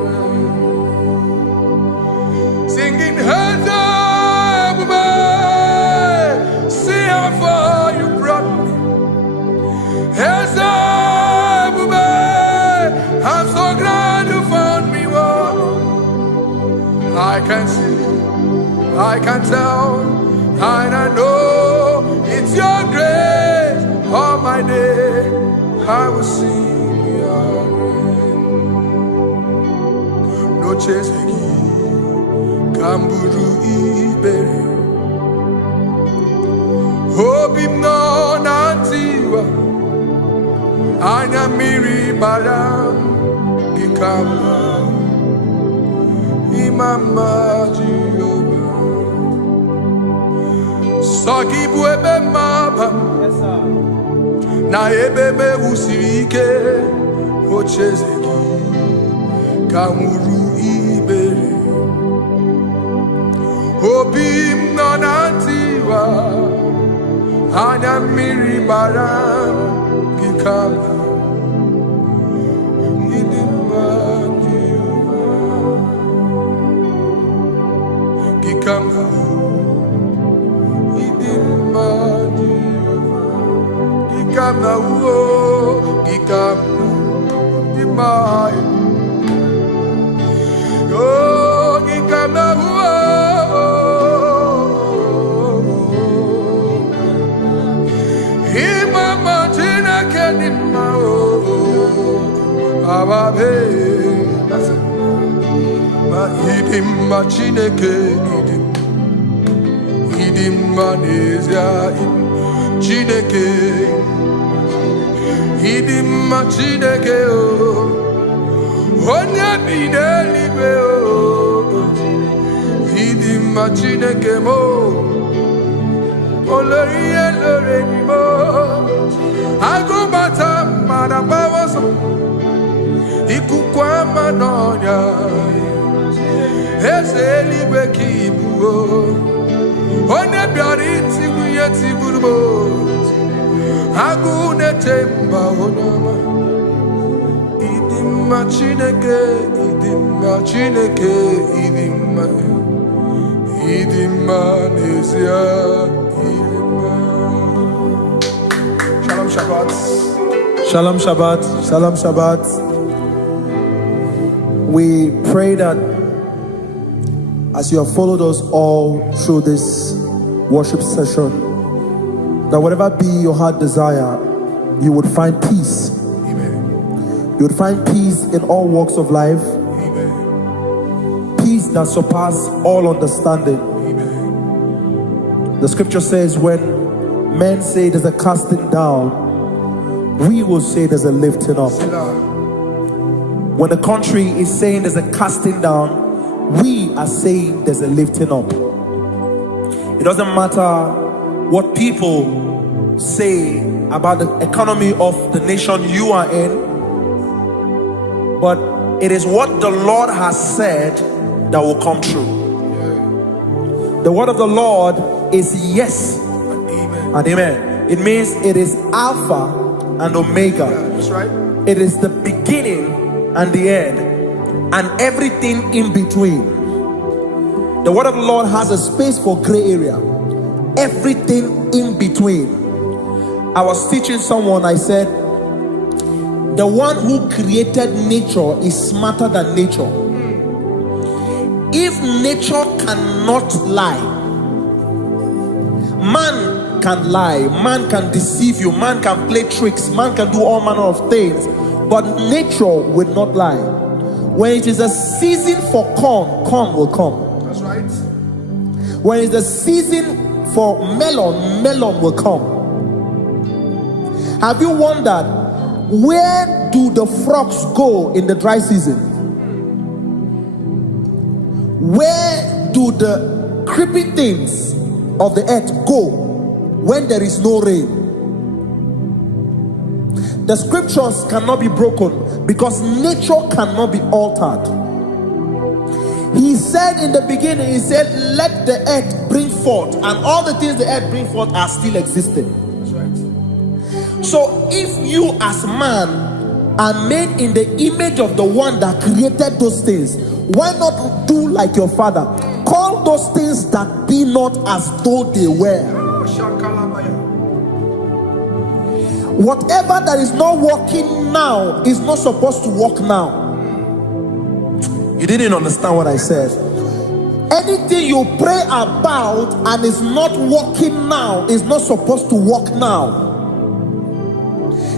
grace. Singing hands up, see how far you brought me. Hands up, I'm so glad you found me. I can see, I can tell, and I know it's your grace. All my day I will sing your grace. No chasing, Kamburu Iberi. Hope him no nantiwa. Anya miri baram gikamba. Mama Jehovah, Saki buebe maba, na ebebe usirike, ochezeki, kamuru ibere, obim nonantiwa, anya miri baram gikama. Gikama, oh, Gikama, Imama Tina Kenima, Ababe, Idim Machineke, Idim Manesia, Chineke, Idim Machineke, Onya Bidelibe, Idim Machineke mo, Oloye Lorenimo, Agubata Manabawaso, Ikukwama Nonya. Ezelibe kibuo, one biariti kuyeti burbo, agune temba onama, idim Idima Chineke, Idima Chineke, Idima, Idima Nesia, Idima. Shalom Shabbat. Shalom Shabbat. Shalom Shabbat. We pray that as you have followed us all through this worship session, that whatever be your heart desire, you would find peace. You would find peace in all walks of life. Amen. Peace that surpasses all understanding. Amen. The scripture says when men say there's a casting down, we will say there's a lifting up. When the country is saying there's a casting down, we are saying there's a lifting up. It doesn't matter what people say about the economy of the nation you are in, but it is what the Lord has said that will come true. The word of the Lord is yes and amen. It means it is Alpha and Omega. That's right. It is the beginning and the end, and everything in between. The word of the Lord has a space for gray area. Everything in between. I was teaching someone, I said, the one who created nature is smarter than nature. If nature cannot lie, man can lie, man can deceive you, man can play tricks, man can do all manner of things, but nature will not lie. When it is a season for corn, corn will come. That's right. When it's the season for melon, melon will come. Have you wondered, where do the frogs go in the dry season? Where do the creepy things of the earth go when there is no rain? The scriptures cannot be broken because nature cannot be altered. He said in the beginning, he said, let the earth bring forth, and all the things the earth bring forth are still existing. That's right. So if you as man are made in the image of the one that created those things, why not do like your father? Call those things that be not as though they were. Whatever that is not working now is not supposed to work now. You didn't understand what I said. Anything you pray about and is not working now is not supposed to work now.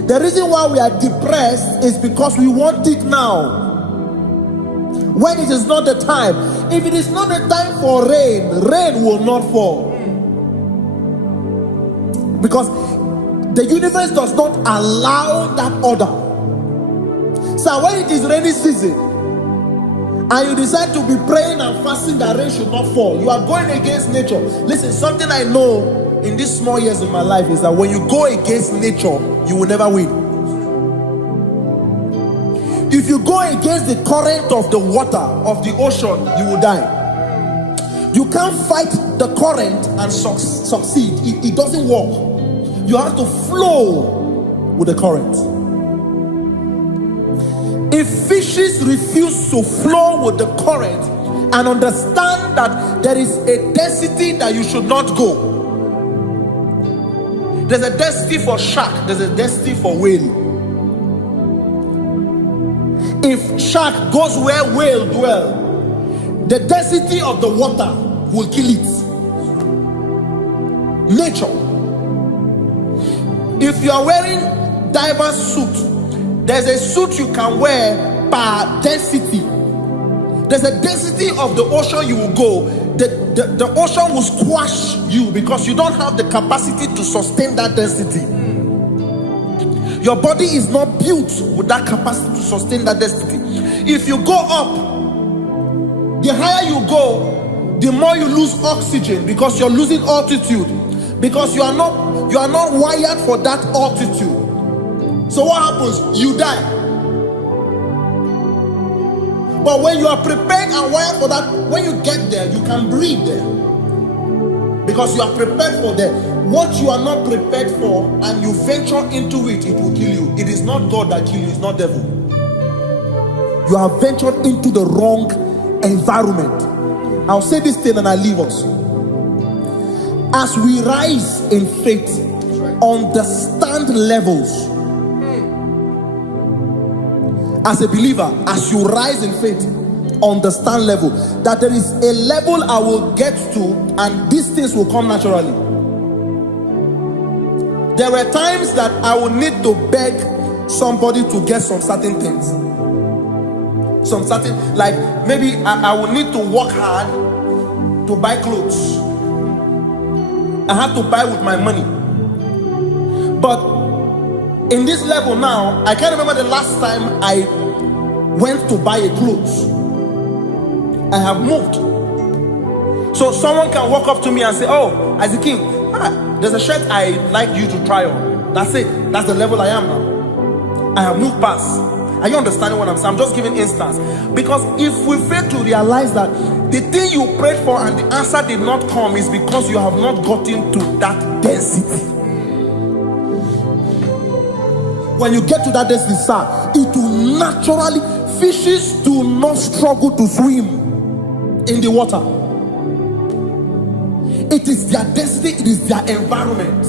The reason why we are depressed is because we want it now, when it is not the time. If it is not the time for rain, rain will not fall, because the universe does not allow that order. So when it is rainy season and you decide to be praying and fasting that rain should not fall, you are going against nature. Listen, something I know in these small years of my life is that when you go against nature, you will never win. If you go against the current of the water of the ocean, you will die. You can't fight the current and succeed. It doesn't work. You have to flow with the current. If fishes refuse to flow with the current and understand that there is a density that you should not go, there's a density for shark, there's a density for whale. If shark goes where whale dwell, the density of the water will kill it. Nature. If you are wearing diver's suit, there's a suit you can wear per density. There's a density of the ocean you will go. The ocean will squash you because you don't have the capacity to sustain that density. Your body is not built with that capacity to sustain that density. If you go up, the higher you go, the more you lose oxygen because you're losing altitude, because you are not wired for that altitude. So what happens? You die. But when you are prepared and wired for that, when you get there, you can breathe there, because you are prepared for that. What you are not prepared for and you venture into it, it will kill you. It is not God that kills you, it's not devil. you have ventured into the wrong environment. I'll say this thing and I leave us. As we rise in faith, understand levels. As a believer, as you rise in faith, understand level. That there is a level I will get to, and these things will come naturally. There were times that I will need to beg somebody to get some certain things. Some certain, like maybe I will need to work hard to buy clothes. I have to buy with my money. But in this level now, I can't remember the last time I went to buy a clothes. I have moved. So someone can walk up to me and say, oh, Isaac King, there's a shirt I like you to try on. That's it. That's the level I am now. I have moved past. Are you understanding what I'm saying? I'm just giving instance. Because if we fail to realize that the thing you prayed for and the answer did not come is because you have not gotten to that density. When you get to that density, sir, it will naturally, fishes do not struggle to swim in the water. It is their destiny, it is their environment.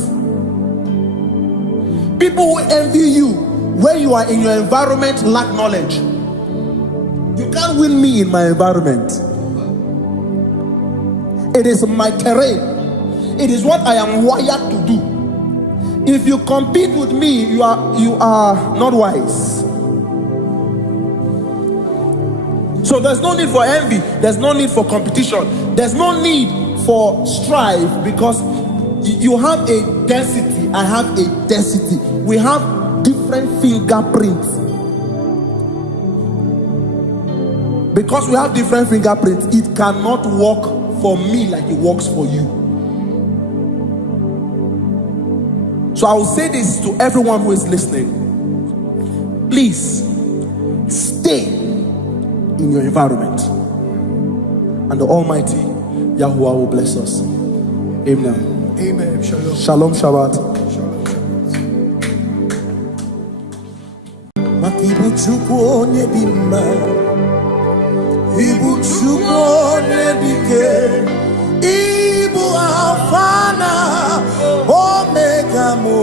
People who envy you when you are in your environment lack knowledge. You can't win me in my environment. It is my terrain. It is what I am wired to do. If you compete with me, you are not wise. So there's no need for envy. There's no need for competition. There's no need for strife, because you have a density. I have a density. We have different fingerprints. Because we have different fingerprints, it cannot work for me like it works for you. So I will say this to everyone who is listening. Please stay in your environment, and the Almighty Yahuwah will bless us. Amen. Amen. Shalom. Shalom Shabbat. Makibu chukwu onye dị mma, ibu chukwu onye dike, ibu Alpha na Omega mo.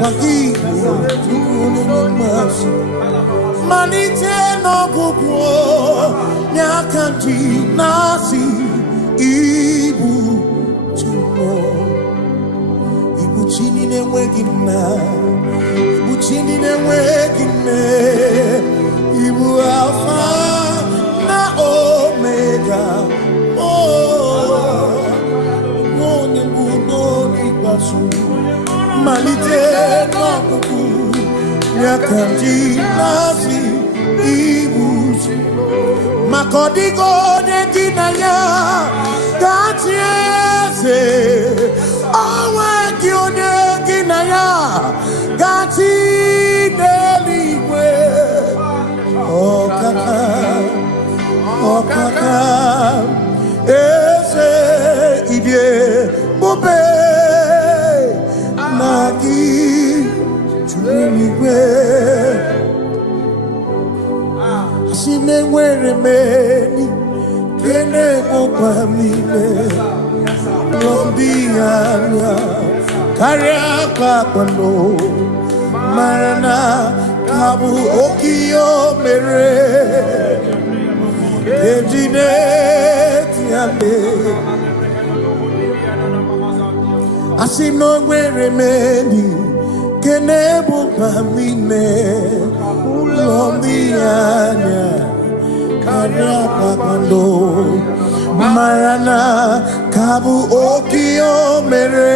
Makibu chukwu onye dị mma, manite n'ọgwụgwụ nyakanti nasi, ibu chukwu, ibu chini n'enweghị nna. Chini n'enweghị nne, ibu Alpha na Omega. Onye mbụ n'ikpeazụ, malite n'ọgwụgwụ, ya ka ndị na-asị ibu. Maka ọ dịghị onye gị na ya ga-achị eze, o nweghị onye gị na ya gati n'eluigwe. Ọkaka eze ibie bube na gị n'eluigwe. Si na-enwere meni kene mokwa mime n'obi anya karịa kpakpando. Marana kabu okio mere ejine tiale asino nwere meni kenebu pamine ulombi anya karya papando. Marana kabu okio mere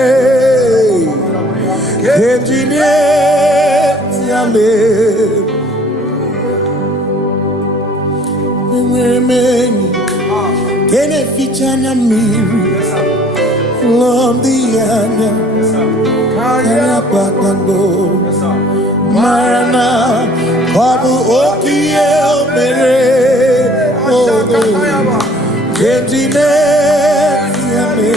ejine Mweni kene fichana miri Lombianya Kaya patando Marana Kabu okie mere Kentine Yame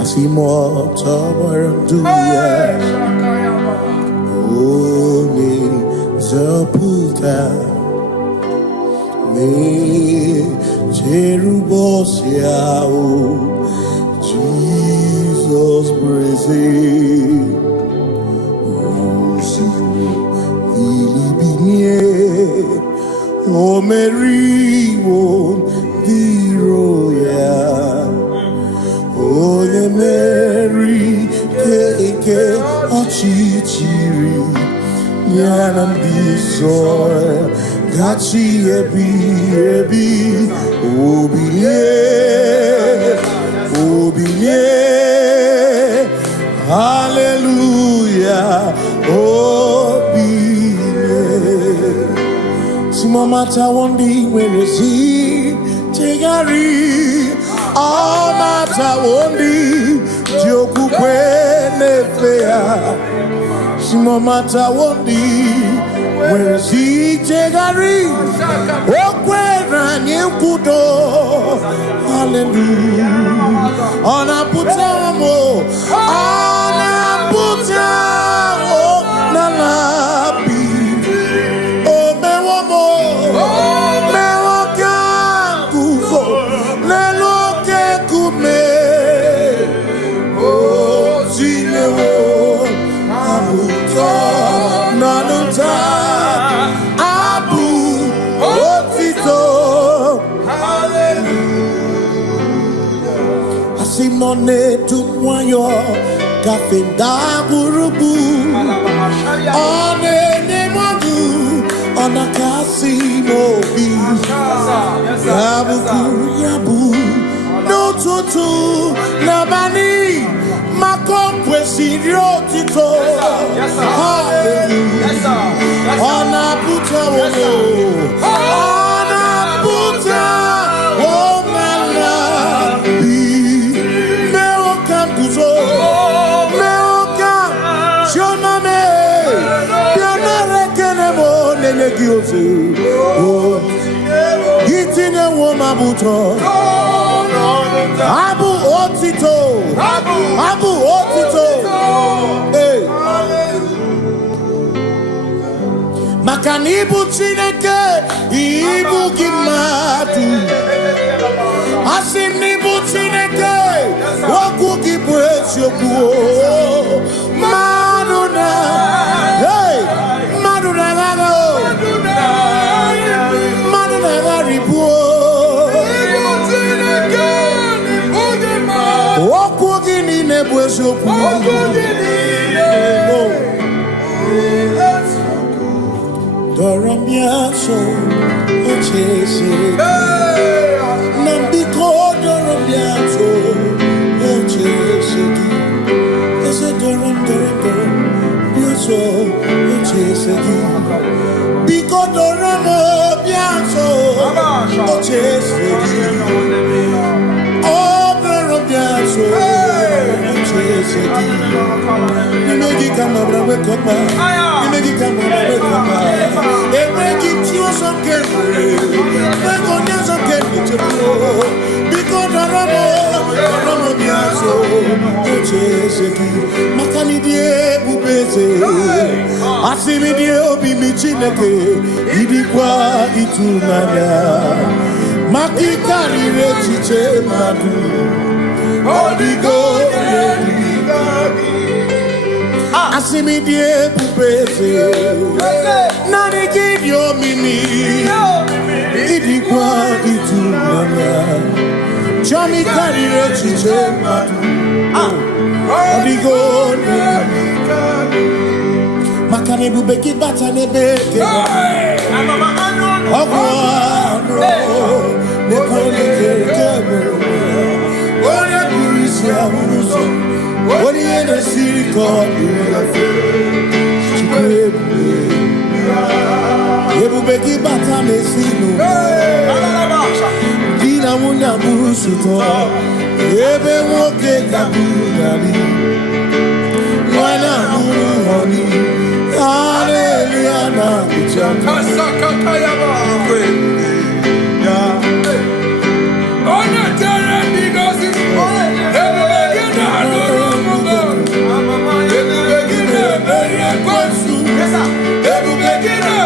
Asimo Tabaranduya. Oh Zaputa me Jerubosia Jesus praise O Mary won the royal O the Mary keke ochichiri Yanam disoy gachi ebi obiye hallelujah obiye Simamata wondi werezi tegari amata wondi jokukwe nefea Simamata wondi werezi tegari okwera nyekudo hallelujah ona putamo nalabi Simone tumwayo kafenda gurubu one nemadu ona kasimobi yabu no tutu nabani makompwe siriotito hallelujah ona puta wono ona puta Gitine womabuto Abu otito Hey Makanibu chineke Ibu gimatu Asinibu chineke Waku gibwesyoku Maduna Hey Maduna gano Doramiaso ochese Nambiko doramiaso ochese Ese doram biaso ochese Biko doramiaso ochese Biaso ochese Nimegi kamabra wekopa Nimegi kamabra wekopa Ewegi chioso kemre Wekonya so kemre chepro Biko doramo biaso ochese Makani die bubeze Asimi die obi michineke Idikwa itunanya Makikari rechiche madu Odigo Asimi die pupese Nani gidio mimi Idikwa itunanya Chami kari rechiche madu Odigo Makane bubeki bata nebeke Ogwano Nekone kekebe Oye kurisi amuruso Oye nesiriko Chikwebe Ebubeki bata nesinu Dina munya murusuto Ebe woke kabunali Wana muru honi Hallelujah na kuchama Kasaka kayaba Ebubekina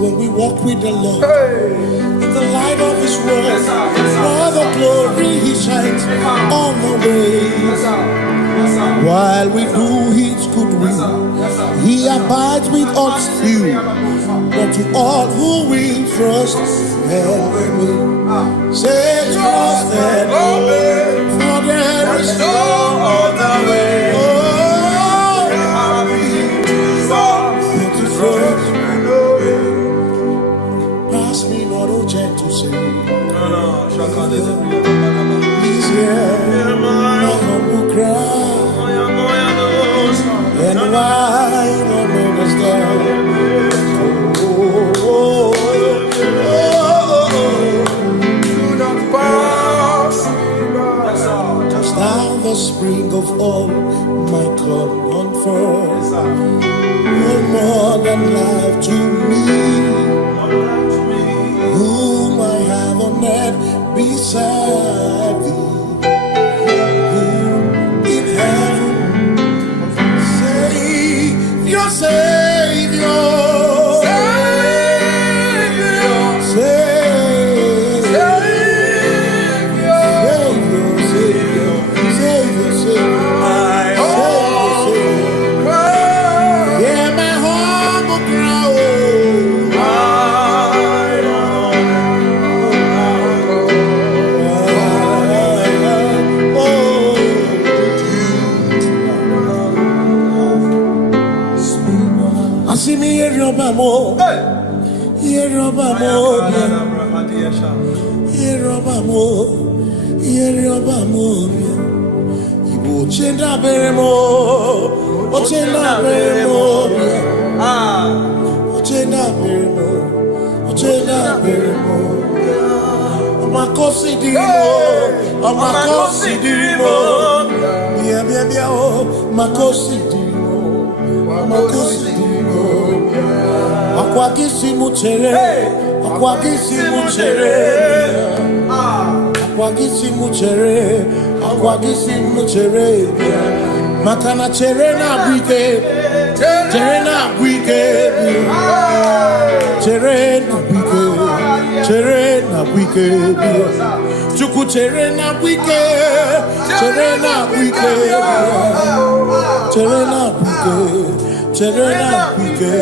When we walk with the Lord, in the light of His word, for the glory He shines on the way. While we do His good will, He abides with us few, but to all who will trust and obey. Say trust and obey, for there is no other way. But to trust. Pass me not, oh gentle say. He's here, my humble cry. And why not understand? Do not pass me by. Just now the spring of all my cup unfurls. No more than life to me. Whom I have on earth beside thee, whom in heaven, Savior, Savior, Makana cherena bwike, cherena bwike, cherena bwike, cherena bwike, chuku cherena bwike, cherena bwike, cherena bwike, cherena bwike.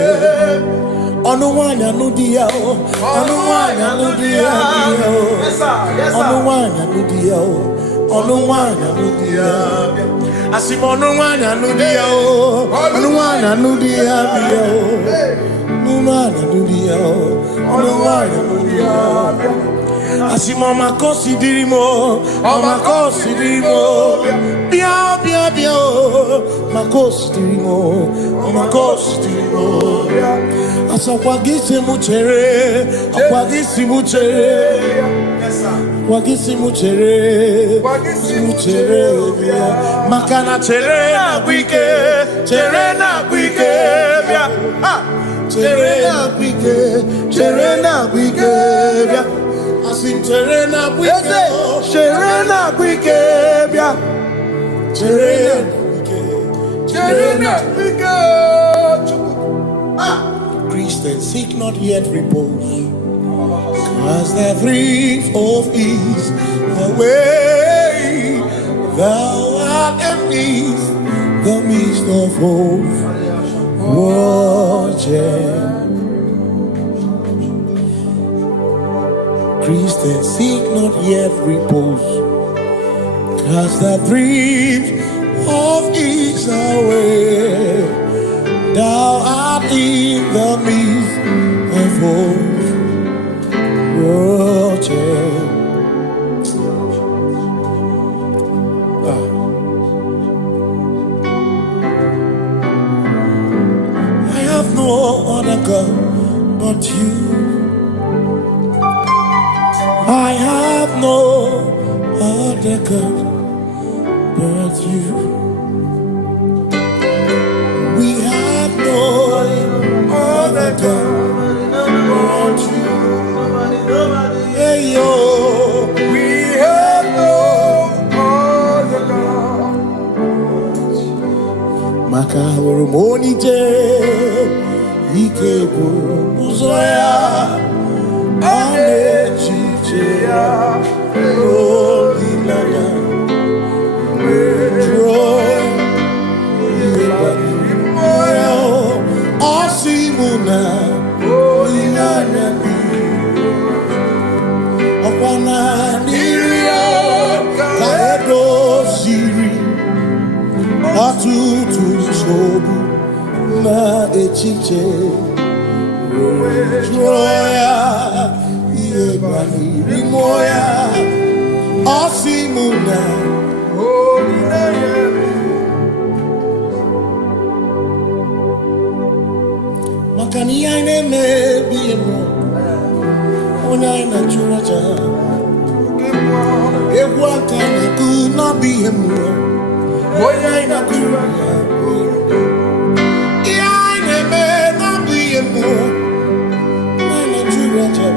Onuwanya nudia, onuwanya nudia, onuwanya nudia, onuwanya nudia. Asimonuwanya nudia, onuwanya nudia, Asimama considerimo, ama considerimo, bia bia bia, ma considerimo, ama considerimo. Asakwagisi muchere, akwagisi muchere, akwagisi muchere, muchere bia. Makana chere na wike, chere na wike bia. Chere na wike, chere na wike bia. Asim Terena Bwike, Terena Bwike, Terena Bwike. Christians seek not yet repose, as the thrift of ease, the way thou art amidst the midst of hope, watching. Christians seek not yet repose, cast the thrift of ease away. Thou art in the midst of hope, watching. I have no other God but you. I have no other God but you. We have no other God but you. Hey yo, we have no other God. Maka hormoni je, ikebu uzoya, anechi. Holy Naija, joy, Asimuna, Holy Naija, Akwana Niria, Kaedo Siri, Atutu Sobu, Na Echiche, joy. Moya, Asimuna, Holy Naija. Makani aine me biemo, ona ina churaja. Ewa kana kuna biemo, ona ina churaja. Aine me na biemo, ona ina churaja.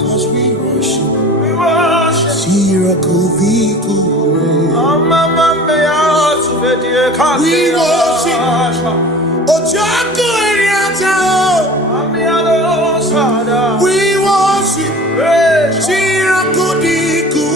Cause we worship. Sirakuviku. We worship. Ojaku Eriata. We worship. Sirakudiku.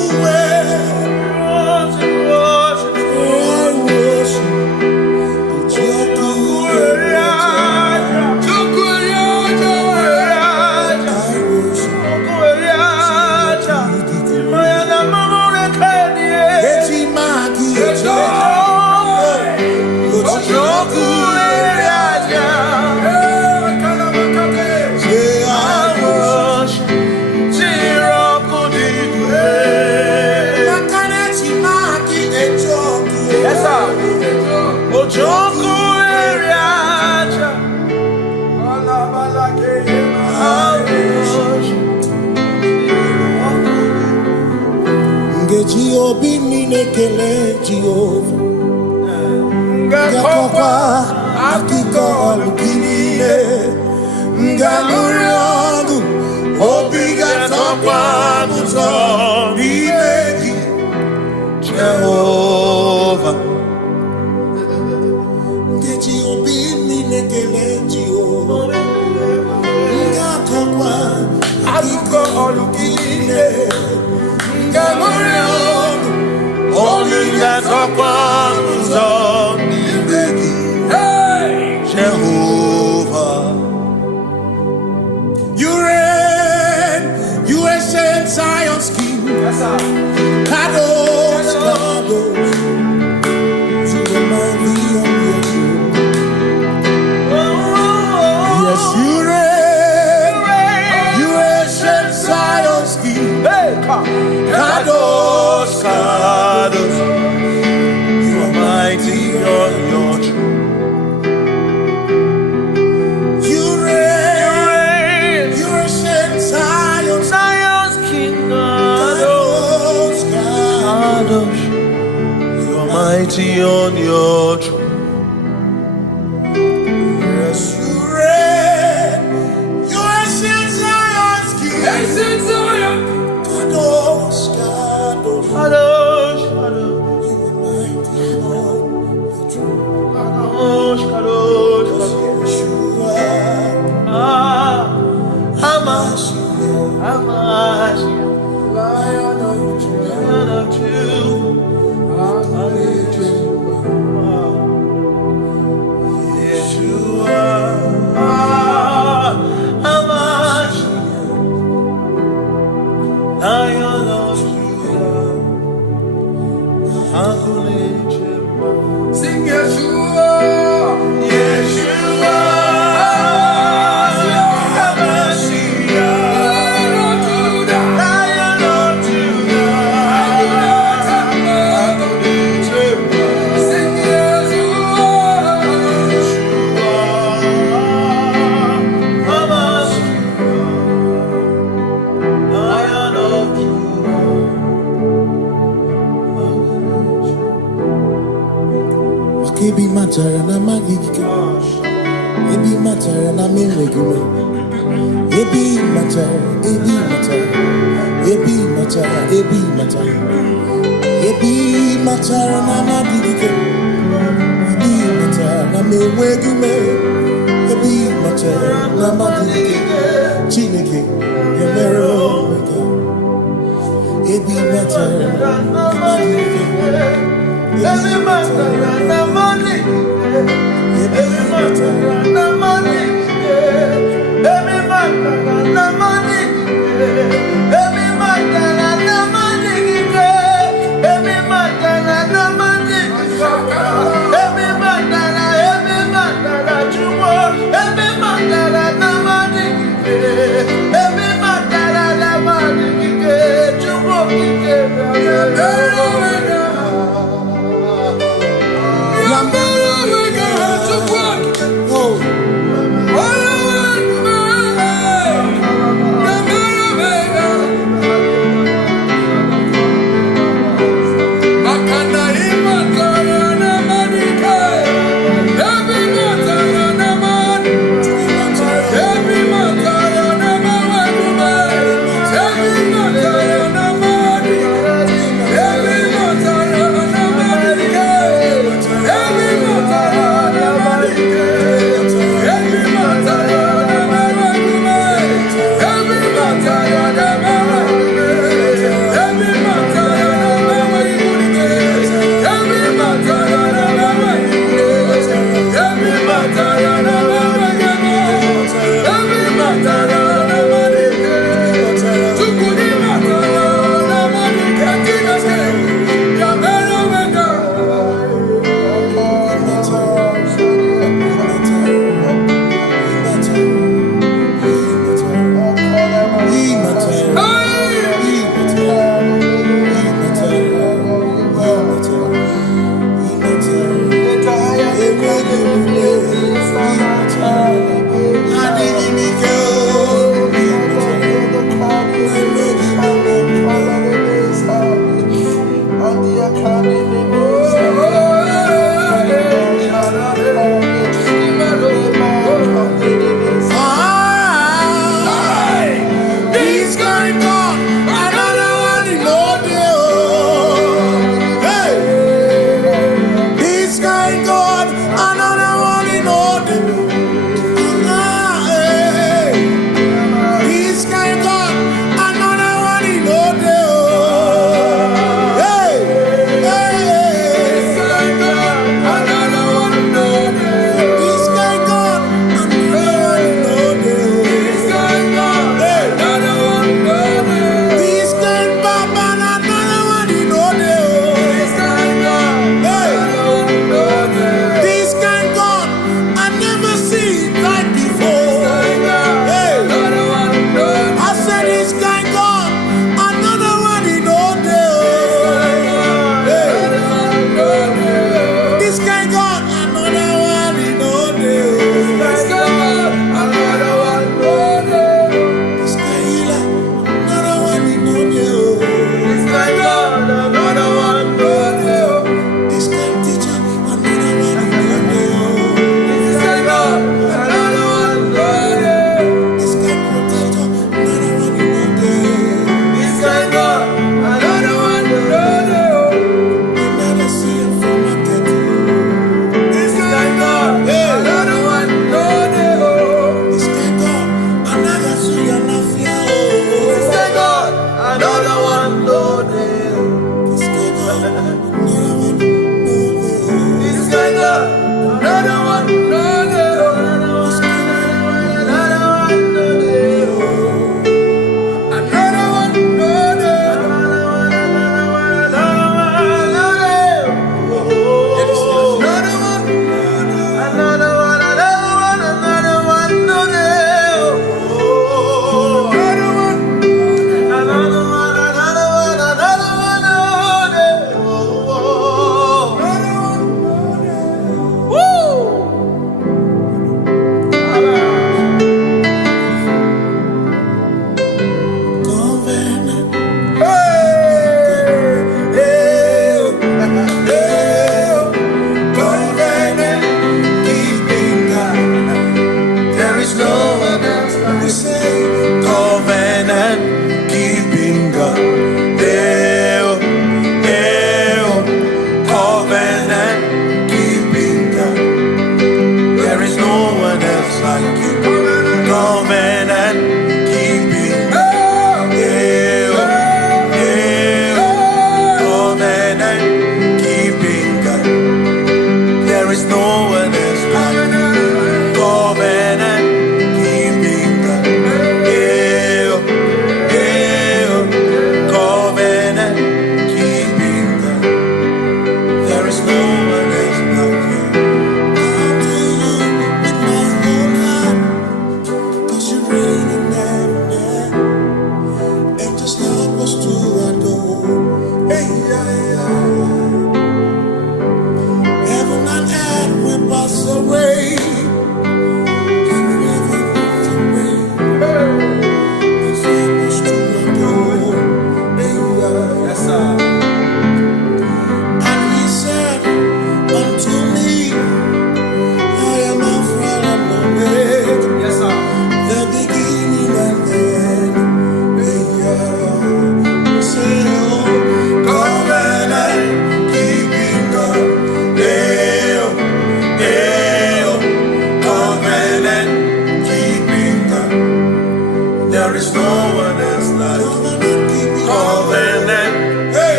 Obi minekele Jehovah. Ngakokwa akiko alukine. Ngamuriagu obi gatokwa muto nimeki Jehovah. Ngeji obi minekele Jehovah. Ngakokwa akiko alukine. Ngamuriagu Jehovah, you reign, you ancient Zion's King. Kadosh, Kadosh, you remind me of your throne. Yes, you reign, you ancient Zion's King. Kadosh, Kadosh, you are mighty on your throne. You reign, you ancient Zion's King. Kadosh, Kadosh, you are mighty on your throne. Yes, you reign, you ancient Zion's King. Ancient Zion. Kadosh, Kadosh, Kadosh, Kadosh, you are mighty on your throne. Kadosh, Kadosh, Yeshua, Hamashiach, Lion of Judah, Yeshua, Hamashiach, Lion of Judah, sing Yeshua, Yeshua, Hamashiach, Lion of Judah, sing Yeshua, Hamashiach, Lion of Judah. Ebi matara na magika, ebi matara na mewegume, ebi matara, ebi matara, ebi matara, ebi matara, ebi matara na magika, ebi matara na mewegume, ebi matara na magika, Chineke yemero wega, ebi matara na magika. Every matter na money, every matter na money, every matter na money, every matter na money, every matter na money, every matter na jumo, every matter na money, every matter na money, jumo,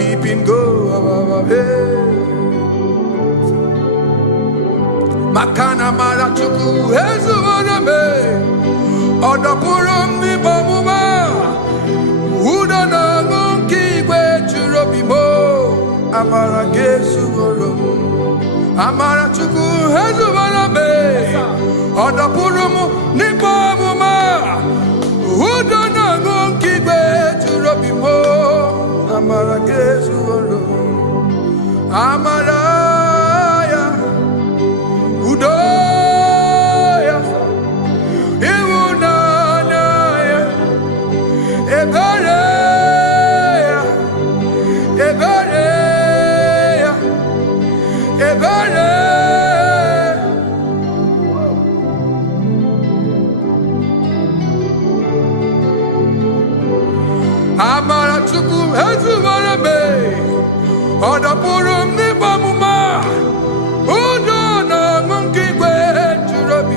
keeping go. Makana marachuku ezuwarame. Odapurum ni bamuma. Uda na ngunki kwe churobimo. Amara gezuwarum. Amara chuku ezuwarame. Odapurum ni bamuma. Uda na ngunki kwe churobimo. Amara gezuwarum. Amaraya Udoya Iwunanaya Ebereya Ebereya Ebereya Amara chuku ezuwarame Odapurum ni bamuma Udo na mungi kwe churobi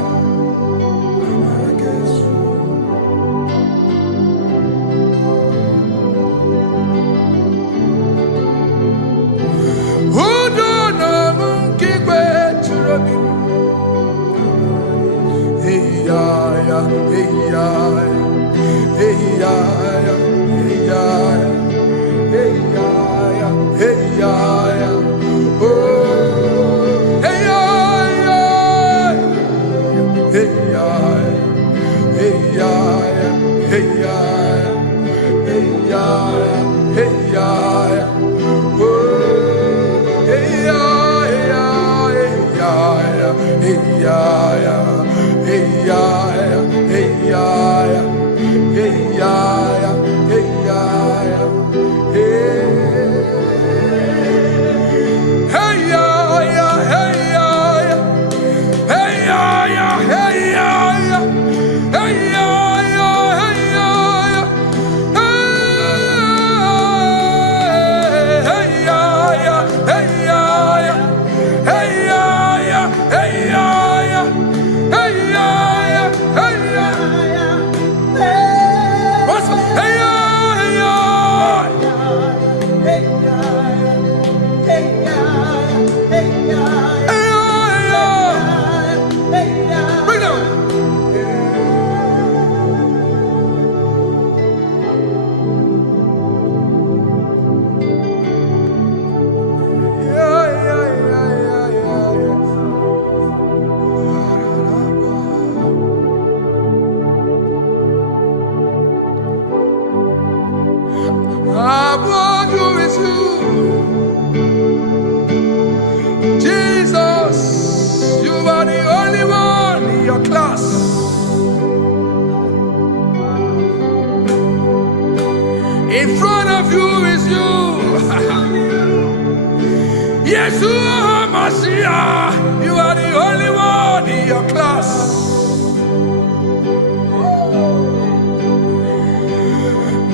Udo na mungi kwe churobi Hey ya ya hey ya hey ya hey ya hey ya hey ya oh hey ya hey ya hey ya hey ya hey ya hey ya oh hey ya hey ya hey ya hey ya hey ya hey ya hey ya In front of you is you. Yeshua Mashiach, you are the only one in your class.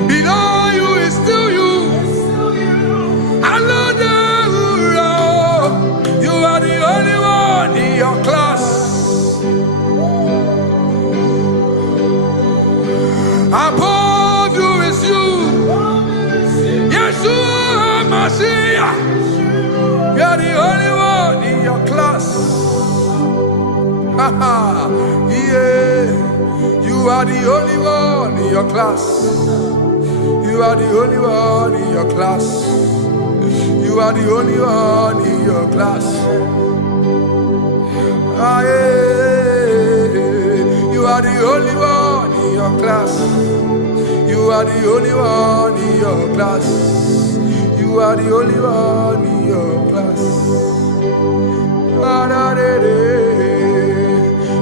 Below you is still you. You are the only one in your class. Above you is you. Yeshua Mashiach, you are the only one in your class. Yeah, you are the only one in your class. You are the only one in your class. You are the only one in your class. Ah, yeah. You are the only one in your class. You are the only one in your class. You are the only one in your class.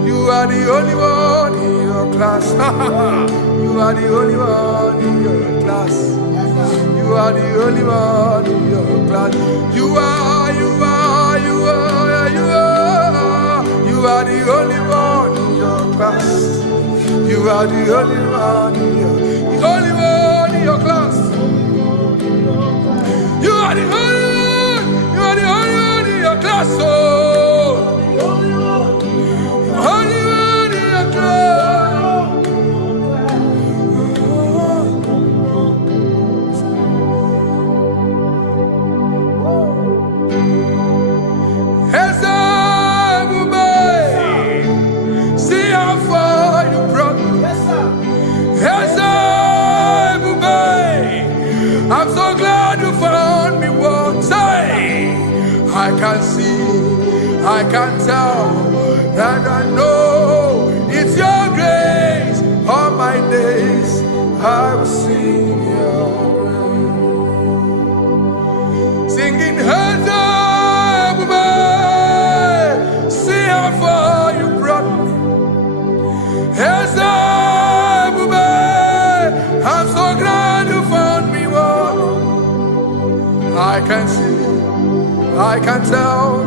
You are the only one in your class. You are the only one in your class. You are the only one in your class. You are the only one in your class. You are the only one in your class. You are the only one in your class. Oh, only one in your class. Ezebube I can see, I can tell, and I know it's your grace. All my days I will sing your grace. Singing hands up, see how far you brought me. Hands up, I'm so glad you found me. I can see, I can tell,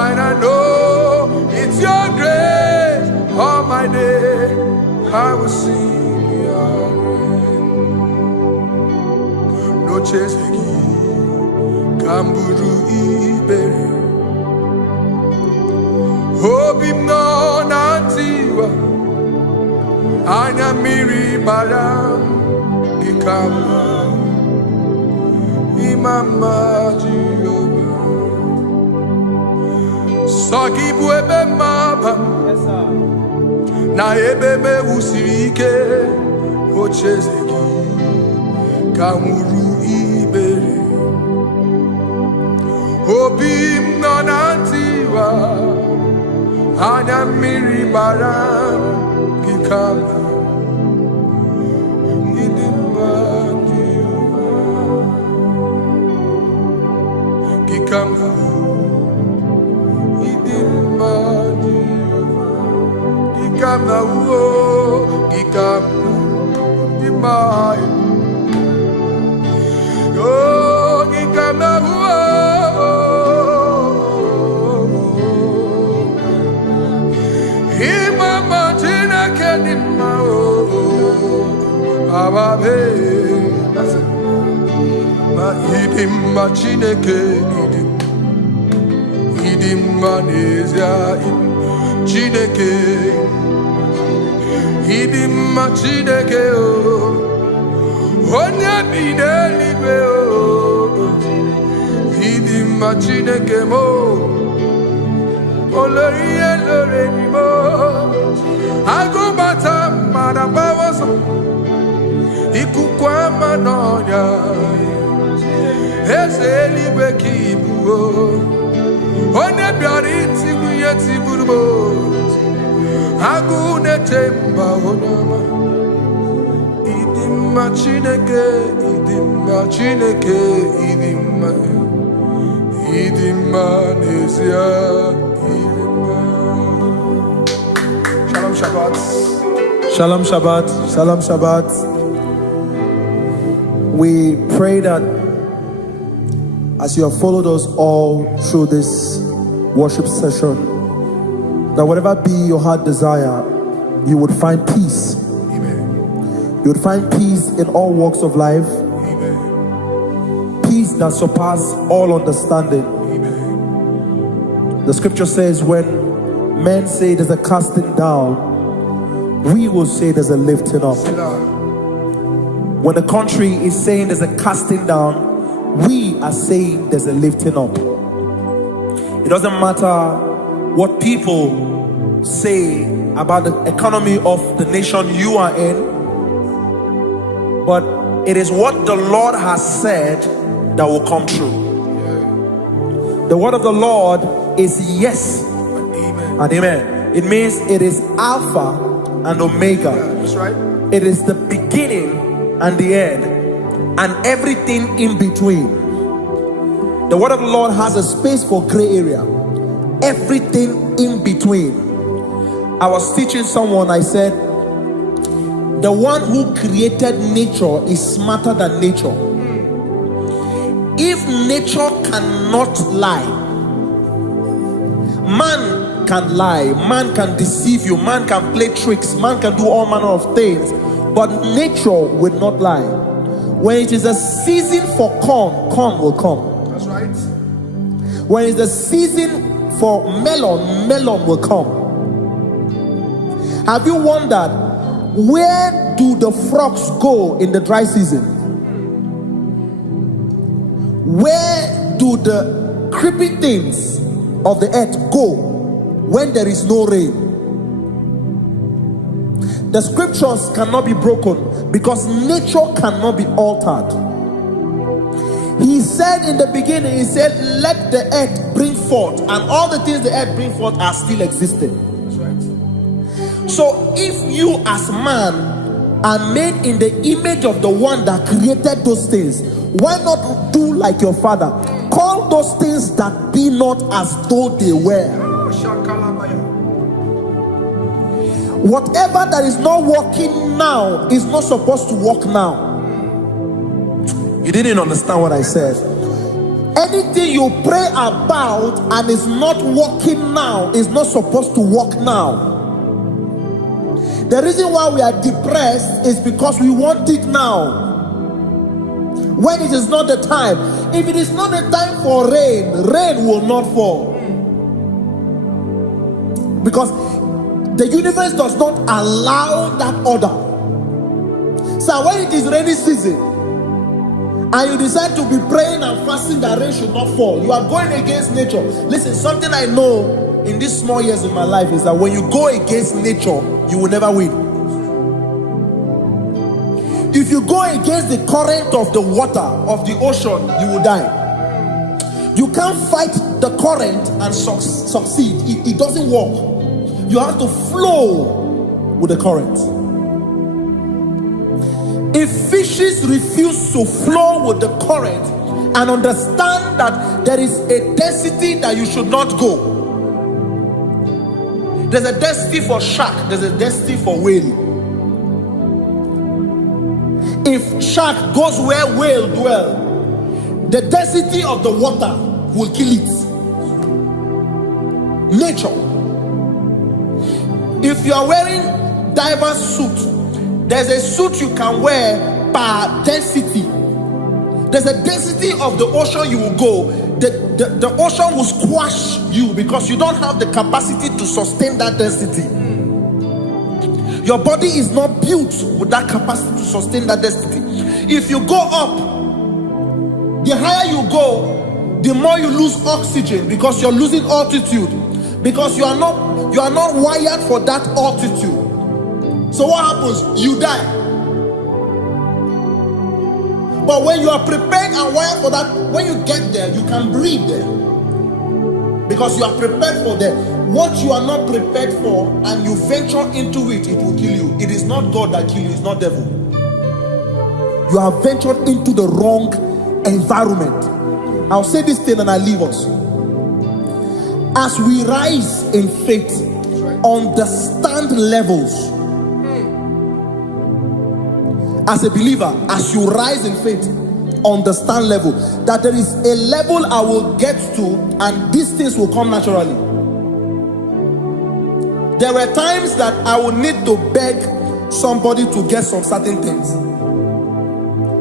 and I know it's your grace. All my day I will sing your grace. No chase again, Kamburu Iberi. Hope him no nantiwa, Anya Miri Balam, Ikama. Mama Jehovah, Sagi buebe maba, na ebebe usirike, ochezeki, kamuru ibere, obim nonantiwa, anya miri baram, gikama. Chineke idim manezia Chineke idim Chineke o onye bi n'eluigwe o idim Chineke mo olori elore ni mo agụbata mara bawoso ikuku ama n'ọnya eze eluigwe ka ibu o onye bịara itigbu ihe tigburu m agụ na-eche mba onye ọma ịdị mma Chineke ịdị mma Chineke ịdị mma n'ezie ịdị mma. Shalom Shabbat. Shalom Shabbat. Shalom Shabbat. We pray that as you have followed us all through this worship session, that whatever be your heart desire, you would find peace. Amen. You would find peace in all walks of life. Amen. Peace that surpasses all understanding. Amen. The scripture says when men say there's a casting down, we will say there's a lifting up. When the country is saying there's a casting down, we are saying there's a lifting up. It doesn't matter what people say about the economy of the nation you are in, but it is what the Lord has said that will come true. The word of the Lord is yes and amen. It means it is Alpha and Omega. That's right. It is the beginning and the end, and everything in between. The word of the Lord has a space for gray area. Everything in between. I was teaching someone, I said, the one who created nature is smarter than nature. If nature cannot lie, man can lie, man can deceive you, man can play tricks, man can do all manner of things, but nature will not lie. When it is a season for corn, corn will come. That's right. When it's the season for melon, melon will come. Have you wondered, where do the frogs go in the dry season? Where do the creepy things of the earth go when there is no rain? The scriptures cannot be broken because nature cannot be altered. He said in the beginning, he said, let the earth bring forth, and all the things the earth bring forth are still existing. That's right. So if you as man are made in the image of the one that created those things, why not do like your father? Call those things that be not as though they were. Whatever that is not working now is not supposed to work now. You didn't understand what I said. Anything you pray about and is not working now is not supposed to work now. The reason why we are depressed is because we want it now, when it is not the time. If it is not the time for rain, rain will not fall, because the universe does not allow that order. So when it is rainy season and you decide to be praying and fasting that rain should not fall, you are going against nature. Listen, something I know in these small years in my life is that when you go against nature, you will never win. If you go against the current of the water of the ocean, you will die. You can't fight the current and succeed. It doesn't work. You have to flow with the current. If fishes refuse to flow with the current and understand that there is a density that you should not go, there's a density for shark, there's a density for whale. If shark goes where whale dwell, the density of the water will kill it. Nature. If you are wearing diver's suit, there's a suit you can wear per density. There's a density of the ocean you will go. The ocean will squash you because you don't have the capacity to sustain that density. Your body is not built with that capacity to sustain that density. If you go up, the higher you go, the more you lose oxygen because you're losing altitude, because you are not wired for that altitude. So what happens? You die. But when you are prepared and wired for that, when you get there, you can breathe there, because you are prepared for that. What you are not prepared for and you venture into it, it will kill you. It is not God that kills you, it's not devil. You have ventured into the wrong environment. I'll say this thing and I leave us. As we rise in faith, understand levels. As a believer, as you rise in faith, understand level. That there is a level I will get to and these things will come naturally. There were times that I would need to beg somebody to get some certain things.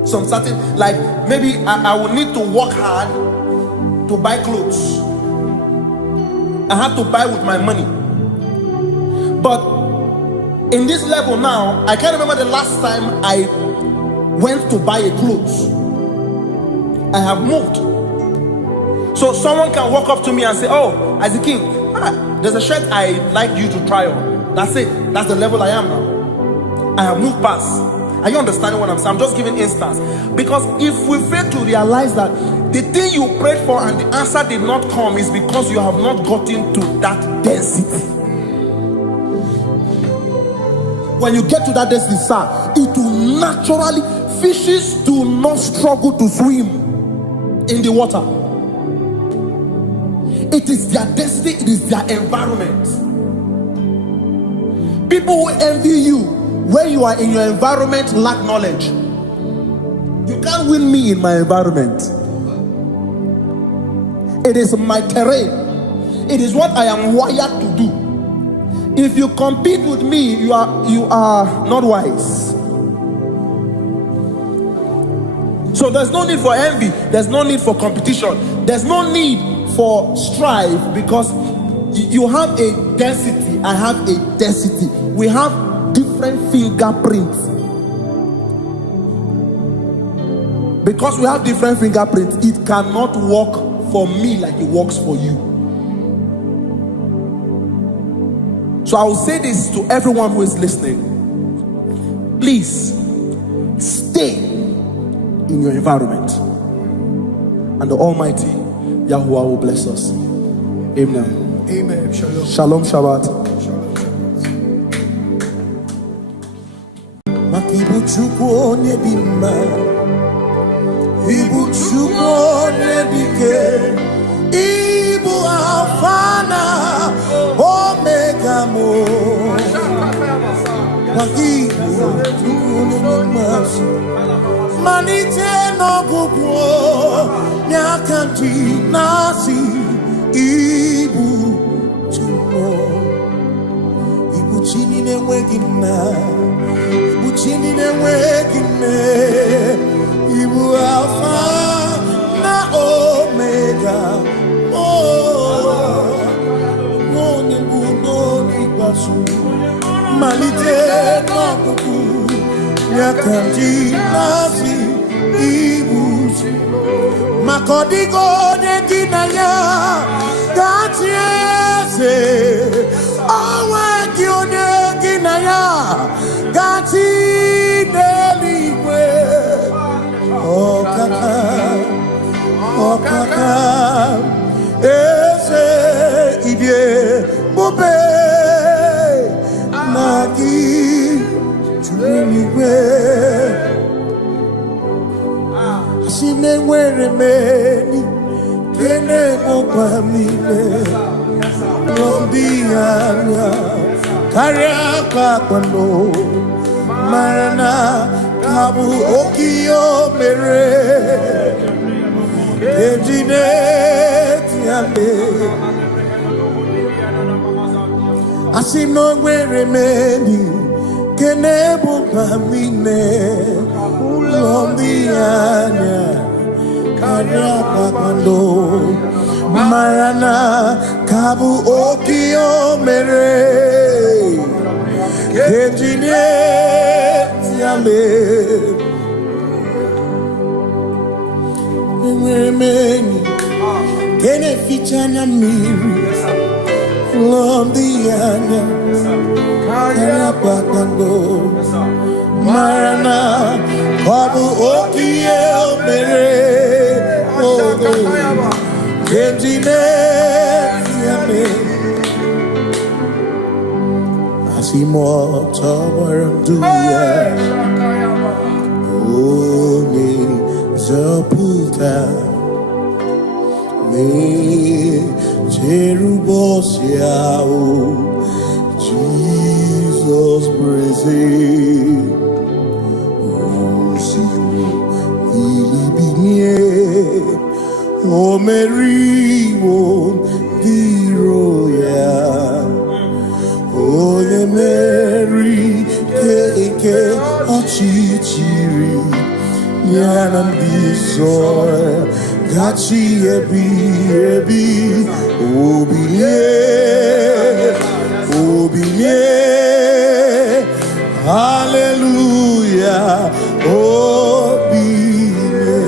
Some certain, like maybe I would need to work hard to buy clothes. I had to buy with my money. But in this level now, I can't remember the last time I went to buy a clothes. I have moved. So someone can walk up to me and say, oh, as a king, there's a shirt I like you to try on. That's it. That's the level I am now. I have moved past. Are you understanding what I'm saying? I'm just giving instance. Because if we fail to realize that the thing you prayed for and the answer did not come is because you have not gotten to that density. When you get to that density, sir, it will naturally, fishes do not struggle to swim in the water. It is their density, it is their environment. People who envy you when you are in your environment lack knowledge. You can't win me in my environment. It is my terrain. It is what I am wired to do. If you compete with me, you are not wise. So there's no need for envy. There's no need for competition. There's no need for strife, because you have a density. I have a density. We have different fingerprints. Because we have different fingerprints, it cannot work for me like it works for you. So I will say this to everyone who is listening. Please stay in your environment. and the Almighty Yahuwah will bless us. Amen. Amen. Shalom. Shalom Shabbat. Makibu chukwu onye dị mma, ibu chukwu onye dike, ibu Alpha na Omega mo. Makibu chukwu onye dị mma, malite n'ọgwụgwụ nyakanji nasi, ibu chukwu, ibu chini n'enweghị nna. Chini n'enweghị nne, ibu Alpha na Omega, onye mbụ n'oge ikpeazụ, malite n'ọgwụgwụ ya ka ndị na-asị ibu maka ọ dịghị onye gị na ya ga-achị eze, onwe gị onye gị na ya gati n'eluigwe. Ọkaka, ọkaka, eze ibie bube na gị juru eluigwe. Asị na enwere m enyi kene mụkwa m niile, ndị anya karịa kpakpando marana kabu okio mere ejine tiale asino nwere meni kenebu pamine ulondi anya karịa kpakpando marana kabu okio mere Engineer Yame Many Kene Fichana Miri from the Anya Kaya Bakando Marana Babu Okiel Mere Engineer Yame Asimo tawaram duya, Oni zaputa, Me cherubos yao, Jesus praise, Osimo ilibinye, O Mary won diroya. Oye Mary, keke achichiri, nyanam disoy, gachi ebi, obiye, hallelujah, obiye.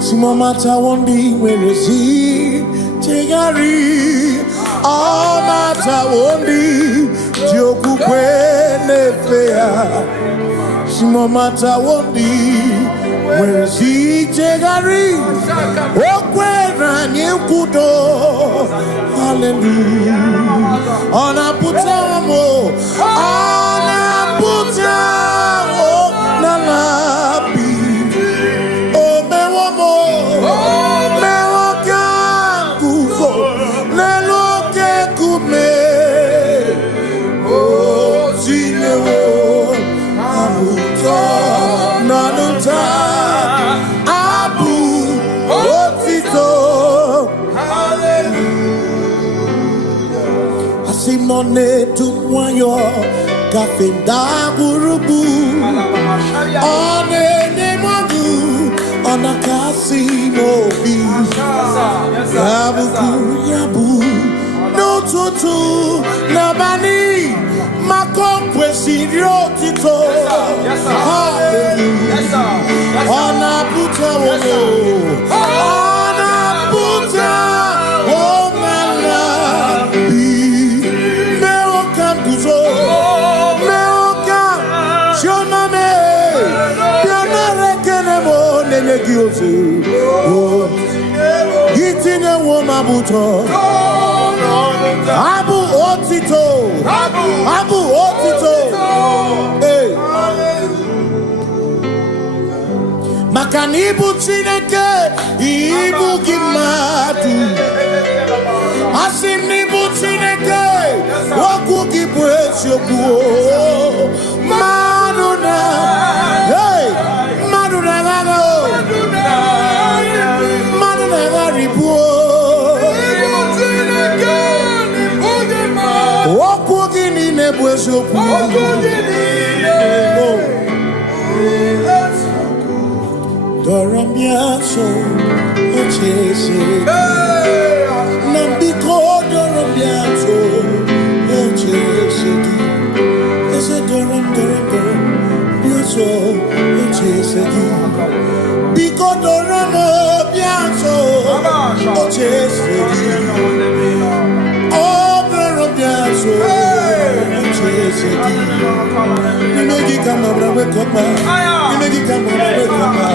Simomata wondi werezi, tegari. All matter wondi, Joku kwene fea. Simo matter wondi, where si jegari, okwera nyekudo. Hallelujah. Ona putamo, ona putamo, nalabi. O mewamo, mewokan kuzo, lelo. Oh, Zinewo, Abuto, Nanuta, Abu, Otito, Hallelujah. Asimone tumwayo, Kafenda Burubu, One Nemagu, Onakasimo Bi, Yabuku, Yabu. Tutu Nabani Makompwe Sirio Tito. Hallelujah. Ona puta wono. Ona puta womala bi. Meoka kuzo. Meoka shoname. Piona rekene mo nene gioze. Itine womabuto. Abu otito. Abu otito. Hey. Makanibu chineke. Ibu gimatu. Asinibu chineke. Waku gibwesyoku. Maduna. Hey. Maduna gano. Maduna garibu. Waku gini nebwesyoku. Doramiaso, ochese. Nambiko doramiaso, ochese. Ese doram. Biaso, ochese. Biko doramiaso, ochese. Oh, doramiaso, ochese. Nimegi kama brawe kopa. Nimegi kama brawe kopa.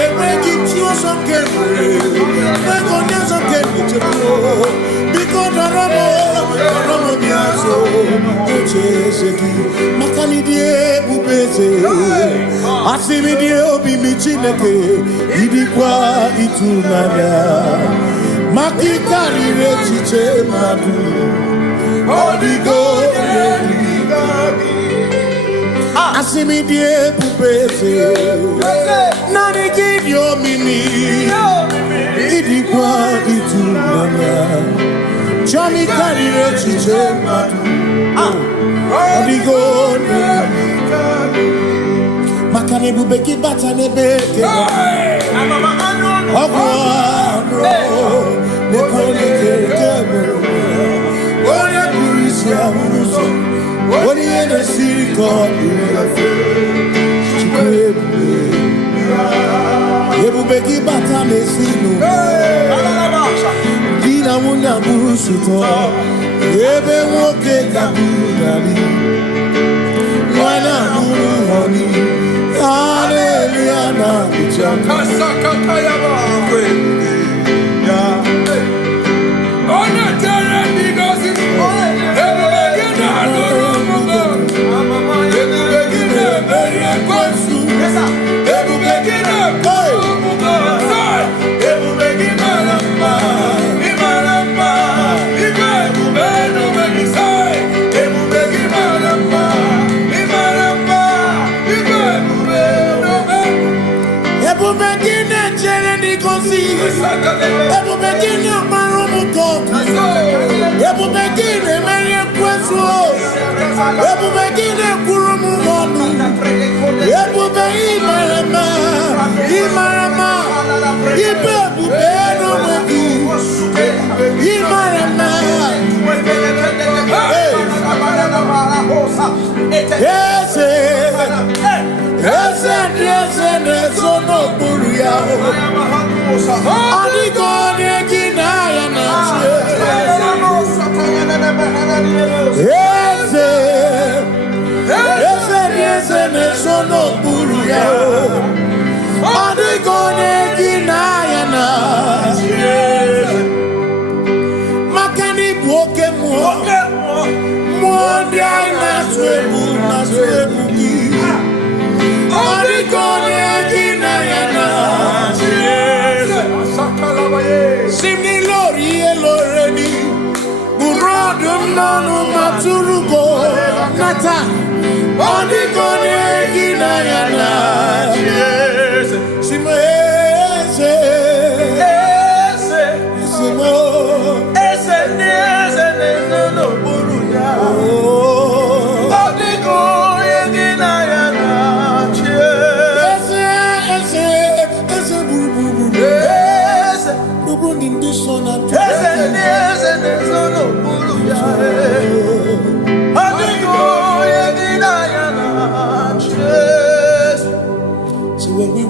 Emegi chio sonke. Nego nyazo kemi chepro. Biko doramo biaso. Ocheseki. Makani die bubeze. Asimi die obi michineke. Idikwa itunanya. Makikari rechiche madu. Odigo Asimi die pupese Nani gidio mimi Idikwa itunanya Chami karire chiche matu Odigo Makane bubeki bata nebeke Ogwa Nekone kekebe Oye kurisia uruso Oye ene siriko Ebubeki bata mesinu Dina munya burusuto Ebe woke kabudani Wana muru honi Hallelujah na kuchaka Kasaka kayaba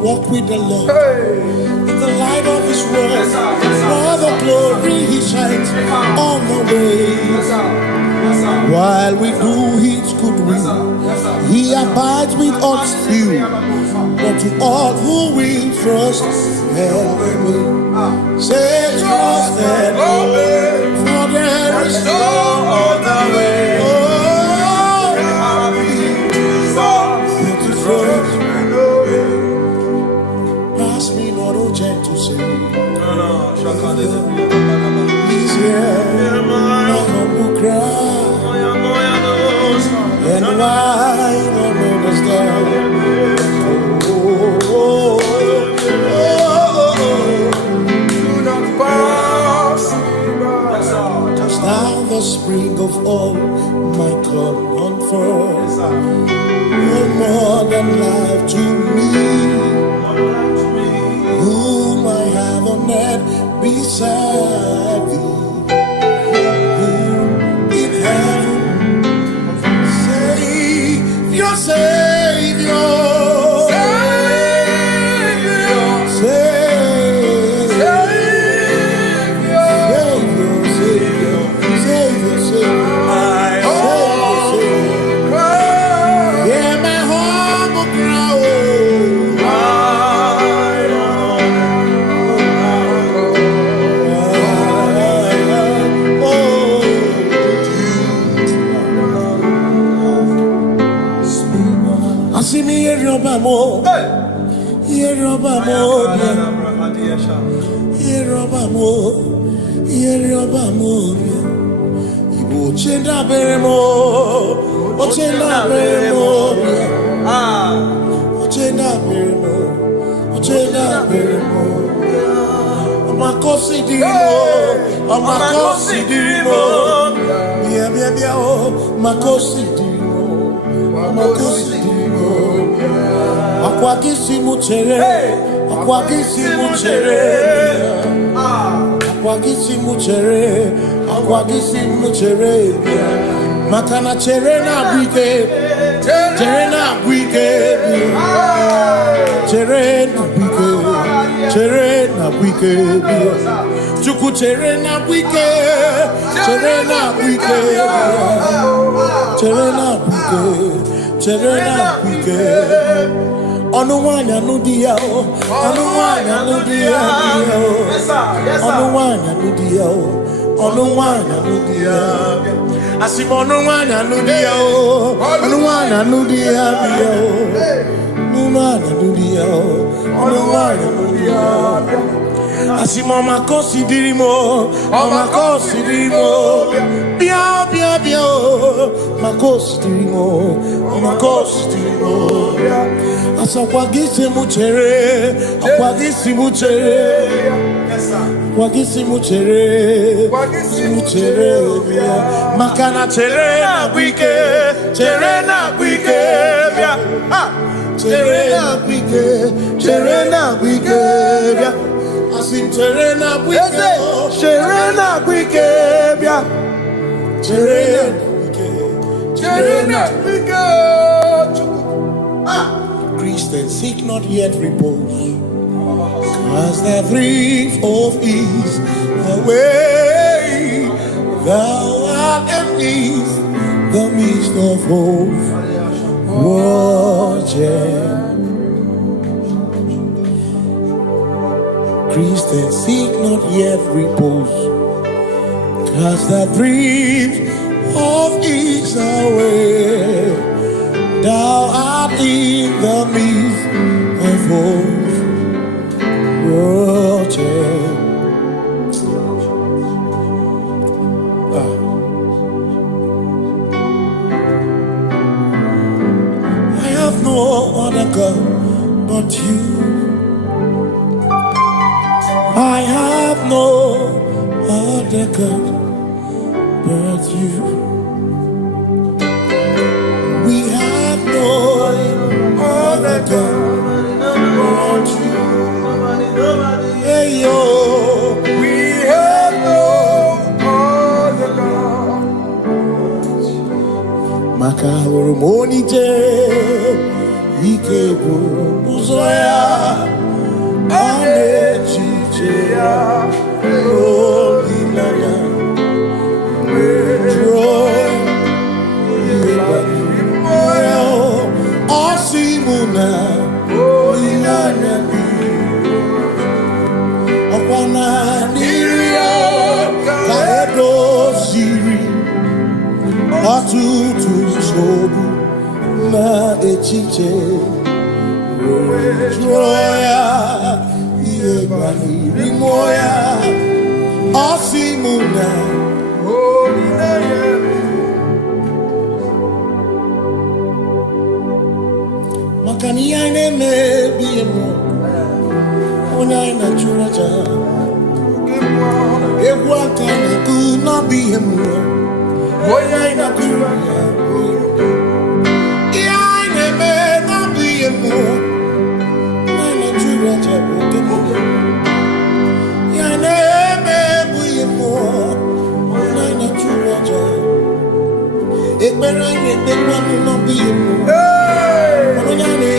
Walk with the Lord in the light of His word, for the glory He shines on the way. While we do His good will, He abides with us still. But to all who will trust enemy. Say trusted, for there is no other way. Oh, to trust. Pass me not a chance to say. He's here, my humble cry. And I don't understand. Do not pass me by. Just now the spring of all my come unfurls. You're more than life to me. Whom I have on net beside thee. In heaven, Savior, Savior. Igbo chenda beremo, ochenda beremo, ochenda beremo, ochenda beremo. Amakosi dirimo, bia oh, makosi dirimo, makosi dirimo. Akwakisi muchere, akwakisi muchere. Akwagisi muchere, makana chere na bwike, chere na bwike, chuku chere na bwike, Onuwanya nudia, onuwanya nudia, onuwanya nudia, onuwanya nudia. Asim onuwanya nudia, onuwanya nudia, onuwanya nudia, onuwanya nudia. Asim omakosi dirimo, bia, makosi dirimo. Asakwagisi muchere, makana chere na bwike, asim chere na bwike, Christians seek not yet repose, as the thief of ease, the way thou art amidst the midst of hope, watching. Christians seek not yet repose, as the thief of ease, away thou art in the midst of hope, watching. I have no other God but you. I have no other God but you. We have no other God but you. Hey yo, we have no other God. Maka hormoni je, ike buzoya, anechicheya, olilaya, joy, Osimuna, olilaya. tutu sobu na echiche joya iebani rimoya osimuna makani ane mebi emo ona ina churaja ewa kana ku na bi emo ona ina churaja ya ine me na bi emo ona ina churaja ya ine me bu emo ona ina churaja ekpera ine ekpera na bi emo ona ina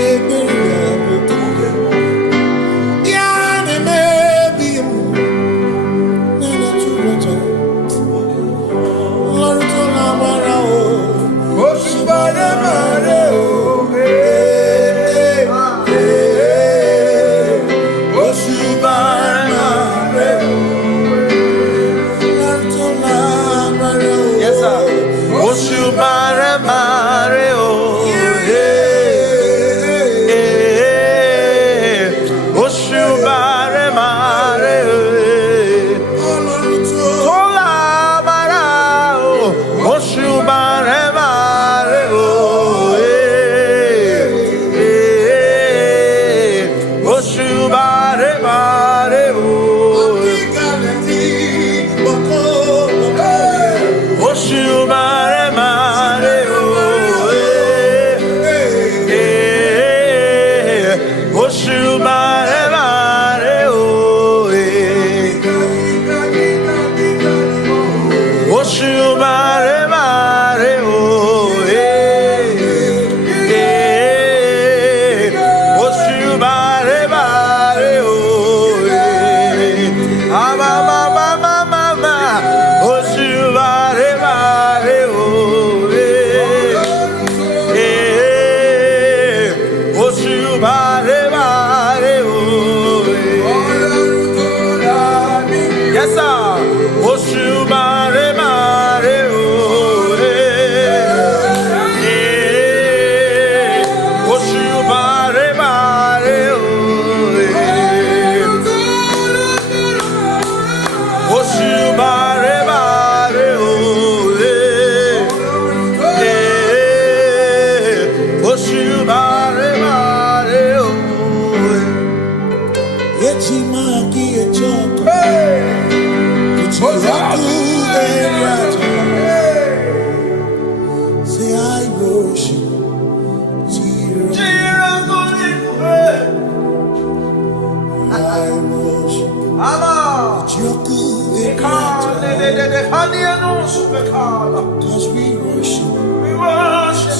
Cause we worship. We worship.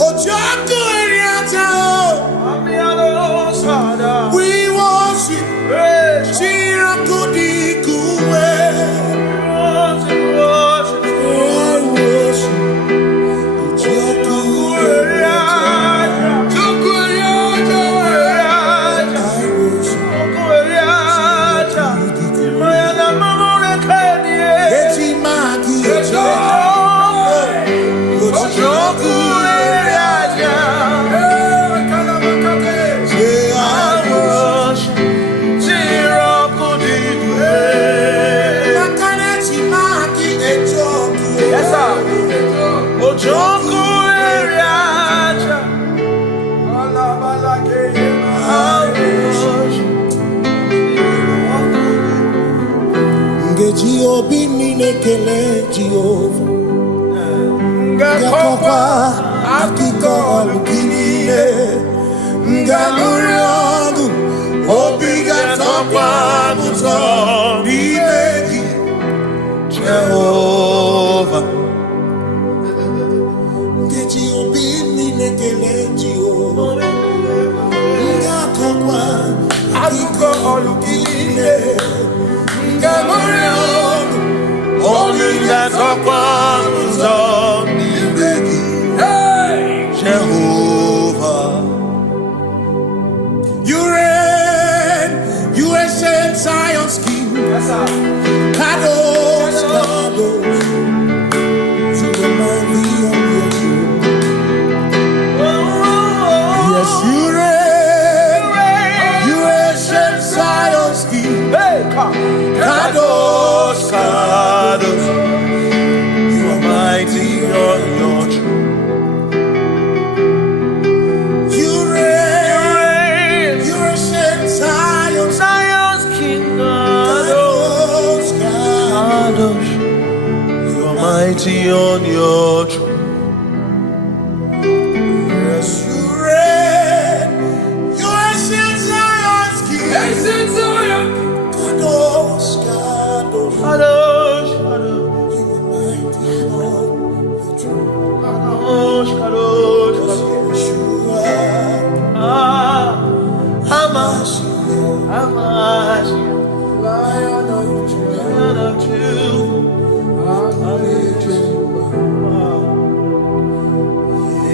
Ojaku Eriata. We worship. Shirakudikuwe. Kele Jehovah Ngakokwa akiko alukile Ngamurionu Obiga tokwa muto Nimegi Jehovah Ngeji obini nekele Jehovah Ngakokwa akiko alukile Ngamurionu Only that of one's on the Jehovah. You reign, you ancient Kadosh, Kadosh, you are mighty on your throne. Yes, you reign, you ancient Zion's King. Kadosh, Kadosh, you are mighty on your throne. You reign, you ancient Zion's King. Kadosh, Kadosh, you are mighty on your throne. Yes, you reign, you ancient Zion's King. Kadosh, Kadosh, Kadosh, Kadosh, you are mighty on your throne. Kadosh, Kadosh, Kadosh, you are Hamash, Lion of Judah,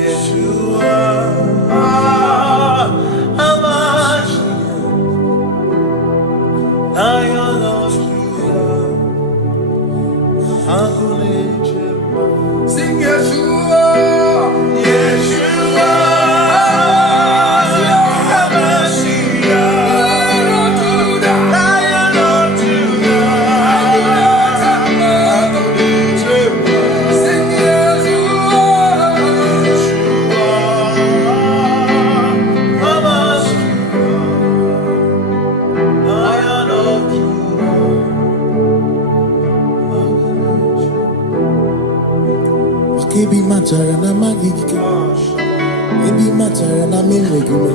Yeshua, Hamash, Lion of Judah, sing Yeshua, Yeshua. Ebi matara na magigike, ebi matara na menwegume,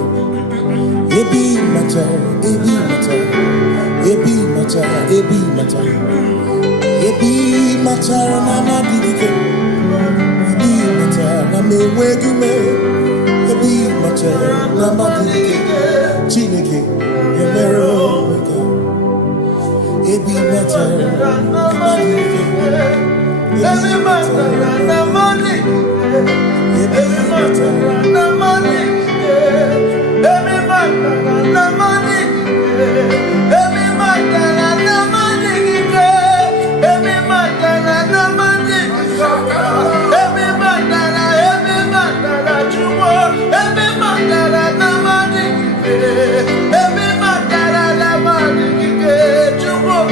ebi matara, ebi matara, ebi matara, ebi matara, ebi matara na magigike, ebi matara na menwegume, ebi matara na magigike, Chineke yemero wega, ebi matara na magigike. Every matter and money, every matter and money, every matter and money, every matter and money, every matter and money, every matter you want, every matter and money, every matter and money, you want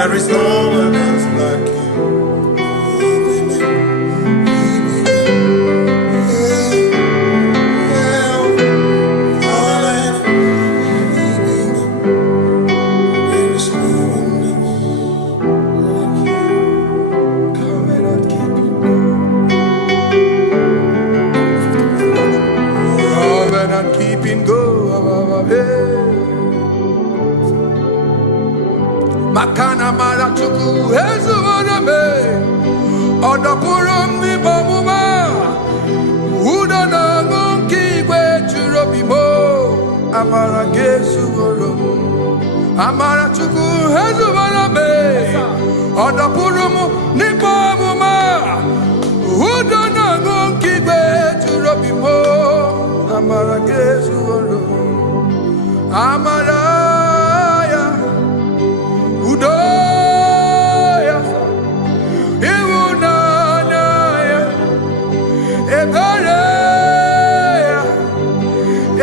There is no one else like you. Makana mara chuku hezu waname Odapurum ni bamuma Uda na ngunki kwe churobimo Amara gesu worum Amara chuku hezu waname Odapurum ni bamuma Uda na ngunki kwe churobimo Amara gesu worum Amara Udoya, Iwunanaya, Ebereya,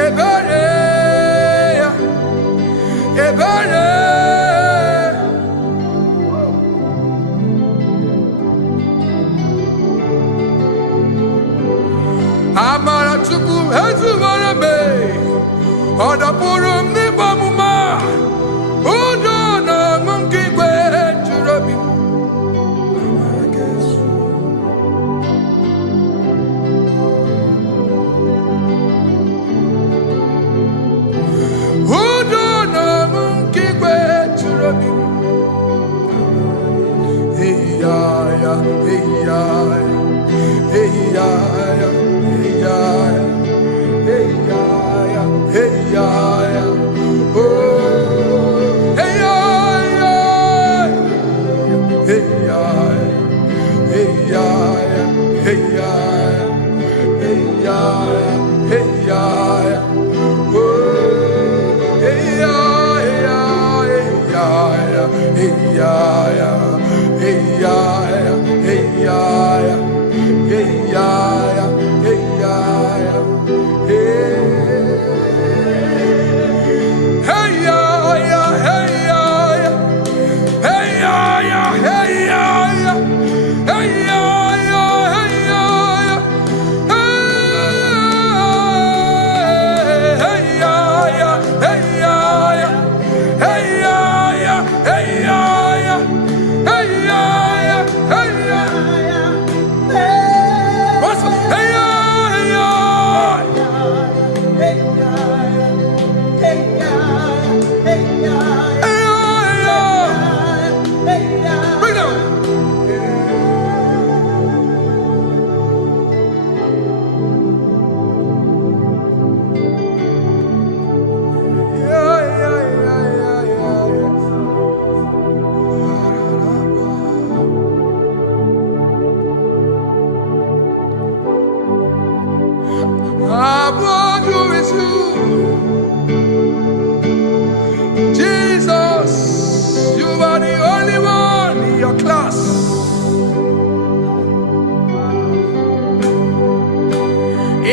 Ebereya, Ebereya. Amara chuku hezu warame, Odapurum ni bamuma.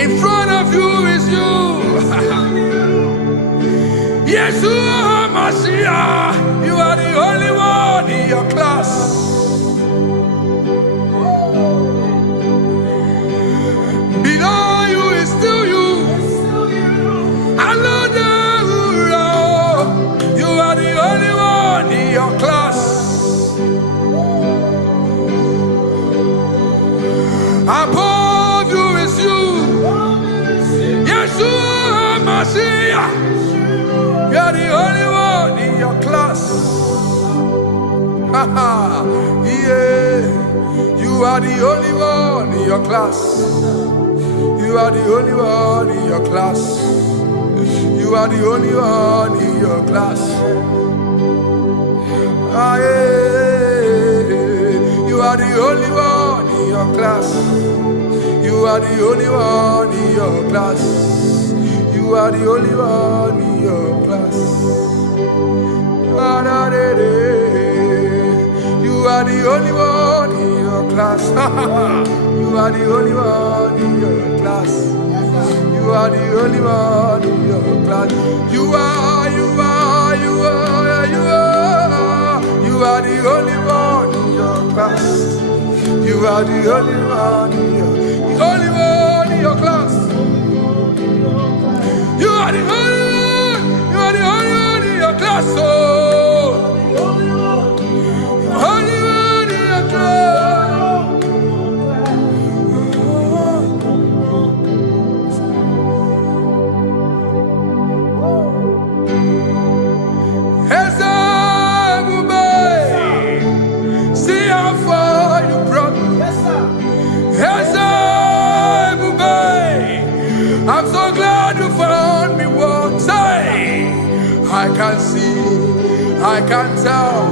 In front of you is you. Yeshua Mashiach, you are the only one in your class. Below you is still you. You are the only one in your class. Above you is you. Yeshua Mashiach, you are the only one in your class. Yeah, you are the only one in your class. You are the only one in your class. You are the only one in your class. Ah, yeah. You are the only one in your class. You are the only one in your class. You are the only one in your class. You are the only one in your class. You are the only one in your class. You are the only one in your class. You are are the only one in your class. You are the only one in your, the only one in your class. You are the only one. You are the only one in your class. Oh, only one in your class. See how far you brought me. I'm so glad you found me once. I can see, I can tell,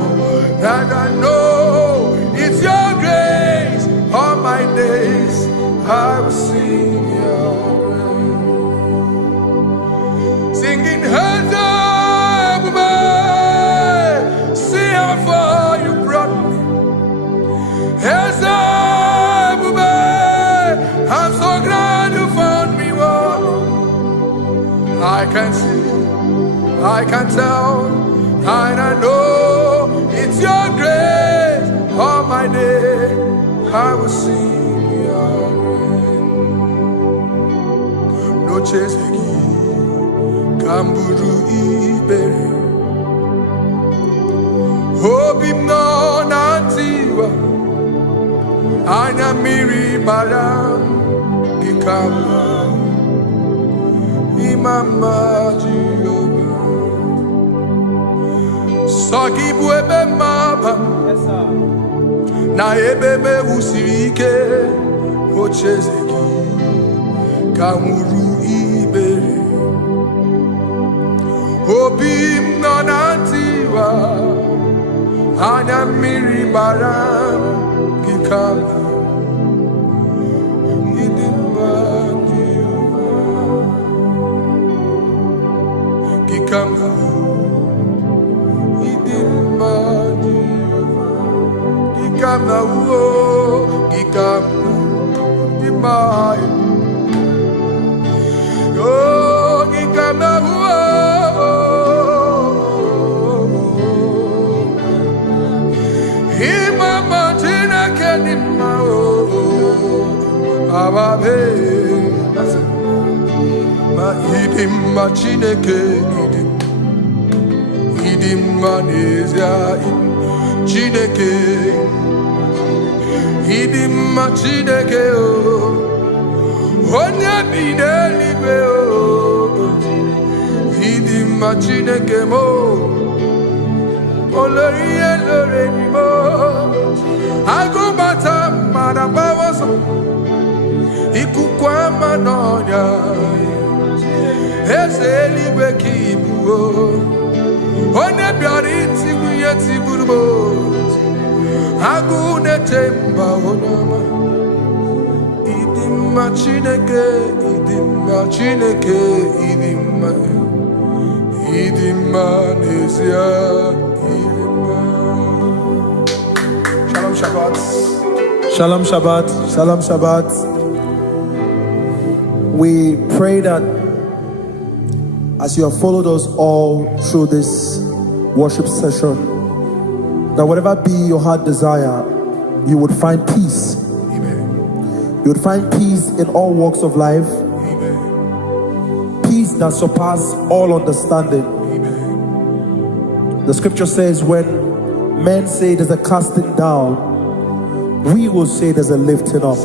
and I know it's your grace. All my days I will sing your grace. Singing hands up, see how far you brought me. Hands up, I'm so glad you found me. I can see, I can tell, and I know it's your grace. All my day I will sing your grace. No chase again, Kamburu Ibere. Hope him no nantiwa, Anya Miri Balam, Gikamba. Mama Jehovah, Sagi buebe maba, na ebebe usirike, ochezeki, kamuru ibere, obim nonantiwa, anya miri baram, gikama. Come now, Chineke, Idimma Chineke, Onya Bidelibe, Idimma Chineke mo, Oloye Loreni mo, Agubata Marabawaso, Ikukwa Manonya, Ezelibe Kibu. One biariti kuyeti burbo, agune temba onama. Idimma Chineke, Idimma Nezia, Idimma. Shalom Shabbat. Shalom Shabbat. Shalom Shabbat. We pray that as you have followed us all through this worship session, that whatever be your heart desire, you would find peace. Amen. You would find peace in all walks of life. Amen. Peace that surpasses all understanding. Amen. The scripture says when men say there's a casting down, we will say there's a lifting up.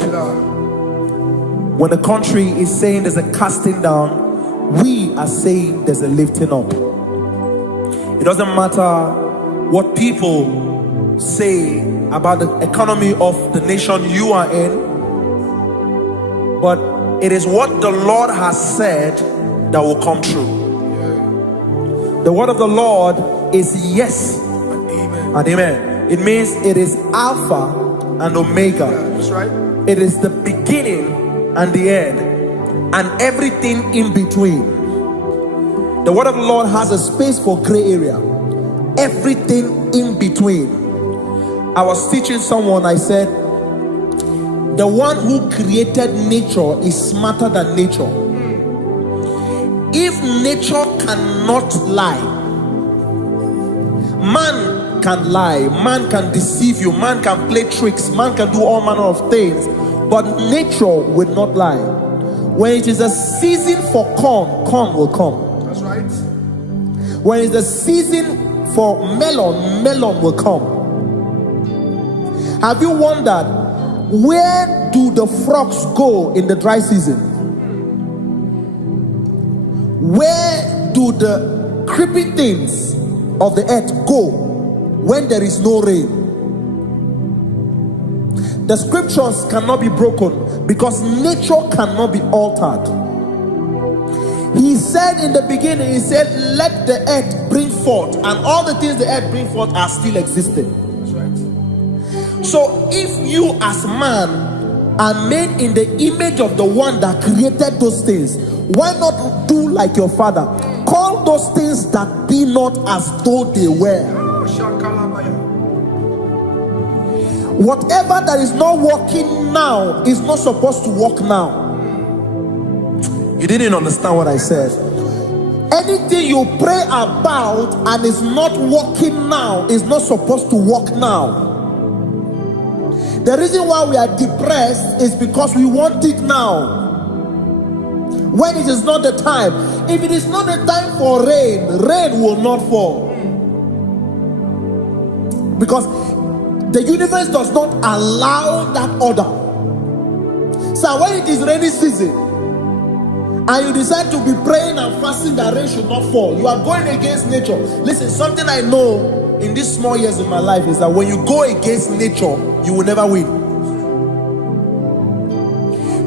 When the country is saying there's a casting down, we are saying there's a lifting up. It doesn't matter what people say about the economy of the nation you are in, but it is what the Lord has said that will come true. The word of the Lord is yes and amen. It means it is Alpha and Omega. That's right. It is the beginning and the end, and everything in between. The word of the Lord has a space for gray area. Everything in between. I was teaching someone, I said, the one who created nature is smarter than nature. If nature cannot lie, man Man can lie, man can deceive you, man can play tricks, man can do all manner of things, but nature will not lie. When it is a season for corn, corn will come. That's right. When it's a season for melon, melon will come. Have you wondered, where do the frogs go in the dry season? Where do the creepy things of the earth go when there is no rain? The scriptures cannot be broken because nature cannot be altered. He said in the beginning, he said, let the earth bring forth, and all the things the earth bring forth are still existing. That's right. So if you as man are made in the image of the one that created those things, why not do like your father? Call those things that be not as though they were. Whatever that is not working now is not supposed to work now. You didn't understand what I said. Anything you pray about and is not working now is not supposed to work now. The reason why we are depressed is because we want it now, when it is not the time. If it is not the time for rain, rain will not fall, because the universe does not allow that order. So when it is rainy season and you decide to be praying and fasting that rain should not fall, you are going against nature. Listen, something I know in these small years in my life is that when you go against nature, you will never win.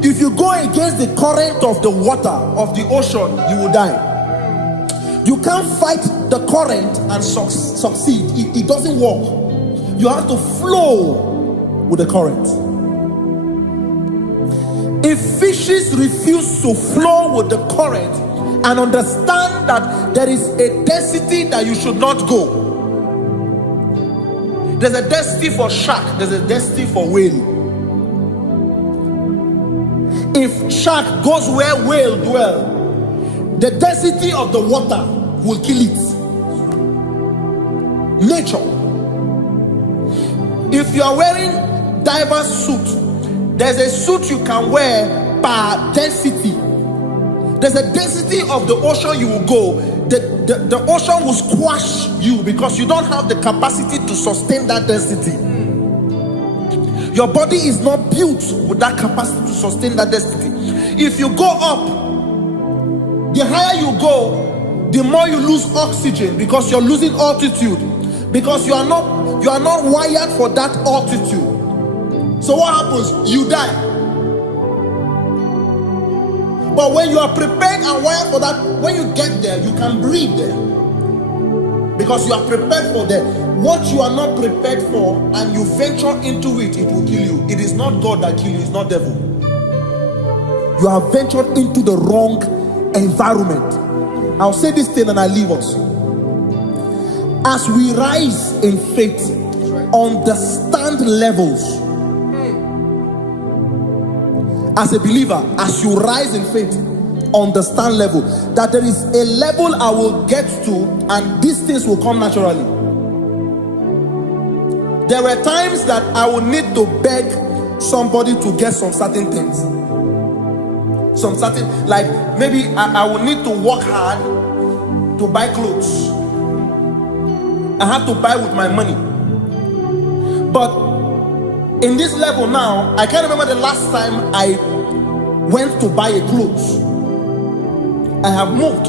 If you go against the current of the water of the ocean, you will die. You can't fight the current and succeed. It doesn't work. You have to flow with the current. If fishes refuse to flow with the current and understand that there is a density that you should not go, there's a density for shark, there's a density for whale. If shark goes where whale dwell, the density of the water will kill it. Nature. If you are wearing diver's suit, there's a suit you can wear per density. There's a density of the ocean you will go. The ocean will squash you because you don't have the capacity to sustain that density. Your body is not built with that capacity to sustain that density. If you go up, the higher you go, the more you lose oxygen because you're losing altitude, because you are not wired for that altitude. So what happens? You die. But when you are prepared and wired for that, when you get there, you can breathe there, because you are prepared for that. What you are not prepared for and you venture into it, it will kill you. It is not God that kills you, it's not devil. You have ventured into the wrong environment. I'll say this thing and I leave us. As we rise in faith, understand levels. As a believer, as you rise in faith, understand level. That there is a level I will get to and these things will come naturally. There were times that I would need to beg somebody to get some certain things. Some certain, like maybe I would need to work hard to buy clothes. I had to buy with my money. But in this level now, I can't remember the last time I went to buy a clothes. I have moved.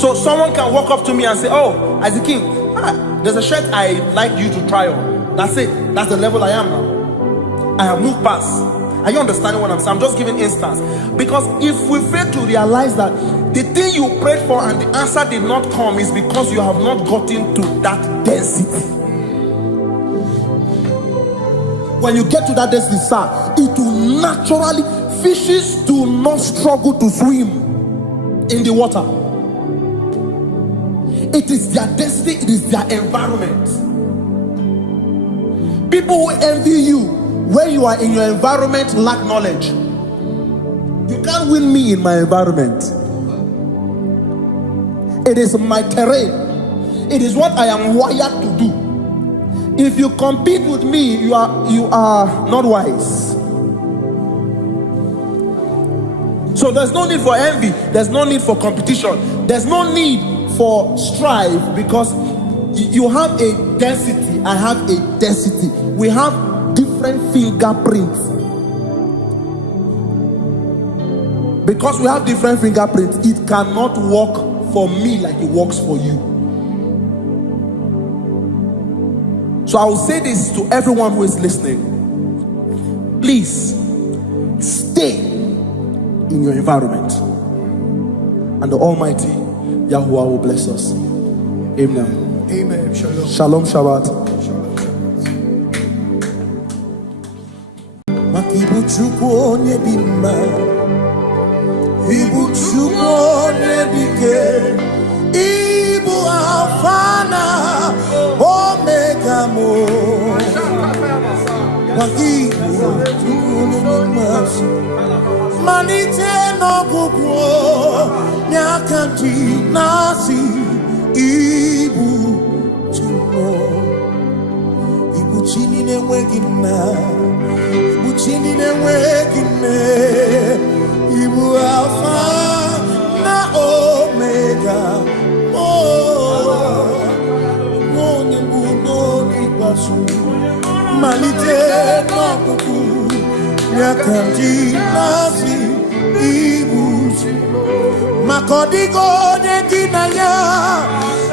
So someone can walk up to me and say, oh, Isaac King, there's a shirt I like you to try on. That's it. That's the level I am now. I have moved past. Are you understanding what I'm saying? I'm just giving instance. Because if we fail to realize that the thing you prayed for and the answer did not come is because you have not gotten to that density. When you get to that density, sir, it will naturally, fishes do not struggle to swim in the water. It is their density, it is their environment. People who envy you when you are in your environment lack knowledge. You can't win me in my environment. It is my terrain. It is what I am wired to do. If you compete with me, you are not wise. So there's no need for envy. There's no need for competition. There's no need for strife, because you have a density. I have a density. We have different fingerprints. Because we have different fingerprints, it cannot work for me like it works for you. So I will say this to everyone who is listening. Please stay in your environment, and the Almighty Yahuwah will bless us. Amen. Amen. Shalom. Shalom Shabbat. Makibu chukwu onye dị mma, ibu chukwu onye dike, ibu Alpha na Omega mo. Makibu chukwu onye dị mma, malite n'ọgwụgwụ nyakanji nasi, ibu chukwu, ibu chini n'enweghị nna, ibu chini n'enweghị nne, ibu Alpha na Omega. Onye bụ n'ikpeazụ, malite n'ọgwụgwụ nyakanji nasi, ibu maka ọ dịghị onye gị na ya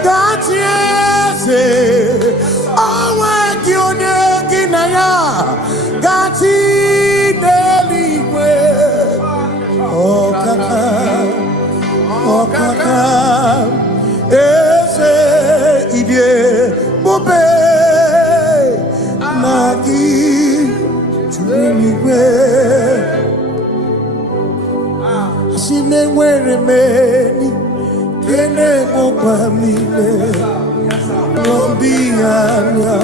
ga-achị eze. Onwe gị onye gị na ya ga-achị n'eluigwe. Ọkaka, ọkaka, eze idie bube na gị juru eluigwe. Si na-enwere meni kene mokwa mile, n'obi anya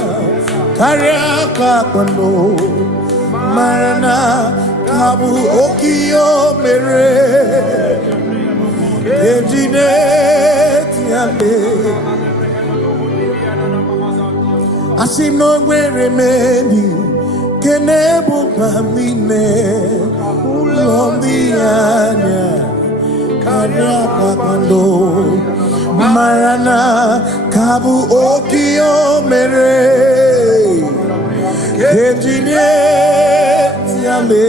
karịa ka kwano, mara na ka bụ okiyo mere ejine tiale. Asi na-enwere meni kene mokwa mile, n'obi anya karịa ka kwano, mara na ka bụ okiyo mere ejine tiale.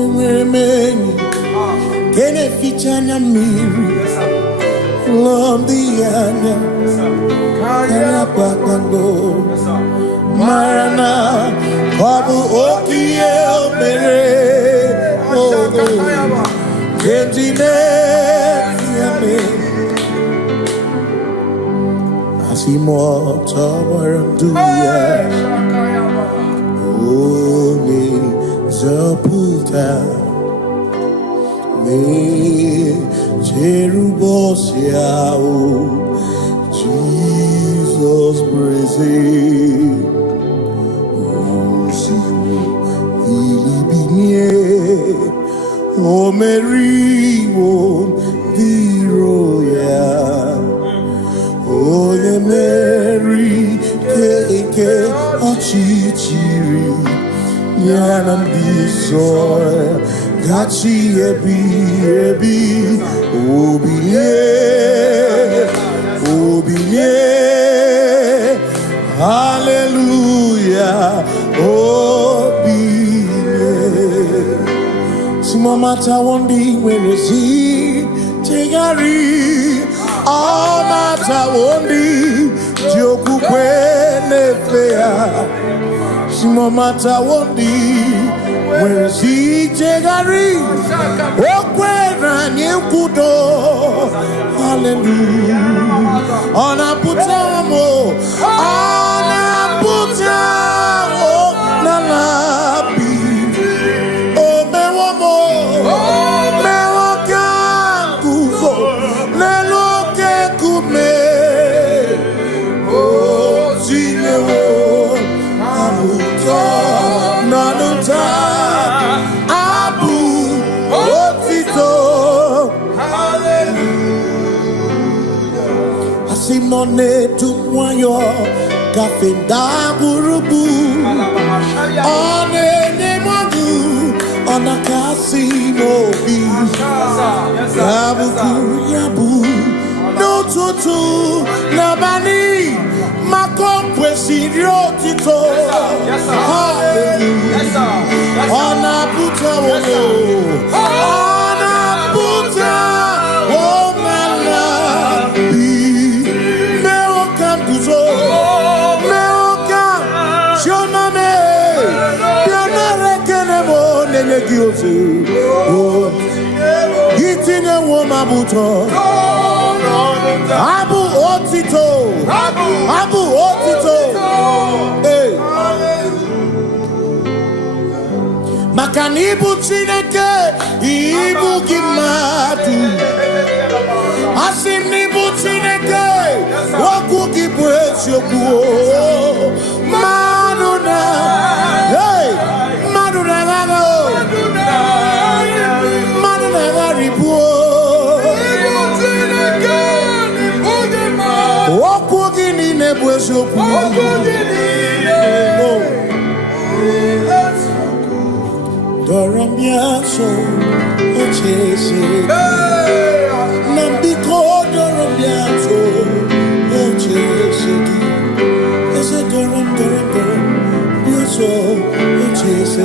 Enwere m enyi nke na-eficha anya mmiri, ụlọ ndị anya karịa kpakpando, mara na ọ bụ oke ihe o mere ejine tiale. Asị m ọtọ gbara ndụ ya, onye nzọpụta na-echere ụbọchị ahụ Jizọs breze. Ozugbo ibinie, o meriwo ndị iro ya, onye meri nke ọchịchịrị ya na ndị nsọ gachi ebi ebi. Obilie, obilie, hallelujah, obilie. Simomata wondi werezi tegari, amata wondi diokukwe nefea. Simomata wondi werezi tegari, okwera nyekudo, hallelujah. Ona putamo, ona putamo na labi. Abu Otito, hallelujah. Asimone tumwayo kafenda gurubu one nemadu ona kasimobi yabu no tutu nabani makompwe siriotito hallelujah ona puta wono ona puta womala Gitine woma buto Abu otito Hey Makanibu chineke Ibu gimatu Asinibu chineke Waku gibwesyoku Maduna Hey Maduna gano Maduna garibu Waku gini nebwesyoku Doramiaso ochese Nambiko doramiaso ochese Ese doram Biaso ochese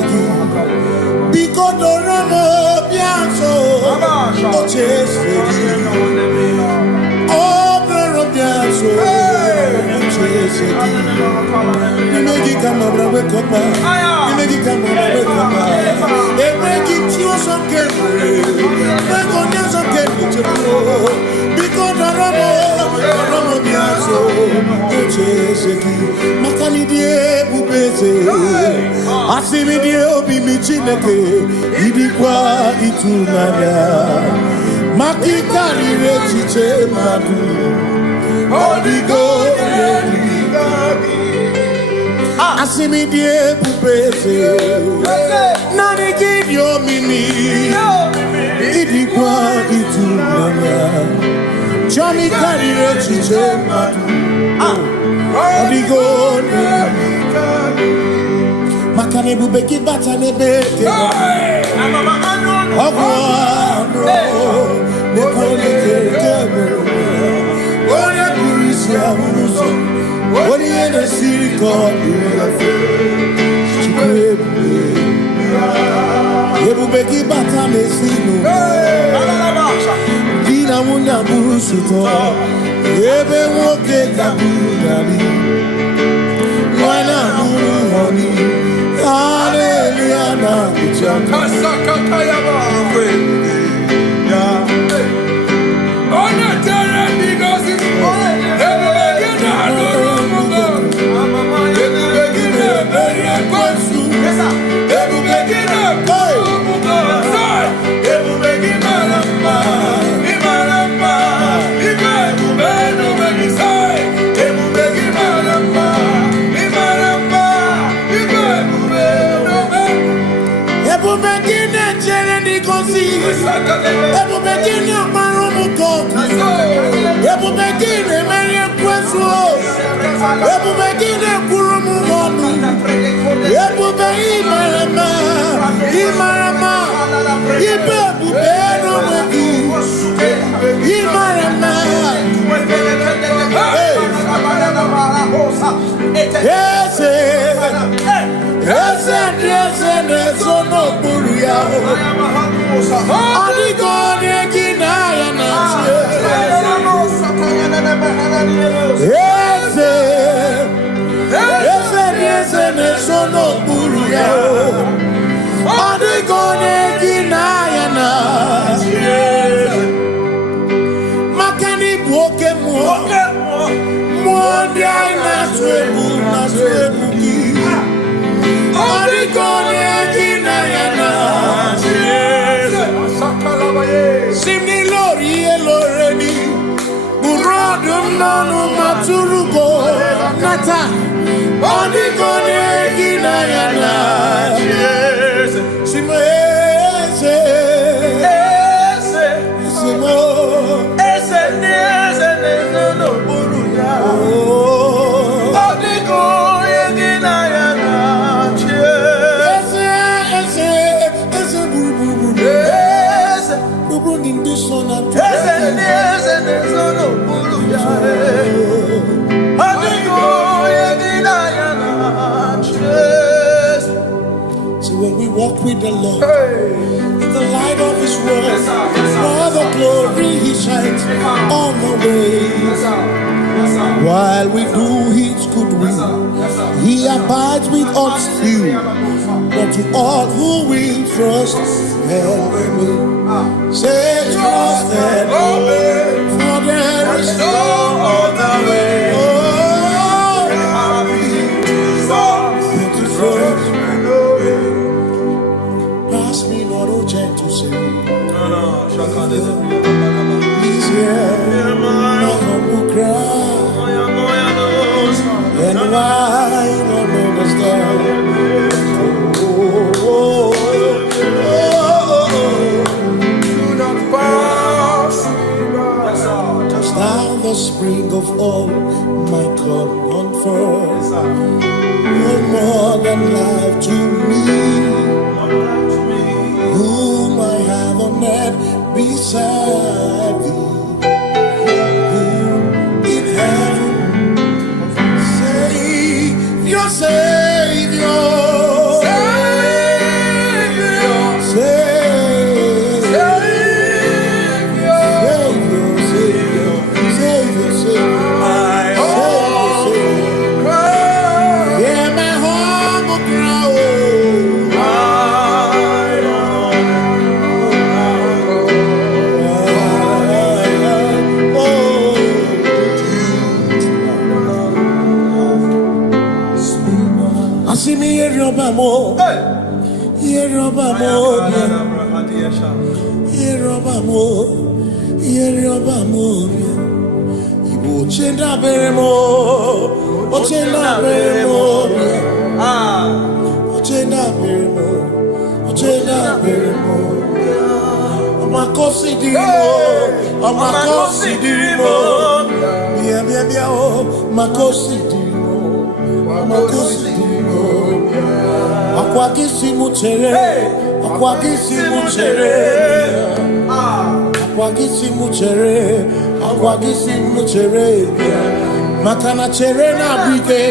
Biko doramiaso ochese Oh doramiaso ochese Nimegi kama brawe kopa Nimegi kama brawe kopa Makanidie bubeze asimidie obi michineke idikwa itunanya makikari rechiche madu odigo asimidie bubeze nani gidio mimi idikwa itunanya chami kari rechiche madu odigo makane bubeki bata nebeke ogwa nekole kebe ore kurisia unuso ore ene siriko ebubeki bata mesinu dina munya burusuto ebe woke kabudali wana muroni hallelujah na kuchaka Kasakakayaba ya ona tere bigosi ebegina adoromugo ebegina berikwasu ebegina komugo ebegina lamba imaramba ibebubeno begisai ebegina lamba imaramba ibebubeno ebubekine chere nikosi ebubekine amaromuko ebubekine mere kwesu ebubekine kurumugonu ebube imarama ibebubeno mweku imarama Ese nesono buruya Adigone kinaya nache Ese nesono buruya Adigone kinaya nache Makani buoke Mwandi aina swebu ki Adigone kinaya nache Simni lori eloreni Burodum nanu maturugo Nata Adigone kinaya nache Simese Simo Ese no buru while we do His good will. He abides with us still, but to all who will trust and believe, say trust and believe, for there is no other way. Oh, to trust. Pass me not a chance to say, please hear my humble cry. And I don't understand. Do not pass me by. Touch down the spring of all my comfort. You're more than life to me. Whom I have on earth beside thee. In heaven. Your Savior, Savior, Savior, my Savior, yeah, my humble crown, see me here, Robamo. Here, Robamo. Here, Robamo. Here, Robamo. Igbo chenda beremo. Ochenda beremo. Ochenda beremo. Ochenda beremo. Amakosi dirimo. Amakosi dirimo. Bia bia bia oh. Makosi dirimo. Amakosi dirimo. Akwagisi muchere, akwagisi muchere, akwagisi muchere, akwagisi muchere. Makana chere na bwike,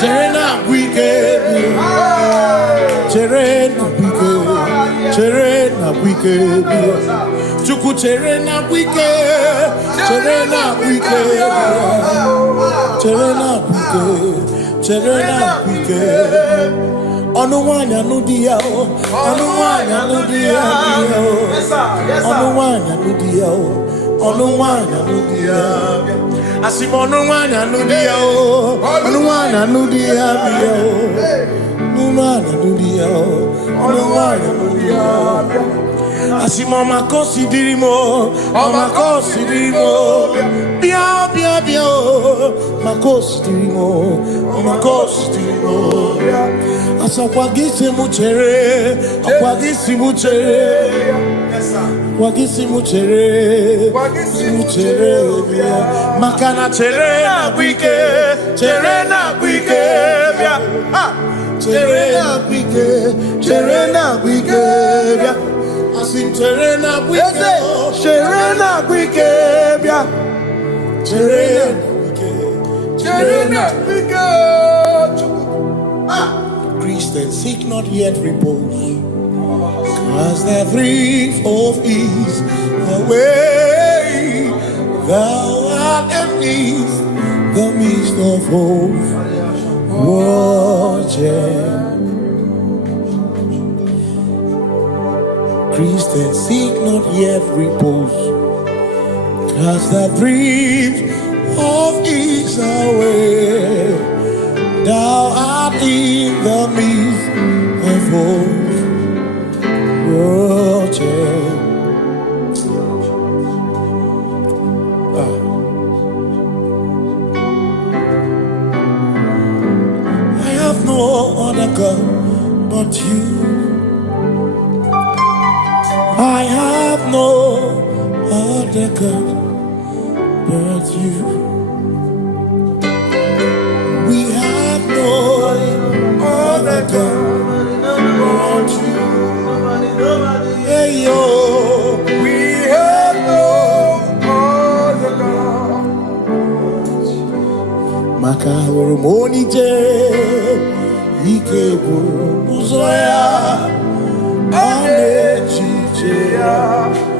chere na bwike, chere na bwike, chere na bwike. Chuku chere na bwike, chere na bwike, chere na bwike, chere na bwike. Onuwanya nudia o, onuwanya nudia o, onuwanya nudia o, onuwanya nudia. Asim onuwanya nudia o, onuwanya nudia o, onuwanya nudia o, onuwanya nudia. Asim omakosi dirimo, omakosi dirimo, bia bia bia o, makosi dirimo, omakosi dirimo. Asakwagisi muchere, akwagisi muchere, akwagisi muchere, muchere. Makana chere na bwike, chere na bwike, chere na bwike, chere na bwike. Asim chere na bwike, chere na bwike, chere na bwike, chere na bwike. Christians seek not yet repose, cause they're free of ease. The way thou art amidst the midst of hope, watching. Christians seek not yet repose, cause they're free of ease away. Thou art in the midst of hope, watching. I have no other God but you. I have no other God but you. We have no other God but you. Hey yo, We have no other God. Maka hormoni je, ike buru uzoya, anechiche ya,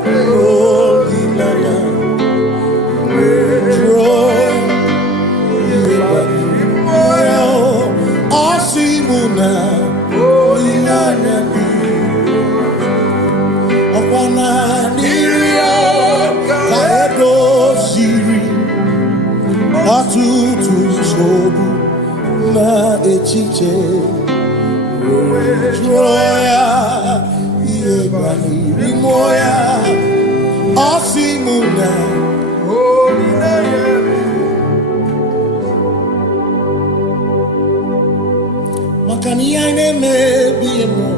holy lana, joy. ọtụtụ nsogbu na echiche jụọ ya ihe banyere mmụọ ya ọ sị m na maka na ihe anyị na-emebi mmụọ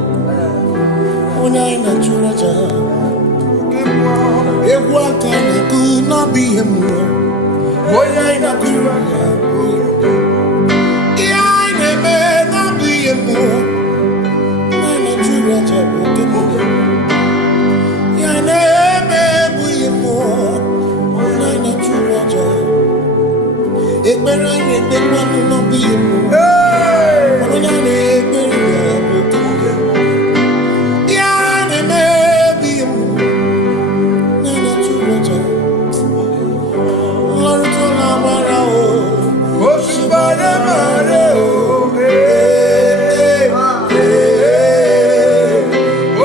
onye anyị na-achụrụ aja egwu aka na-ekwu n'ọbụ ihe mmụọ onye anyị na-achụrụ aja ihe anyị na-eme n'ọbụ ihe mmụọ onye anyị na-achụrụ aja bụ oke mmụọ ihe anyị na-eme bụ ihe mmụọ onye anyị na-achụrụ aja ekpere anyị na-ekpekwanụ n'ọbụ ihe mmụọ onye anyị na-ekpere ya bụ oke mmụọ ihe anyị na-eme bụ ihe mmụọ onye anyị na-achụrụ aja Lord tó lágbára o òṣùbàrẹ màrẹ o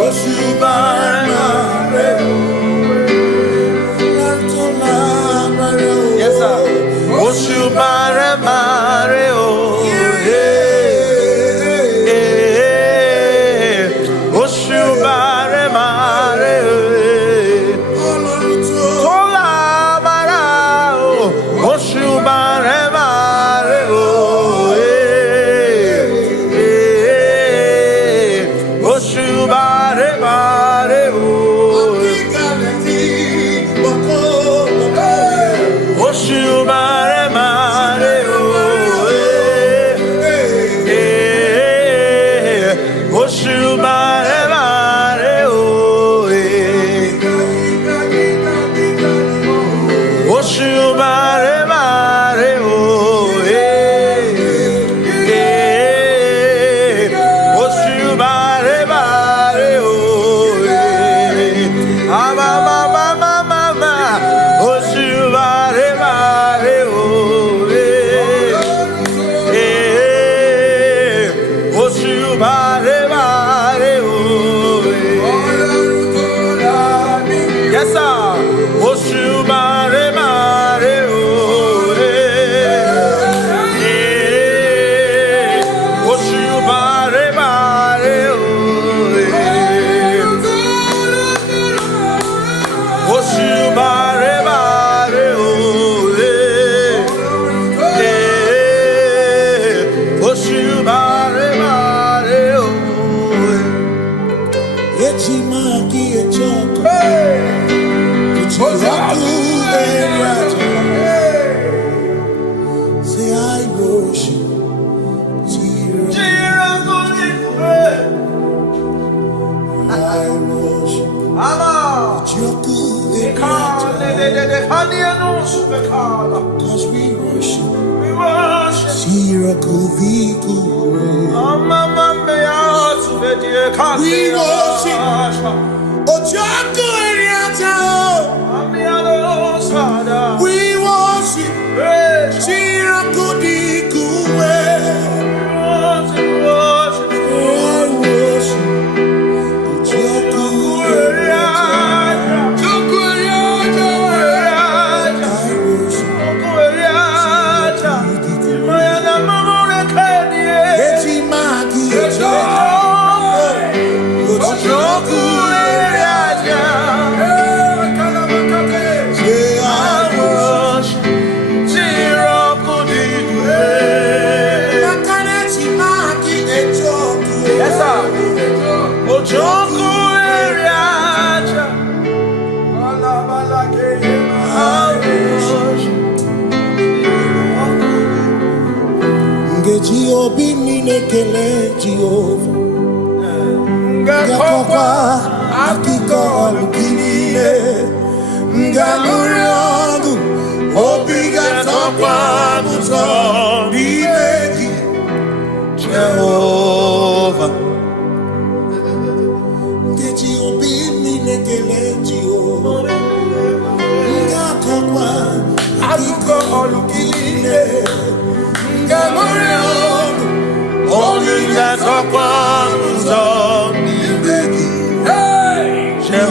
òṣùbàrẹ màrẹ o Lord tó lágbára o òṣùbàrẹ màrẹ o òṣùbàrẹ màrẹ o Cause we worship. We worship. Ojaku Eriata. We worship. Chirakudikuwe. Obi minekele Jehova Ngakokwa akiko alukile Ngamurionu Obi gatokwa muto Nimegi Jehova Ngeji obi minekele Jehova Ngakokwa akiko alukile Ngamurionu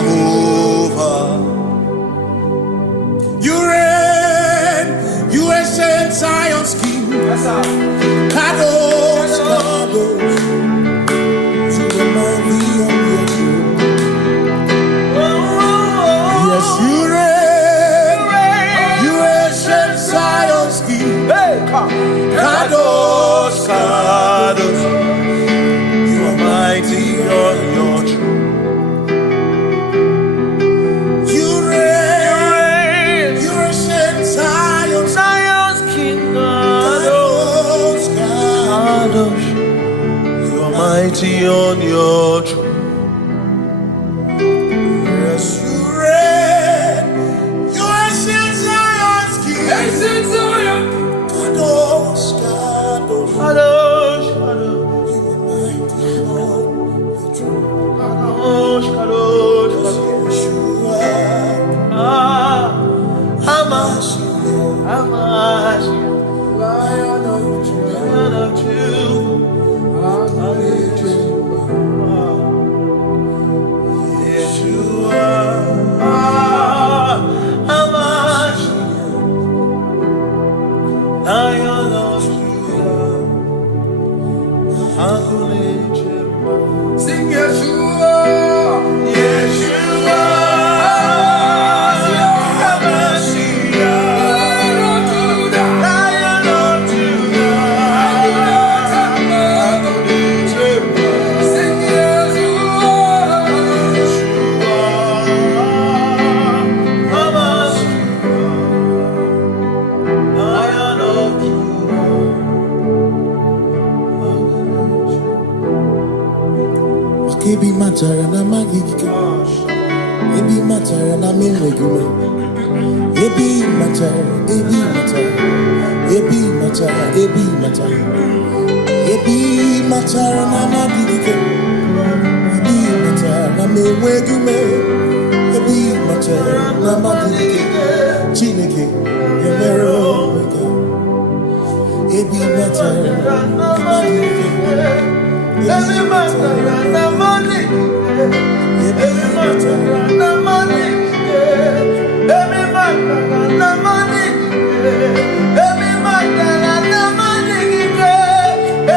Jehovah, you reign, you ancient Zion's King. Kadosh, Kadosh, you remind me of your throne. Yes, you reign, you ancient Zion's King. Kadosh, Kadosh, you are mighty on your throne. You reign, you ancient Zion's King. Kadosh, Kadosh, you are mighty on your throne. Yes, you reign, you ancient Zion's King. Ancient Zion. Kadosh, Kadosh, Kadosh, Kadosh, you are mighty on your throne. Kadosh, Kadosh, Kadosh, you are Hamash, Lion of sing Yeshua, Yeshua, Lion of Judah, Lion of Judah, sing Yeshua, Yeshua, Lion of Judah. Ebi matara na magigike, ebi matara na menwegume, ebi matara, ebi matara, ebi matara, ebi matara, ebi matara na magigike, ebi matara na menwegume, ebi matara na magigike, Chineke yemero wega, ebi matara na magigike. Every matter and the money, every matter and the money, every matter and the money, every matter and the money,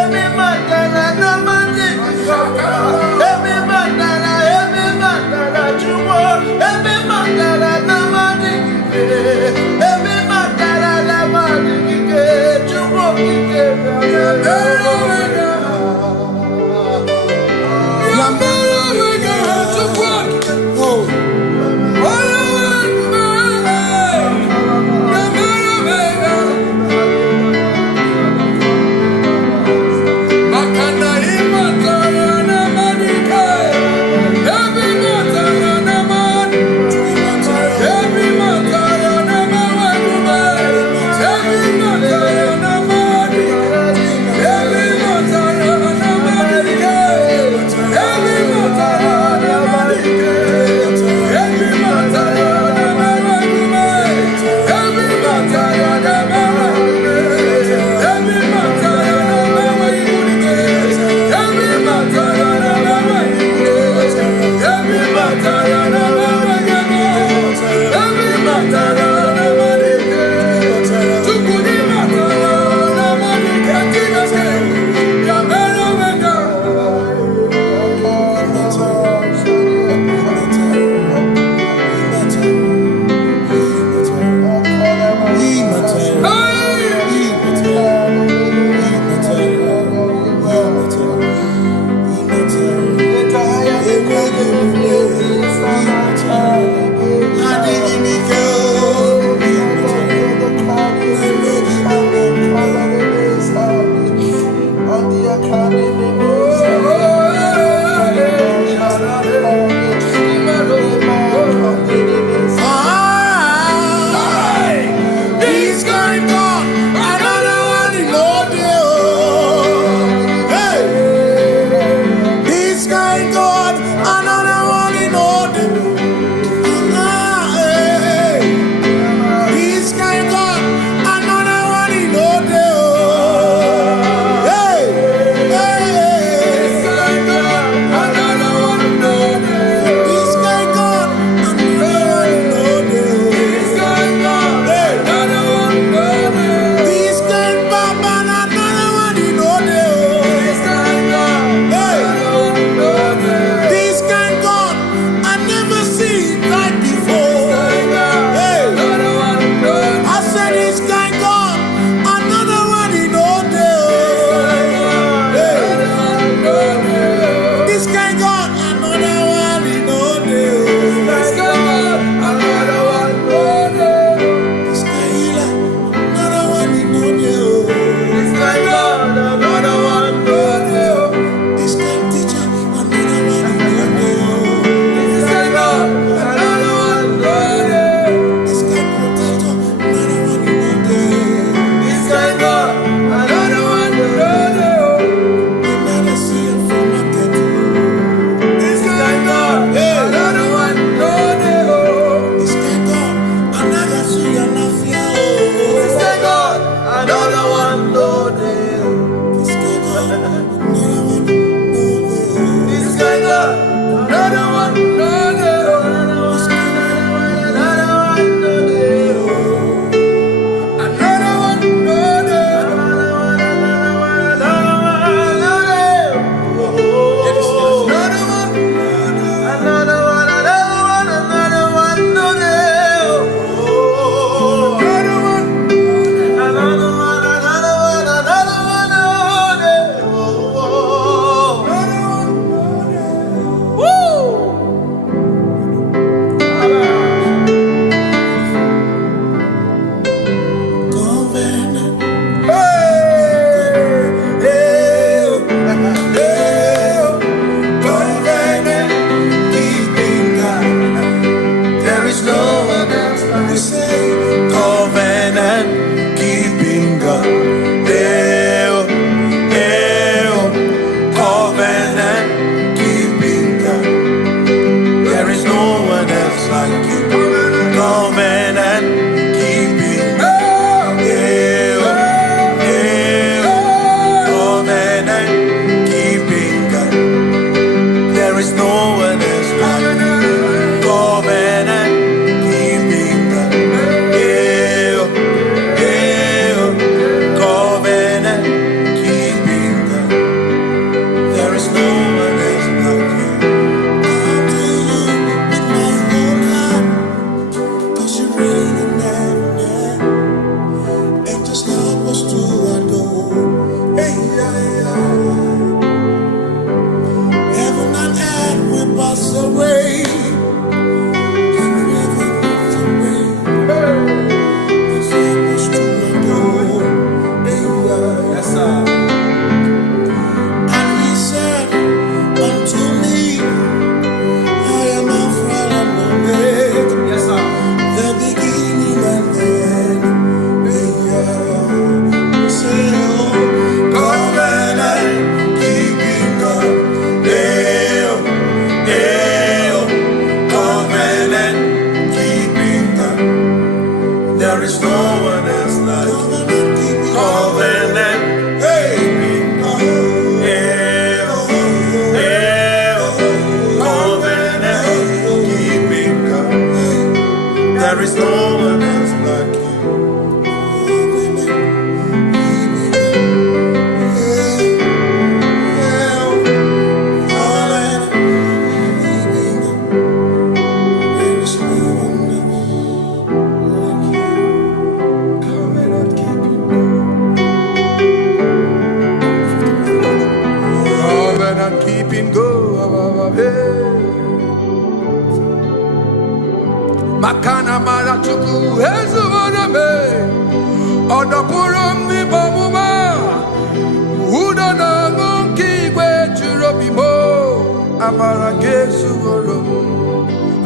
every matter and the money, every matter you want, every matter and the money, every matter and the money, you want, every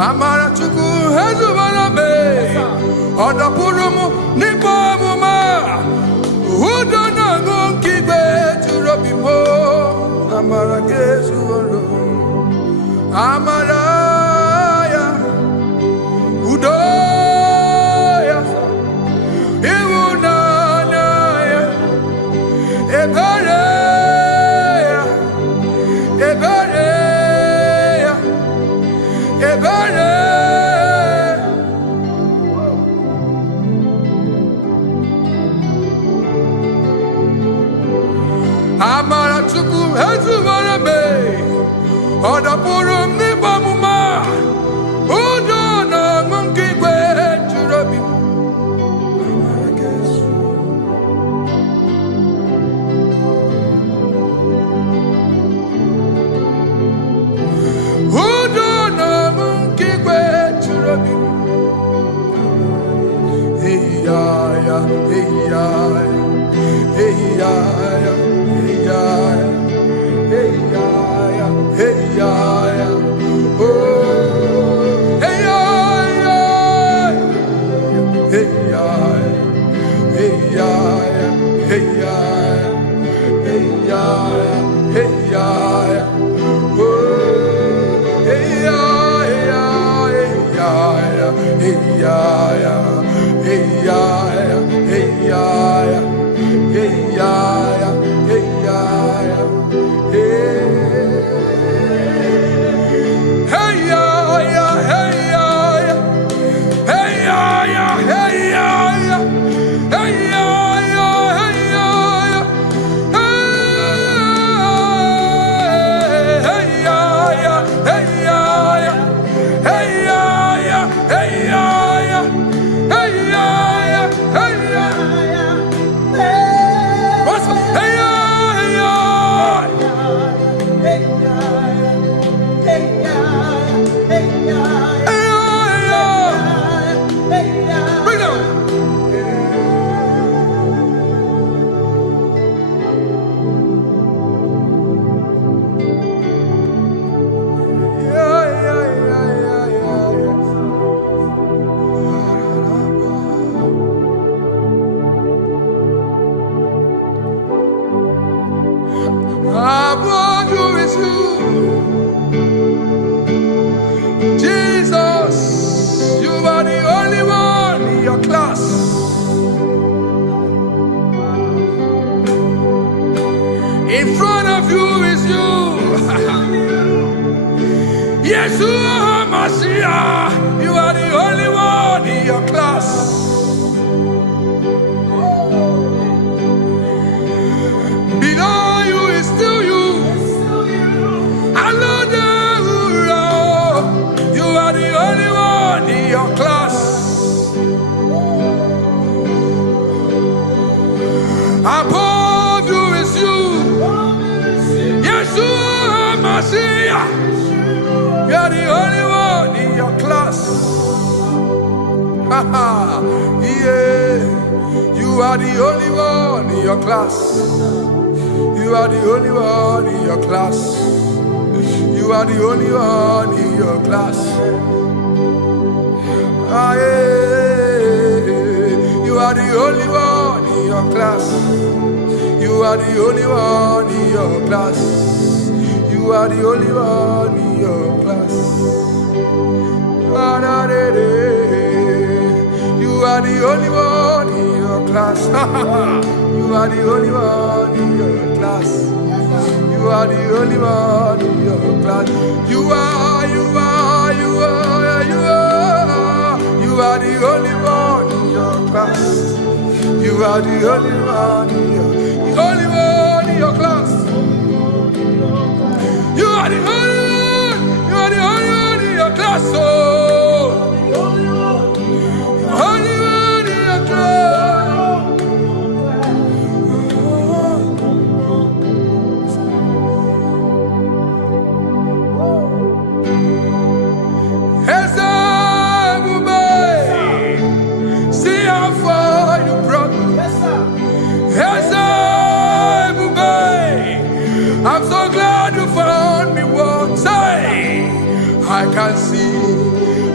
Amara chuku hezubara me. Oda purumu nipa muma. Udo na ngukigwe turobimo. Amara kesu oro. Amara ya. Udo ya. Iwu na ya. Ebere ya. Ebere ya. Ebere. Amara chuku hezubara me. Oda purum ni bamuma. Udo na ngukigwe turobimo. Amara kesu. Udo na ngukigwe turobimo. Hey ya ya, hey ya ya, hey ya ya, hey ya ya, hey ya ya, hey ya ya. Oh, hey ya ya, hey ya ya, hey ya ya, hey ya ya, hey ya ya, hey ya ya. Oh, hey ya ya, hey ya ya, hey ya ya, hey ya ya, hey ya ya, hey ya ya, hey ya ya, hey. Hey ya ya, hey ya ya, hey ya ya, hey ya ya, hey ya ya, hey ya ya, hey ya ya, hey ya ya, hey ya ya, hey ya ya, hey ya ya, hey ya. What's hey ya, hey ya? Bring it on. Yeah, yeah, yeah, yeah, yeah. Above you is you, Jesus. You are the only one in your class. In front of you is you. Yes, you are Messiah. You are the only one in your class. Below you is still you. Alone you are the only one in your class. Above you is you. Yes, you are Messiah. You are the only one in your class. Yeah. You are the only one in your class. You are the only one in your class. You are the only one in your class. Ah, yeah. You are the only one in your class. You are the only one in your class. You are the only one in your class. Ah, da, da, da. You are the only one in your class. You are the only one in your class. You are the only one in your class. You are, you are, you are, you are. You are the only one in your class. You are the only one in your, the only one in your class. You are the only one. You are the only one in your class. Oh, only one in your class. See how far you brought me. Yes, sir.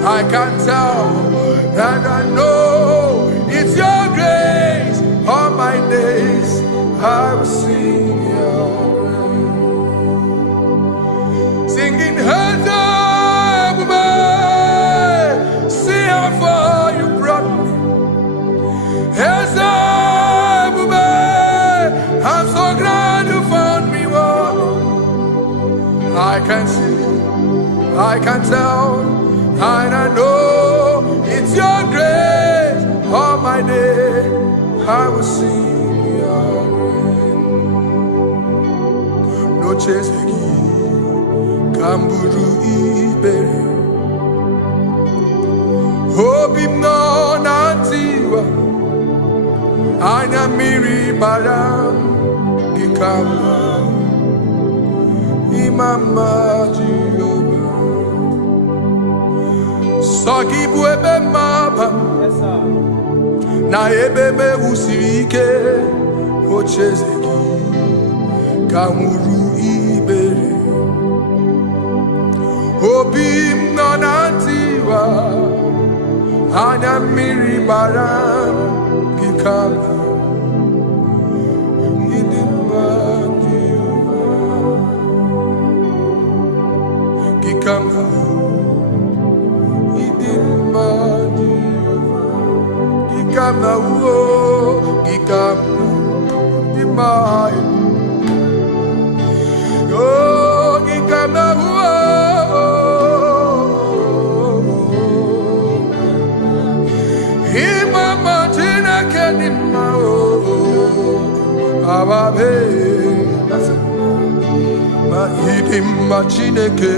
I can tell, and I know it's your grace. All my days I will sing your grace. Singing hands up, man. See how far you brought me. Hands up, man. I'm so glad you found me. I can see, I can tell, and I know it's your grace. All my day I will sing your grace. No chase again, Kamburu Iberi. Hope him no nantiwa, Anya Miri Baram, Gikamba. Mama Jehovah, Sagi buebe mapa, na ebe me usirike, ochezeki, kamuru ibere, obim nonantiwa, anya miri baram, gikama, idimba. Come now, he come now, he come now, oh, he come now, he mama tina kenima, oh, ababe, ma idim machineke.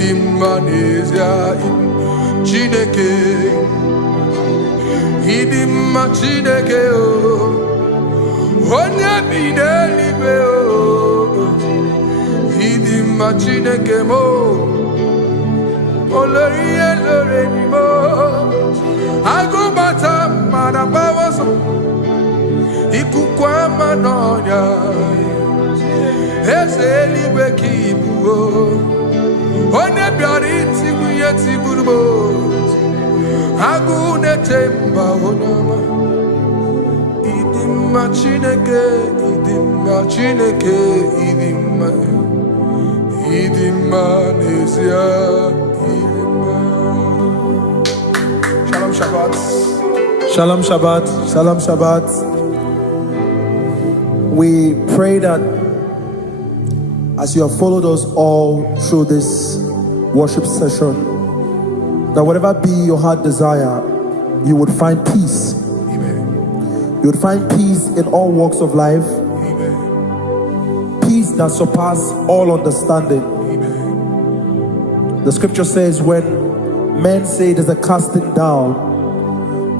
Indonesia, Chineke, Hidima Chineke, Onya Bidelibe, Hidima Chineke mo, Olorie Lorenimo, Agubata Manabawaso, Ikukwa Manonya, Ezelibe Kibu. One biariti kuyeti burbo, agune temba onama. Idima chineke, idima nesia, idima. Shalom Shabbat. Shalom Shabbat. Shalom Shabbat. We pray that as you have followed us all through this worship session, that whatever be your heart desire, you would find peace. Amen. You would find peace in all walks of life. Amen. Peace that surpasses all understanding. Amen. The scripture says when men say there's a casting down,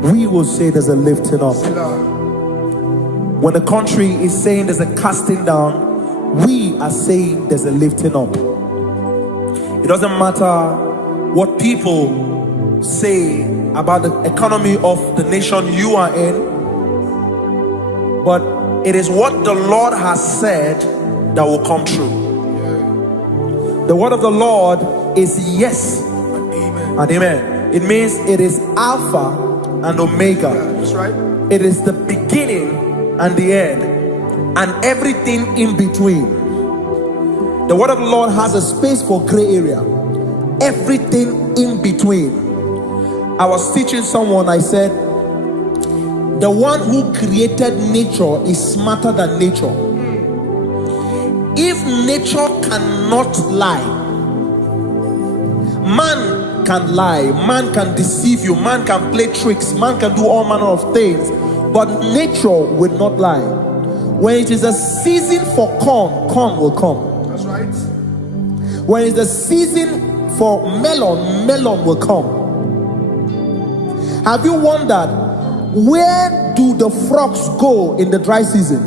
we will say there's a lifting up. When the country is saying there's a casting down, we are saying there's a lifting up. It doesn't matter what people say about the economy of the nation you are in, but it is what the Lord has said that will come true. The word of the Lord is yes and amen. It means it is Alpha and Omega. That's right. It is the beginning and the end, and everything in between. The word of the Lord has a space for gray area. Everything in between. I was teaching someone, I said, the one who created nature is smarter than nature. If nature cannot lie, man can lie, man can deceive you, man can play tricks, man can do all manner of things, but nature will not lie. When it is a season for corn, corn will come. That's right. When it's a season for melon, melon will come. Have you wondered, where do the frogs go in the dry season?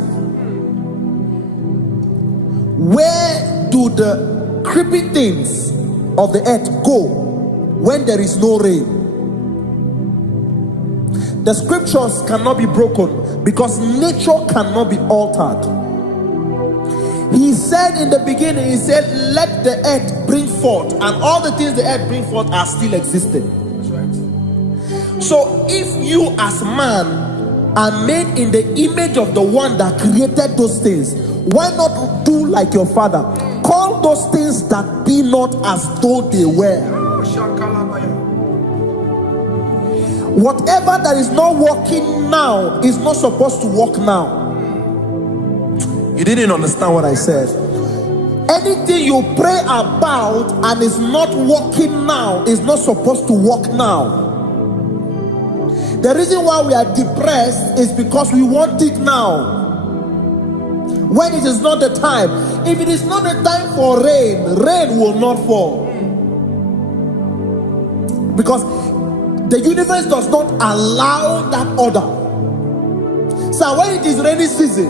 Where do the creeping things of the earth go when there is no rain? The scriptures cannot be broken because nature cannot be altered. He said in the beginning, he said, let the earth bring forth, and all the things the earth bring forth are still existing. That's right. So if you as man are made in the image of the one that created those things, why not do like your father? Call those things that be not as though they were. Whatever that is not working now is not supposed to work now. You didn't understand what I said. Anything you pray about and is not working now is not supposed to work now. The reason why we are depressed is because we want it now, when it is not the time. If it is not the time for rain, rain will not fall, because the universe does not allow that order. So when it is rainy season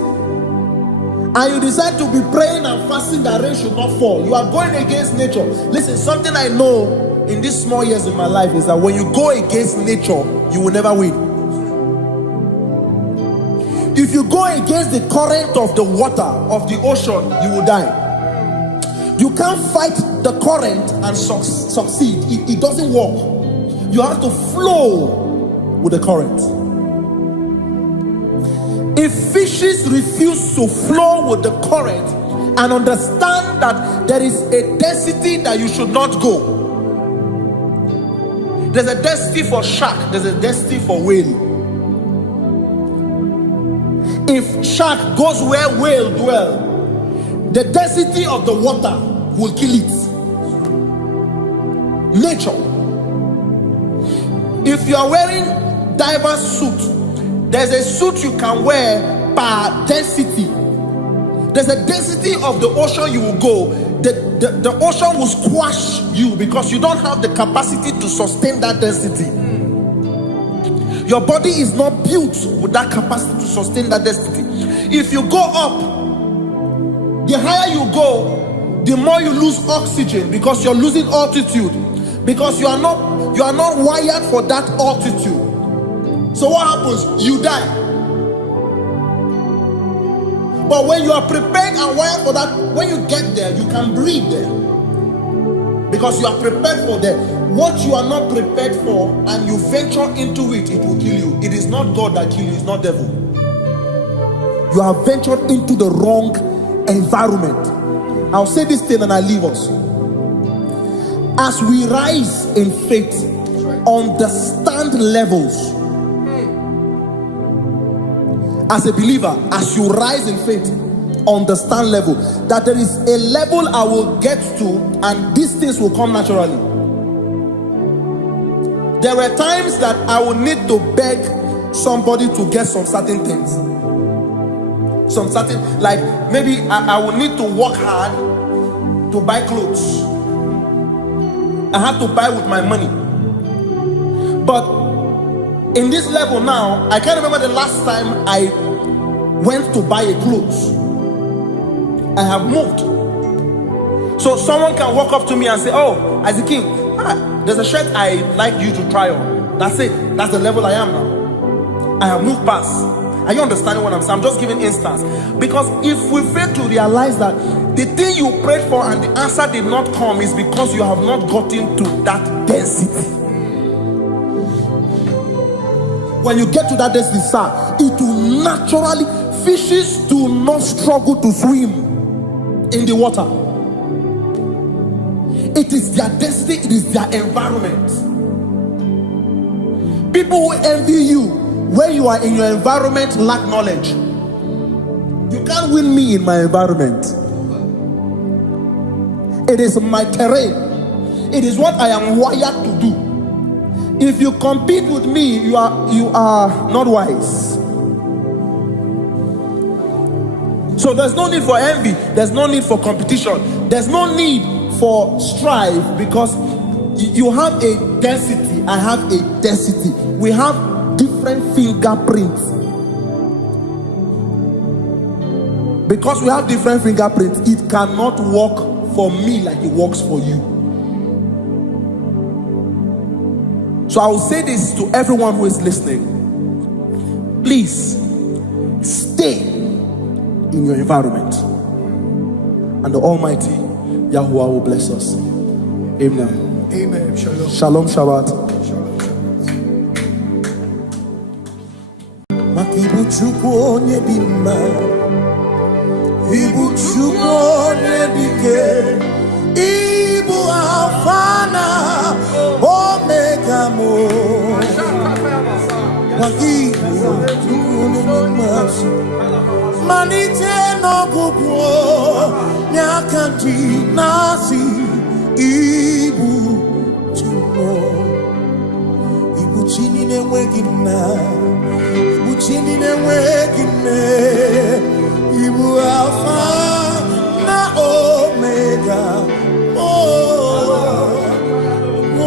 and you decide to be praying and fasting that rain should not fall, you are going against nature. Listen, something I know in these small years in my life is that when you go against nature, you will never win. If you go against the current of the water of the ocean, you will die. You can't fight the current and succeed. It doesn't work. You have to flow with the current. If fishes refuse to flow with the current and understand that there is a density that you should not go, there's a density for shark, there's a density for whale. If shark goes where whale dwell, the density of the water will kill it. Nature. If you are wearing diver's suit, there's a suit you can wear per density. There's a density of the ocean you will go. The ocean will squash you because you don't have the capacity to sustain that density. Your body is not built with that capacity to sustain that density. If you go up, the higher you go, the more you lose oxygen because you're losing altitude, because you are not wired for that altitude. So what happens? You die. But when you are prepared and wired for that, when you get there, you can breathe there, because you are prepared for that. What you are not prepared for and you venture into it, it will kill you. It is not God that kills you, it's not devil. You have ventured into the wrong environment. I'll say this thing and I leave us. As we rise in faith, understand levels. As a believer, as you rise in faith, understand level. That there is a level I will get to and these things will come naturally. There were times that I would need to beg somebody to get some certain things. Some certain, like maybe I would need to work hard to buy clothes. I had to buy with my money. But in this level now, I can't remember the last time I went to buy a clothes. I have moved. So someone can walk up to me and say, oh, Isaac King, there's a shirt I like you to try on. That's it. That's the level I am now. I have moved past. Are you understanding what I'm saying? I'm just giving instance. Because if we fail to realize that the thing you prayed for and the answer did not come is because you have not gotten to that density. When you get to that density, sir, it will naturally, fishes do not struggle to swim in the water. It is their density, it is their environment. People who envy you when you are in your environment lack knowledge. You can't win me in my environment. It is my terrain. It is what I am wired to do. If you compete with me, you are not wise. So there's no need for envy. There's no need for competition. There's no need for strife, because you have a density. I have a density. We have different fingerprints. Because we have different fingerprints, it cannot work for me like it works for you. So I will say this to everyone who is listening. Please stay in your environment. and the Almighty Yahuwah will bless us. Amen. Amen. Shalom. Shalom Shabbat. Makibu chukwu onye di mma, ibu chukwu onye dike, ibu Alpha na Omega mo. Makibu chukwu onye di mma, manite n'ọgwụgwụ nyakanti nasi, ibu chukwu, ibu chini n'enweghị nna. Chini n'enweghị nne, ibu Alpha na Omega.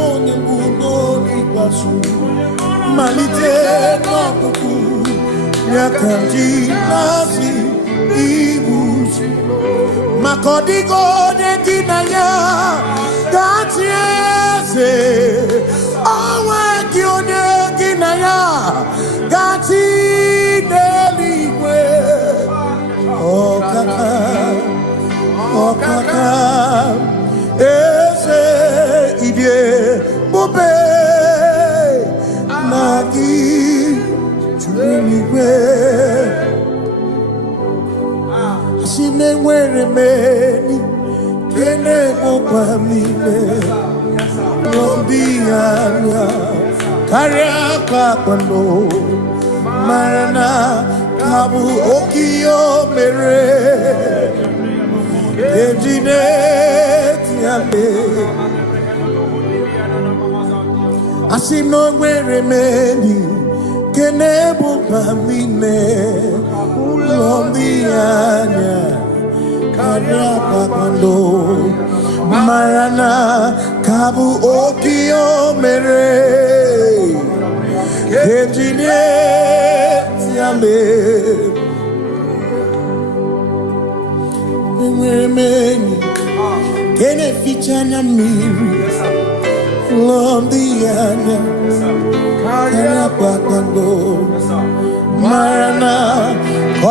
Onye mbụ n'ikpeazụ, malite n'ọgwụgwụ n'aka ndị na-asị ibu. Maka ọ dịghị onye gị na ya ga-achị eze, onwe gị onye gị na ya ga-achị n'eluigwe. Ọkaka, ọkaka, eze idie bube na gị juru eluigwe. Asị na enwere m enyi kene mụkwa m niile, n'obi anya karịa kpakpando, mara na ka bụ oke ihe o mere eji na-eti ale. Asị na o nwere m enyi kene mụkwa m niile, ụlọ ndị anya karịa kpakpando, mara na ka bụ oke ihe o mere eji na-eti ale. Enwere m enyi nke na-eficha anya mmiri, ụlọ ndị anya karịa kpakpando, mara na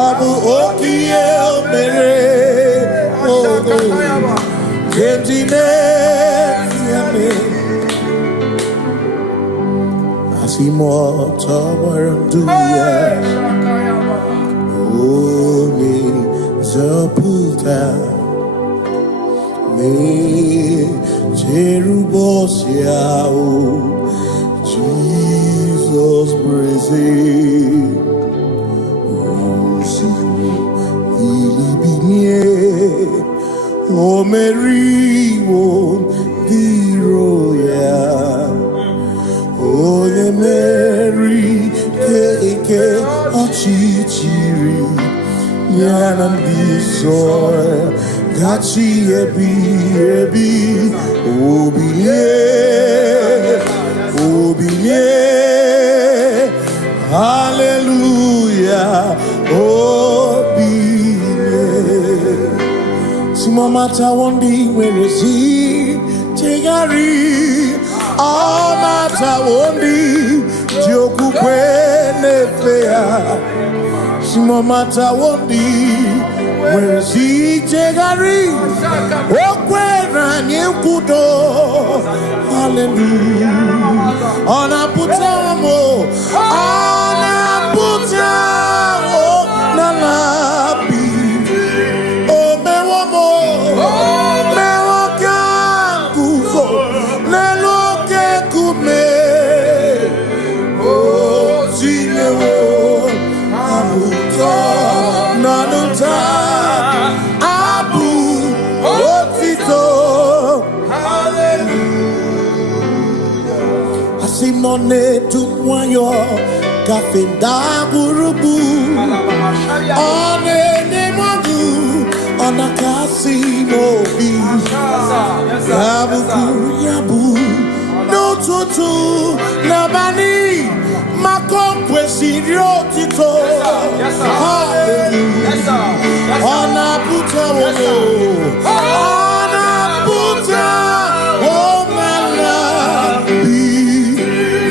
ọ bụ oke ihe o mere eji na-eti ale. Asị m ọtọ gbara ndụ ya, onye nzọpụta na-echere ụbọchị ahụ Jizọs bụ eze. Ozugbo bilibinie, o meriwo ndị iro ya. Onye meri ike ọchịchịrị ya na ndị nsọ gachi ebighị ebi. Obilie, obilie, hallelujah, obilie. Simomata wondi nwere si chegharị, ọmata wondi ji okwukwe na-efe ya. Simomata wondi nwere si chegharị, o kwere anyị nkwudo. Hallelujah, ọ na-apụta m, ọ na-apụta n'ala bi. O mewo m, mewo ka nguzo n'elu oke nkume. O tinyewo abụtọ n'ọnụ taa, abụ otito. Asị m nọ na-etu nwayọ gafe ndagwurugwu, ọ na-enye mmadụ, ọ na-akasị n'obi. Ya bụkwuru ya bụ n'ụtụtụ n'abalị, maka o kwesịrị otito. Hallelujah, ọ na-apụta onye, ọ na-apụta omela bi.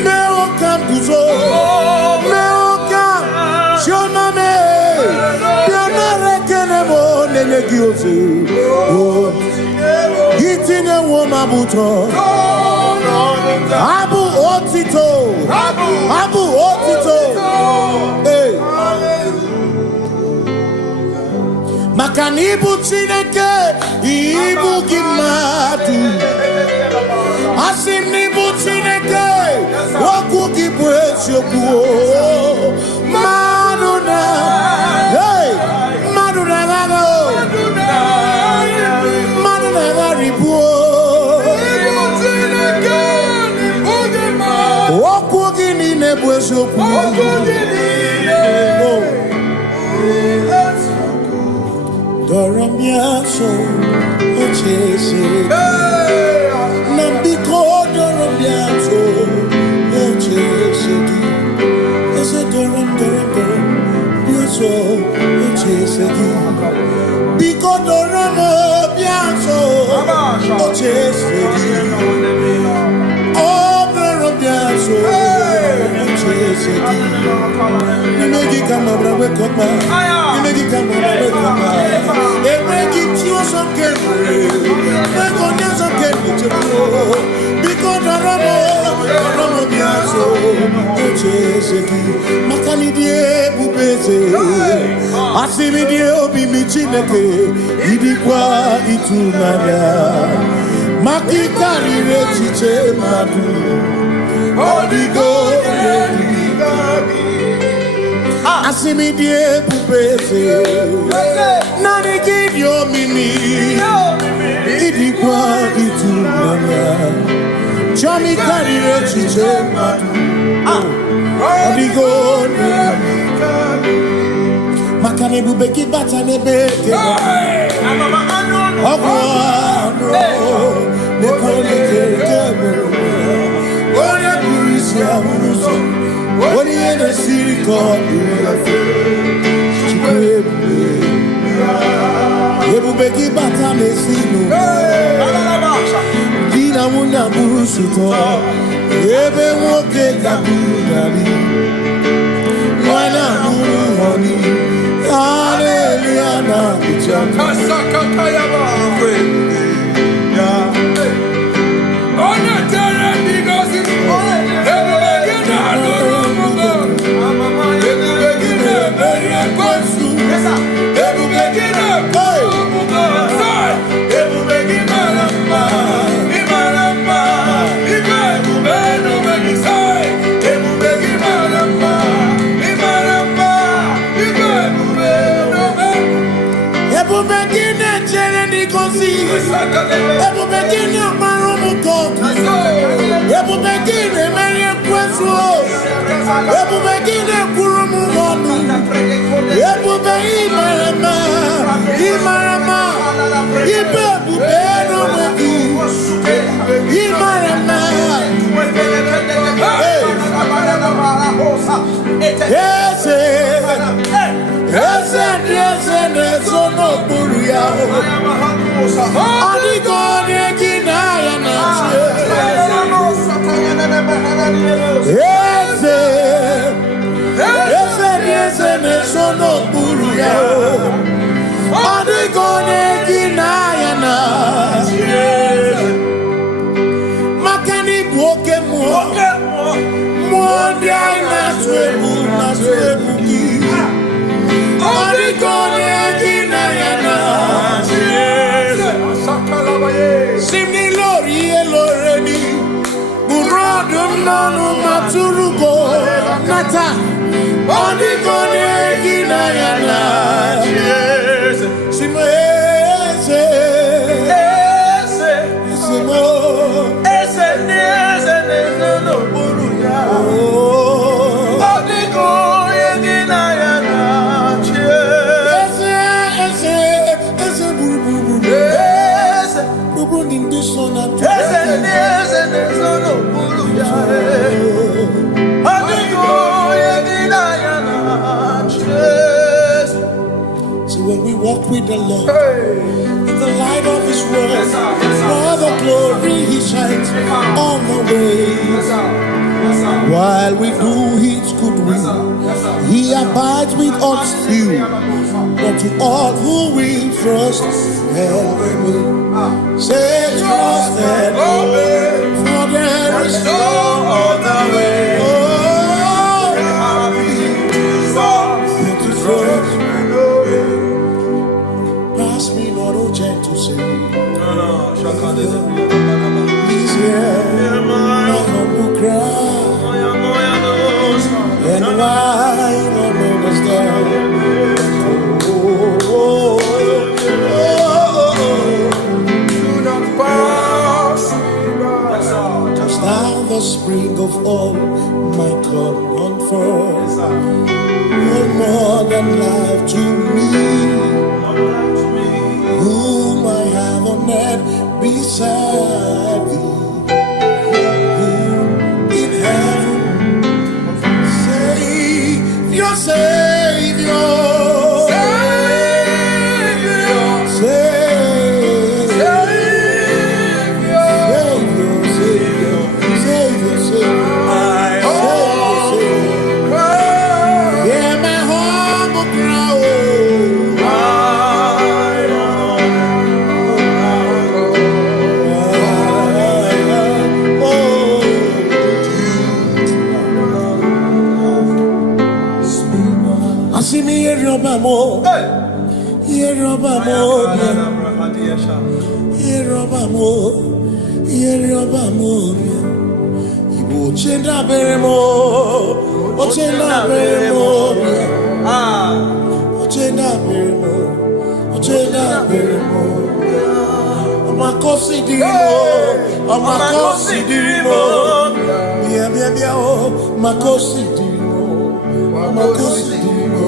Mewo ka nguzo, mewo ka chioname, bịanara ekele. Itinemo nenegiozu. Itinemo mabuto. Abu otito. Abu otito. Hey. Makanibu Chineke, Ibu Gimatu. Asinibu Chineke, Waku Gibueshoku. Maduna, hey, Maduna Gano, Maduna Garibu. Waku Gini Nebueshoku. Doramiaso, Ochese, Nambiko, Doramiaso, Ochese, Ese Doram, Biaso, Ochese, Biko Doramiaso, Ochese, Oh, Doramiaso, Ochese, Nimegi Kamabra, Wekoma, Nimegi Kamabra, Wekoma. Makanidie bubeze asimidie obi michineke idikwa itunanya makikari rechiche madu odigo asimidie bubeze nani gidio mimi idikwa itunanya chami kari rechiche madu odigo makane bubeki bata nebeke ogwano nekole kekebe ore kurisia uruso ori ene siriko ebubeki bata mesino dina muna burusuto ebe woke kabudali wana muhoni hallelujah na kuchama Kasakatayaba ya ona tere bigosi ebegina noromo ebegina beria kwasu ebegina komugo ebegina lamba imalamba ibebeno begisai ebegina lamba imalamba ibebeno ebubekine chere nikosi ebubekine maromu koku ebubekine merie kwesu ebubekine kurumu wonu ebube imarama ibebubeno weku imarama Ese nesono buru ya Adigo negina ya nache Ese nesono buru ya Adigo negina ya nache Makani buoke Mwondi aina swebu ki Simni lori eloreni Burodum nonu maturugo Nata Odigone gina yana Simese Ese no buruya Odigone gina yana So when we walk with the Lord in the light of His word, all the glory He shines on the way. While we do His good will, He abides with us few, but to all who will trust and believe. Say trust and believe, for there is no other way. Oh, but to trust and believe. Pass me not, oh gentle Savior. He's here, my humble cry. And why not understand? Do not pass me by. Just now the spring of all my God unfolds. You're more than life to me, whom I have on earth beside thee. In heaven, Savior, Savior, Igbo chenda beremo, ochenda beremo, ochenda beremo, ochenda beremo. Amakosi dirimo, amakosi dirimo, bia bia bia oh, makosi dirimo, amakosi dirimo.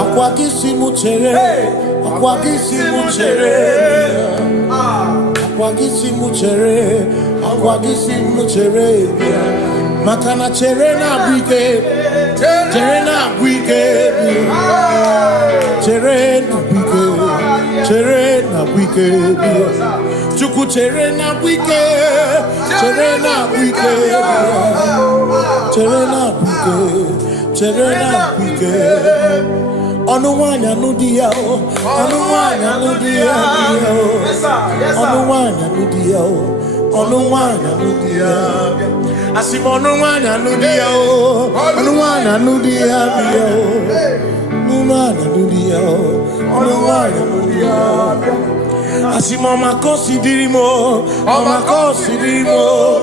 Akwagisi muchere, akwagisi muchere, akwagisi muchere, akwagisi muchere. Makana chere na bwike, chere na bwike, chere na bwike, chere na bwike. Chuku chere na bwike, chere na bwike, chere na bwike, chere na bwike. Onuwanya nudia o, onuwanya nudia o, onuwanya nudia o, onuwanya nudia. Asim onuwanya nudia o, onuwanya nudia o, onuwanya nudia o, onuwanya nudia. Asim omakosi dirimo, omakosi dirimo,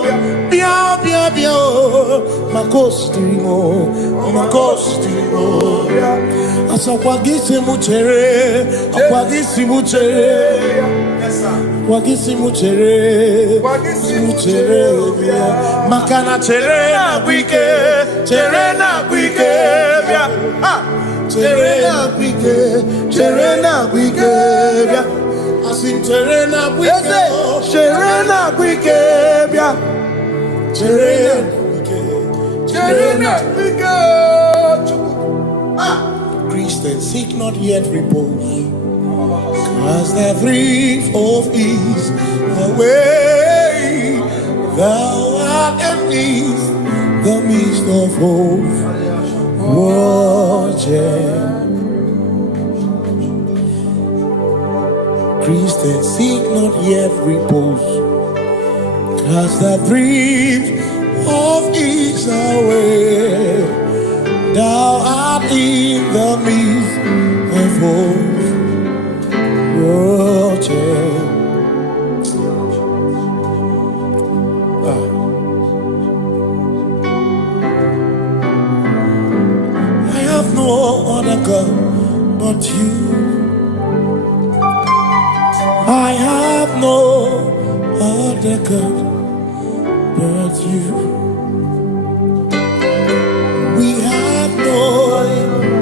bia bia bia o, makosi dirimo, omakosi dirimo. Asakwagisi muchere, akwagisi muchere, akwagisi muchere, muchere. Makana chere na bwike, chere na bwike, chere na bwike, chere na bwike. Asim chere na bwike, chere na bwike, chere na bwike, chere na bwike. Christians seek not yet repose, cause the thief of ease away. Thou art amidst the midst of hope, watching. Christians seek not yet repose, cause the thief of ease away. Thou art in the midst of hope, watching. I have no other God but you. I have no other God but you. We have no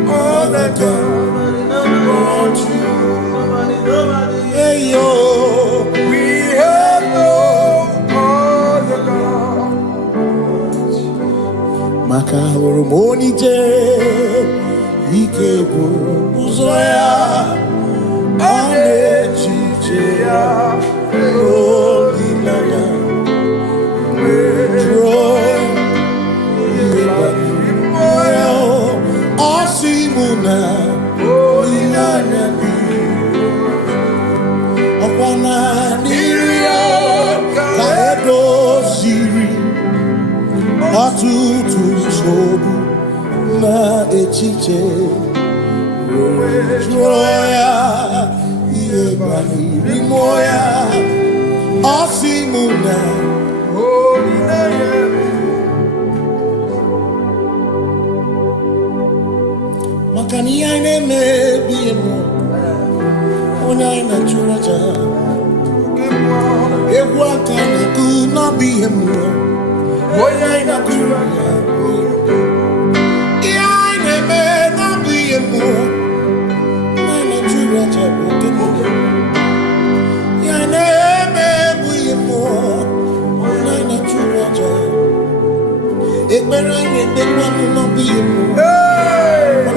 other God but you. Hey yo, We have no other God. maka hormoni je ikebu uzoya anechiche ya olilana joy. na olileanya dị ọkwa na n'iri ya ka edoziri ọtụtụ nsogbu na echiche jụọ ya ihe banyere mmụọ ya ọ sị mụ na maka na ihe anyị na-emebi mmụọ onye anyị na-achụrụ aja egwu aka na-akụ n'ọbụ ihe mmụọ onye anyị na-akụrụ aja ihe anyị na-eme n'ọbụ ihe mmụọ onye anyị na-achụrụ aja bụ oke mmụọ ihe anyị na-eme bụ ihe mmụọ onye anyị na-achụrụ aja ekpere anyị na-ekpekwa n'ọbụ ihe mmụọ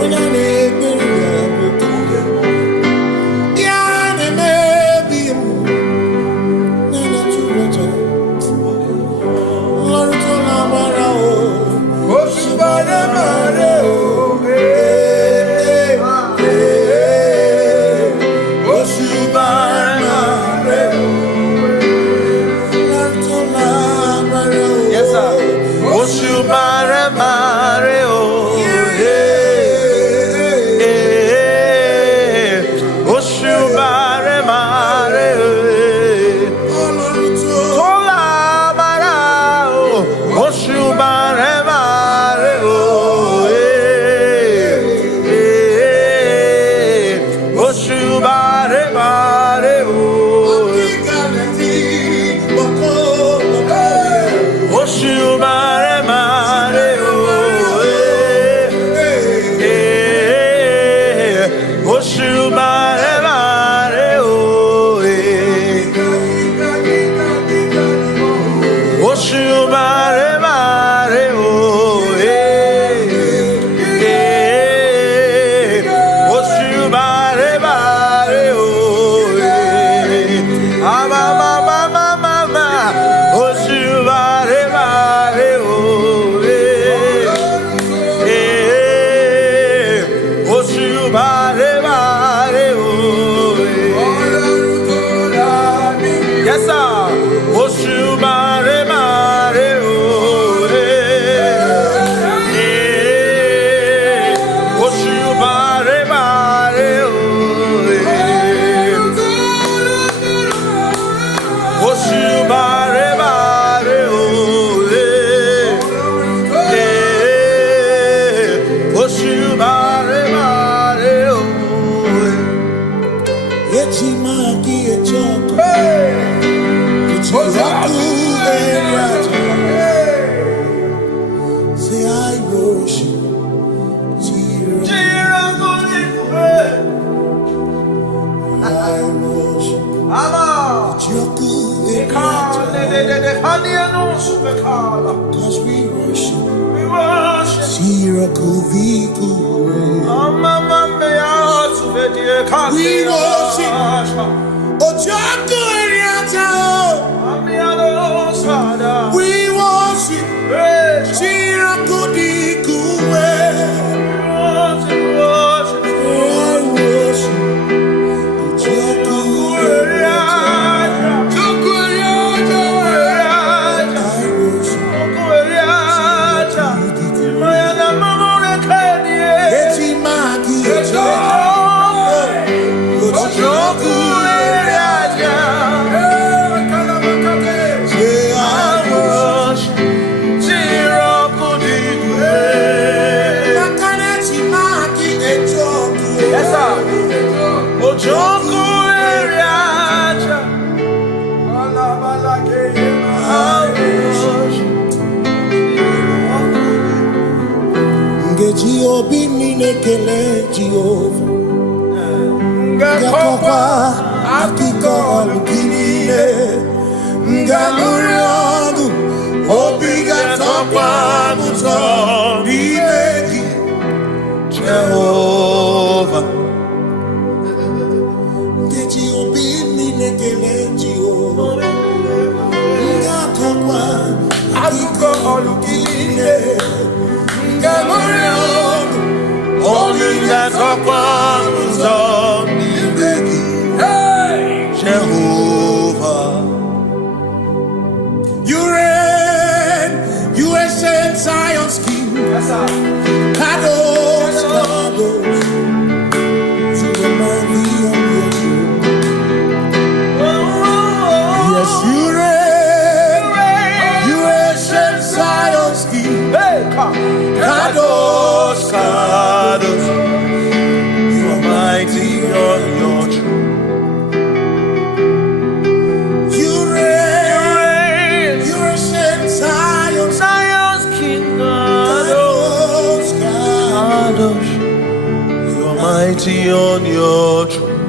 onye anyị na-ekpere ya bụ oke mmụọ ihe anyị na-eme bụ ihe mmụọ onye anyị na-achụrụ aja lọrụtụ na amara o oṣubare mare o oṣubare mare o lọrụtụ na amara o yes sir oṣubare mare o oṣubare mare o tola mara o oṣubare mare o oṣubare mare o oṣubare mare o oṣubare mare o oṣubare mare o oṣubare mare o ama mama mama oṣubare mare o oṣubare mare o yes sir oṣubare mare o oṣubare mare o oṣubare mare o oṣubare mare o echi maki echoko Ojaku Eriaja say I worship I worship Ojaku Eriaja cause we worship Siraku Viku we worship Ojaku Eriaja we worship Siraku Viku I worship Ojaku Eriaja I worship Eti Maki Ojaku Eriaja say I worship Siraku Viku Makaneti Maki Ejoku yes sir Ojaku Eriaja I worship Ngeji obi mi nekele Jehova Ngakokwa akiko olukile Ngaluri ọgụ obi gatọkwa mụtọ n'ime gị Jehova Ngeji obi mi nekele Jehova Ngakokwa akiko olukile Ngaluri ọgụ obi gatọkwa mighty on your throne.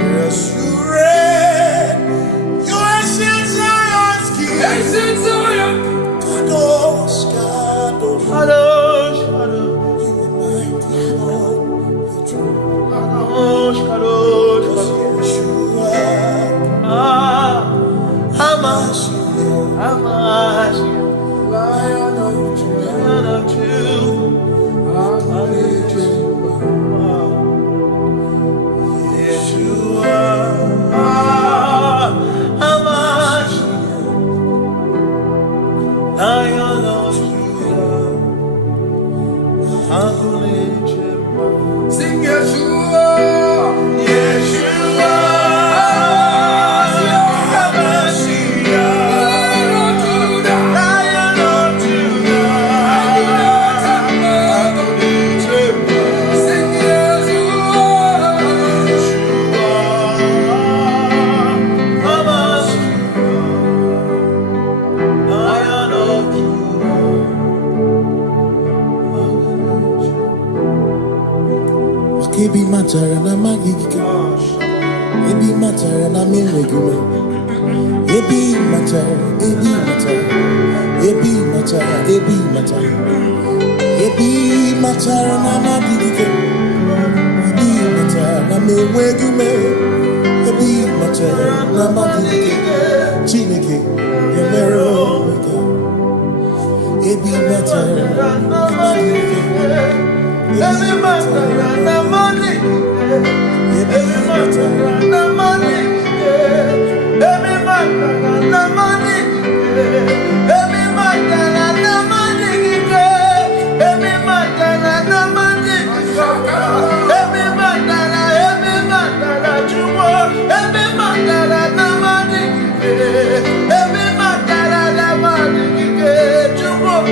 Yes, you reign. You ancient Zion's king. Ancient Zion. Kadosh, Kadosh, Kadosh, Kadosh. You are mighty on your throne. Kadosh, Kadosh, Kadosh. Yeshua. Hamashiach, Hamashiach. Lion of Judah, Lion of Judah, Yeshua, Hamashiach, Lion of Judah, Sing Yeshua. Yeshua. Ebi matara na magigika, ebi matara na menwegume, ebi matara, ebi matara, ebi matara, ebi matara, ebi matara na magigika, ebi matara na menwegume, ebi matara na magigika, Chineke yemero wega, ebi matara na magigika. Every matter and the money, every matter and the money, every matter and the money, every matter and the money, every matter and the money, every matter you want, every matter and the money, every matter and the money, you want,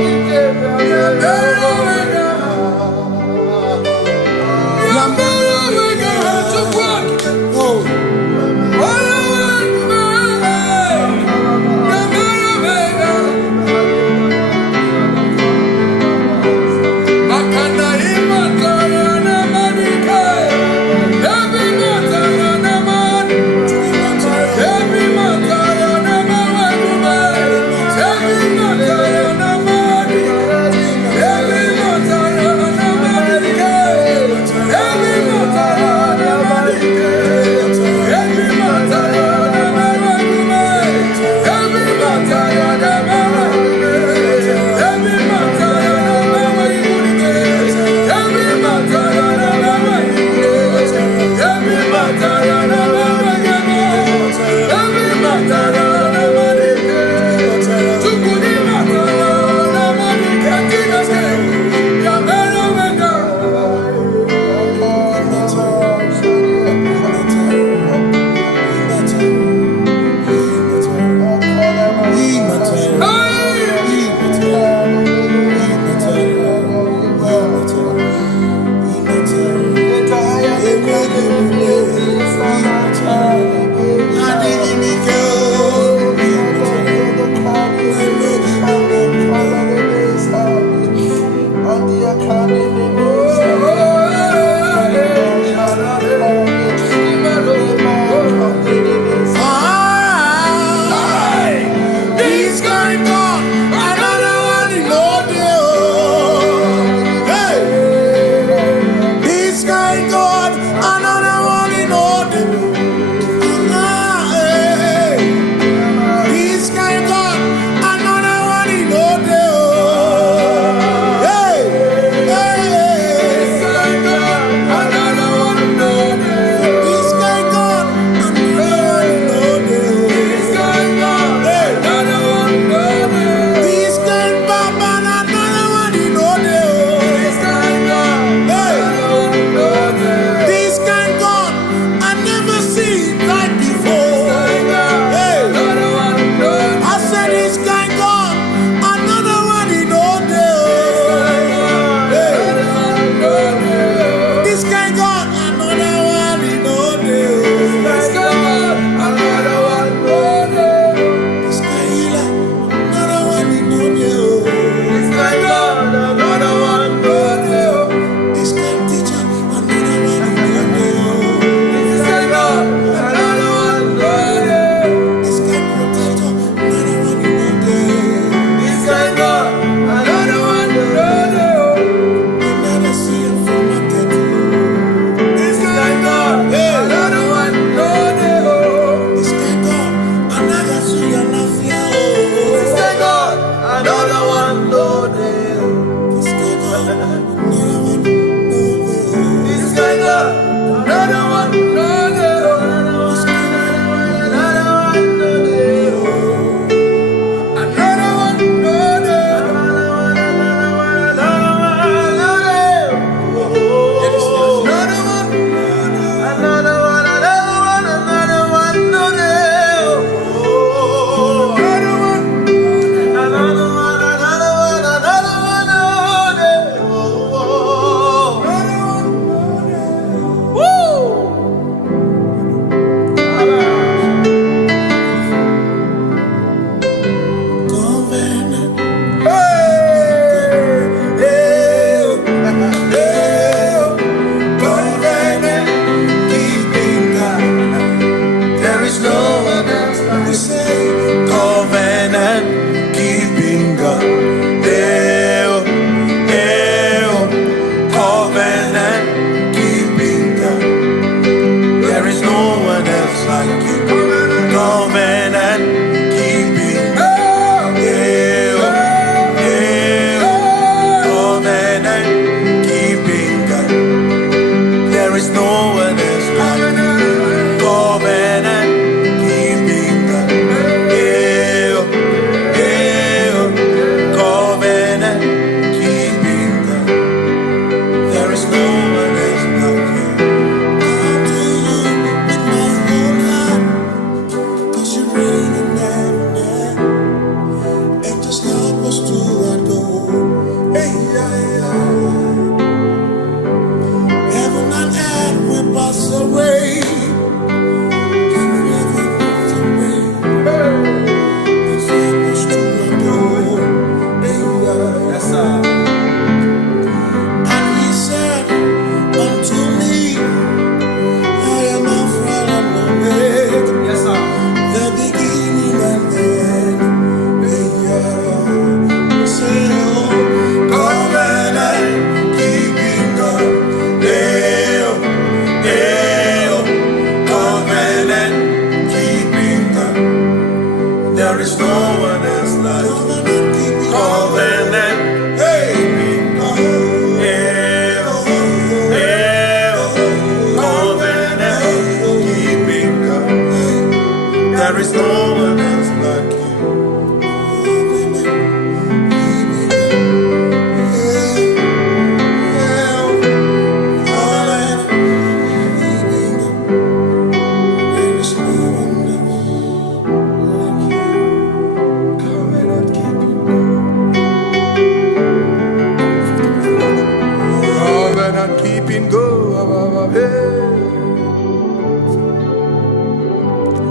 is no one else like you.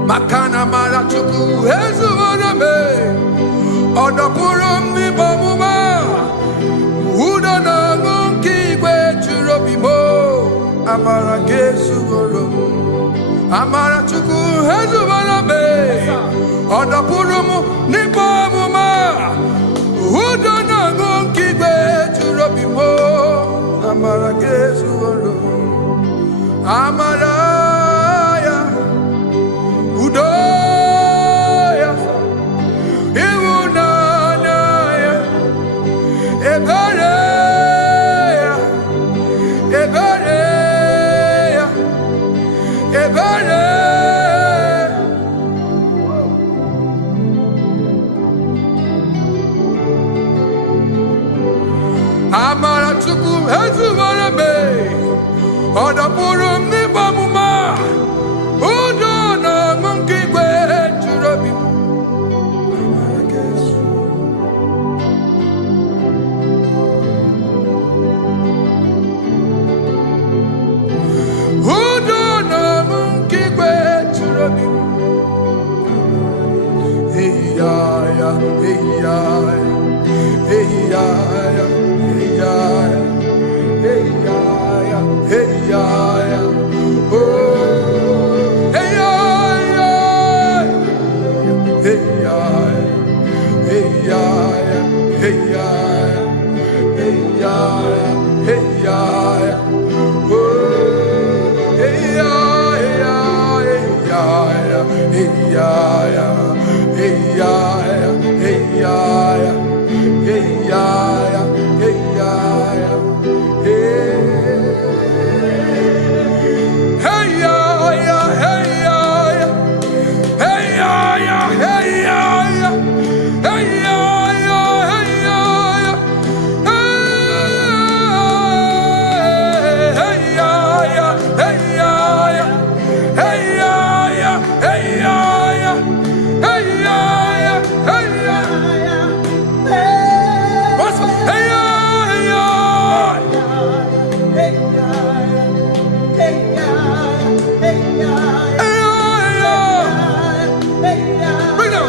Makana mara chuku hezu waname Odapurum ni bamuma Uda na ngunki kwe churobimo Amara gesu worum Amara chuku hezu waname Odapurum ni bamuma Uda na ngunki kwe churobimo Amara gesu worum Amara Amara chuku hezu warame Odapurum ni bamuma Udo na mungi kwe churobi Amara gesu Udo na mungi kwe churobi Hey ya ya, hey ya ya, hey ya ya, hey ya ya, hey ya ya, hey ya ya, oh, hey ya ya, hey ya ya, hey ya ya, hey ya ya, hey ya ya, hey ya ya, oh, hey ya ya, hey ya ya, hey ya ya, hey ya ya, hey ya ya. Hey ya ya, hey ya ya, hey ya ya, hey ya ya, hey ya ya, hey ya ya, hey ya ya, hey ya ya, hey ya ya, hey ya ya, hey ya ya, hey ya ya, hey ya ya, hey ya.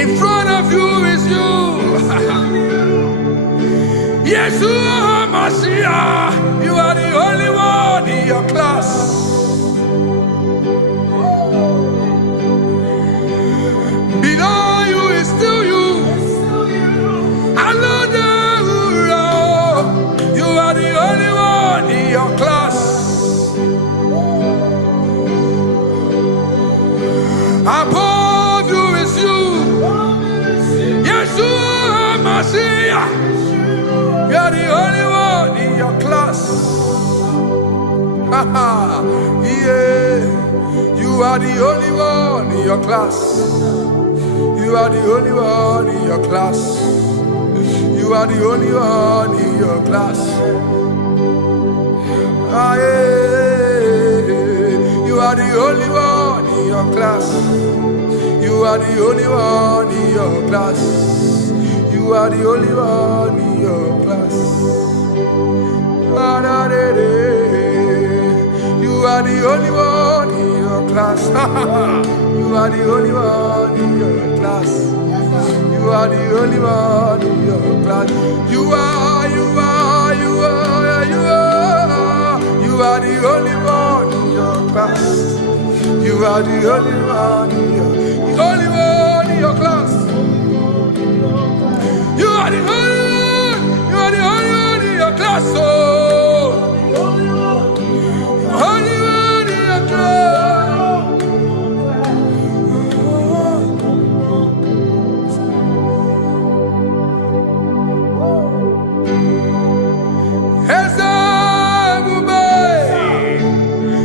In front of you is you. Yeshua Mashiach, you are the only one in your class. Below you is still you. Hallelujah, you are the only one in your class. Above you is you. Yeshua Mashiach, you are the only one in your class. Yeah, you are the only one in your class. You are the only one in your class. You are the only one in your class. Ah, yeah. You are the only one in your class. You are the only one in your class. You are the only one in your class. You are the only one in your class. You are the only one in your class. You are the only one in your class. You are are the only one in your class. You are the only one in your, the only one in your class. You are the only one. You are the only one in your class. Oh, only one in your class.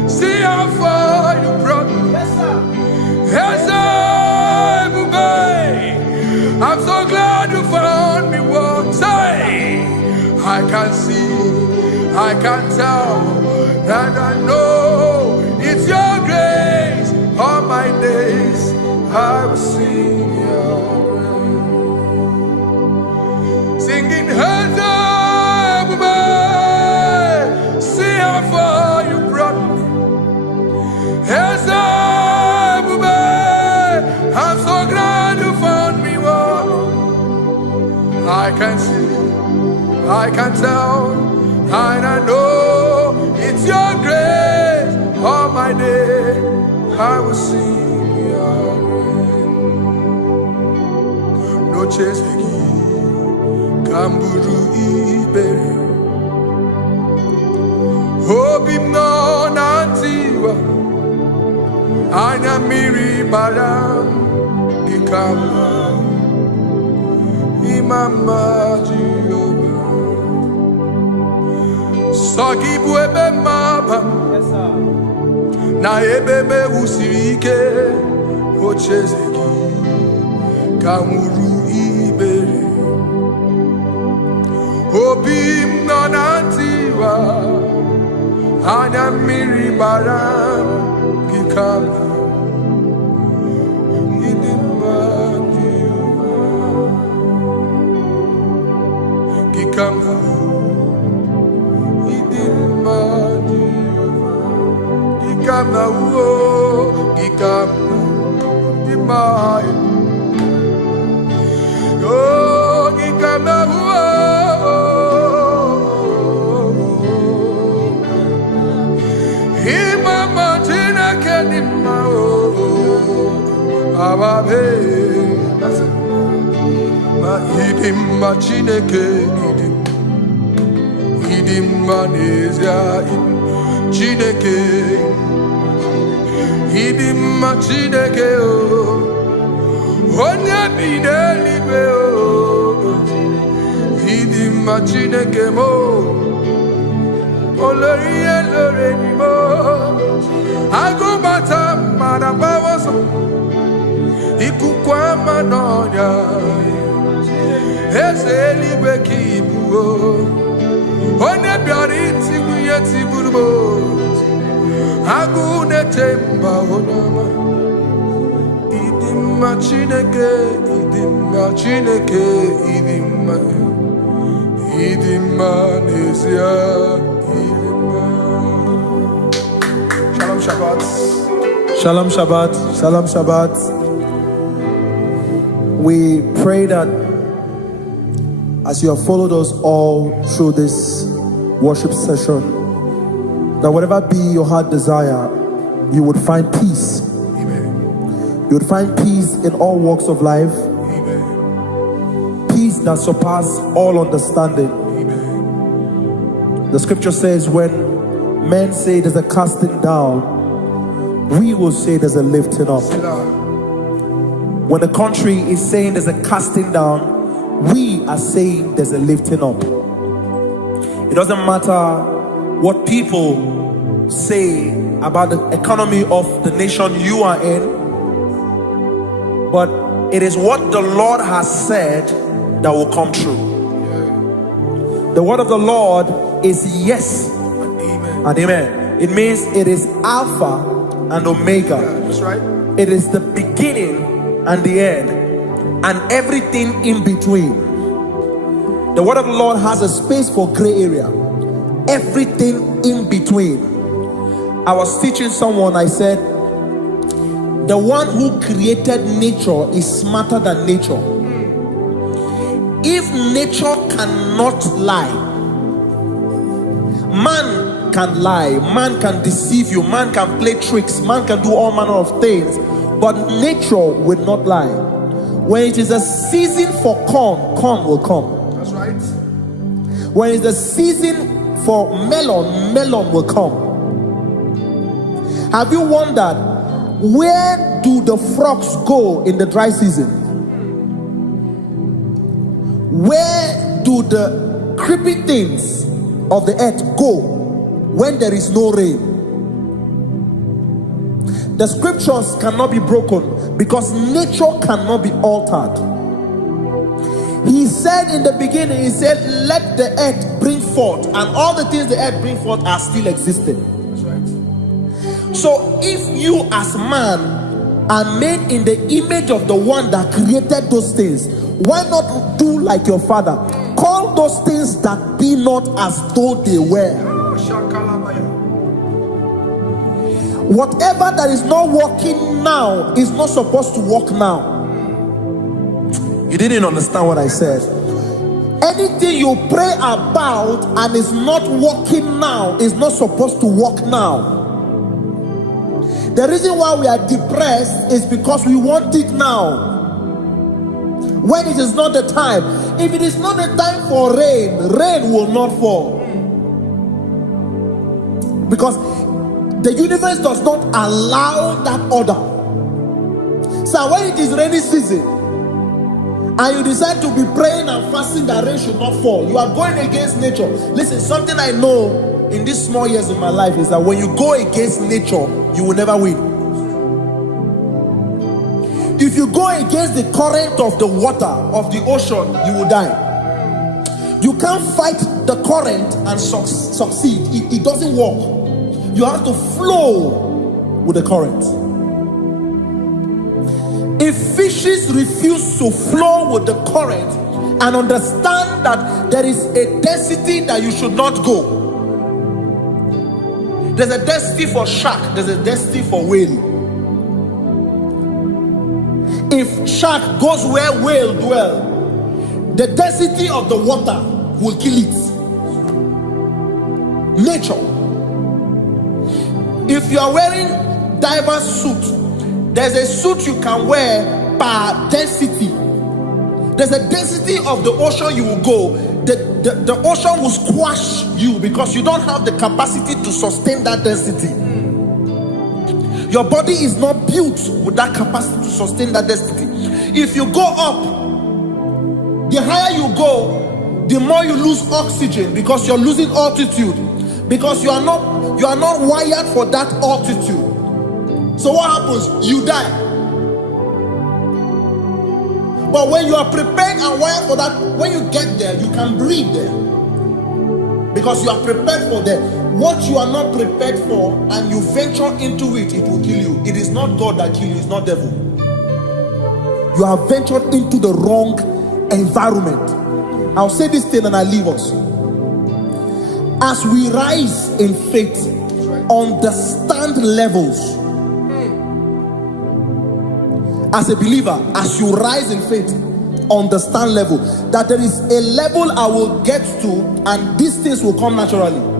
See how far you brought me. I'm so glad you found me once. I can see, I can tell, and I know it's your grace. All my days I will sing your grace. Singing hands up, see how far you brought me. Hands up, I'm so glad you found me. I can see, I can tell, and I know it's your grace. All my day I will sing your grace. No chesegi, kamburu iberi, hobi no nantiwa, anya miri baram ikama. Mama Jehovah, Sagibu ebe maba, na ebe me usirike, ochezegi, kamuru ibere, obim nonantiwa, anya miri baram gikama. Come now, he didn't mind you. He come now, oh, he come now, he mind. Oh, he come now, oh. He mama tina kenima, oh, ababe. That's it. Ma idim ma chineke idim. Naija, Chineke, Idima Chineke, Onye Bidelibe, Idima Chineke mo, Oloriye Loreni mo, Agubata Manabawaso, Ikukwa Manonya, Ezelibe Kibu. One biariti buyeti burbo, agune temba onama. Idima Chineke, Idima Naija, Idima. Shalom Shabbat. Shalom Shabbat. Shalom Shabbat. We pray that as you have followed us all through this worship session, that whatever be your heart desire, you would find peace. Amen. You would find peace in all walks of life. Amen. Peace that surpasses all understanding. Amen. The scripture says when men say there's a casting down, we will say there's a lifting up. When the country is saying there's a casting down, we are saying there's a lifting up. It doesn't matter what people say about the economy of the nation you are in, but it is what the Lord has said that will come true. The word of the Lord is yes and amen. It means it is Alpha and Omega. That's right. It is the beginning and the end, and everything in between. The word of the Lord has a space for gray area. Everything in between. I was teaching someone, I said, the one who created nature is smarter than nature. If nature cannot lie, man can lie, man can deceive you, man can play tricks, man can do all manner of things, but nature will not lie. When it is a season for corn, corn will come. That's right. When it's a season for melon, melon will come. Have you wondered, where do the frogs go in the dry season? Where do the creepy things of the earth go when there is no rain? The scriptures cannot be broken because nature cannot be altered. He said in the beginning, he said, let the earth bring forth, and all the things the earth bring forth are still existing. That's right. So if you as man are made in the image of the one that created those things, why not do like your father? Call those things that be not as though they were. Whatever that is not working now is not supposed to work now. You didn't understand what I said. Anything you pray about and is not working now is not supposed to work now. The reason why we are depressed is because we want it now, when it is not the time. If it is not the time for rain, rain will not fall, because the universe does not allow that order. So when it is rainy season and you decide to be praying and fasting that rain should not fall, you are going against nature. Listen, something I know in these small years in my life is that when you go against nature, you will never win. If you go against the current of the water of the ocean, you will die. You can't fight the current and succeed. It doesn't work. You have to flow with the current. If fishes refuse to flow with the current and understand that there is a density that you should not go, there's a density for shark, there's a density for whale. If shark goes where whale dwell, the density of the water will kill it. Nature. If you are wearing diver's suit, there's a suit you can wear per density. There's a density of the ocean you will go. The ocean will squash you because you don't have the capacity to sustain that density. Your body is not built with that capacity to sustain that density. If you go up, the higher you go, the more you lose oxygen because you're losing altitude, because you are not wired for that altitude. So what happens? You die. But when you are prepared and wired for that, when you get there, you can breathe there, because you are prepared for that. What you are not prepared for and you venture into it, it will kill you. It is not God that kills you, it's not devil. You have ventured into the wrong environment. I'll say this thing and I leave us. As we rise in faith, understand levels. As a believer, as you rise in faith, understand level. That there is a level I will get to and these things will come naturally.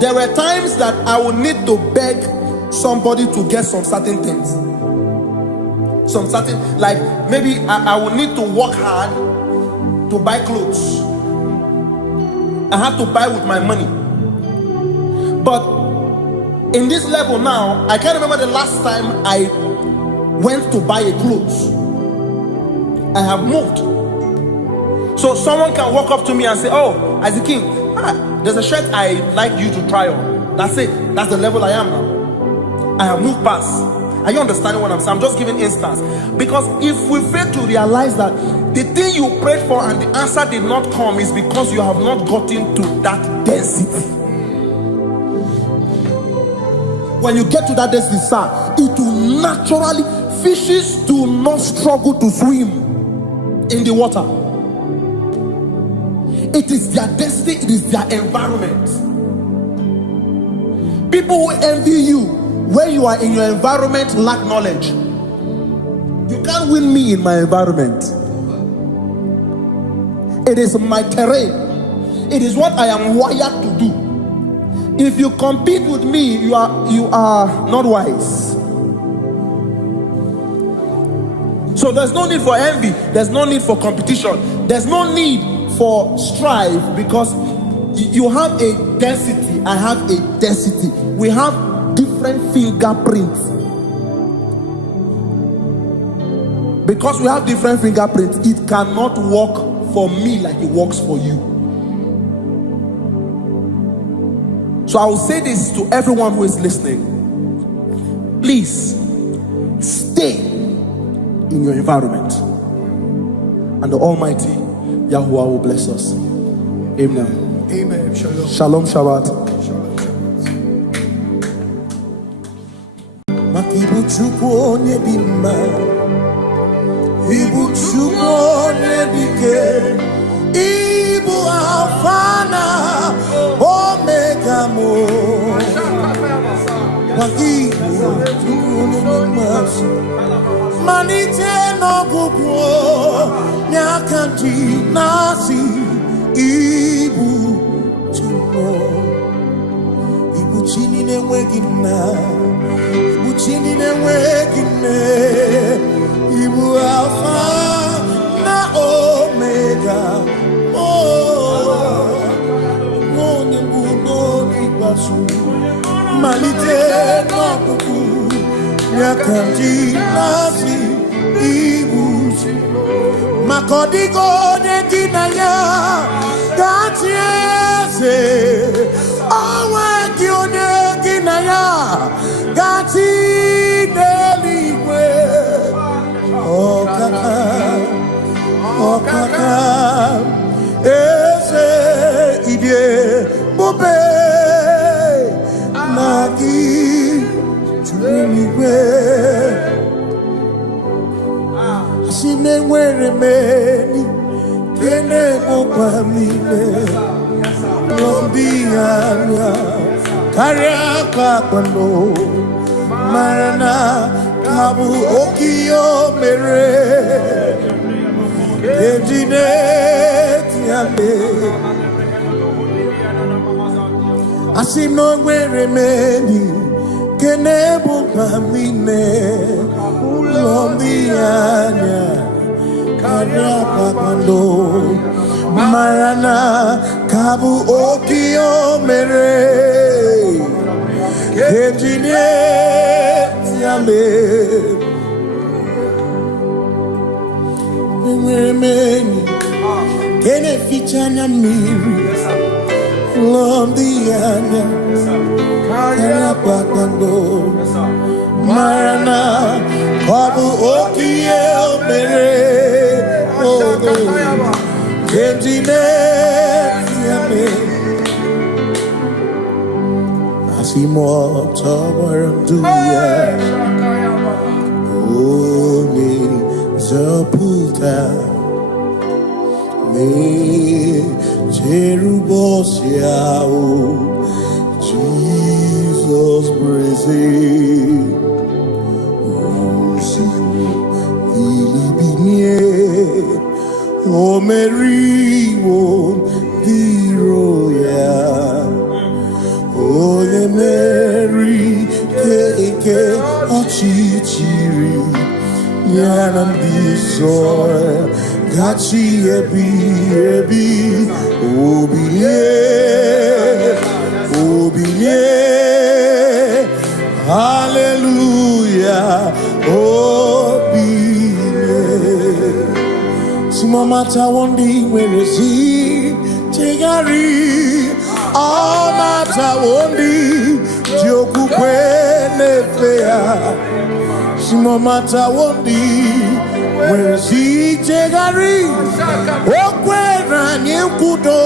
There were times that I would need to beg somebody to get some certain things. Some certain, like maybe I would need to work hard to buy clothes. I had to buy with my money. But in this level now, I can't remember the last time I went to buy a clothes. I have moved. So someone can walk up to me and say, oh, Isaac King, there's a shirt I like you to try on. That's it. That's the level I am now. I have moved past. Are you understanding what I'm saying? I'm just giving instance. Because if we fail to realize that the thing you prayed for and the answer did not come is because you have not gotten to that density. When you get to that density, sir, it will naturally, fishes do not struggle to swim in the water. It is their destiny, it is their environment. People who envy you when you are in your environment lack knowledge. You can't win me in my environment. It is my terrain. It is what I am wired to do. If you compete with me, you are not wise. So there's no need for envy. There's no need for competition. There's no need for strife, because you have a density. I have a density. We have different fingerprints. Because we have different fingerprints, it cannot work for me like it works for you. So I will say this to everyone who is listening. Please stay in your environment, and the Almighty Yahuwah will bless us. Amen. Amen. Shalom. Shalom Shabbat. Makibu chukwu onye dị mma, Ibu chukwu onye dike, Ibu Alpha na Omega mo. Makibu chukwu onye dị mma, Manite no gugwo Nyakanti nasi Ibu chukwu, Ibu chini nenwegina, Ibu chini nenwegine, Ibu Alpha na Omega. Oh, Noni buno ni basu, Malite no kuku, Nyakanti nasi Ibu Makodigo ne dinaya, Gatiese, Awe kione dinaya, Gati deliwe. Oh kaka, ese idie bobe nagi chuniwe. Asime nwere meni kene mopamile lombianya karia kwano marana kabu okio mere ejine tiale. Asino nwere meni kene mopamile lombianya karia kwano marana kabu okio mere ejine tiale. Many kene fichana miri lombianya karia kwano marana kabu okio mere ejine tiale. Asimo tabaranduya Oni Zaputa Me Jerubosiao Jesus praise Osifu Ilibinye O Mary won the royal. Oh, the Mary Keke Ochichiri Yanandi soil Gachi ebi Obiye Hallelujah Obiye Simamata wondi where is he Tegari all mata wondi Joku kwene fea Simamata wondi where is he Tegari Okwera nyekudo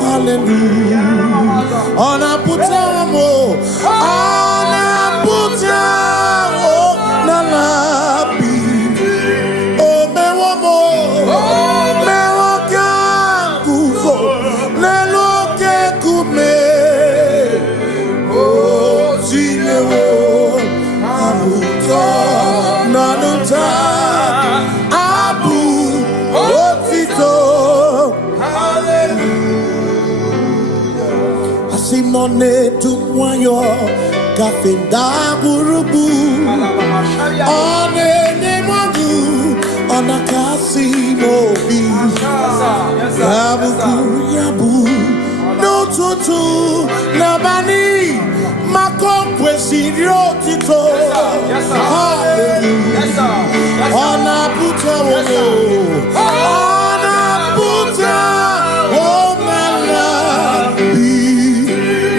Hallelujah Ona putamo Nalabi Oh mewamo Mewo kanguzo Leloke kume Oh zinewo Abuto Nanuta Abu Oh None to wayo kafenda burubu one nemodu onakasi mobi yabu yabu no tutu nabani makompwe siriotito hallelujah ona puta wono ona puta womala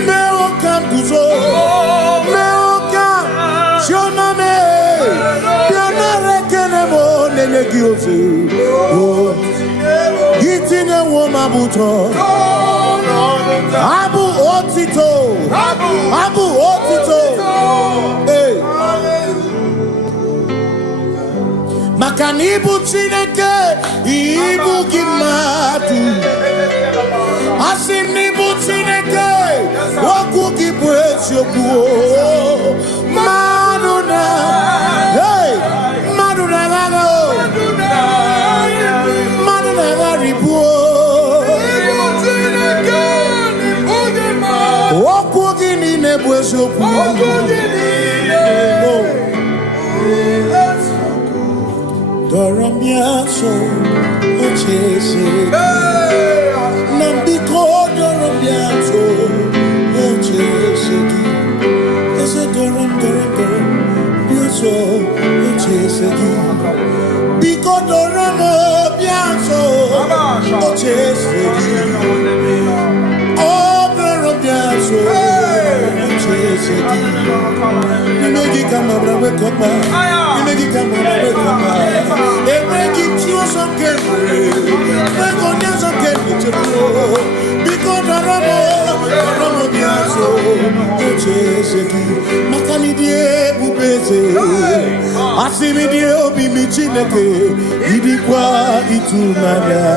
meoka kuzo meoka shoname pianare kenemo nenegioze gitine woma buto abu otito abu otito hey makanibu chineke ibu gimatu asinibu chineke waku gibwesyoku maduna hey maduna gago maduna garibu waku gini nebwesyoku Doramiaso, ochese. Nambiko doramiaso, ochese. Ese doram, biaso, ochese. Biko doramiaso, ochese. Oh, doramiaso, ochese. Nimegi kama brabe kopa. Nimegi kama brabe kopa. Nimegi tio sokere. Nimego nyazo kene chelo. Biko daramo biaso. Ocheseki. Makani die bubeze. Asimi die obi michineke. Idikwa itumanya.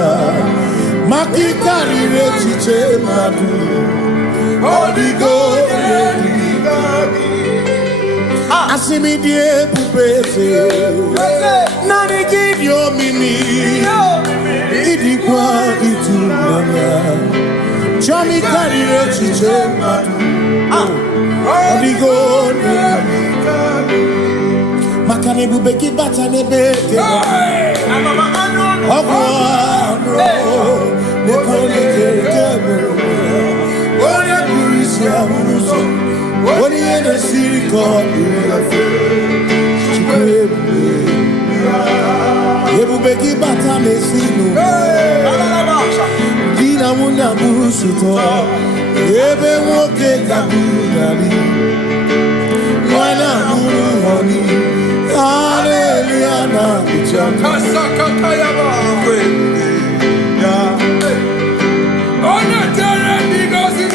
Makikari rechiche madu. Odigo asimi die pupese nani gidio mimi idikwa itumanya chami karire chiche matu odigo makane bubeki bata nebeke ogwa nekole kebe ore kurisia uruso what you in the city called Ebubeki bata mesino Dina muna busuto Ebe woke kabunali Wana munu honi Hallelujah na kuchama Kasaka kayaba Ona tere bigosi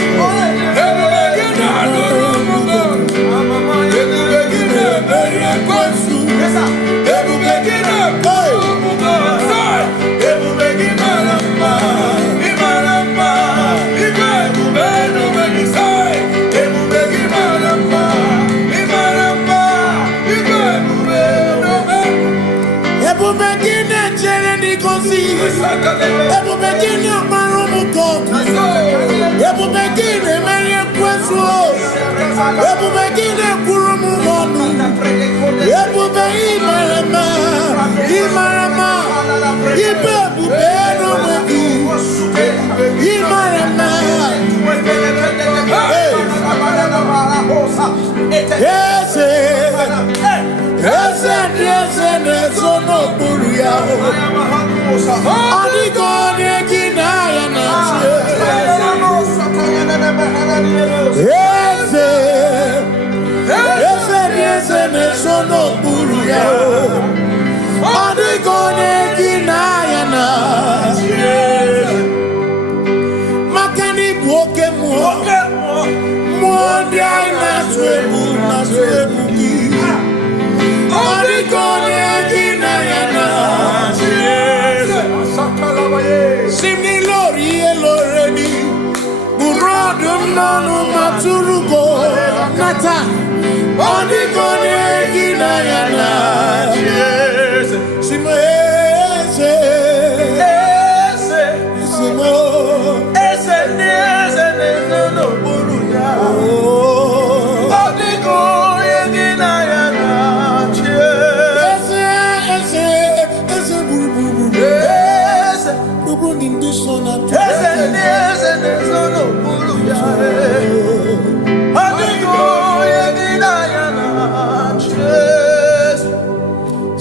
running this on and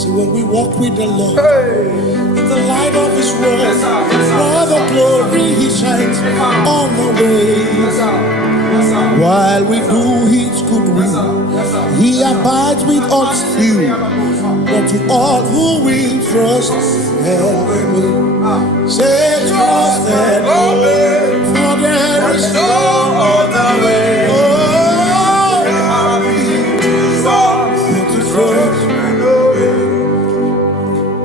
see when we walk with the Lord in the light of His word, all the glory He shines on the way. While we do His good will, He abides with us still. But to all who will trust and obey, say trust and obey, for there is no other way. Oh, but to trust and obey.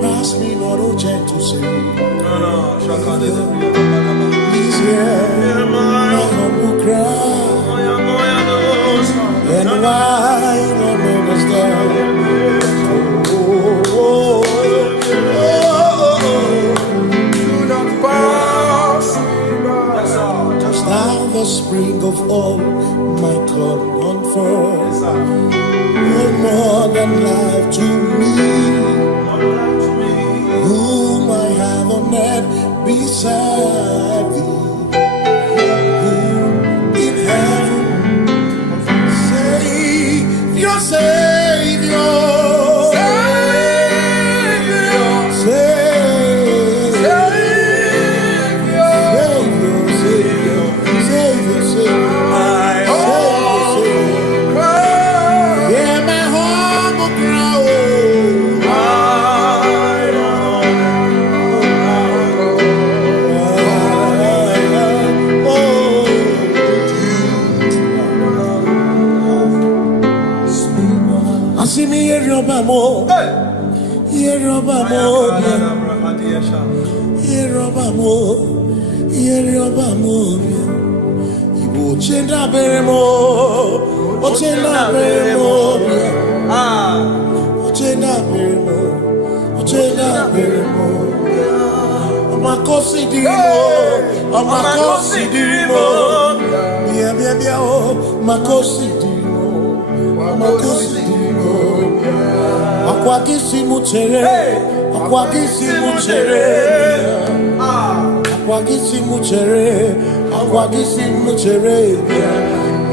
Pass me not, oh gentle Savior. Please hear my humble cry. And why not understand? Do not pass me by. Just now the spring of all my God unfolds. You're more than life to me, whom I have on earth beside thee. In heaven, Savior, Savior.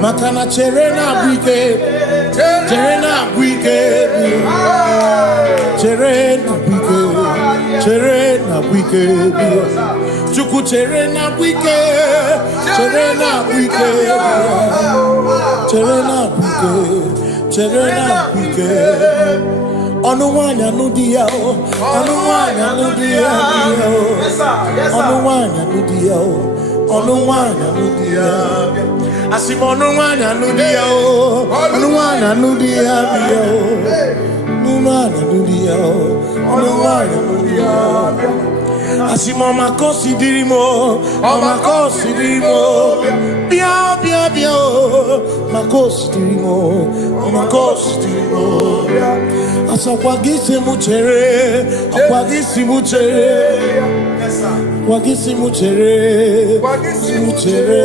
Makana cherena bwike, cherena bwike, cherena bwike, cherena bwike, chuku cherena bwike, cherena bwike, cherena bwike, cherena bwike. Onuwanya nudia, onuwanya nudia, onuwanya nudia, onuwanya nudia. Asimonuwanya nudia, onuwanya nudia, onuwanya nudia, onuwanya nudia. Asimoma kosi dirimo, makosi dirimo, bia bia bia, makosi dirimo, makosi dirimo. Asakwagisi muchere, akwagisi muchere, akwagisi muchere, muchere.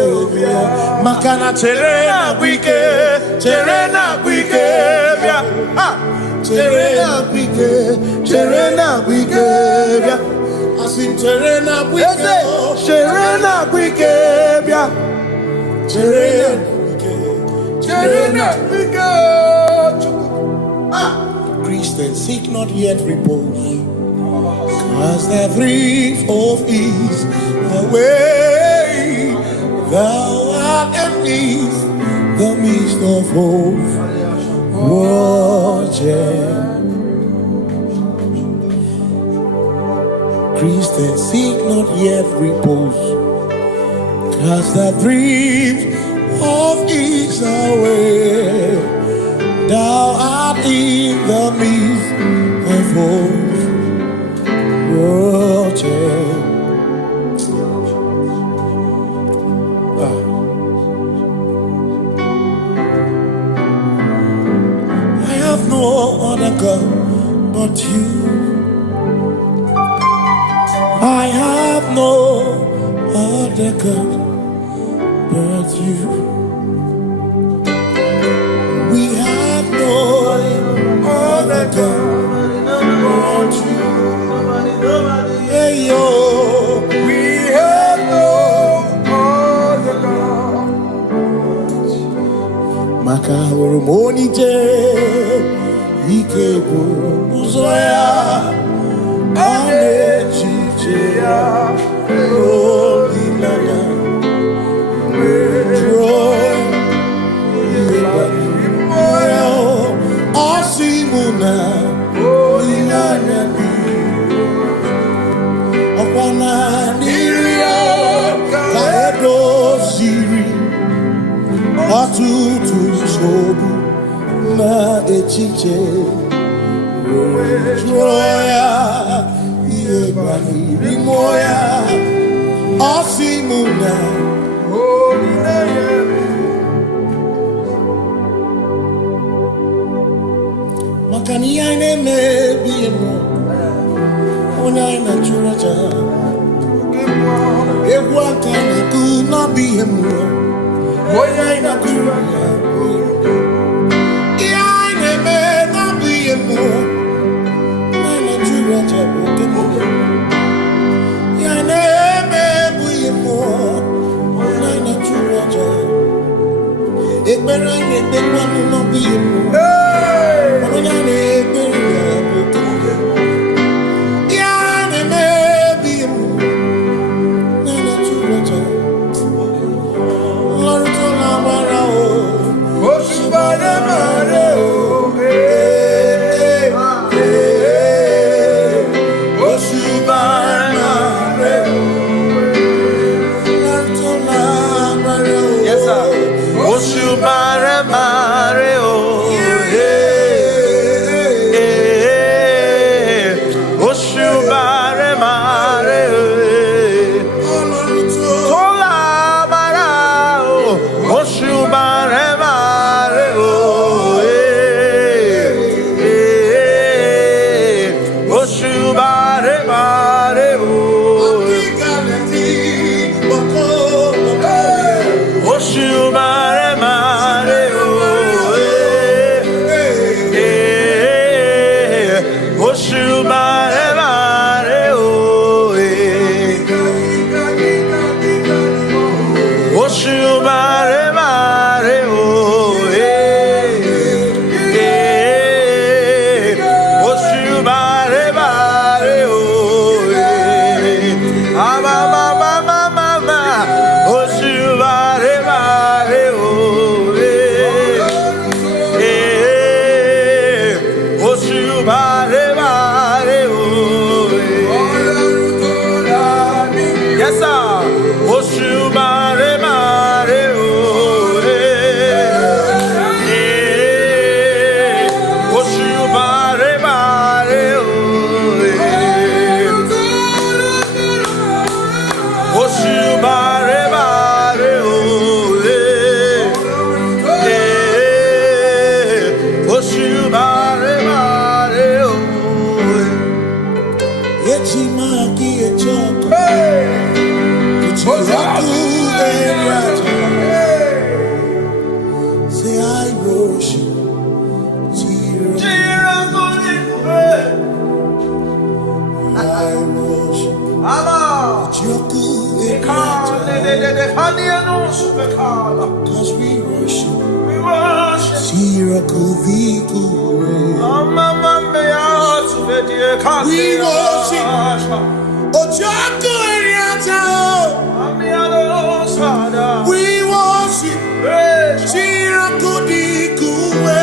Makana chere na bwike, chere na bwike, chere na bwike, chere na bwike. Asim chere na bwike, chere na bwike, chere na bwike, chere na bwike. Christians seek not yet repose, as the thrift of ease away. Thou art amidst the midst of hope, watching. Christians seek not yet repose, cast the thrift of ease away. Thou art in the midst of hope, watching. No other God but you. I have no other God but you. We have no other God but you. Hey yo, we Omonije Ikebu Uzoya Anechicheya Olinaya Joy Asimuna Olinaya Okwana Niria Kaedo Siri Atutu Sobu Na Echiche Joya Iebani Rimoya Asimuna Makani aine me biemo Ona ina churaja Ewa kana ku na biemo Ona ina churaja Iaine me na biemo Ona ina churaja Iaine me biemo Ona ina churaja Ekbera ine tekwa na biemo Cause we worship. We worship. Ojaku Eriata. We worship. Chirakudikuwe.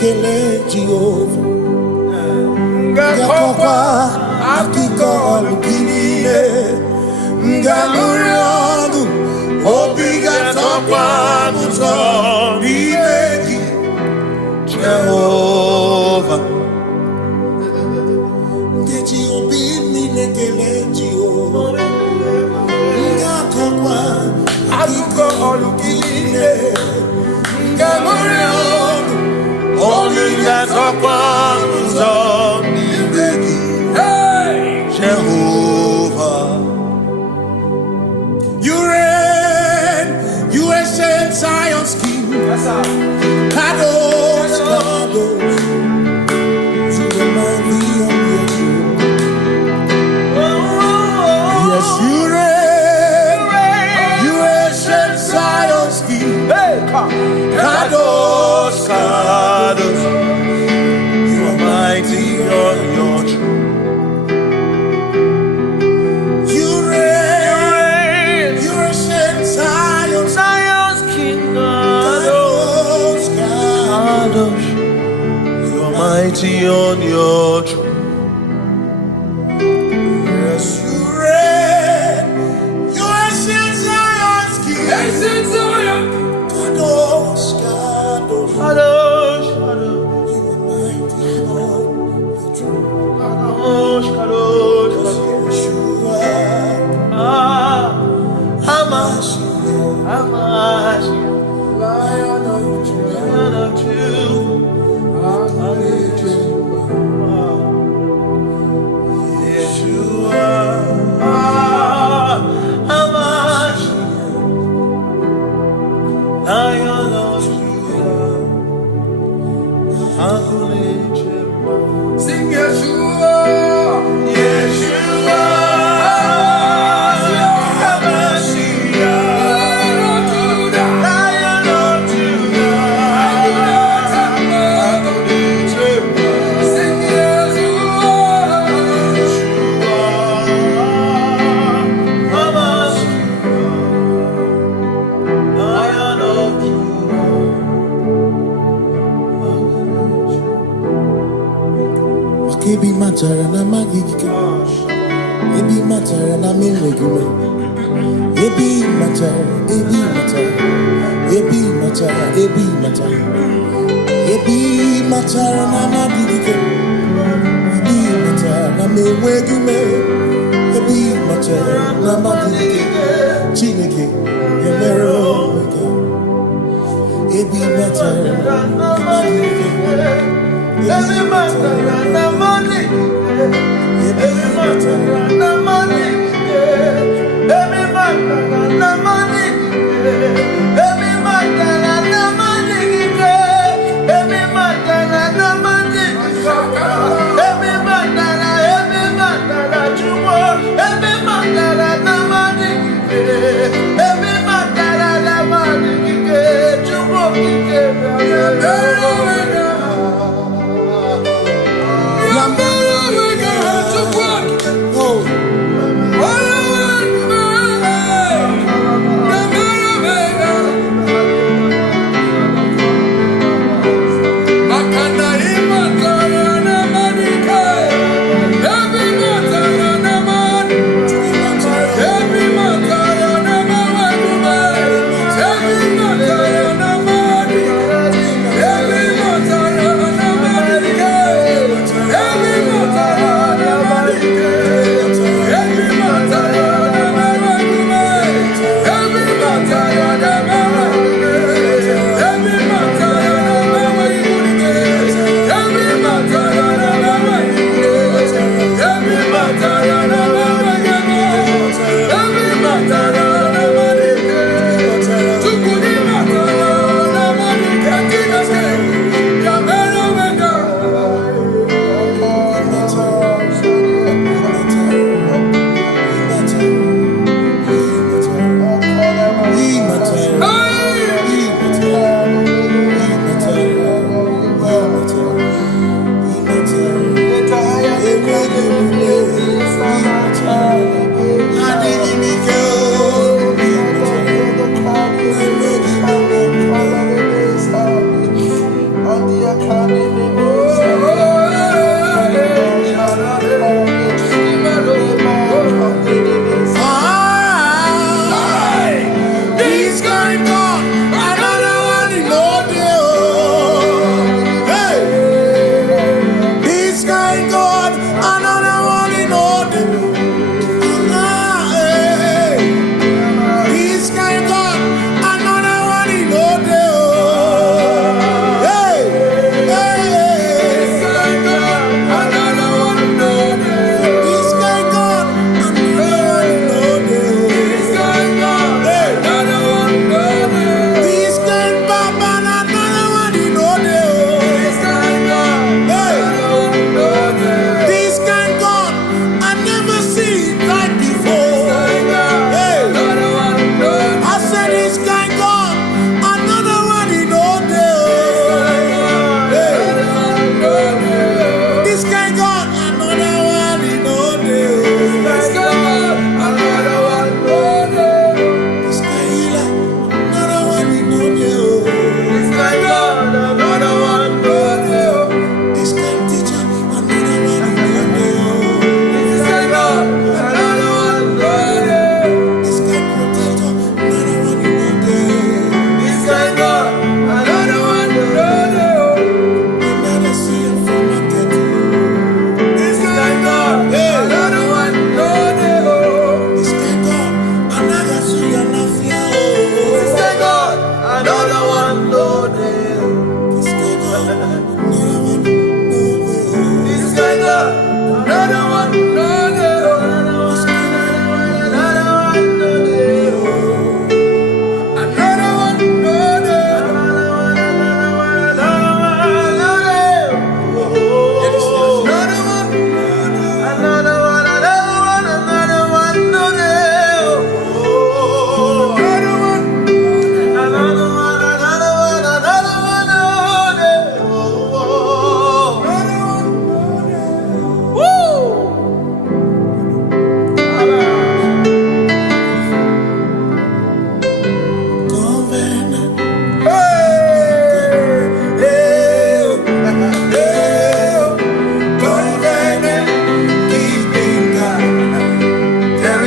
Kele Jehovah Ngakokwa akiko alukine Ngalurionu Obiga tokwa muto Ime Akụkọ ọrụ gị niile nke nwere onye ga-akọkwa ụzọ n'ime gị Jehovah. You reign, you ancient Zion's king. Kadosh, Kadosh, you remind me of your throne. Yes, you reign, you ancient Zion's king. Kadosh, Kadosh, you are mighty on your throne. You reign, you ancient Zion's king. Kadosh, Kadosh, you are mighty on your throne. Yes, you reign, you ancient Zion's king. Ancient Zion. Kadosh, Kadosh, Kadosh, Kadosh, you are mighty on the throne. Kadosh, Kadosh, Kadosh, you are Hamashiach, Lion of Yeshua, Hamashiach, Lion of Judah, sing Yeshua, Yeshua, Hamashiach, Lion of Judah, sing Yeshua, Hamashiach, Lion of Judah. Ebi matara na magigike, ebi matara na menwegume, ebi matara, ebi matara, ebi matara, ebi matara, ebi matara na magigike, ebi matara na menwegume, ebi matara na magigike, Chineke yemere omega, ebi matara na magigike. Every matara na money, every matara na money, every matara na money, every matara na money, every matara na money, every matara jumo, every matara na money, every matara na money, jumo oh.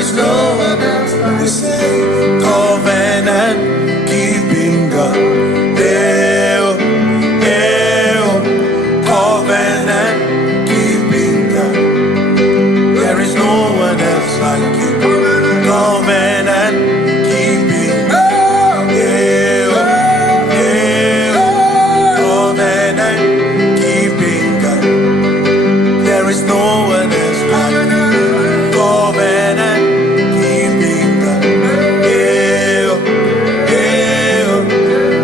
is no one else like we say, covenant keeping God. Covenant keeping God. There is no one else like you. Covenant keeping God. Covenant keeping God. There is no one else like you. Covenant keeping God.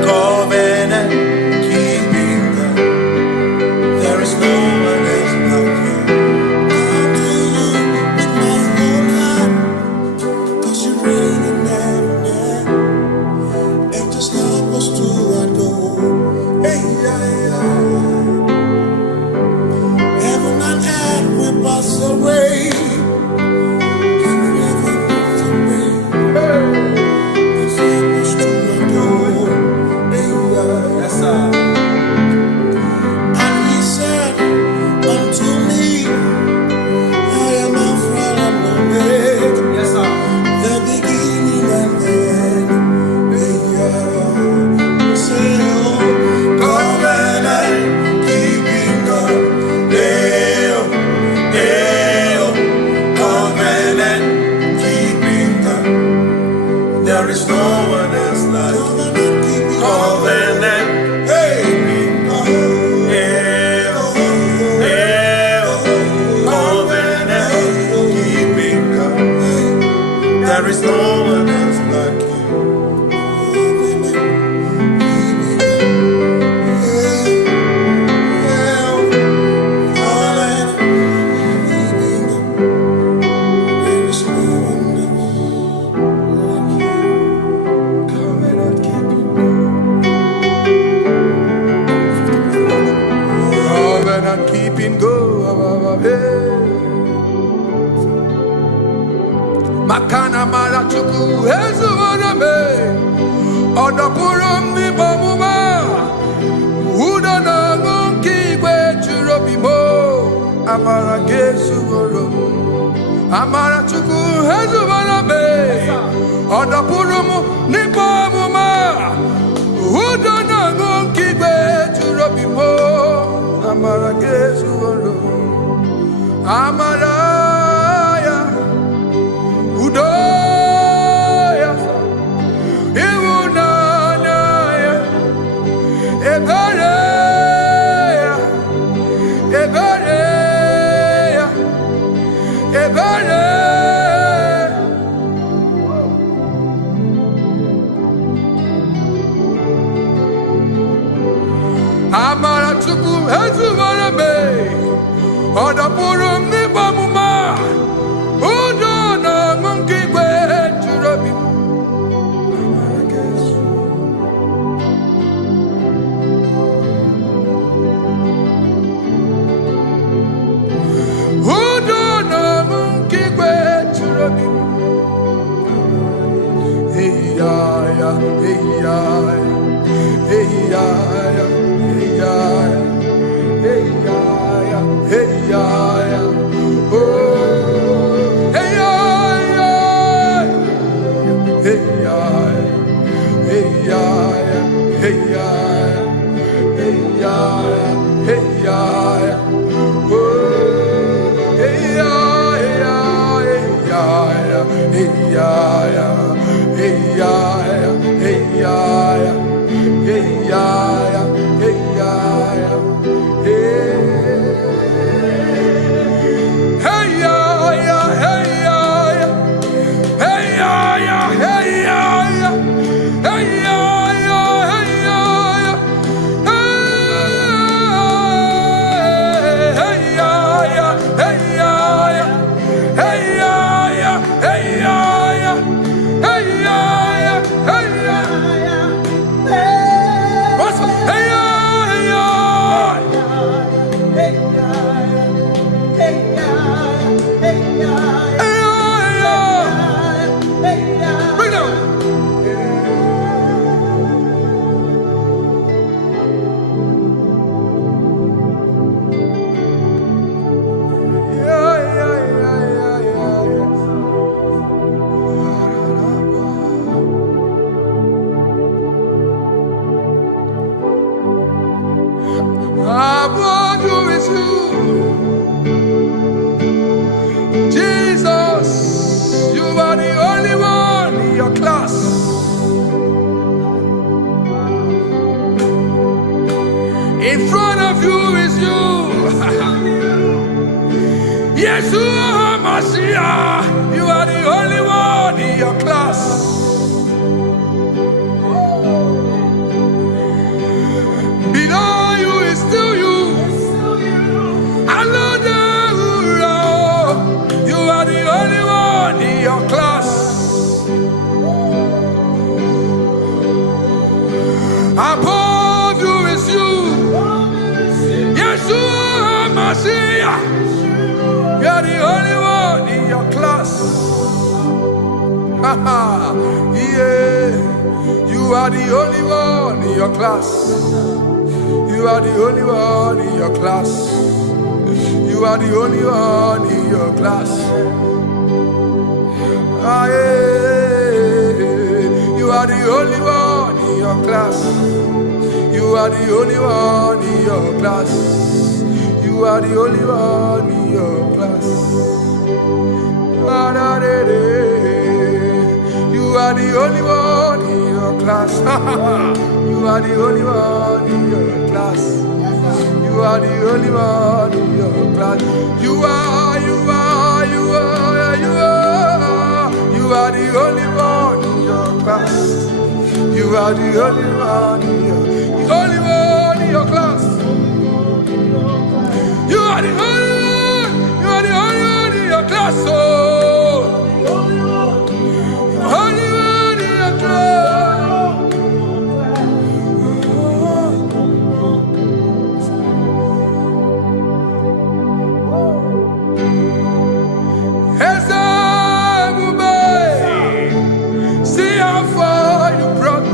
Covenant keeping God. There is no one else like you. Come to you with my whole heart, 'cause you reign in heaven, and just help us to adore. Hey, yeah, yeah. Heaven and earth will pass away. Forever pass away. Just help us to adore. Hey, yeah. Yes, sir. And he said unto me, I am Alpha and Omega. Yes, sir. The beginning and the end. Yeah. Say, oh, covenant keeping God. Covenant keeping God. There is no one else like you. Covenant keeping God. Covenant keeping God. There is no one else like you. There is no one else like you. Covenant keeping God. Covenant keeping God. Makana mara chuku hezu waname. Odapurum ni bamuma. Uda na ngunki kwe churobimo. Amara gesu worum. Amara chuku hezu waname. Odapurum ni bamuma. Uda na ngunki kwe churobimo. Amara gesu worum. Amara ya. Udoya. Iwunanaya. Ebereya. Ebereya. Ebereya. Amara chuku hezu warame. Odapurum ni bamuma. Udo na mungi kwe churobi. Amara gesu. Udo na mungi kwe churobi. Hey ya ya, hey ya ya, hey ya ya, hey ya ya, hey ya ya, hey ya ya. Oh, hey ya ya, hey ya ya, hey ya ya, hey ya ya, hey ya ya, hey ya ya. Oh, hey ya ya, hey ya ya, hey ya ya, hey ya ya, hey ya ya, hey ya ya, hey ya ya, hey. Hey ya ya, hey ya ya, hey ya ya, hey ya ya, hey ya ya, hey ya ya, hey ya ya, hey ya ya, hey ya ya, hey ya ya, hey ya ya, hey ya Yeah, you are the only one in your class. You are the only one in your class. You are the only one in your class. Ah, yeah. You are the only one in your class. You are the only one in your class. You are the only one in your class. Ah, da, da, da. You are the only one in your class. You are the only one in your class. You are the only one in your class. You are the only one in your class. You are the only one in your class. You are the only one in your class. Oh, only one in your class. See how far you brought me.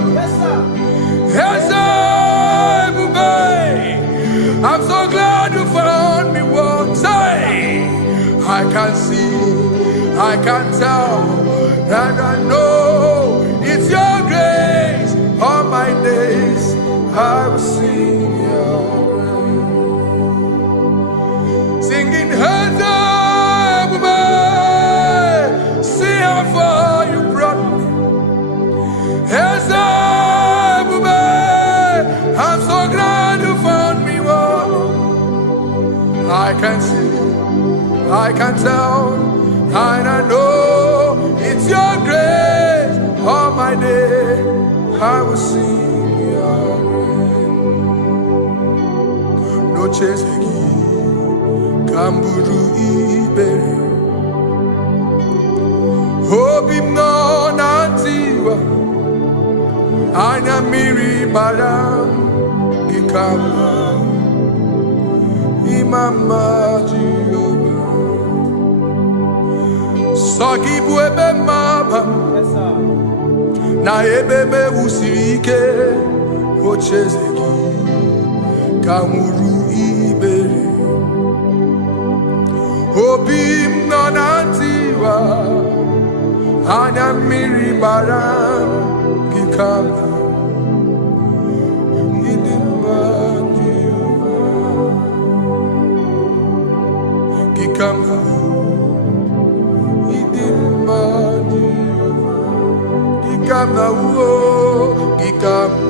I'm so glad you found me once. I can see, I can tell, and I know it's your grace. All my days I will sing your grace. Singing hands up, see how far you brought me. Hands up, I'm so glad you found me one. I can see, I can tell, and I know it's your grace. All my day I will sing your grace. No chasing, Kamburu Iberi. Hope him no nantiwa. Anya miri baram Gikama Imama Jehovah Sagibu ebe maba Na ebe me usirike Ochezeki Kamuru Iberi Obim nonantiwa Anya miri baram Gikama Gikama Idima Gikama Gikama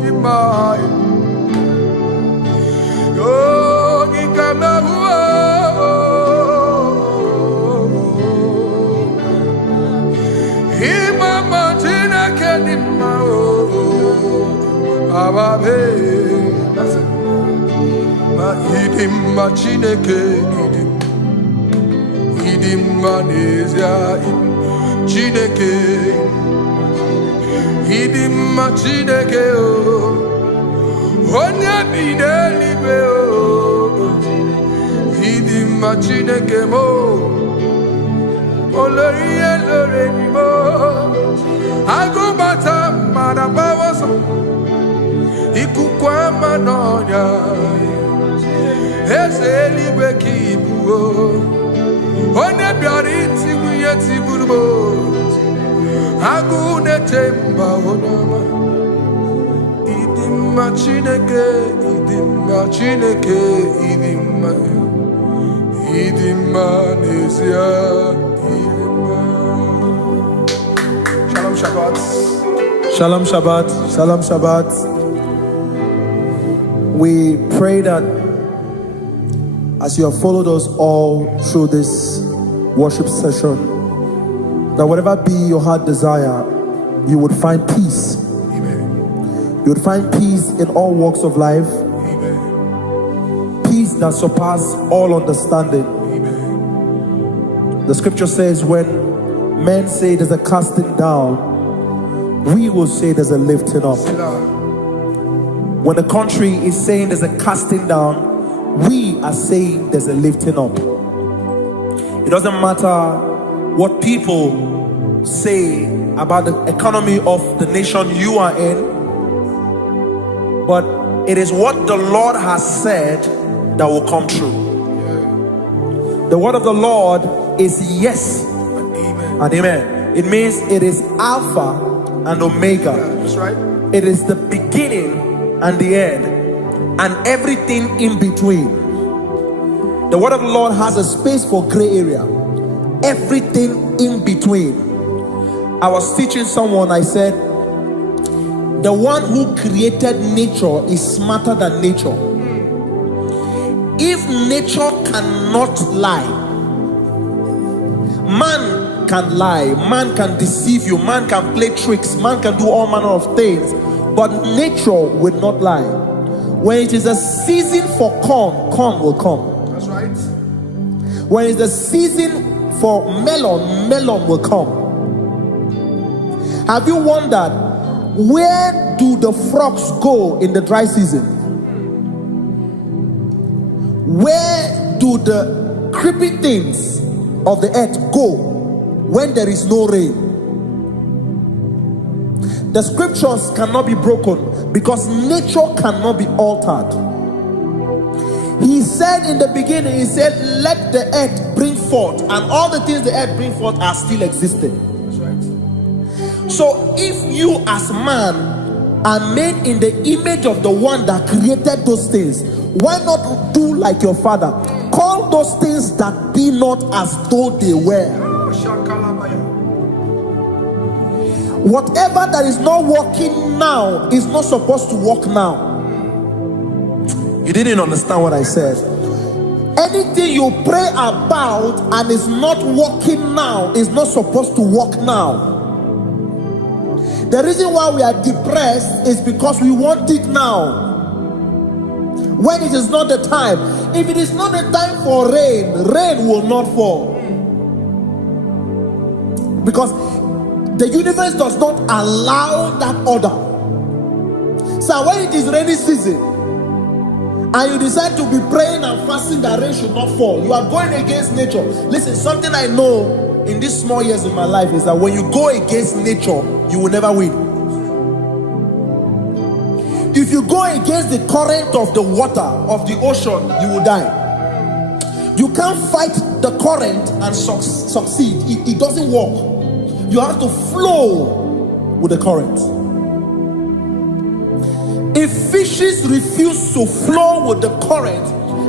Dimai Oh Gikama Imama Tina Kedima Ababe Ma idim ma Chineke idim ma n'ezie Chineke idim ma Chineke o onye bi n'eluigwe o idim ma Chineke mo olori ihe lore ni mo agụbata mmadụ agbawoso ikuku ama n'ọnya eze eluigwe ka ibu o onye bịara itigbu ihe tigburu m agụ na-eche mba onye ọma ịdị mma Chineke ịdị mma Chineke ịdị mma n'ezie ịdị mma. Shalom Shabbat. Shalom Shabbat. Shalom Shabbat. We pray that as you have followed us all through this worship session, that whatever be your heart desire, you would find peace. Amen. You would find peace in all walks of life. Amen. Peace that surpasses all understanding. Amen. The scripture says when men say there's a casting down, we will say there's a lifting up. When the country is saying there's a casting down, we are saying there's a lifting up. It doesn't matter what people say about the economy of the nation you are in, but it is what the Lord has said that will come true. The word of the Lord is yes and amen. It means it is Alpha and Omega. That's right. It is the beginning and the end, and everything in between. The word of the Lord has a space for gray area. Everything in between. I was teaching someone, I said, the one who created nature is smarter than nature. If nature cannot lie, man can lie, man can deceive you, man can play tricks, man can do all manner of things, but nature will not lie. When it is a season for corn, corn will come. That's right. When it's a season for melon, melon will come. Have you wondered, where do the frogs go in the dry season? Where do the creepy things of the earth go when there is no rain? The scriptures cannot be broken because nature cannot be altered. He said in the beginning, he said, let the earth bring forth, and all the things the earth bring forth are still existing. That's right. So if you as man are made in the image of the one that created those things, why not do like your father? Call those things that be not as though they were. Whatever that is not working now is not supposed to work now. You didn't understand what I said. Anything you pray about and is not working now is not supposed to work now. The reason why we are depressed is because we want it now, when it is not the time. If it is not the time for rain, rain will not fall, because the universe does not allow that order. So when it is rainy season and you decide to be praying and fasting that rain should not fall, you are going against nature. Listen, something I know in these small years in my life is that when you go against nature, you will never win. If you go against the current of the water of the ocean, you will die. You can't fight the current and succeed. It doesn't work. You have to flow with the current. If fishes refuse to flow with the current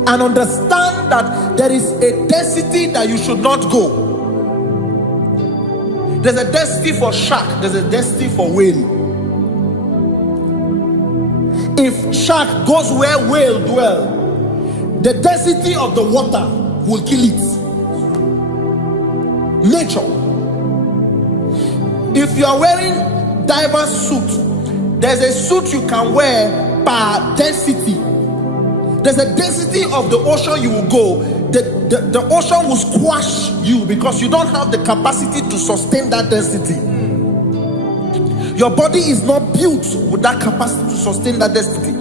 and understand that there is a density that you should not go, there's a density for shark, there's a density for whale. If shark goes where whale dwell, the density of the water will kill it. Nature. If you are wearing diver's suit, there's a suit you can wear per density. There's a density of the ocean you will go. The ocean will squash you because you don't have the capacity to sustain that density. Your body is not built with that capacity to sustain that density.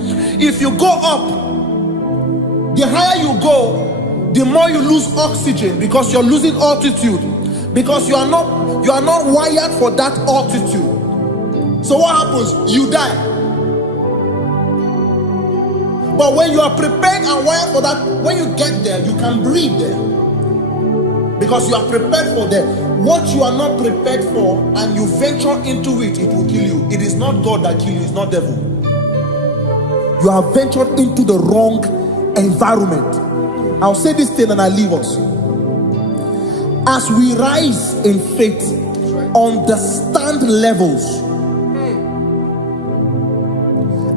If you go up, the higher you go, the more you lose oxygen because you're losing altitude, because you are not wired for that altitude. So what happens? You die. But when you are prepared and wired for that, when you get there, you can breathe there, because you are prepared for that. What you are not prepared for and you venture into it, it will kill you. It is not God that kills you, it's not devil. You have ventured into the wrong environment. I'll say this thing and I leave us. As we rise in faith, understand levels.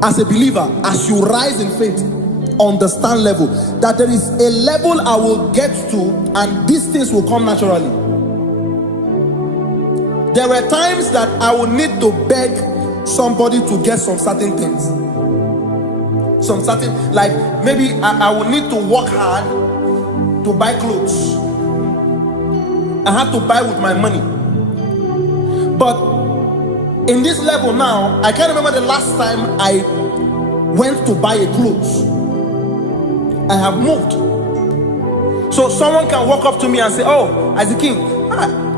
As a believer, as you rise in faith, understand level. That there is a level I will get to and these things will come naturally. There were times that I would need to beg somebody to get some certain things. Some certain, like maybe I would need to work hard to buy clothes. I had to buy with my money. But in this level now, I can't remember the last time I went to buy a clothes. I have moved. So someone can walk up to me and say, oh, as a king,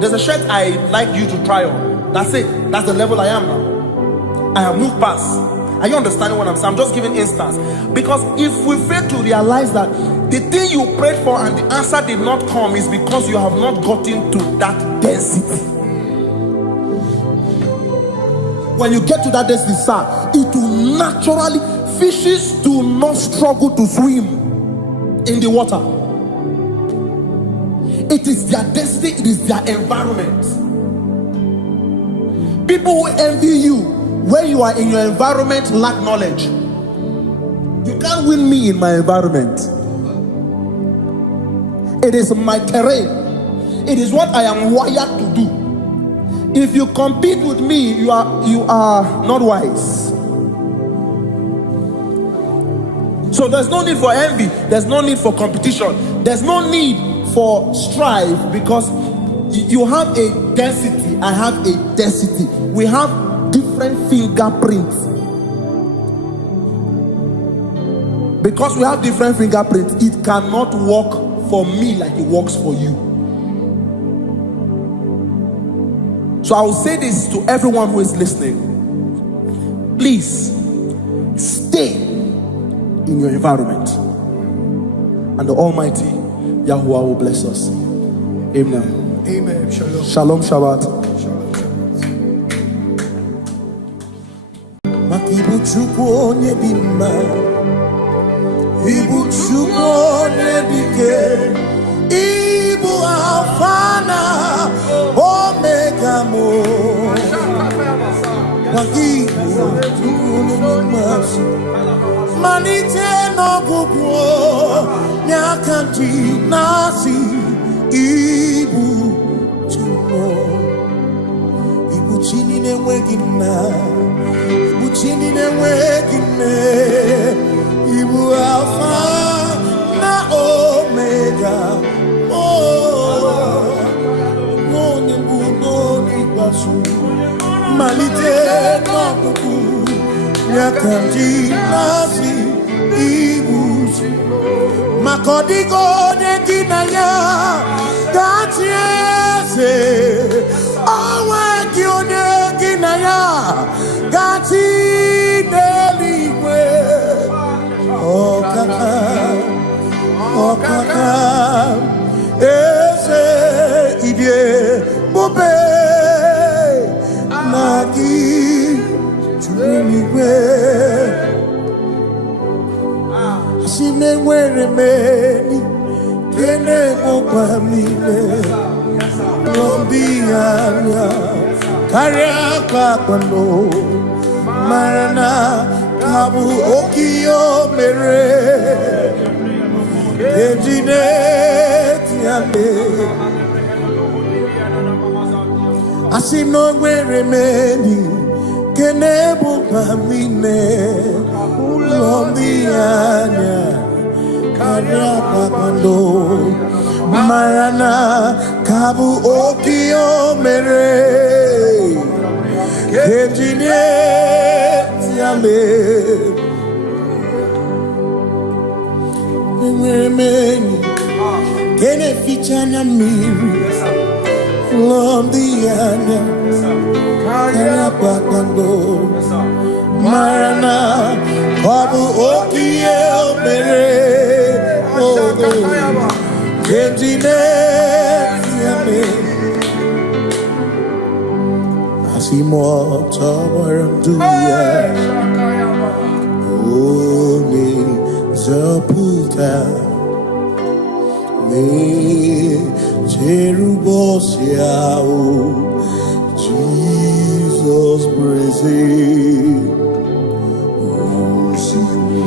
There's a shirt I like you to try on. That's it. That's the level I am now. I have moved past. Are you understanding what I'm saying? I'm just giving instance. Because if we fail to realize that the thing you prayed for and the answer did not come is because you have not gotten to that density. When you get to that density, sir, it will naturally, fishes do not struggle to swim in the water. It is their destiny, it is their environment. People who envy you when you are in your environment lack knowledge. You can't win me in my environment. It is my terrain. It is what I am wired to do. If you compete with me, you are not wise. So there's no need for envy. There's no need for competition. There's no need for strife, because you have a density. I have a density. We have different fingerprints. Because we have different fingerprints, it cannot work for me like it works for you. So I will say this to everyone who is listening. Please stay in your environment, and the Almighty Yahuwah will bless us. Amen. Amen. Shalom. Shalom Shabbat. Makibu chukwu onye dị mma, ibu chukwu onye dike, ibu Alpha na Omega mo. Makibu chukwu onye dị mma, malite n'ọgwụgwụ nyakanji nasi, ibu chukwu, ibu chini n'enweghị nna. Chini n'enweghị nne, ibu Alpha na Omega. Onye mbụ n'ikpeazụ, malite n'ọgwụgwụ ya ka ndị na-asị ibu. Maka ọ dịghị onye gị na ya ga-achị eze, onweghị onye gị na ya gati n'eluigwe. Ọkaka, ọkaka, eze idie bube na gị juru eluigwe. Asị na-enwere meni kene mụkwa niile n'obi anya karịa kpakpando. Marana kabu okio mere ejine tiale. Asino nwere meni kenebu pamine ulombi anya karya papando. Marana kabu okio mere ejine tiale. Meni kene fichana miri lombianya kaya pakando. Marana kabu okie mere ejine tiale. Asimo tawaranduya Oni zaputa Me cherubosyao Jesus praise Osimu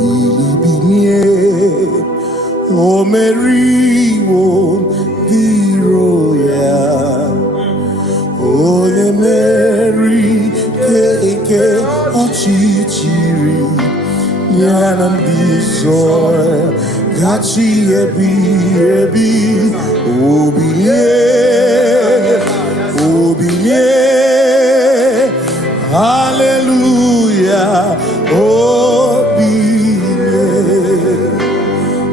ilibinye O Mary won diroya Ole Mary keke ochichiri Yana bisoe gachi ebi Obiye Hallelujah Obiye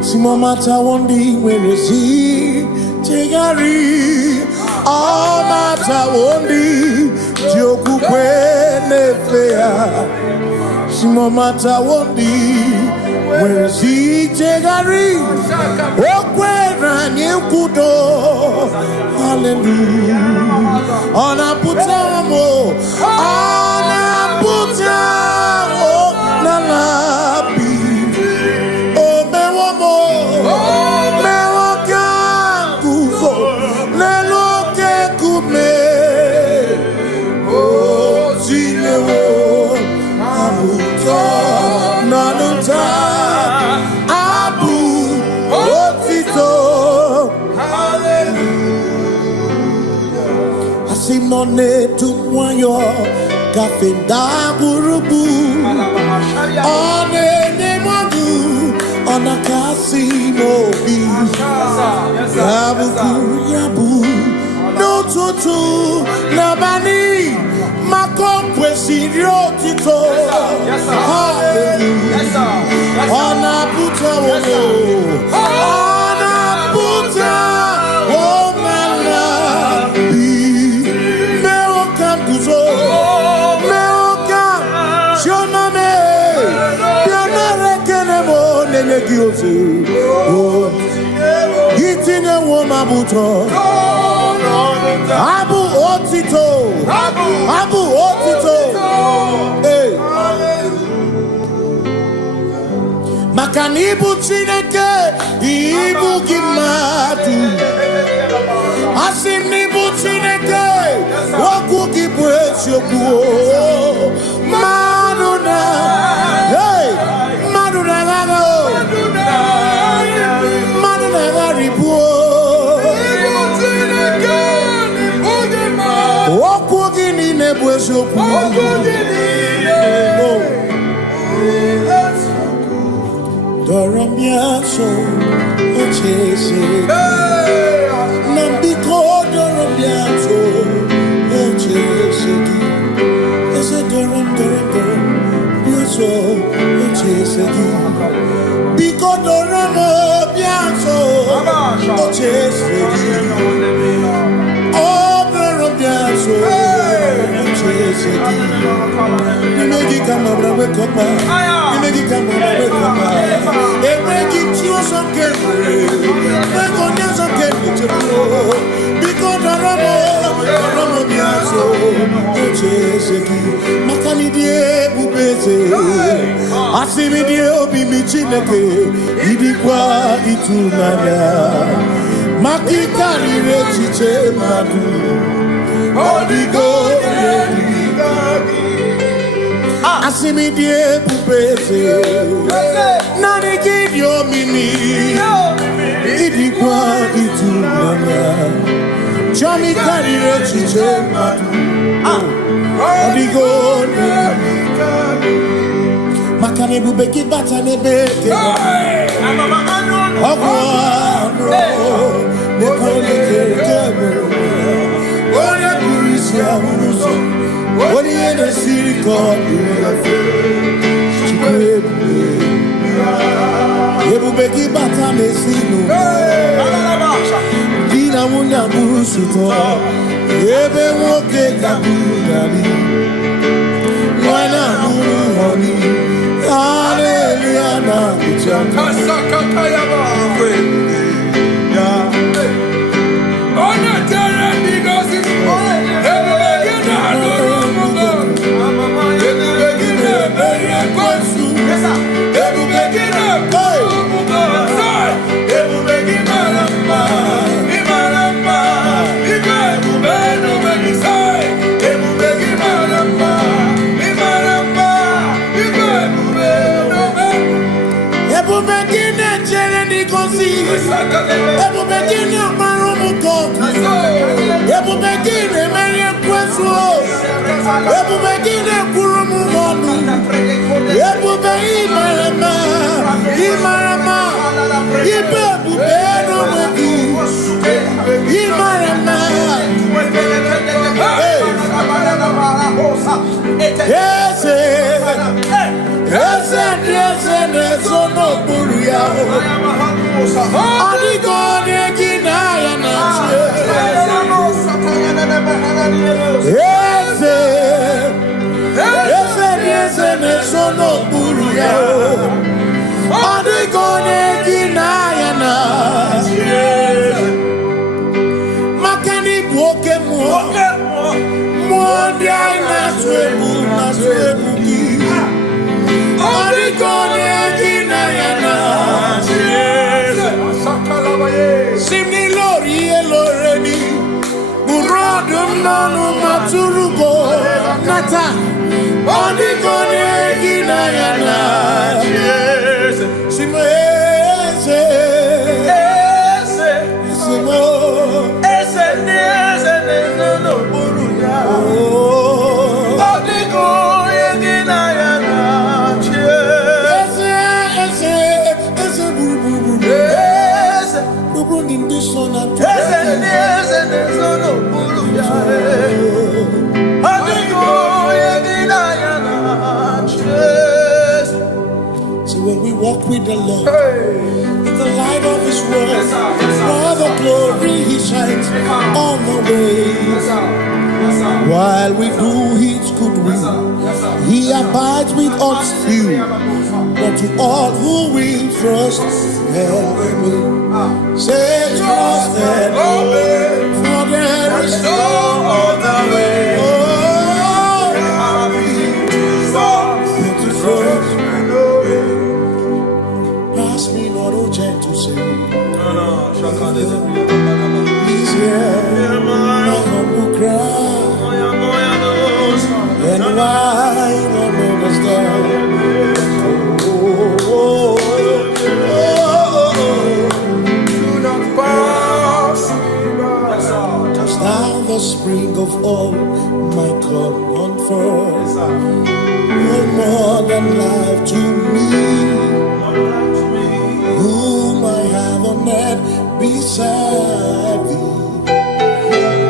Simomata wondi werezi Tegari Amata wondi Joku kwene fea Simomata wondi Where si jegari Okwena nyekudo Hallelujah Ona putamo Ona putamo Nalabi O mewamo Mewo kanguzo Leloke kume O zinewo Abuto Nanuta Abu Otito Hallelujah Asimone tumwayo Kafenda burubu One nemadu Ona kasimobi Yabuku yabu No tutu Nabani Makompwe siriotito Hallelujah Ona puta wono Ona puta womala Meo kanguzo Meo kan Shoname Piana rekene mo Nene gioze Gitine woma buto Abu otito Abu otito Hey Makanibu chineke Ibu gimadu Asinibu chineke Waku gibwesyoku Maduna Hey Maduna gago Maduna garibu Waku gini nebwesyoku Doramiaso Ochese Nambiko Doramiaso Ochese Ese Doram Biaso Ochese Biko Doramiaso Ochese Oh Doramiaso Ochese Nimegi kama brabe kopa Nimegi kama brabe kopa Emegi chiyo sonkere Mekonya sonkere chepuro Biko Doramo biaso Ocheseki Makani die bubeze Asimi die obi michineke Idikwa itunanya Makikari rechiche madu Odigo Asimi die bubeze Nani gidio mini Idikwa itunanya Chami karire chiche madu Odigo Makane bubeki bata nebeke Ogwano Nekone kerekebe Ode kurisi amuruso Ode yene siriko Chikwebu Ebubeki bata mesinu Dina munya musuto Ebe woke kabunali Wana muru honi Hallelujah na kuchama Kasakatayaba Ona tere bigosi Ebubegina adoromugo Ebubegina bere kwesu Ebubegina kwemugo Ebubegina lamba Imalamba Ibe ebubenu begisai Ebubegina lamba Imalamba Ibe ebubenu Ebubegina chere nikosi Ebubegina marumuko Ebubegina mere kwesu Ebubegina kurumugonu Ebube imarama Imarama Ibe ebubenu wegi Imarama Ese Nesono Buria Adigo Negina Yanache When we walk with the Lord, in the light of His word, all the glory He shines on the way. While we do His good will, He abides with us few, but to all who will trust and obey. Say trust and obey, for there is no other way. Oh, happy to trust. Pass me not a chance to say, He's here, my humble cry, and why not understand? Do not pass me by. Just now the spring of all my cup unfurls, no more than life to me. Whom I have on earth beside thee,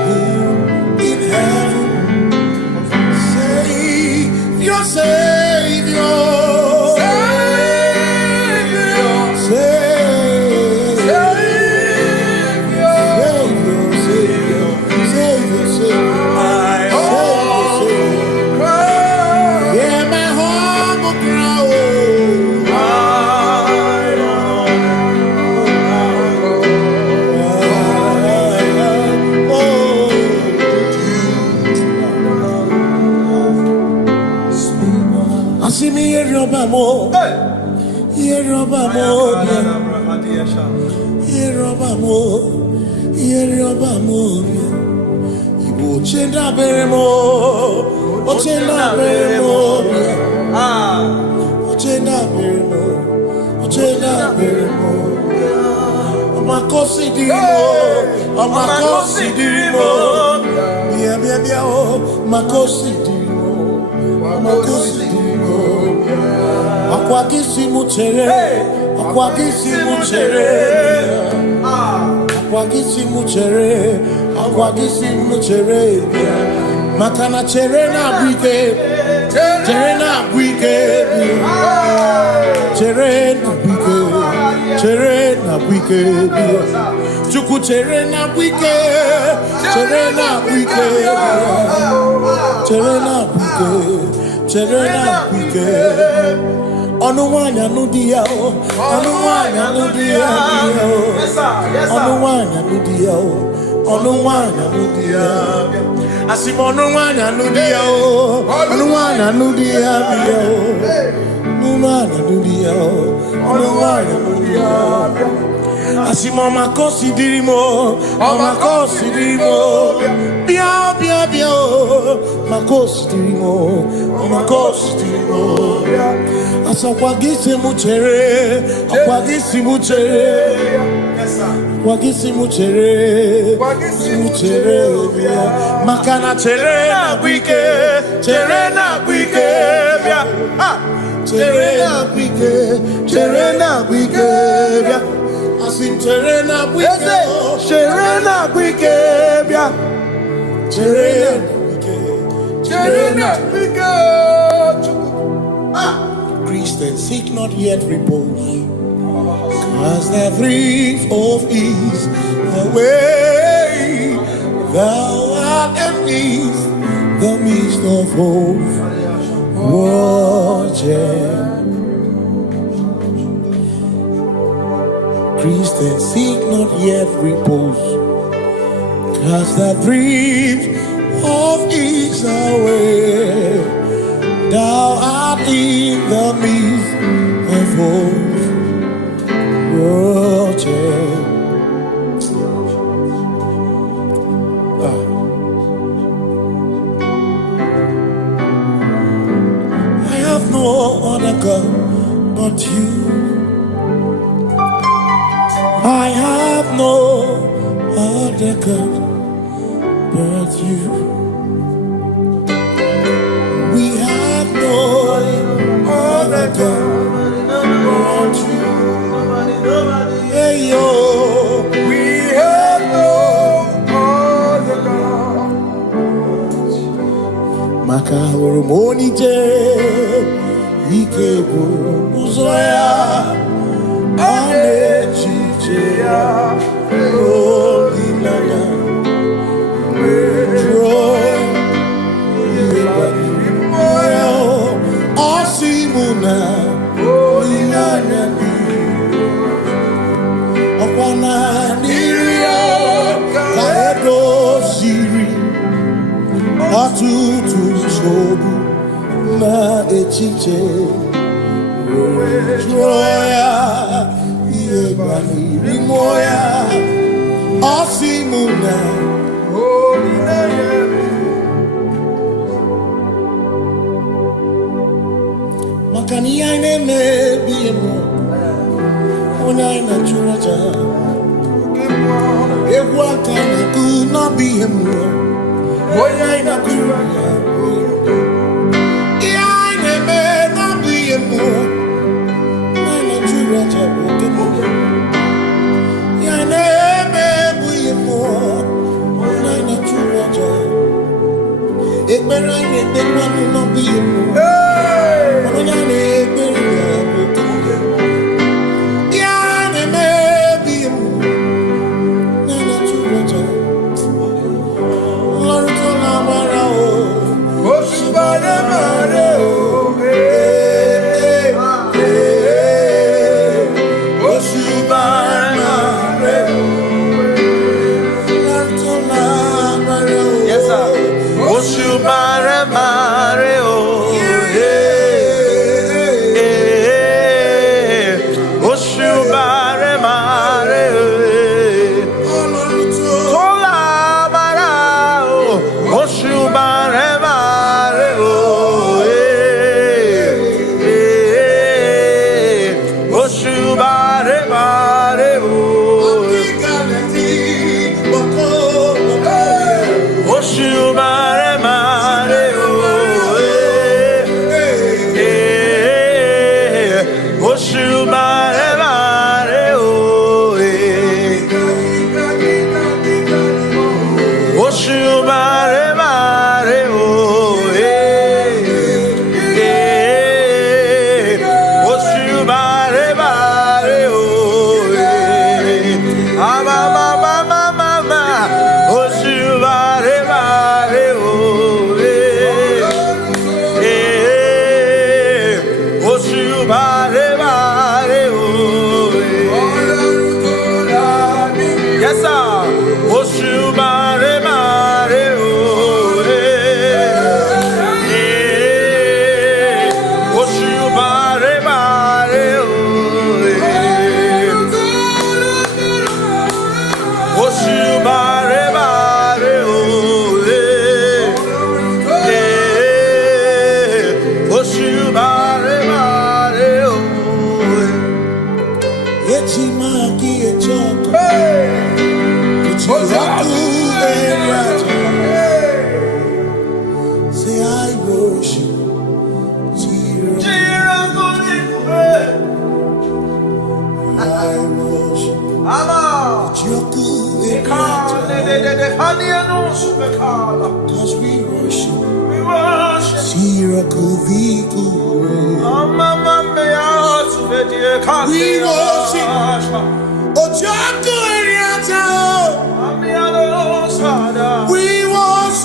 whom in heaven save your Savior. Igbo chenda beremo, ochenda beremo, ochenda beremo, ochenda beremo. Amakosi dirimo, amakosi dirimo, bia bia bia o, makosi dirimo, amakosi dirimo. Akwagisi muchere, akwagisi muchere, akwagisi muchere, akwagisi muchere. Makana chere na bwike, chere na bwike, chere na bwike, chere na bwike. Chuku chere na bwike, chere na bwike, chere na bwike, chere na bwike. Onuwanya nudia o, onuwanya nudia o, onuwanya nudia o, onuwanya nudia. Asim onuwanya nudia o, onuwanya nudia o, onuwanya nudia o, onuwanya nudia. Asim omakosi dirimo, omakosi dirimo, bia bia bia o, makosi dirimo, omakosi dirimo. Asakwagisi muchere, akwagisi muchere, akwagisi muchere, muchere. Makana chere na bwike, chere na bwike, chere na bwike, chere na bwike. Asim chere na bwike, chere na bwike, chere na bwike, chere na bwike. Christians seek not yet repose, cause the thief of ease the way thou art. art amidst the midst of hosts, watching. Christians seek not yet repose, cast the dreams of Israel. Thou art in the midst of hosts, watching. I have no other God but you. I have no other God but you. We have no other God but you. Hey yo, We have no other God. maka hormoni je ike buru uzoya amechiche ya olilanya joy osimuna olilanya okwana niria kaedo siri atutu sobu na echiche joya iebani rimoya osimuna makani aine mebi emo ona ina churaja ewa kana ku no bi emo ona ina churaja aine me no bi emo ona ina churaja okemo aine me bu emo ona ina churaja ekpera ine te kwanu no bi emo ona ina ekpera okemo aine me bi emo ona ina churaja Lord to la mara o Oshubare mare o, Oshubare mare o Lord to la mara o yes sir. Oshubare mare o Oshubare mare o Tola mara o Oshubare mare o Oshubare mare o Oshubare mare o Oshubare mare o Oshubare mare o Oshubare mare o ama mama mama Oshubare mare o Oshubare mare o yes sir Oshubare mare o Oshubare mare o Oshubare mare o Oshubare mare o Echima ki echoko Ochiwaku enyaja Say I worship I worship Ochiwaku enyaja Cause we worship Siraku viku We worship Ochiwaku enyaja We worship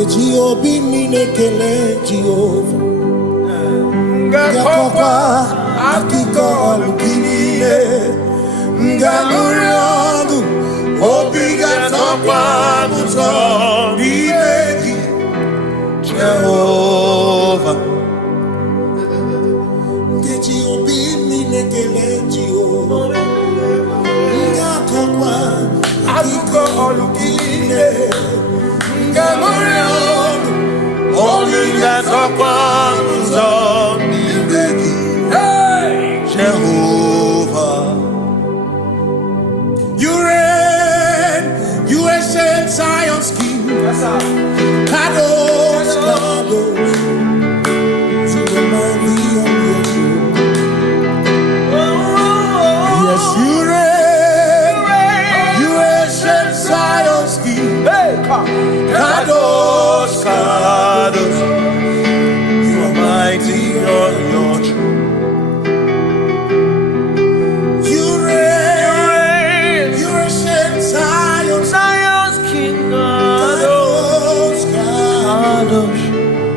Ngeji obi minekele Jehovah. Ngakokwa akiko lukine. Ngalurionu obi gatokwa muto nimegi Jehovah. Ngeji obi minekele Jehovah. Ngakokwa akiko lukine. Ngalurionu obi gatokwa muto nimegi Jehovah. You reign, you ancient Zion's king. Kadosh, Kadosh, you remind me of your throne. Yes, you reign, you ancient Zion's king. Kadosh, Kadosh, you are mighty on your throne.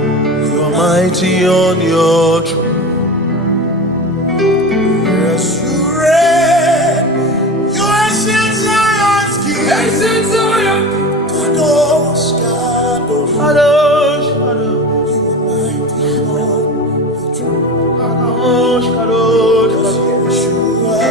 Mighty on your throne. Yes, you reign. You ancient Zion's king. Ancient Zion. Kadosh, Kadosh, Kadosh, Kadosh. You are mighty on your throne. Kadosh, Kadosh, Kadosh.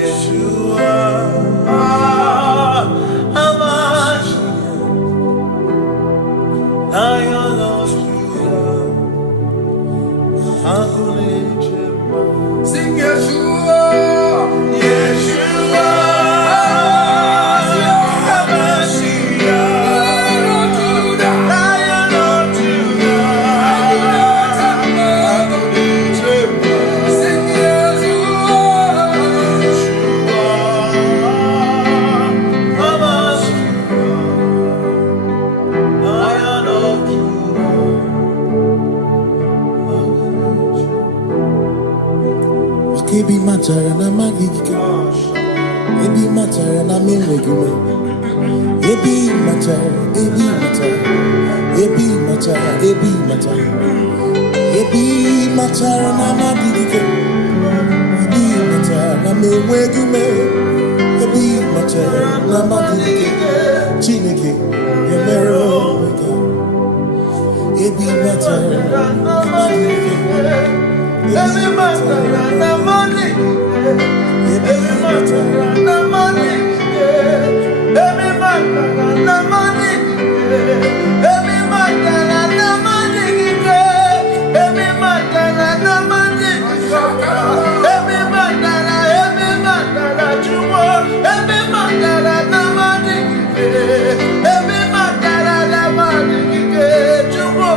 Yeshua. Hamash, Lion of Judah. Lion of Judah. Sing Yeshua, Yeshua, Lion of Judah, sing Ebi matara na magigike, ebi matara na menwegume, ebi matara, ebi matara, ebi matara, ebi matara, ebi matara na magigike, ebi matara na menwegume, ebi matara na magigike, Chineke yemero wege, ebi matara na magigike. Every matter na money, every matter na money, every matter na money, every matter na money, every matter na money, every matter jumo, every matter na money, every matter na money, jumo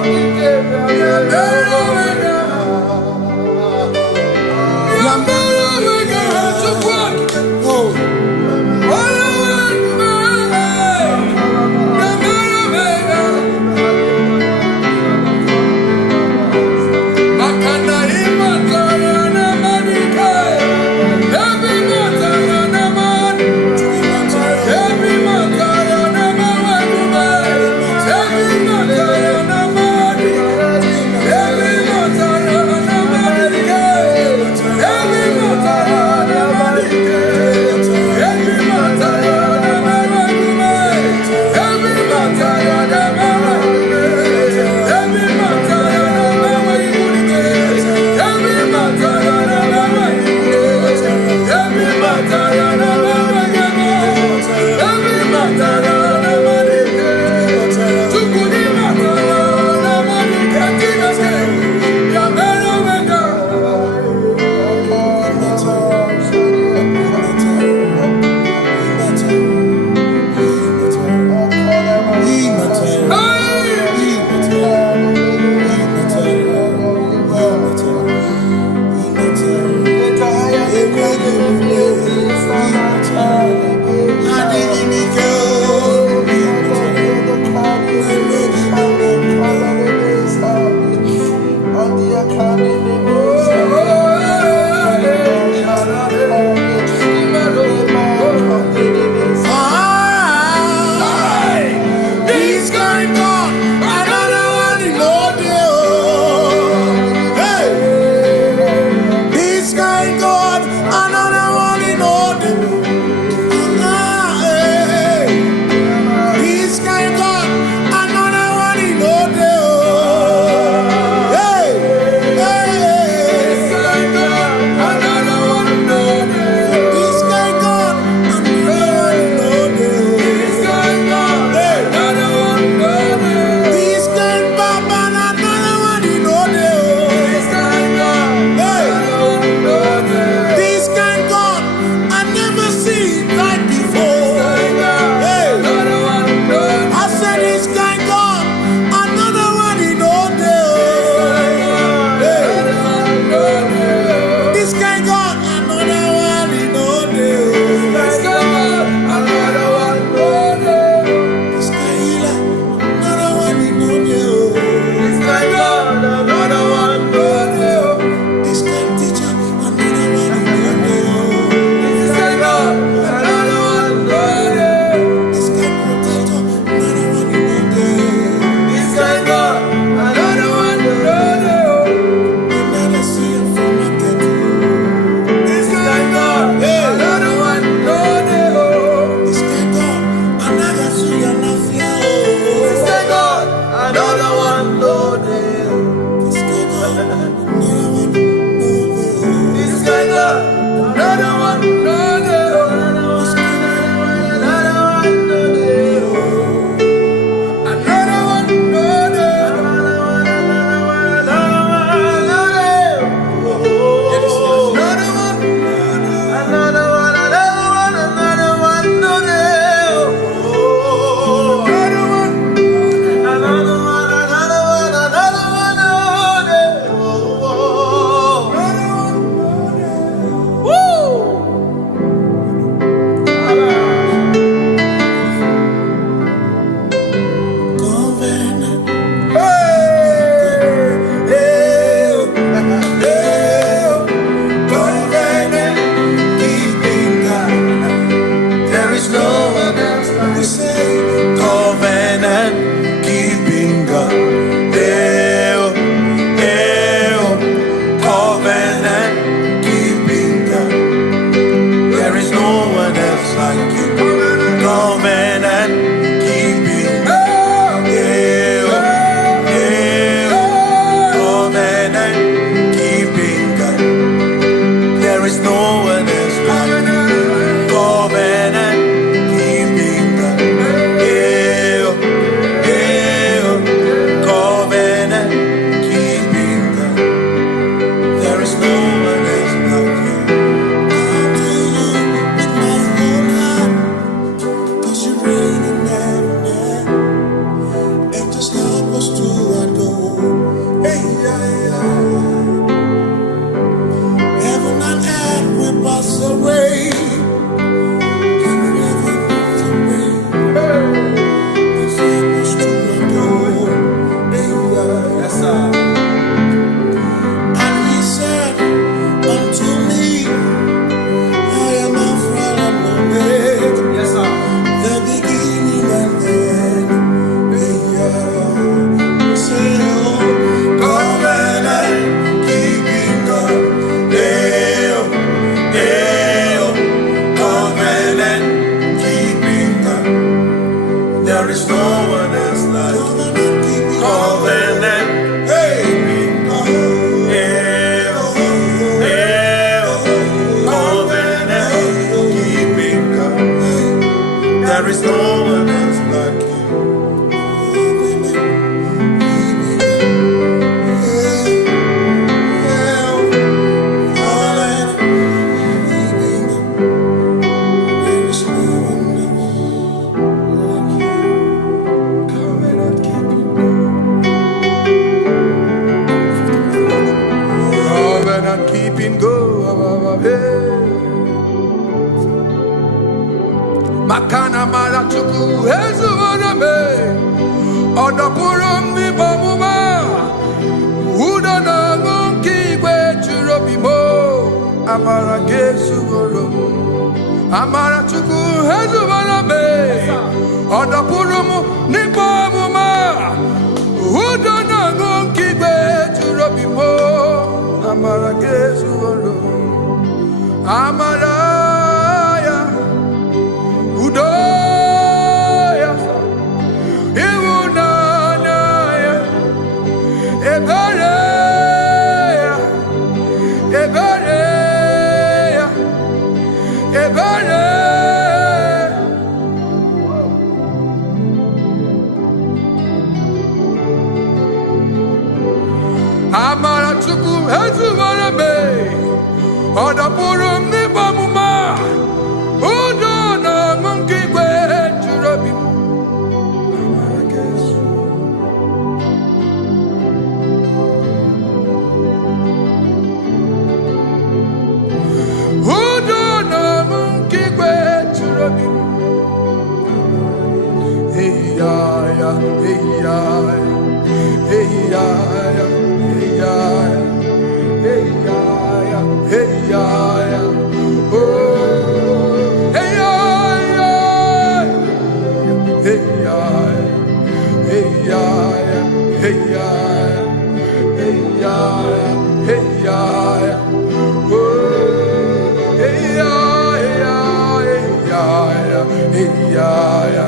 Odapurum ni bamuma. Uda na ngunki kwe churobimo. Amara Jesu gorom. Amara chuku hezu barabe. Odapurum ni bamuma. Uda na ngunki kwe churobimo. Amara Jesu gorom. Amaraya Udoya Iwunanaya Ebereya Ebereya Ebereya Amara Chuku Hezumarabe Odapurum ni bamuma. Udo na monkey kwe churobim. Udo na monkey kwe churobim. Hey ya ya, hey ya ya, hey ya ya, hey ya ya, hey ya ya, hey ya ya. Oh, hey ya ya, hey ya ya, hey ya ya, hey ya ya, hey ya ya, hey ya ya. Oh, hey ya ya, hey ya ya, hey ya ya,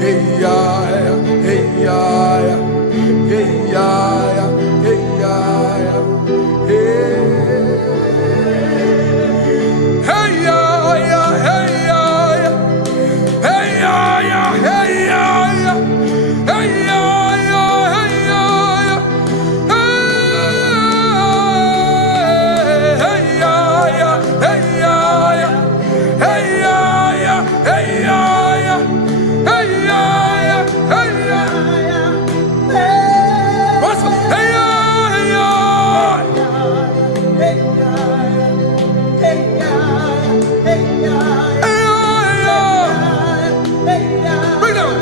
hey ya ya, hey ya ya, hey ya ya, hey ya ya, hey. Hey ya ya, hey ya ya, hey ya ya, hey ya ya, hey ya ya, hey ya ya, hey ya ya, hey ya ya, hey ya ya, hey ya ya, hey ya ya, hey ya ya, what's hey ya ya, hey ya ya, hey ya ya, bring it down.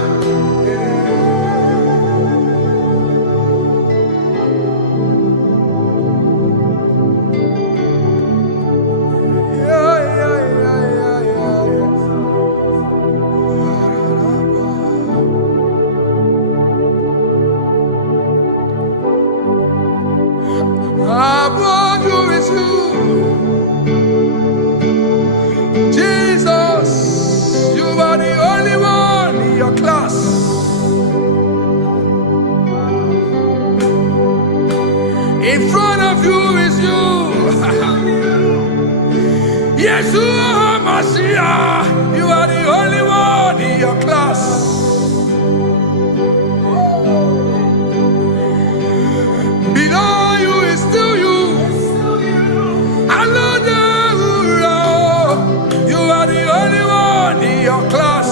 Above you is you, Jesus. You are the only one in your class. In front of you is you. Yes, you are Messiah. You are the only one in your class. Below you is still you. You are the only one in your class.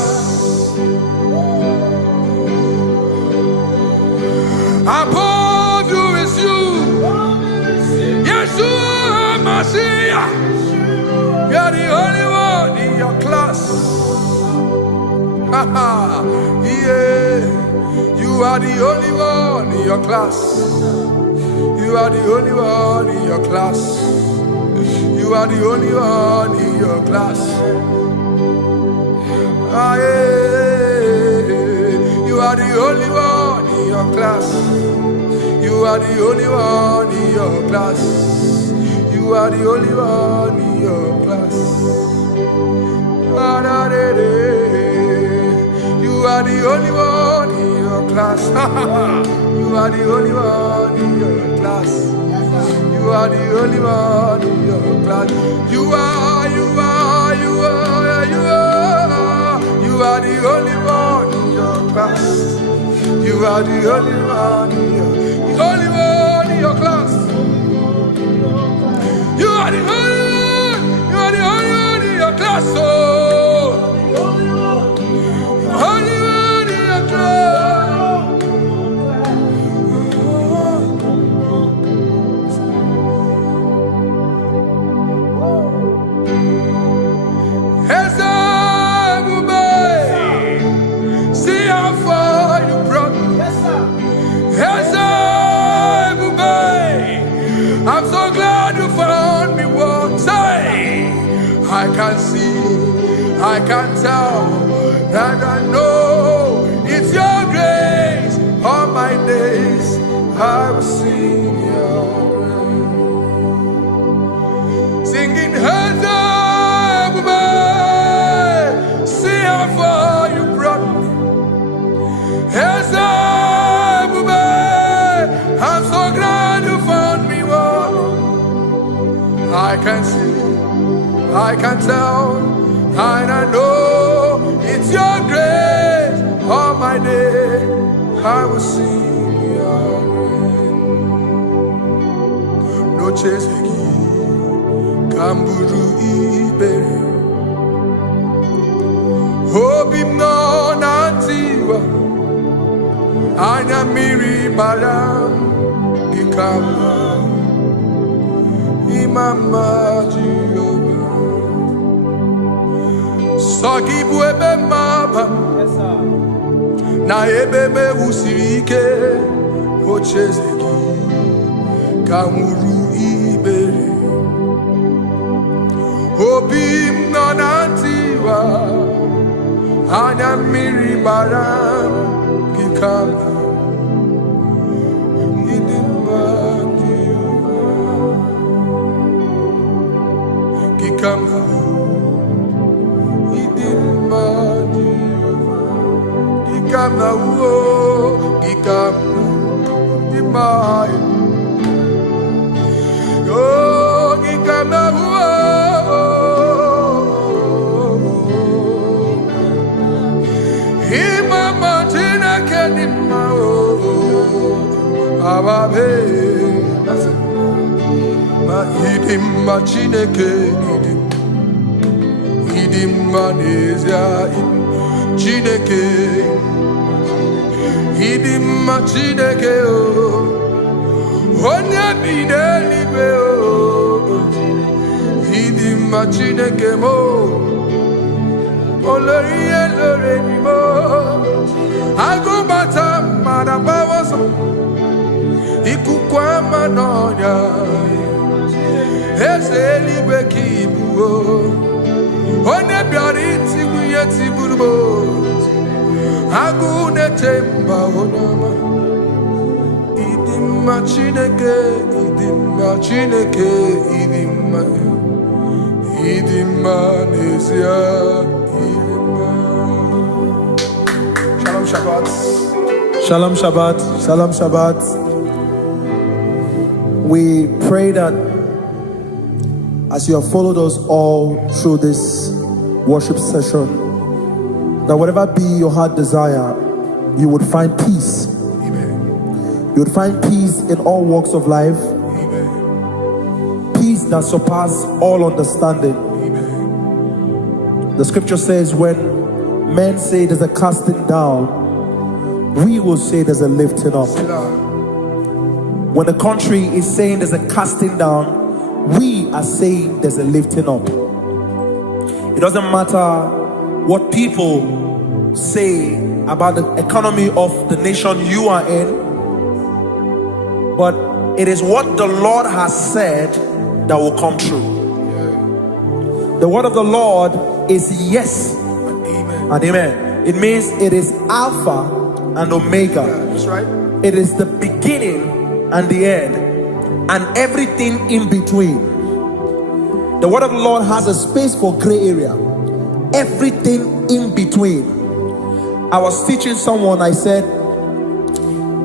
Above you is you. Yes, you are Messiah. You are the only one in your class. Yeah. You are the only one in your class. You are the only one in your class. You are the only one in your class. Ah, yeah. You are the only one in your class. You are the only one in your class. You are the only one in your class. Ah, da, da, da. You are the only one in your class. You are the only one in your class. You are the only one in your class. You are, you are, you are, you are. You are the only one in your class. You are the only one in your, the only one in your class. You are the only one. You are the only one in your class. Oh, only one in your class. See how far you brought me. I can tell, and I know it's your grace. All my days I will sing your grace. Singing hands up, man. See how far you brought me. Hands up, man. I'm so glad you found me. I can see, I can tell, and I know it's your grace. All my day I will sing your grace. No chasing, Kamburu Iberi. Hope no Nantiwa. Anya Miri Balam Gikamba. Imama Jehovah Sagibu ebe maba Na ebe me usirike Ochezegi Kamuru Ibere Obim nonantiwa Anya miri baram Gikama Gikama Idima Gikama Gikama Dimai Oh Gikama Imama Tina Kedima Ababe Idim machineke idim manezia chineke idim machineke onye bidelibe idim machineke mo oloriye loreni mo agubata marabawaso ikukwa manonya Ezeligwe kibuo One biari tibuye tiburbo Agune temba onama Idimma chineke Idimma nezia Idimma Shalom Shabbat Shalom Shabbat. Shalom Shabbat. We pray that as you have followed us all through this worship session, that whatever be your heart desire, you would find peace. Amen. You would find peace in all walks of life. Amen. Peace that surpasses all understanding. Amen. The scripture says when men say there's a casting down, we will say there's a lifting up. When the country is saying there's a casting down, we are saying there's a lifting up. It doesn't matter what people say about the economy of the nation you are in, but it is what the Lord has said that will come true. The word of the Lord is yes and amen. It means it is Alpha and Omega. That's right. It is the beginning and the end, and everything in between. The word of the Lord has a space for gray area. Everything in between. I was teaching someone, I said,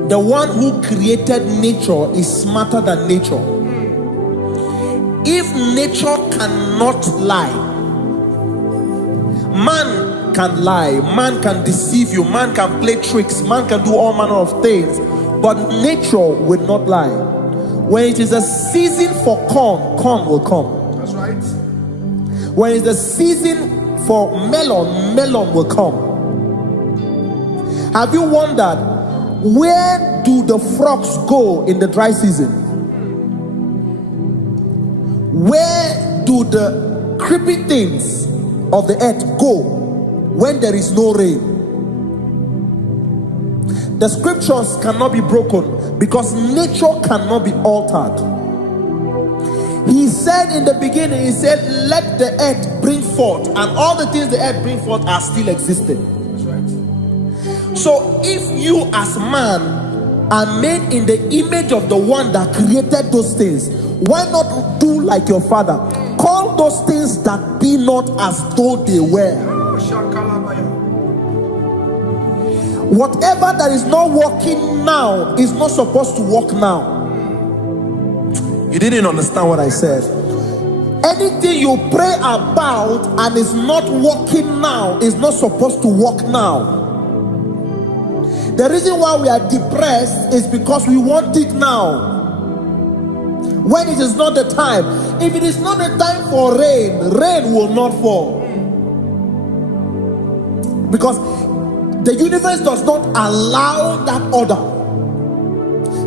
the one who created nature is smarter than nature. If nature cannot lie, man can lie, man can deceive you, man can play tricks, man can do all manner of things, but nature will not lie. When it is a season for corn, corn will come. That's right. When it's a season for melon, melon will come. Have you wondered, where do the frogs go in the dry season? Where do the creepy things of the earth go when there is no rain? The scriptures cannot be broken because nature cannot be altered. He said in the beginning, he said, let the earth bring forth, and all the things the earth bring forth are still existing. That's right. So if you as man are made in the image of the one that created those things, why not do like your father? Call those things that be not as though they were. Whatever that is not working now is not supposed to work now. You didn't understand what I said. Anything you pray about and is not working now is not supposed to work now. The reason why we are depressed is because we want it now, when it is not the time. If it is not the time for rain, rain will not fall, because the universe does not allow that order.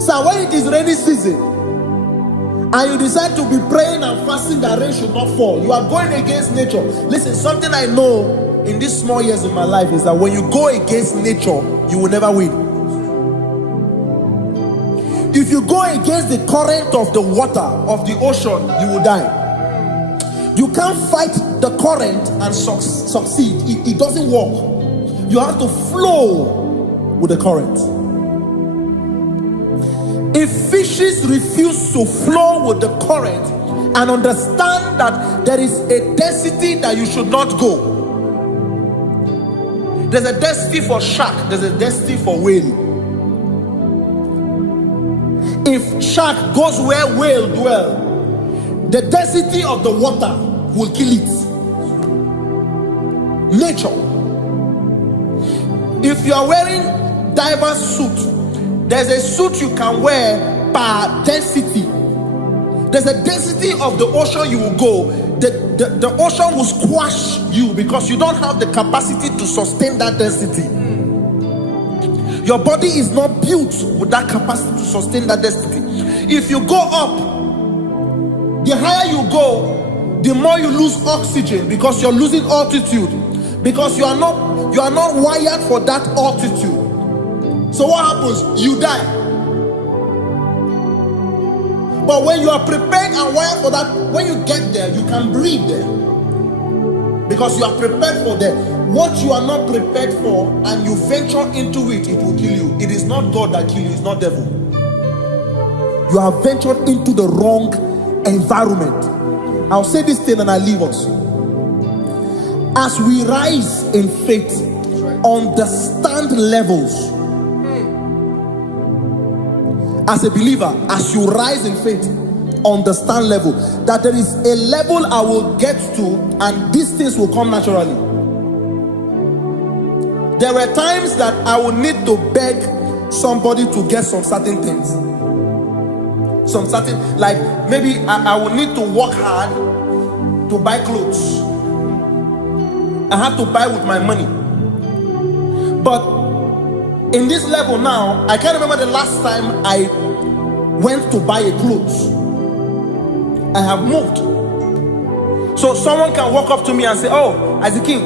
So when it is rainy season and you decide to be praying and fasting that rain should not fall, you are going against nature. Listen, something I know in these small years in my life is that when you go against nature, you will never win. If you go against the current of the water of the ocean, you will die. You can't fight the current and succeed. It doesn't work. You have to flow with the current. If fishes refuse to flow with the current and understand that there is a density that you should not go, there's a density for shark, there's a density for whale. If shark goes where whale dwell, the density of the water will kill it. Nature. If you are wearing diverse suit, there's a suit you can wear per density. There's a density of the ocean you will go. The ocean will squash you because you don't have the capacity to sustain that density. Your body is not built with that capacity to sustain that density. If you go up, the higher you go, the more you lose oxygen because you're losing altitude, because you are not wired for that altitude. So what happens? You die. But when you are prepared and wired for that, when you get there, you can breathe there, because you are prepared for that. What you are not prepared for and you venture into it, it will kill you. It is not God that kills you, it's not devil. You have ventured into the wrong environment. I'll say this thing and I leave us. As we rise in faith, understand levels. As a believer, as you rise in faith, understand level. That there is a level I will get to and these things will come naturally. There were times that I would need to beg somebody to get some certain things. Some certain, like maybe I would need to work hard to buy clothes. I had to buy with my money. But in this level now, I can't remember the last time I went to buy a clothes. I have moved. So someone can walk up to me and say, "Oh, Isaac King,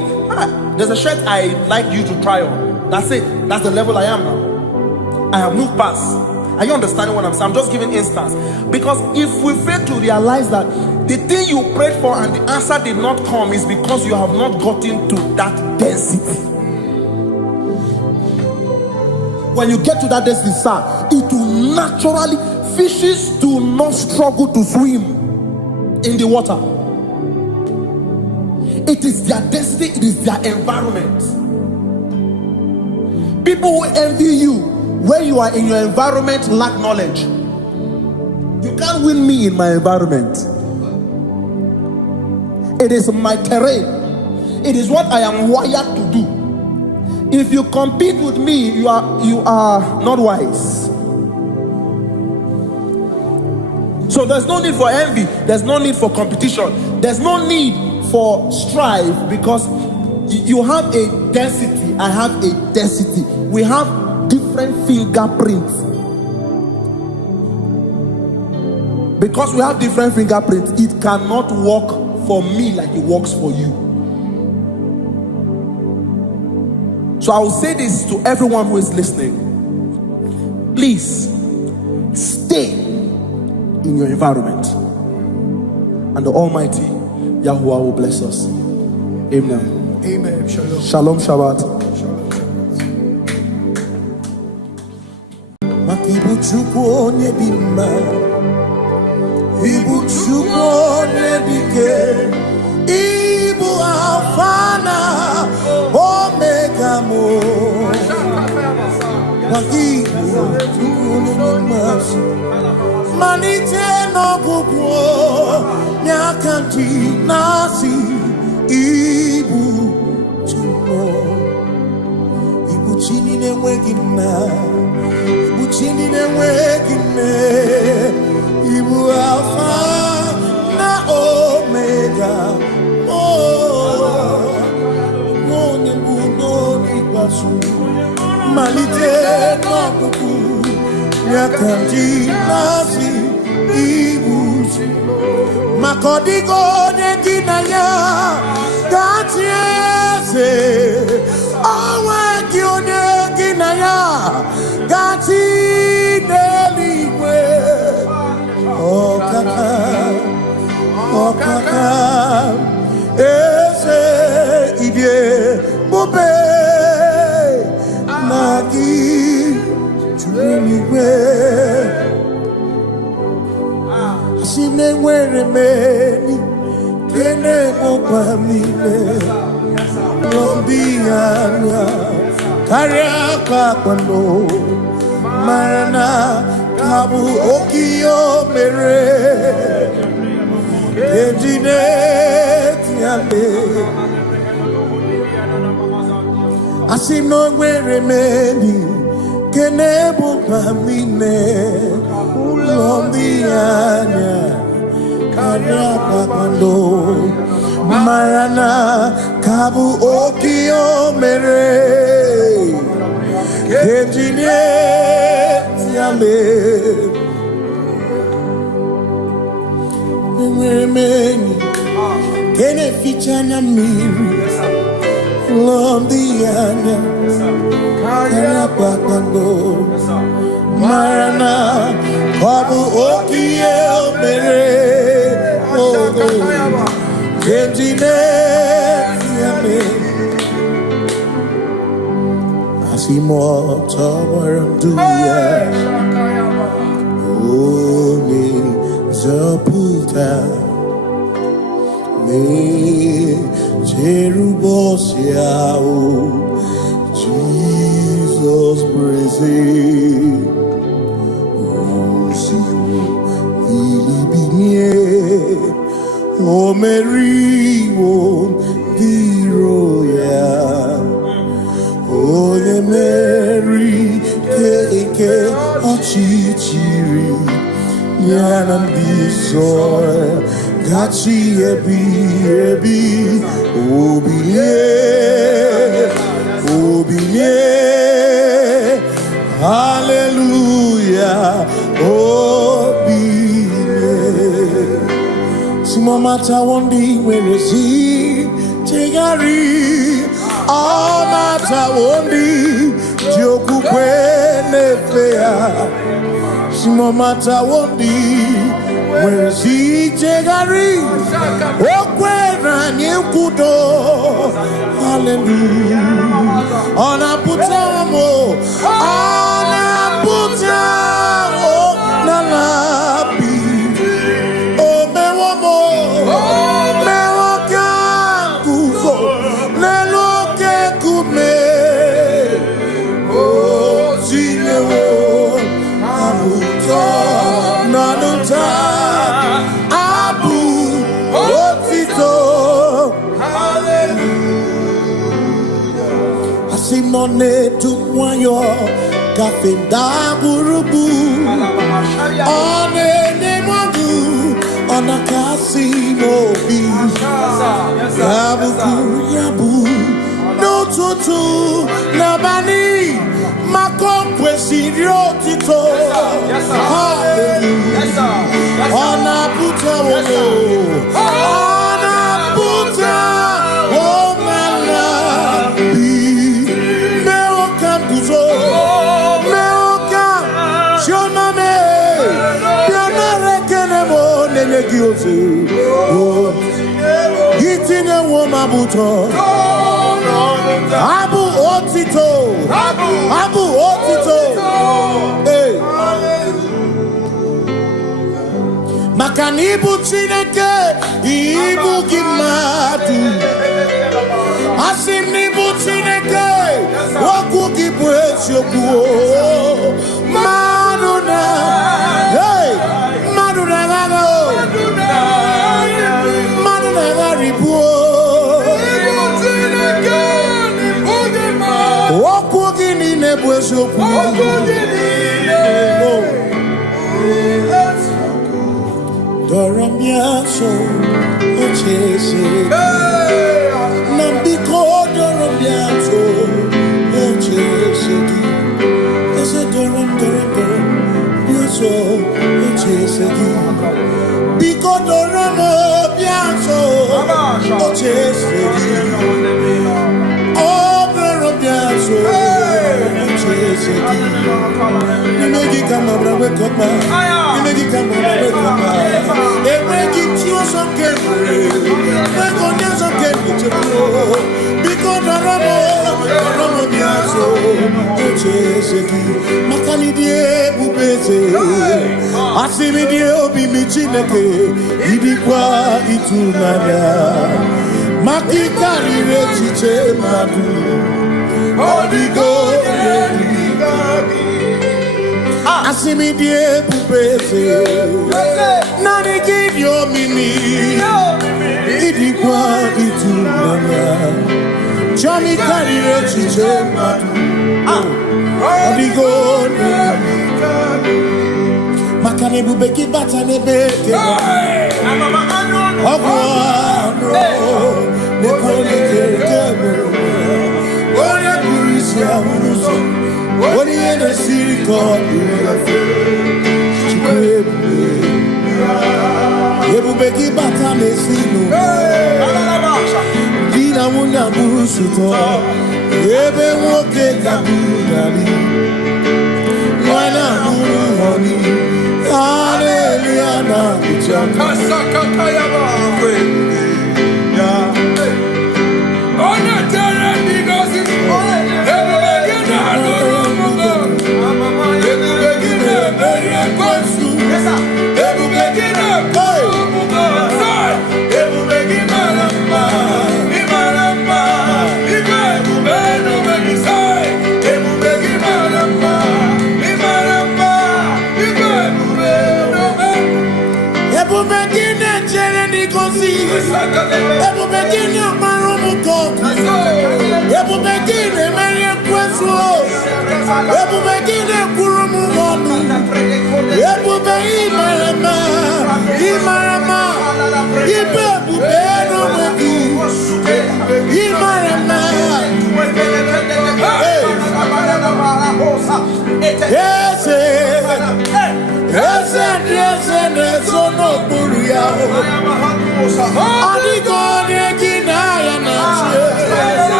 there's a shirt I'd like you to try on." That's it. That's the level I am now. I have moved past. Are you understanding what I'm saying? I'm just giving instance. Because if we fail to realize that the thing you prayed for and the answer did not come is because you have not gotten to that density. When you get to that density, sir, it will naturally, fishes do not struggle to swim in the water. It is their density, it is their environment. People who envy you when you are in your environment lack knowledge. You can't win me in my environment. It is my terrain. It is what I am wired to do. If you compete with me, you are not wise. So there's no need for envy. There's no need for competition. There's no need for strife, because you have a density. I have a density. We have different fingerprints. Because we have different fingerprints, it cannot work for me like it works for you. So I will say this to everyone who is listening. Please stay in your environment, and the Almighty Yahuwah will bless us. Amen. Amen. Shalom. Shalom Shabbat. Makibu chukwu onye dị mma, Ibu chukwu onye dike, Ibu Alpha na Omega mo. Makibu chukwu onye dị mma, malite n'ọgwụgwụ nyakanti nasi. Ibu chukwu, Ibu chini n'enweghị nna, Ibu chini n'enweghị nne, Ibu Alpha na Omega. Onye bụ n'ikpeazụ, malite n'ọgwụgwụ nyakanti nasi. Ibu maka ọ dịghị onye gị na ya ga-atị eze, onwe gị onye gị na ya ga-atị n'eluigwe. Ọkaka, ọkaka, eze idie bube na gị juru eluigwe. Si me nwere meni kene mokwa mine Lombiana Karia kwano Marana Kabu Okio mere Kejine tiale Asi no nwere meni kene mokwa mine Lombiana Karia kwano Marana Kabu Okio mere Kejine tiale Mweni Kene fichana miri Lombiana Karia kwano Marana Kabu Okio mere Kejine tiale Asimo tawaranduya Oni zaputa Me Jerubosia Jesus praise O Mary, O Viroya, O the Mary, Keke, Ochichiri, Yanandi soil, Gachi Ebi, Obiye, Hallelujah, no matter one day when you see Tigari, all matter one day Joku Kwene Fea. No matter one day when you see Tigari, Okwena Nyekudo, hallelujah. On a putamo, on a putamo, Nalabi. Simone tu moyo kafenda burubu one ne modu ona kasimo bi yabu no tutu na bani makompwe sirio tito hallelujah ona puta wo ona puta wo mala Itine woma buto. Abu otito. Abu otito. Hey. Makanibu Chineke, Ibu Gimadu. Asinibu Chineke, Waku Gibuesyoku. Maduna, hey, Maduna Gago, Maduna Garibu. Waku Gini Nebuesyoku. Doramiaso, Ochese, Nambiko, Doramiaso, Ochese, Ese Doram, Yaso, Ochese, Biko Doramiaso, Ochese, Oh, Doramiaso, Ochese, Nimegi Kamabra, Wekoma, Nimegi Kamabra, Wekoma. Asimi die pupese nani kidio mimi idikwa itunanya chami karire chiche matu odigo makane bubeki bata nebeke ogwa ne kone kebe ore kurisia unuso what you in the city called Ebubeki batame sinu Dina munya busuto Ebe woke kabudali Wana muhoni Hallelujah na kuchama Kasakata yaba Ona tere digosi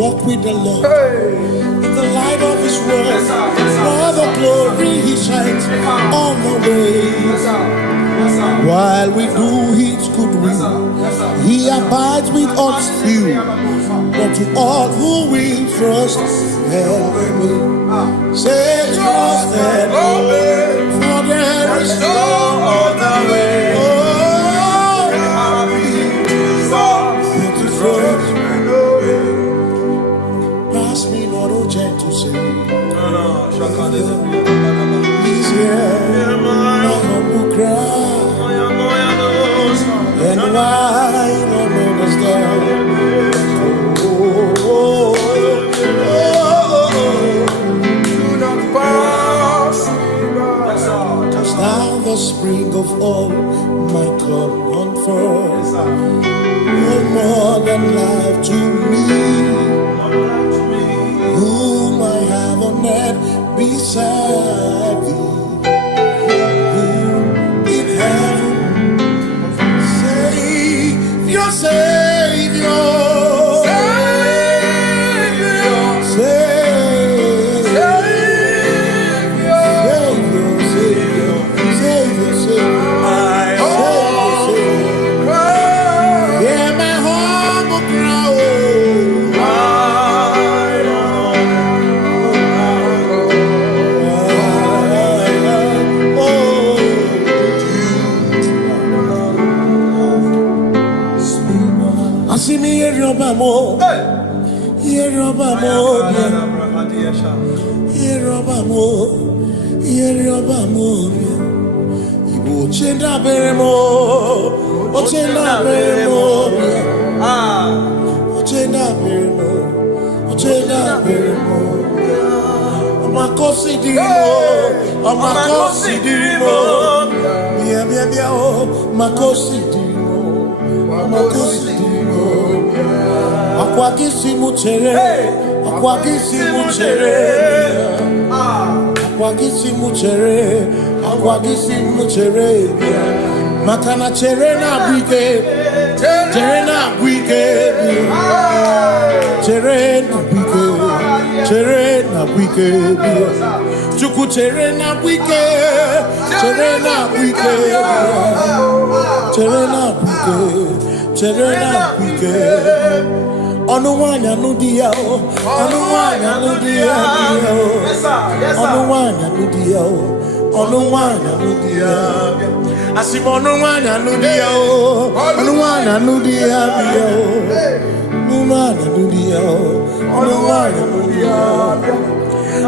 Walk with the Lord in the light of His word. For the glory He shines on the way. While we do His good will, He abides with us still. But to all who will trust Say trust and obey, for there is no other way. Oh, to trust and obey. Pass me not, oh gentle say. He's here, my humble cry, and why not understand? Now the spring of all my cup on first. No more than life to me, whom I have on earth beside thee. Who in heaven, Savior, Savior. Igbo chenda beremo, ochenda beremo, ochenda beremo, ochenda beremo. Amakosi dirimo, amakosi dirimo, bia bia bia oh, makosi dirimo, amakosi dirimo. Akwagisi muchere, akwagisi muchere, akwagisi muchere, akwagisi muchere. Makana chere na bwike, chere na bwike, chere na bwike, chere na bwike. Chuku chere na bwike, chere na bwike, chere na bwike, chere na bwike. Onuwanya nudia o, onuwanya nudia o, onuwanya nudia o, onuwanya nudia. Asim onuwanya nudia o, onuwanya nudia o, onuwanya nudia o, onuwanya nudia.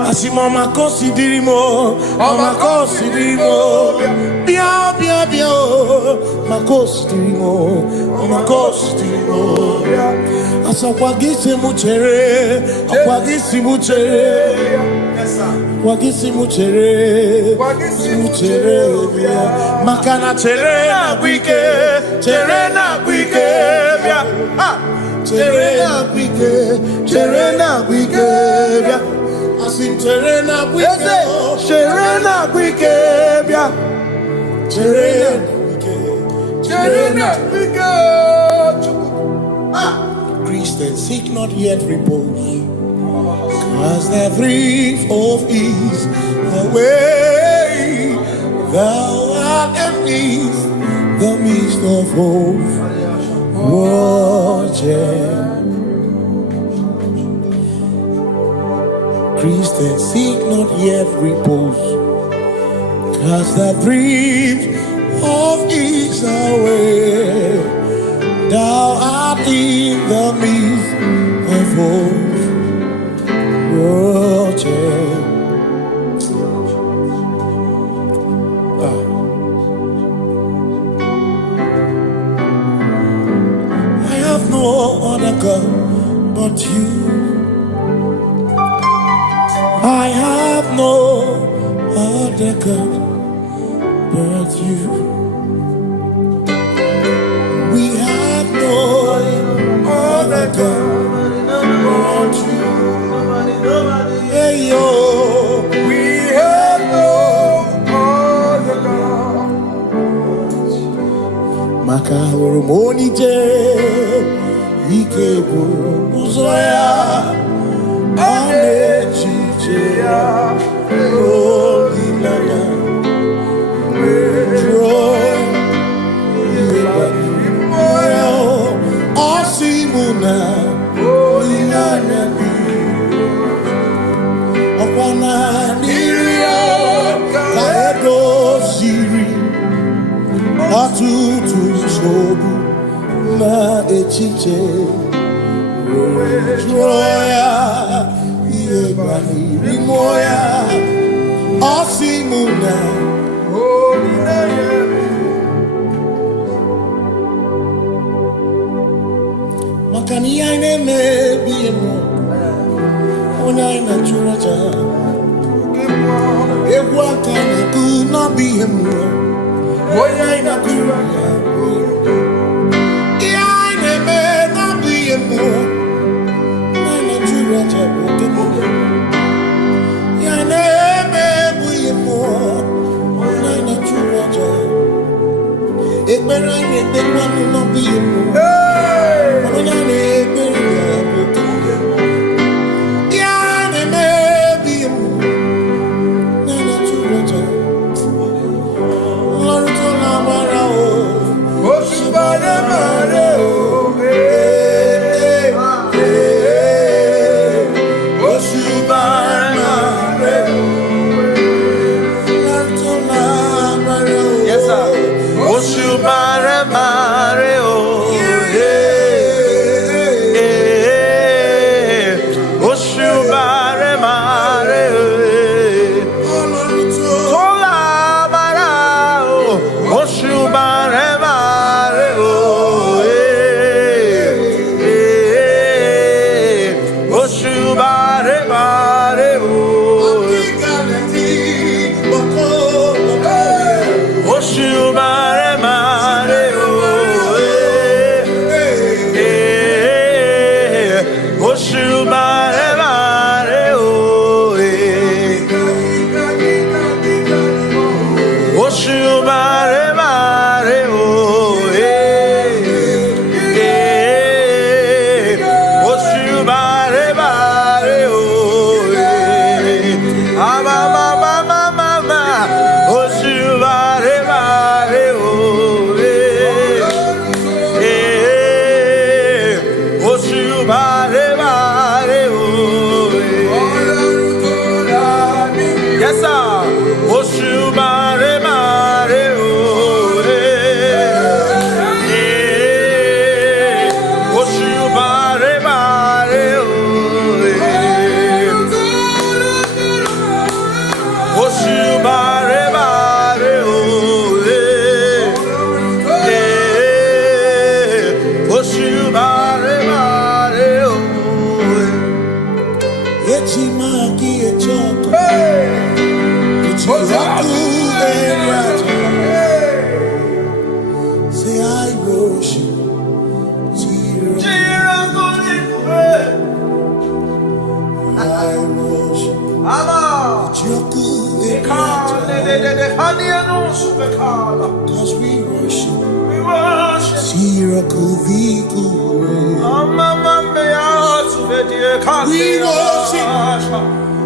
Asim omakosi dirimo, omakosi dirimo, bia bia bia o, makosi dirimo, omakosi dirimo. Asakwagisi muchere, akwagisi muchere, akwagisi muchere, muchere. Makana chere na bwike, chere na bwike, chere na bwike, chere na bwike. Asim chere na bwike, chere na bwike, chere na bwike, chere na bwike. Christians seek not yet repose, cause the thief of ease the way. Thou art amidst the midst of hope, watching. Christians seek not yet repose, cause the thief of ease away. Thou art in the midst of hope, watching. I have no other God but you. I have no other God but you. We have no other God but you. Hey yo, we have no other God. Maka hormoni je, ike buru uzoya, anechiche ya, olilaya, joy. Osimuna, echiche Joya Iebani Rimoya Osimuna Makani aine me biemo Ona ina churaja Ewa kana ku na biemo Ona ina churaja Iaine me na biemo Ona ina churaja Iaine me biemo Ona ina churaja Ekbera ine tekwa na biemo Cause we worship. We worship.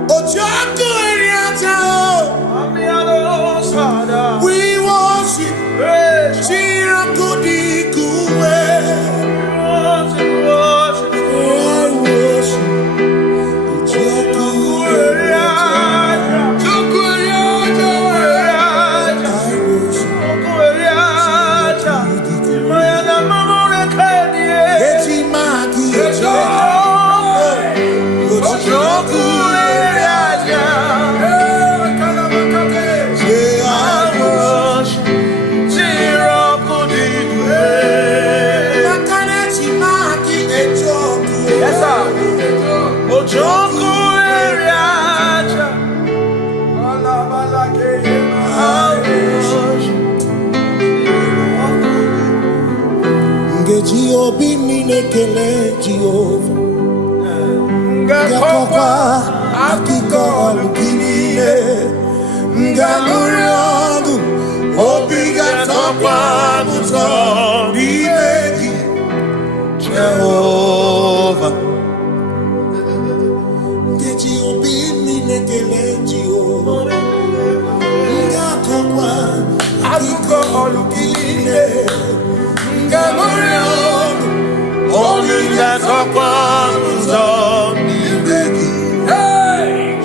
Ojaku Eriata. We worship. Chirakudikuwe. Kele Jehovah Ngakokwa akiko alukile Ngamuriangu Obiga tokwa muto Nimegi Jehovah Ngeji obini nekele Jehovah Ngakokwa akiko alukile Ngamuriangu Obiga tokwa muto Nimegi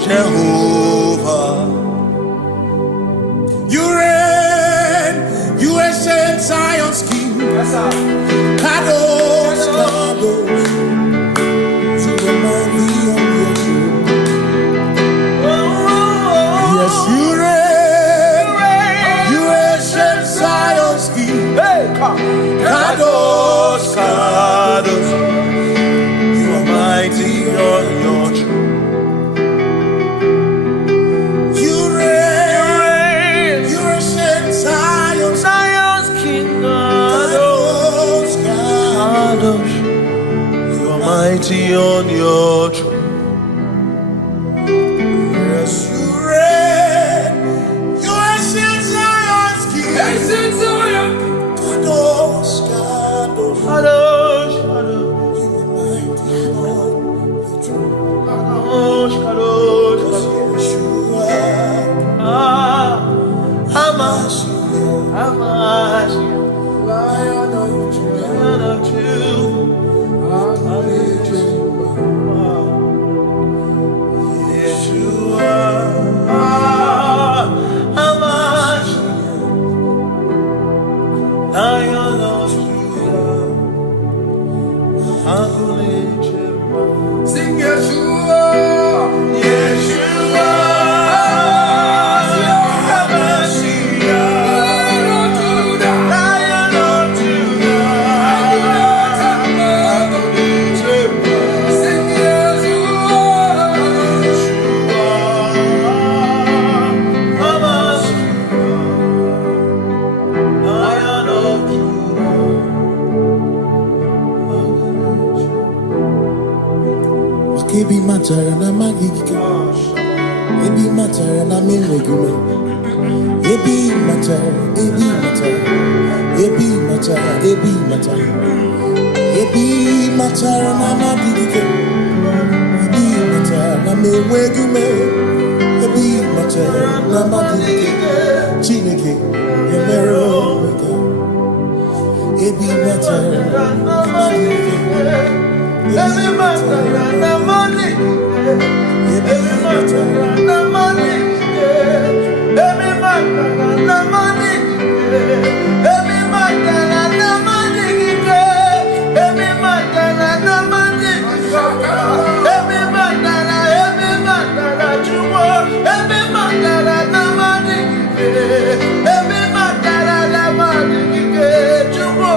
Jehovah. You reign, you ancient Zion's king. Kadosh, mighty on your throne. Yes, you reign. You ancient Zion's king. Ancient Zion. Kadosh, Kadosh, Kadosh, Kadosh. In the mighty on your throne. Kadosh, Kadosh, Kadosh. Yeshua. Hamashiach, Hamashiach. Lion of Judah, Lion of Judah, Yeshua, Hamashiach, Lion of Judah, sing Yeshua, Yeshua. Ebi matara na magigike, ebi matara na menwegume, ebi matara, ebi matara, ebi matara, ebi matara, ebi matara na magigike, ebi matara na menwegume, ebi matara na magigike, Chineke yemero wega, ebi matara na magigike. Every matara na money, every matara na money, every matara na money, every matara na money, every matara na money, every matara juwo, every matara na money, every matara na money, juwo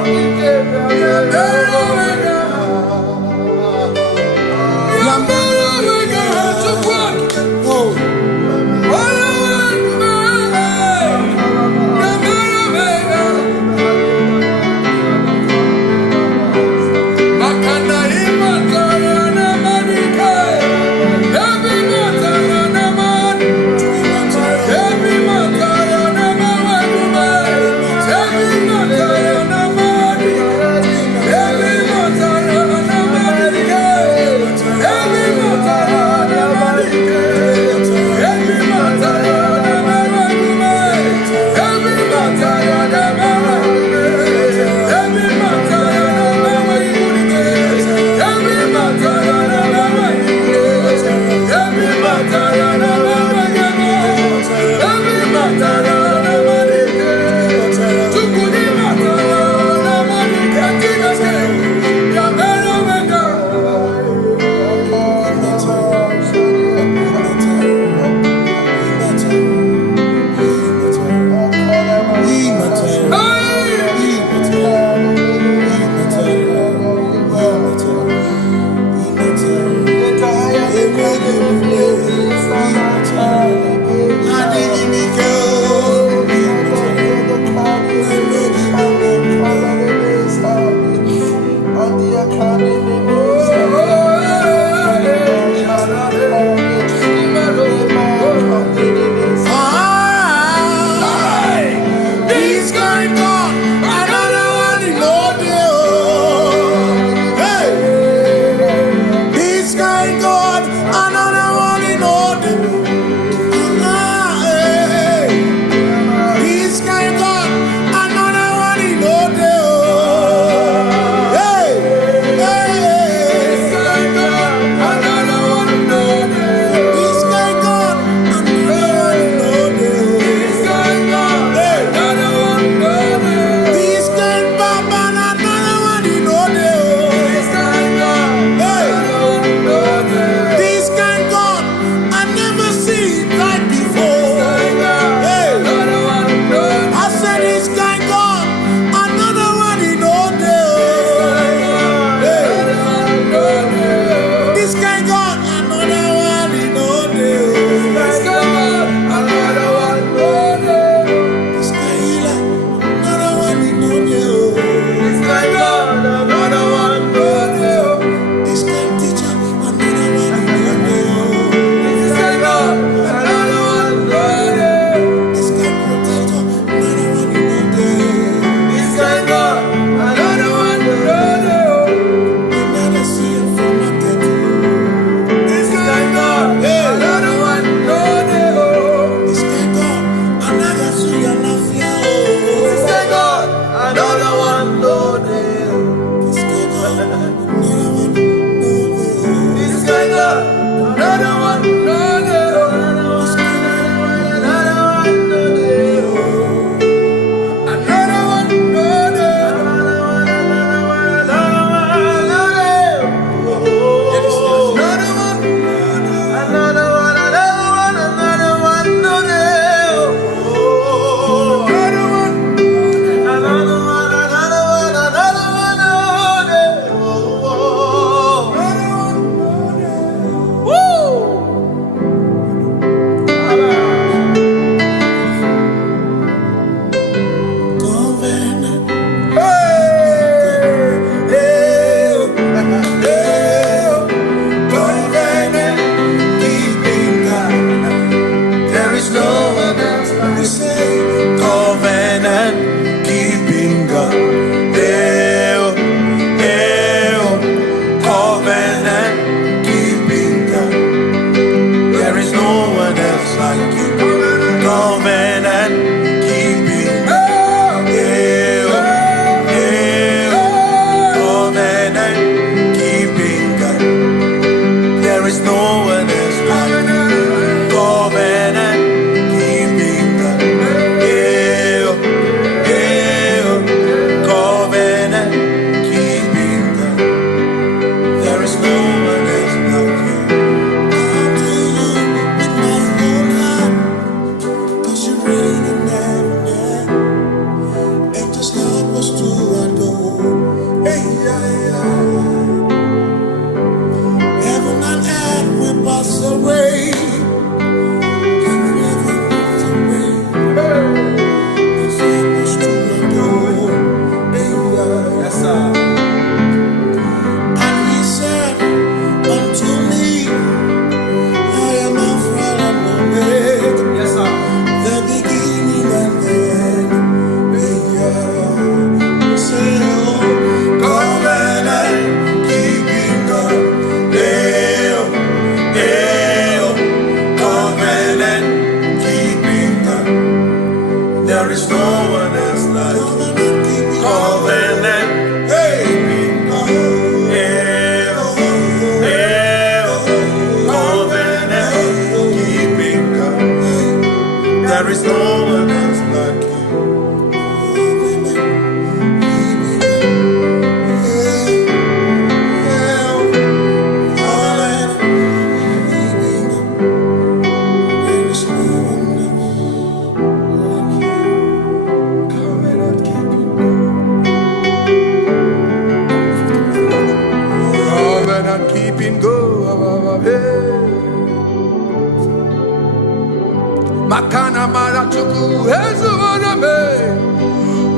Makana Marachuku, Hezuaname,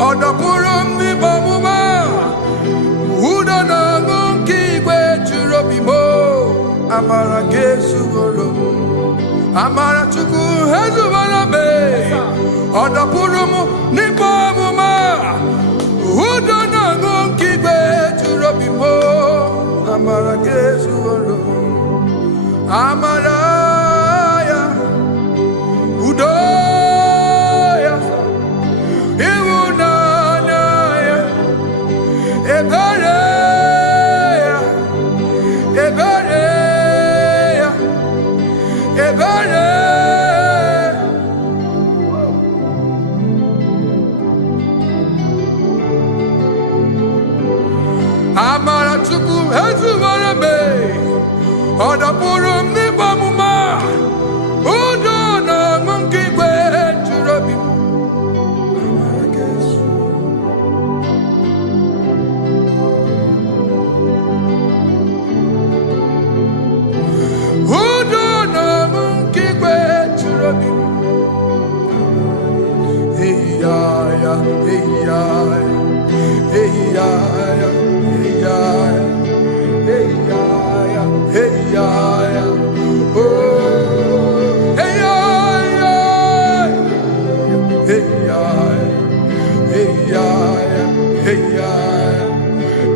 Odapurum the Bamuma, Udana Monkey, where to Robimo, Amara Gesugoro, Amara Chuku, Hezuaname, Odapurum Nipamuma, Udana Monkey, where to Robimo, Amara Gesugoro, Amaraya, Udoya, Iwunanaya, Ebereya, Ebereya, Ebereya. Amara Chuku, Hezuvarame, Odapurum Nibamuma, Udona Monkey Way to Robin. Udona Monkey Way to Robin. Hey, ya, hey, ya, hey, ya, hey, ya. Hey ya ya, hey ya ya, oh, hey ya ya, hey ya ya, hey ya ya,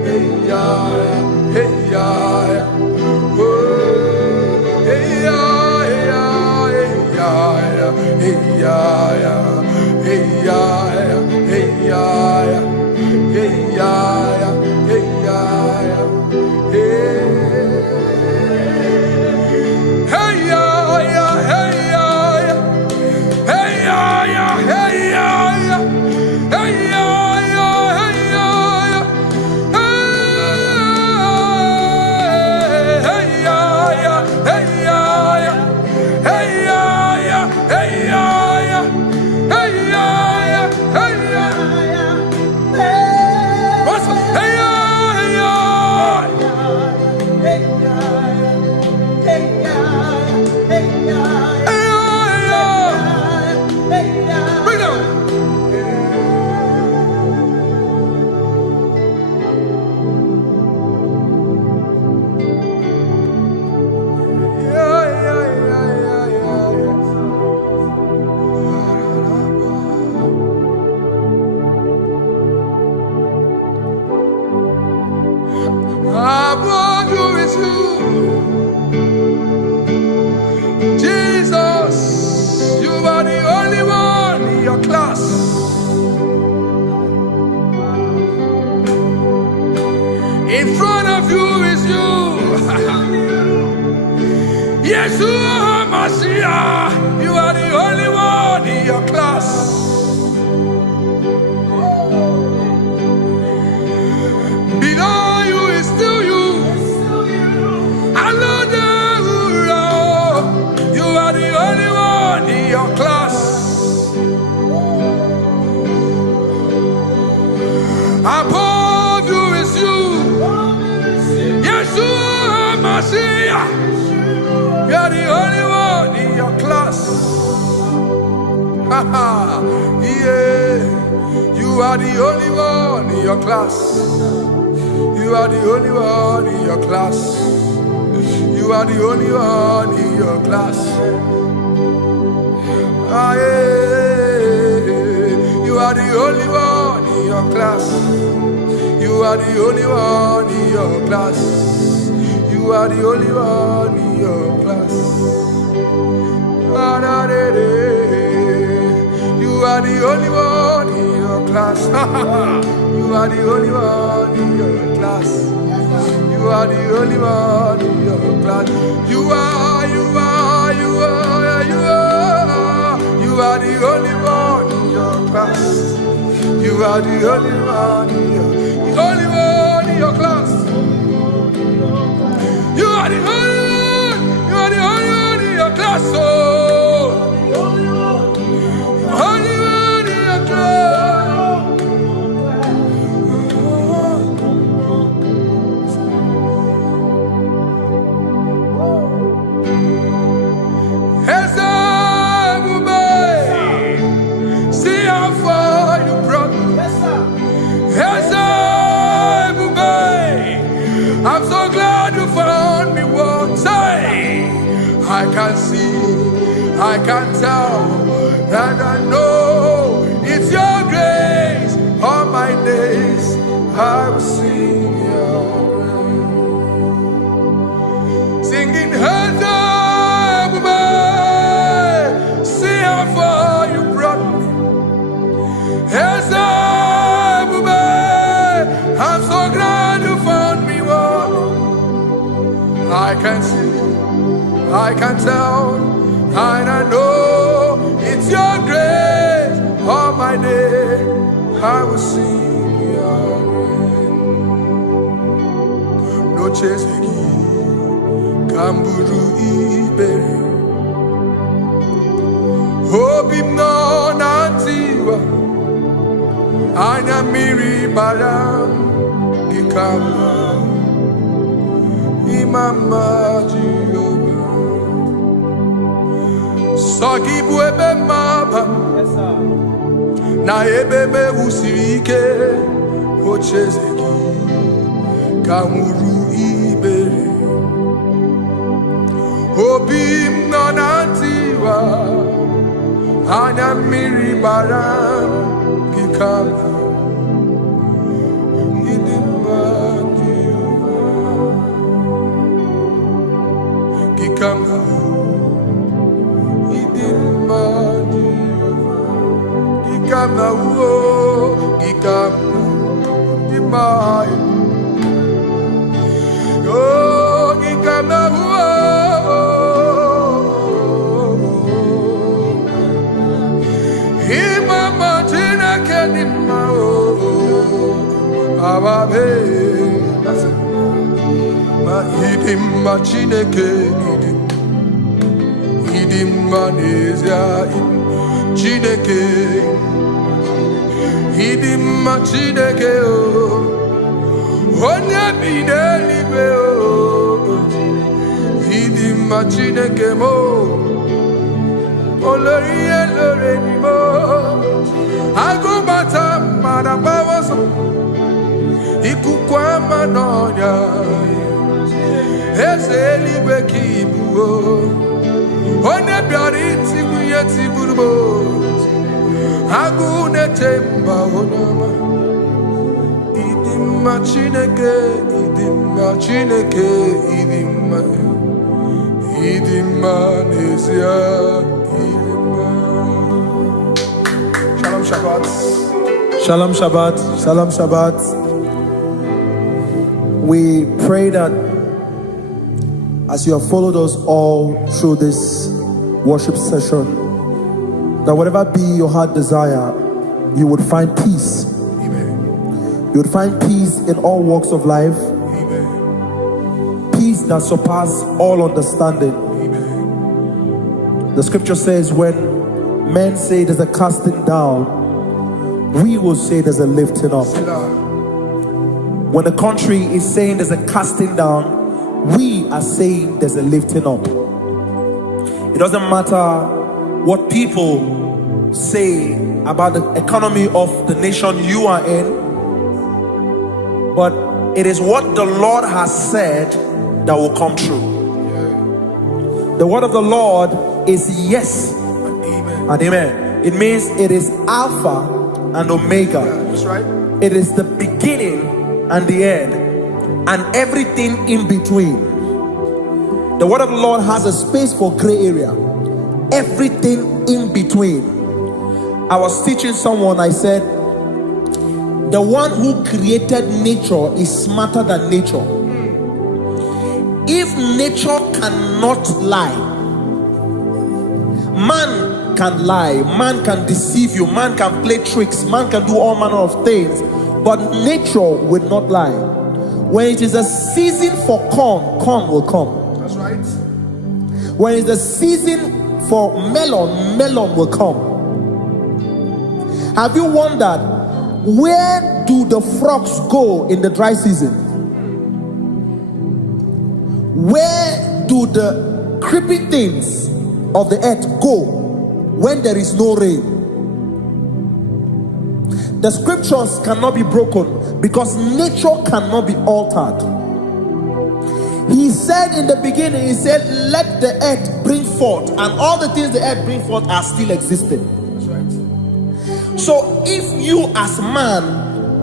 hey ya ya, hey ya ya, oh, hey ya ya, hey ya ya, hey ya ya, hey ya ya, hey ya ya, hey ya ya, hey ya ya. In front of you is you. Yeshua Mashiach, you are the only one in your class. Below you is still you. Hallelujah, you are the only one in your class. Above you is you. Yeshua Mashiach, you are the only one in your class. Yeah, you are the only one in your class. You are the only one in your class. You are the only one in your class. Ah, yeah. You are the only one in your class. You are the only one in your class. You are the only one in your class. You are the only one in your class. You are the only one in your class. You are the only one in your class. You are the only one in your class. You are the only one in your class. You are the only one in your class. Oh, only one in your class. Ezebube. I'm so glad you found me. What say? I can see, I can tell, and I know it's your grace. All my days I will sing your grace. Singing hands up, man. See how far you brought me. Hands up, man. I'm so glad you found me. I can see, I can tell, and I know it's your grace. All my day I will sing your grace. No chesegi, kamburu iberi. Hobi no nantiwa, anya miri baram gikama. Imama Jehovah, Sagibu ebe maba, na ebe me usirike, ochezegi, kamuru ibere, obim nonantiwa, anya miri baram gikama. Come now, come now, Indonesia, Chineke, Hidima Chineke, Onya Bidelibe, Hidima Chineke mo, Oloye Loreni mo, Agubata Madabawaso, Ikukwa Manonya, Ezelibe Kibu. One biariti kuyeti burbo, agune temba onama. Idima chineke, idima nesia, idima. Shalom Shabbat. Shalom Shabbat. Shalom Shabbat. We pray that as you have followed us all through this worship session, that whatever be your heart desire, you would find peace. Amen. You would find peace in all walks of life. Amen. Peace that surpasses all understanding. Amen. The scripture says when men say there's a casting down, we will say there's a lifting up. When the country is saying there's a casting down, we are saying there's a lifting up. It doesn't matter what people say about the economy of the nation you are in, but it is what the Lord has said that will come true. The word of the Lord is yes and amen. It means it is Alpha and Omega. That's right. It is the beginning and the end, and everything in between. The word of the Lord has a space for gray area. Everything in between. I was teaching someone, I said, the one who created nature is smarter than nature. If nature cannot lie, man can lie, man can deceive you, man can play tricks, man can do all manner of things, but nature will not lie. When it is a season for corn, corn will come. That's right. When it's a season for melon, melon will come. Have you wondered, where do the frogs go in the dry season? Where do the creepy things of the earth go when there is no rain? The scriptures cannot be broken because nature cannot be altered. said in the beginning, he said, let the earth bring forth, and all the things the earth bring forth are still existing. That's right. So if you as man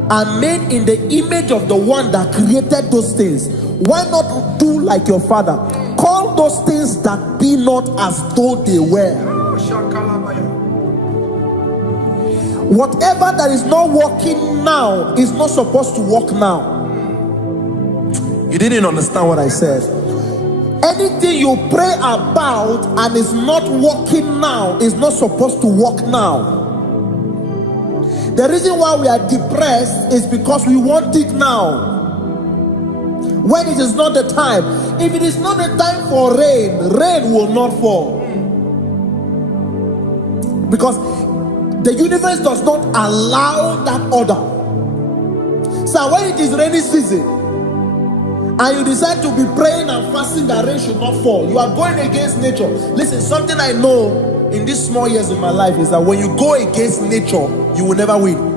are made in the image of the one that created those things, why not do like your father? Call those things that be not as though they were. Whatever that is not working now is not supposed to work now. You didn't understand what I said. Anything you pray about and is not working now is not supposed to work now. The reason why we are depressed is because we want it now, when it is not the time. If it is not the time for rain, rain will not fall, because the universe does not allow that order. So when it is rainy season and you decide to be praying and fasting that rain should not fall, you are going against nature. Listen, something I know in these small years of my life is that when you go against nature, you will never win.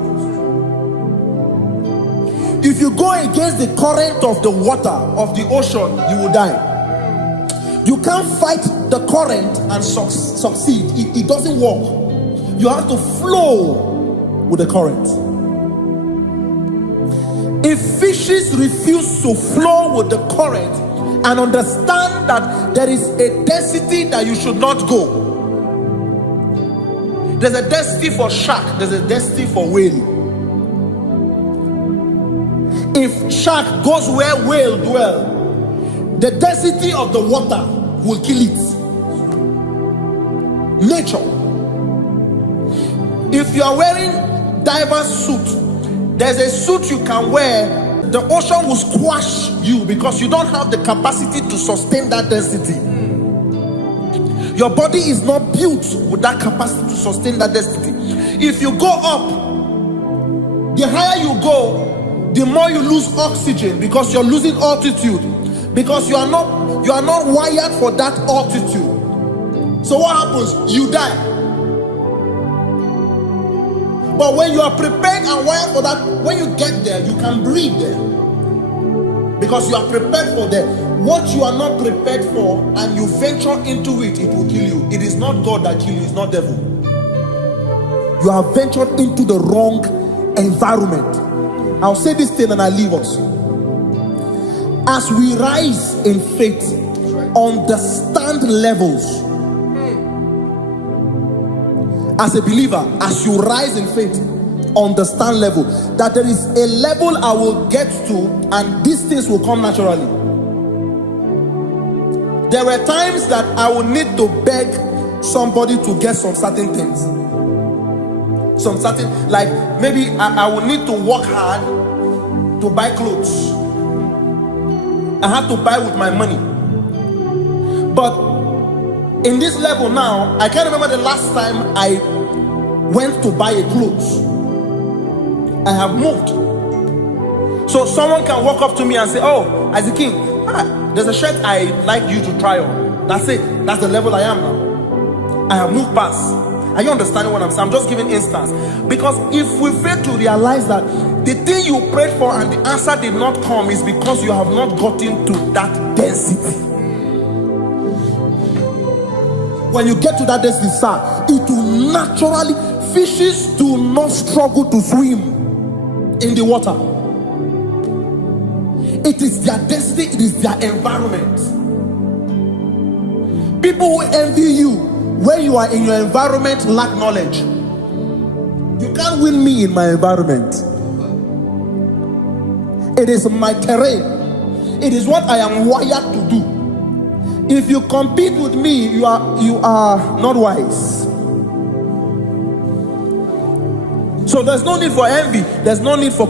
If you go against the current of the water of the ocean, you will die. You can't fight the current and succeed. It doesn't work. You have to flow with the current. If fishes refuse to flow with the current and understand that there is a density that you should not go, there's a density for shark, there's a density for whale. If shark goes where whale dwell, the density of the water will kill it. Nature. If you are wearing diver's suit, there's a suit you can wear, the ocean will squash you because you don't have the capacity to sustain that density. Your body is not built with that capacity to sustain that density. If you go up, the higher you go, the more you lose oxygen because you're losing altitude, because you are not wired for that altitude. So what happens? You die. But when you are prepared and wired for that, when you get there, you can breathe there, because you are prepared for that. What you are not prepared for and you venture into it, it will kill you. It is not God that kills you, it's not devil. You have ventured into the wrong environment. I'll say this thing and I leave us. As we rise in faith, understand levels. As a believer, as you rise in faith, understand level. That there is a level I will get to and these things will come naturally. There were times that I will need to beg somebody to get some certain things. Some certain, like maybe I will need to work hard to buy clothes. I have to buy with my money. But in this level now, I can't remember the last time I went to buy a clothes. I have moved. So someone can walk up to me and say, oh, as a king, there's a shirt I like you to try on. That's it. That's the level I am now. I have moved past. Are you understanding what I'm saying? I'm just giving instance. Because if we fail to realize that the thing you prayed for and the answer did not come is because you have not gotten to that density. When you get to that density, sir, it will naturally, fishes do not struggle to swim in the water. It is their density, it is their environment. People who envy you when you are in your environment lack knowledge. You can't win me in my environment. It is my terrain. It is what I am wired to do. If you compete with me, you are not wise. So there's no need for envy. There's no need for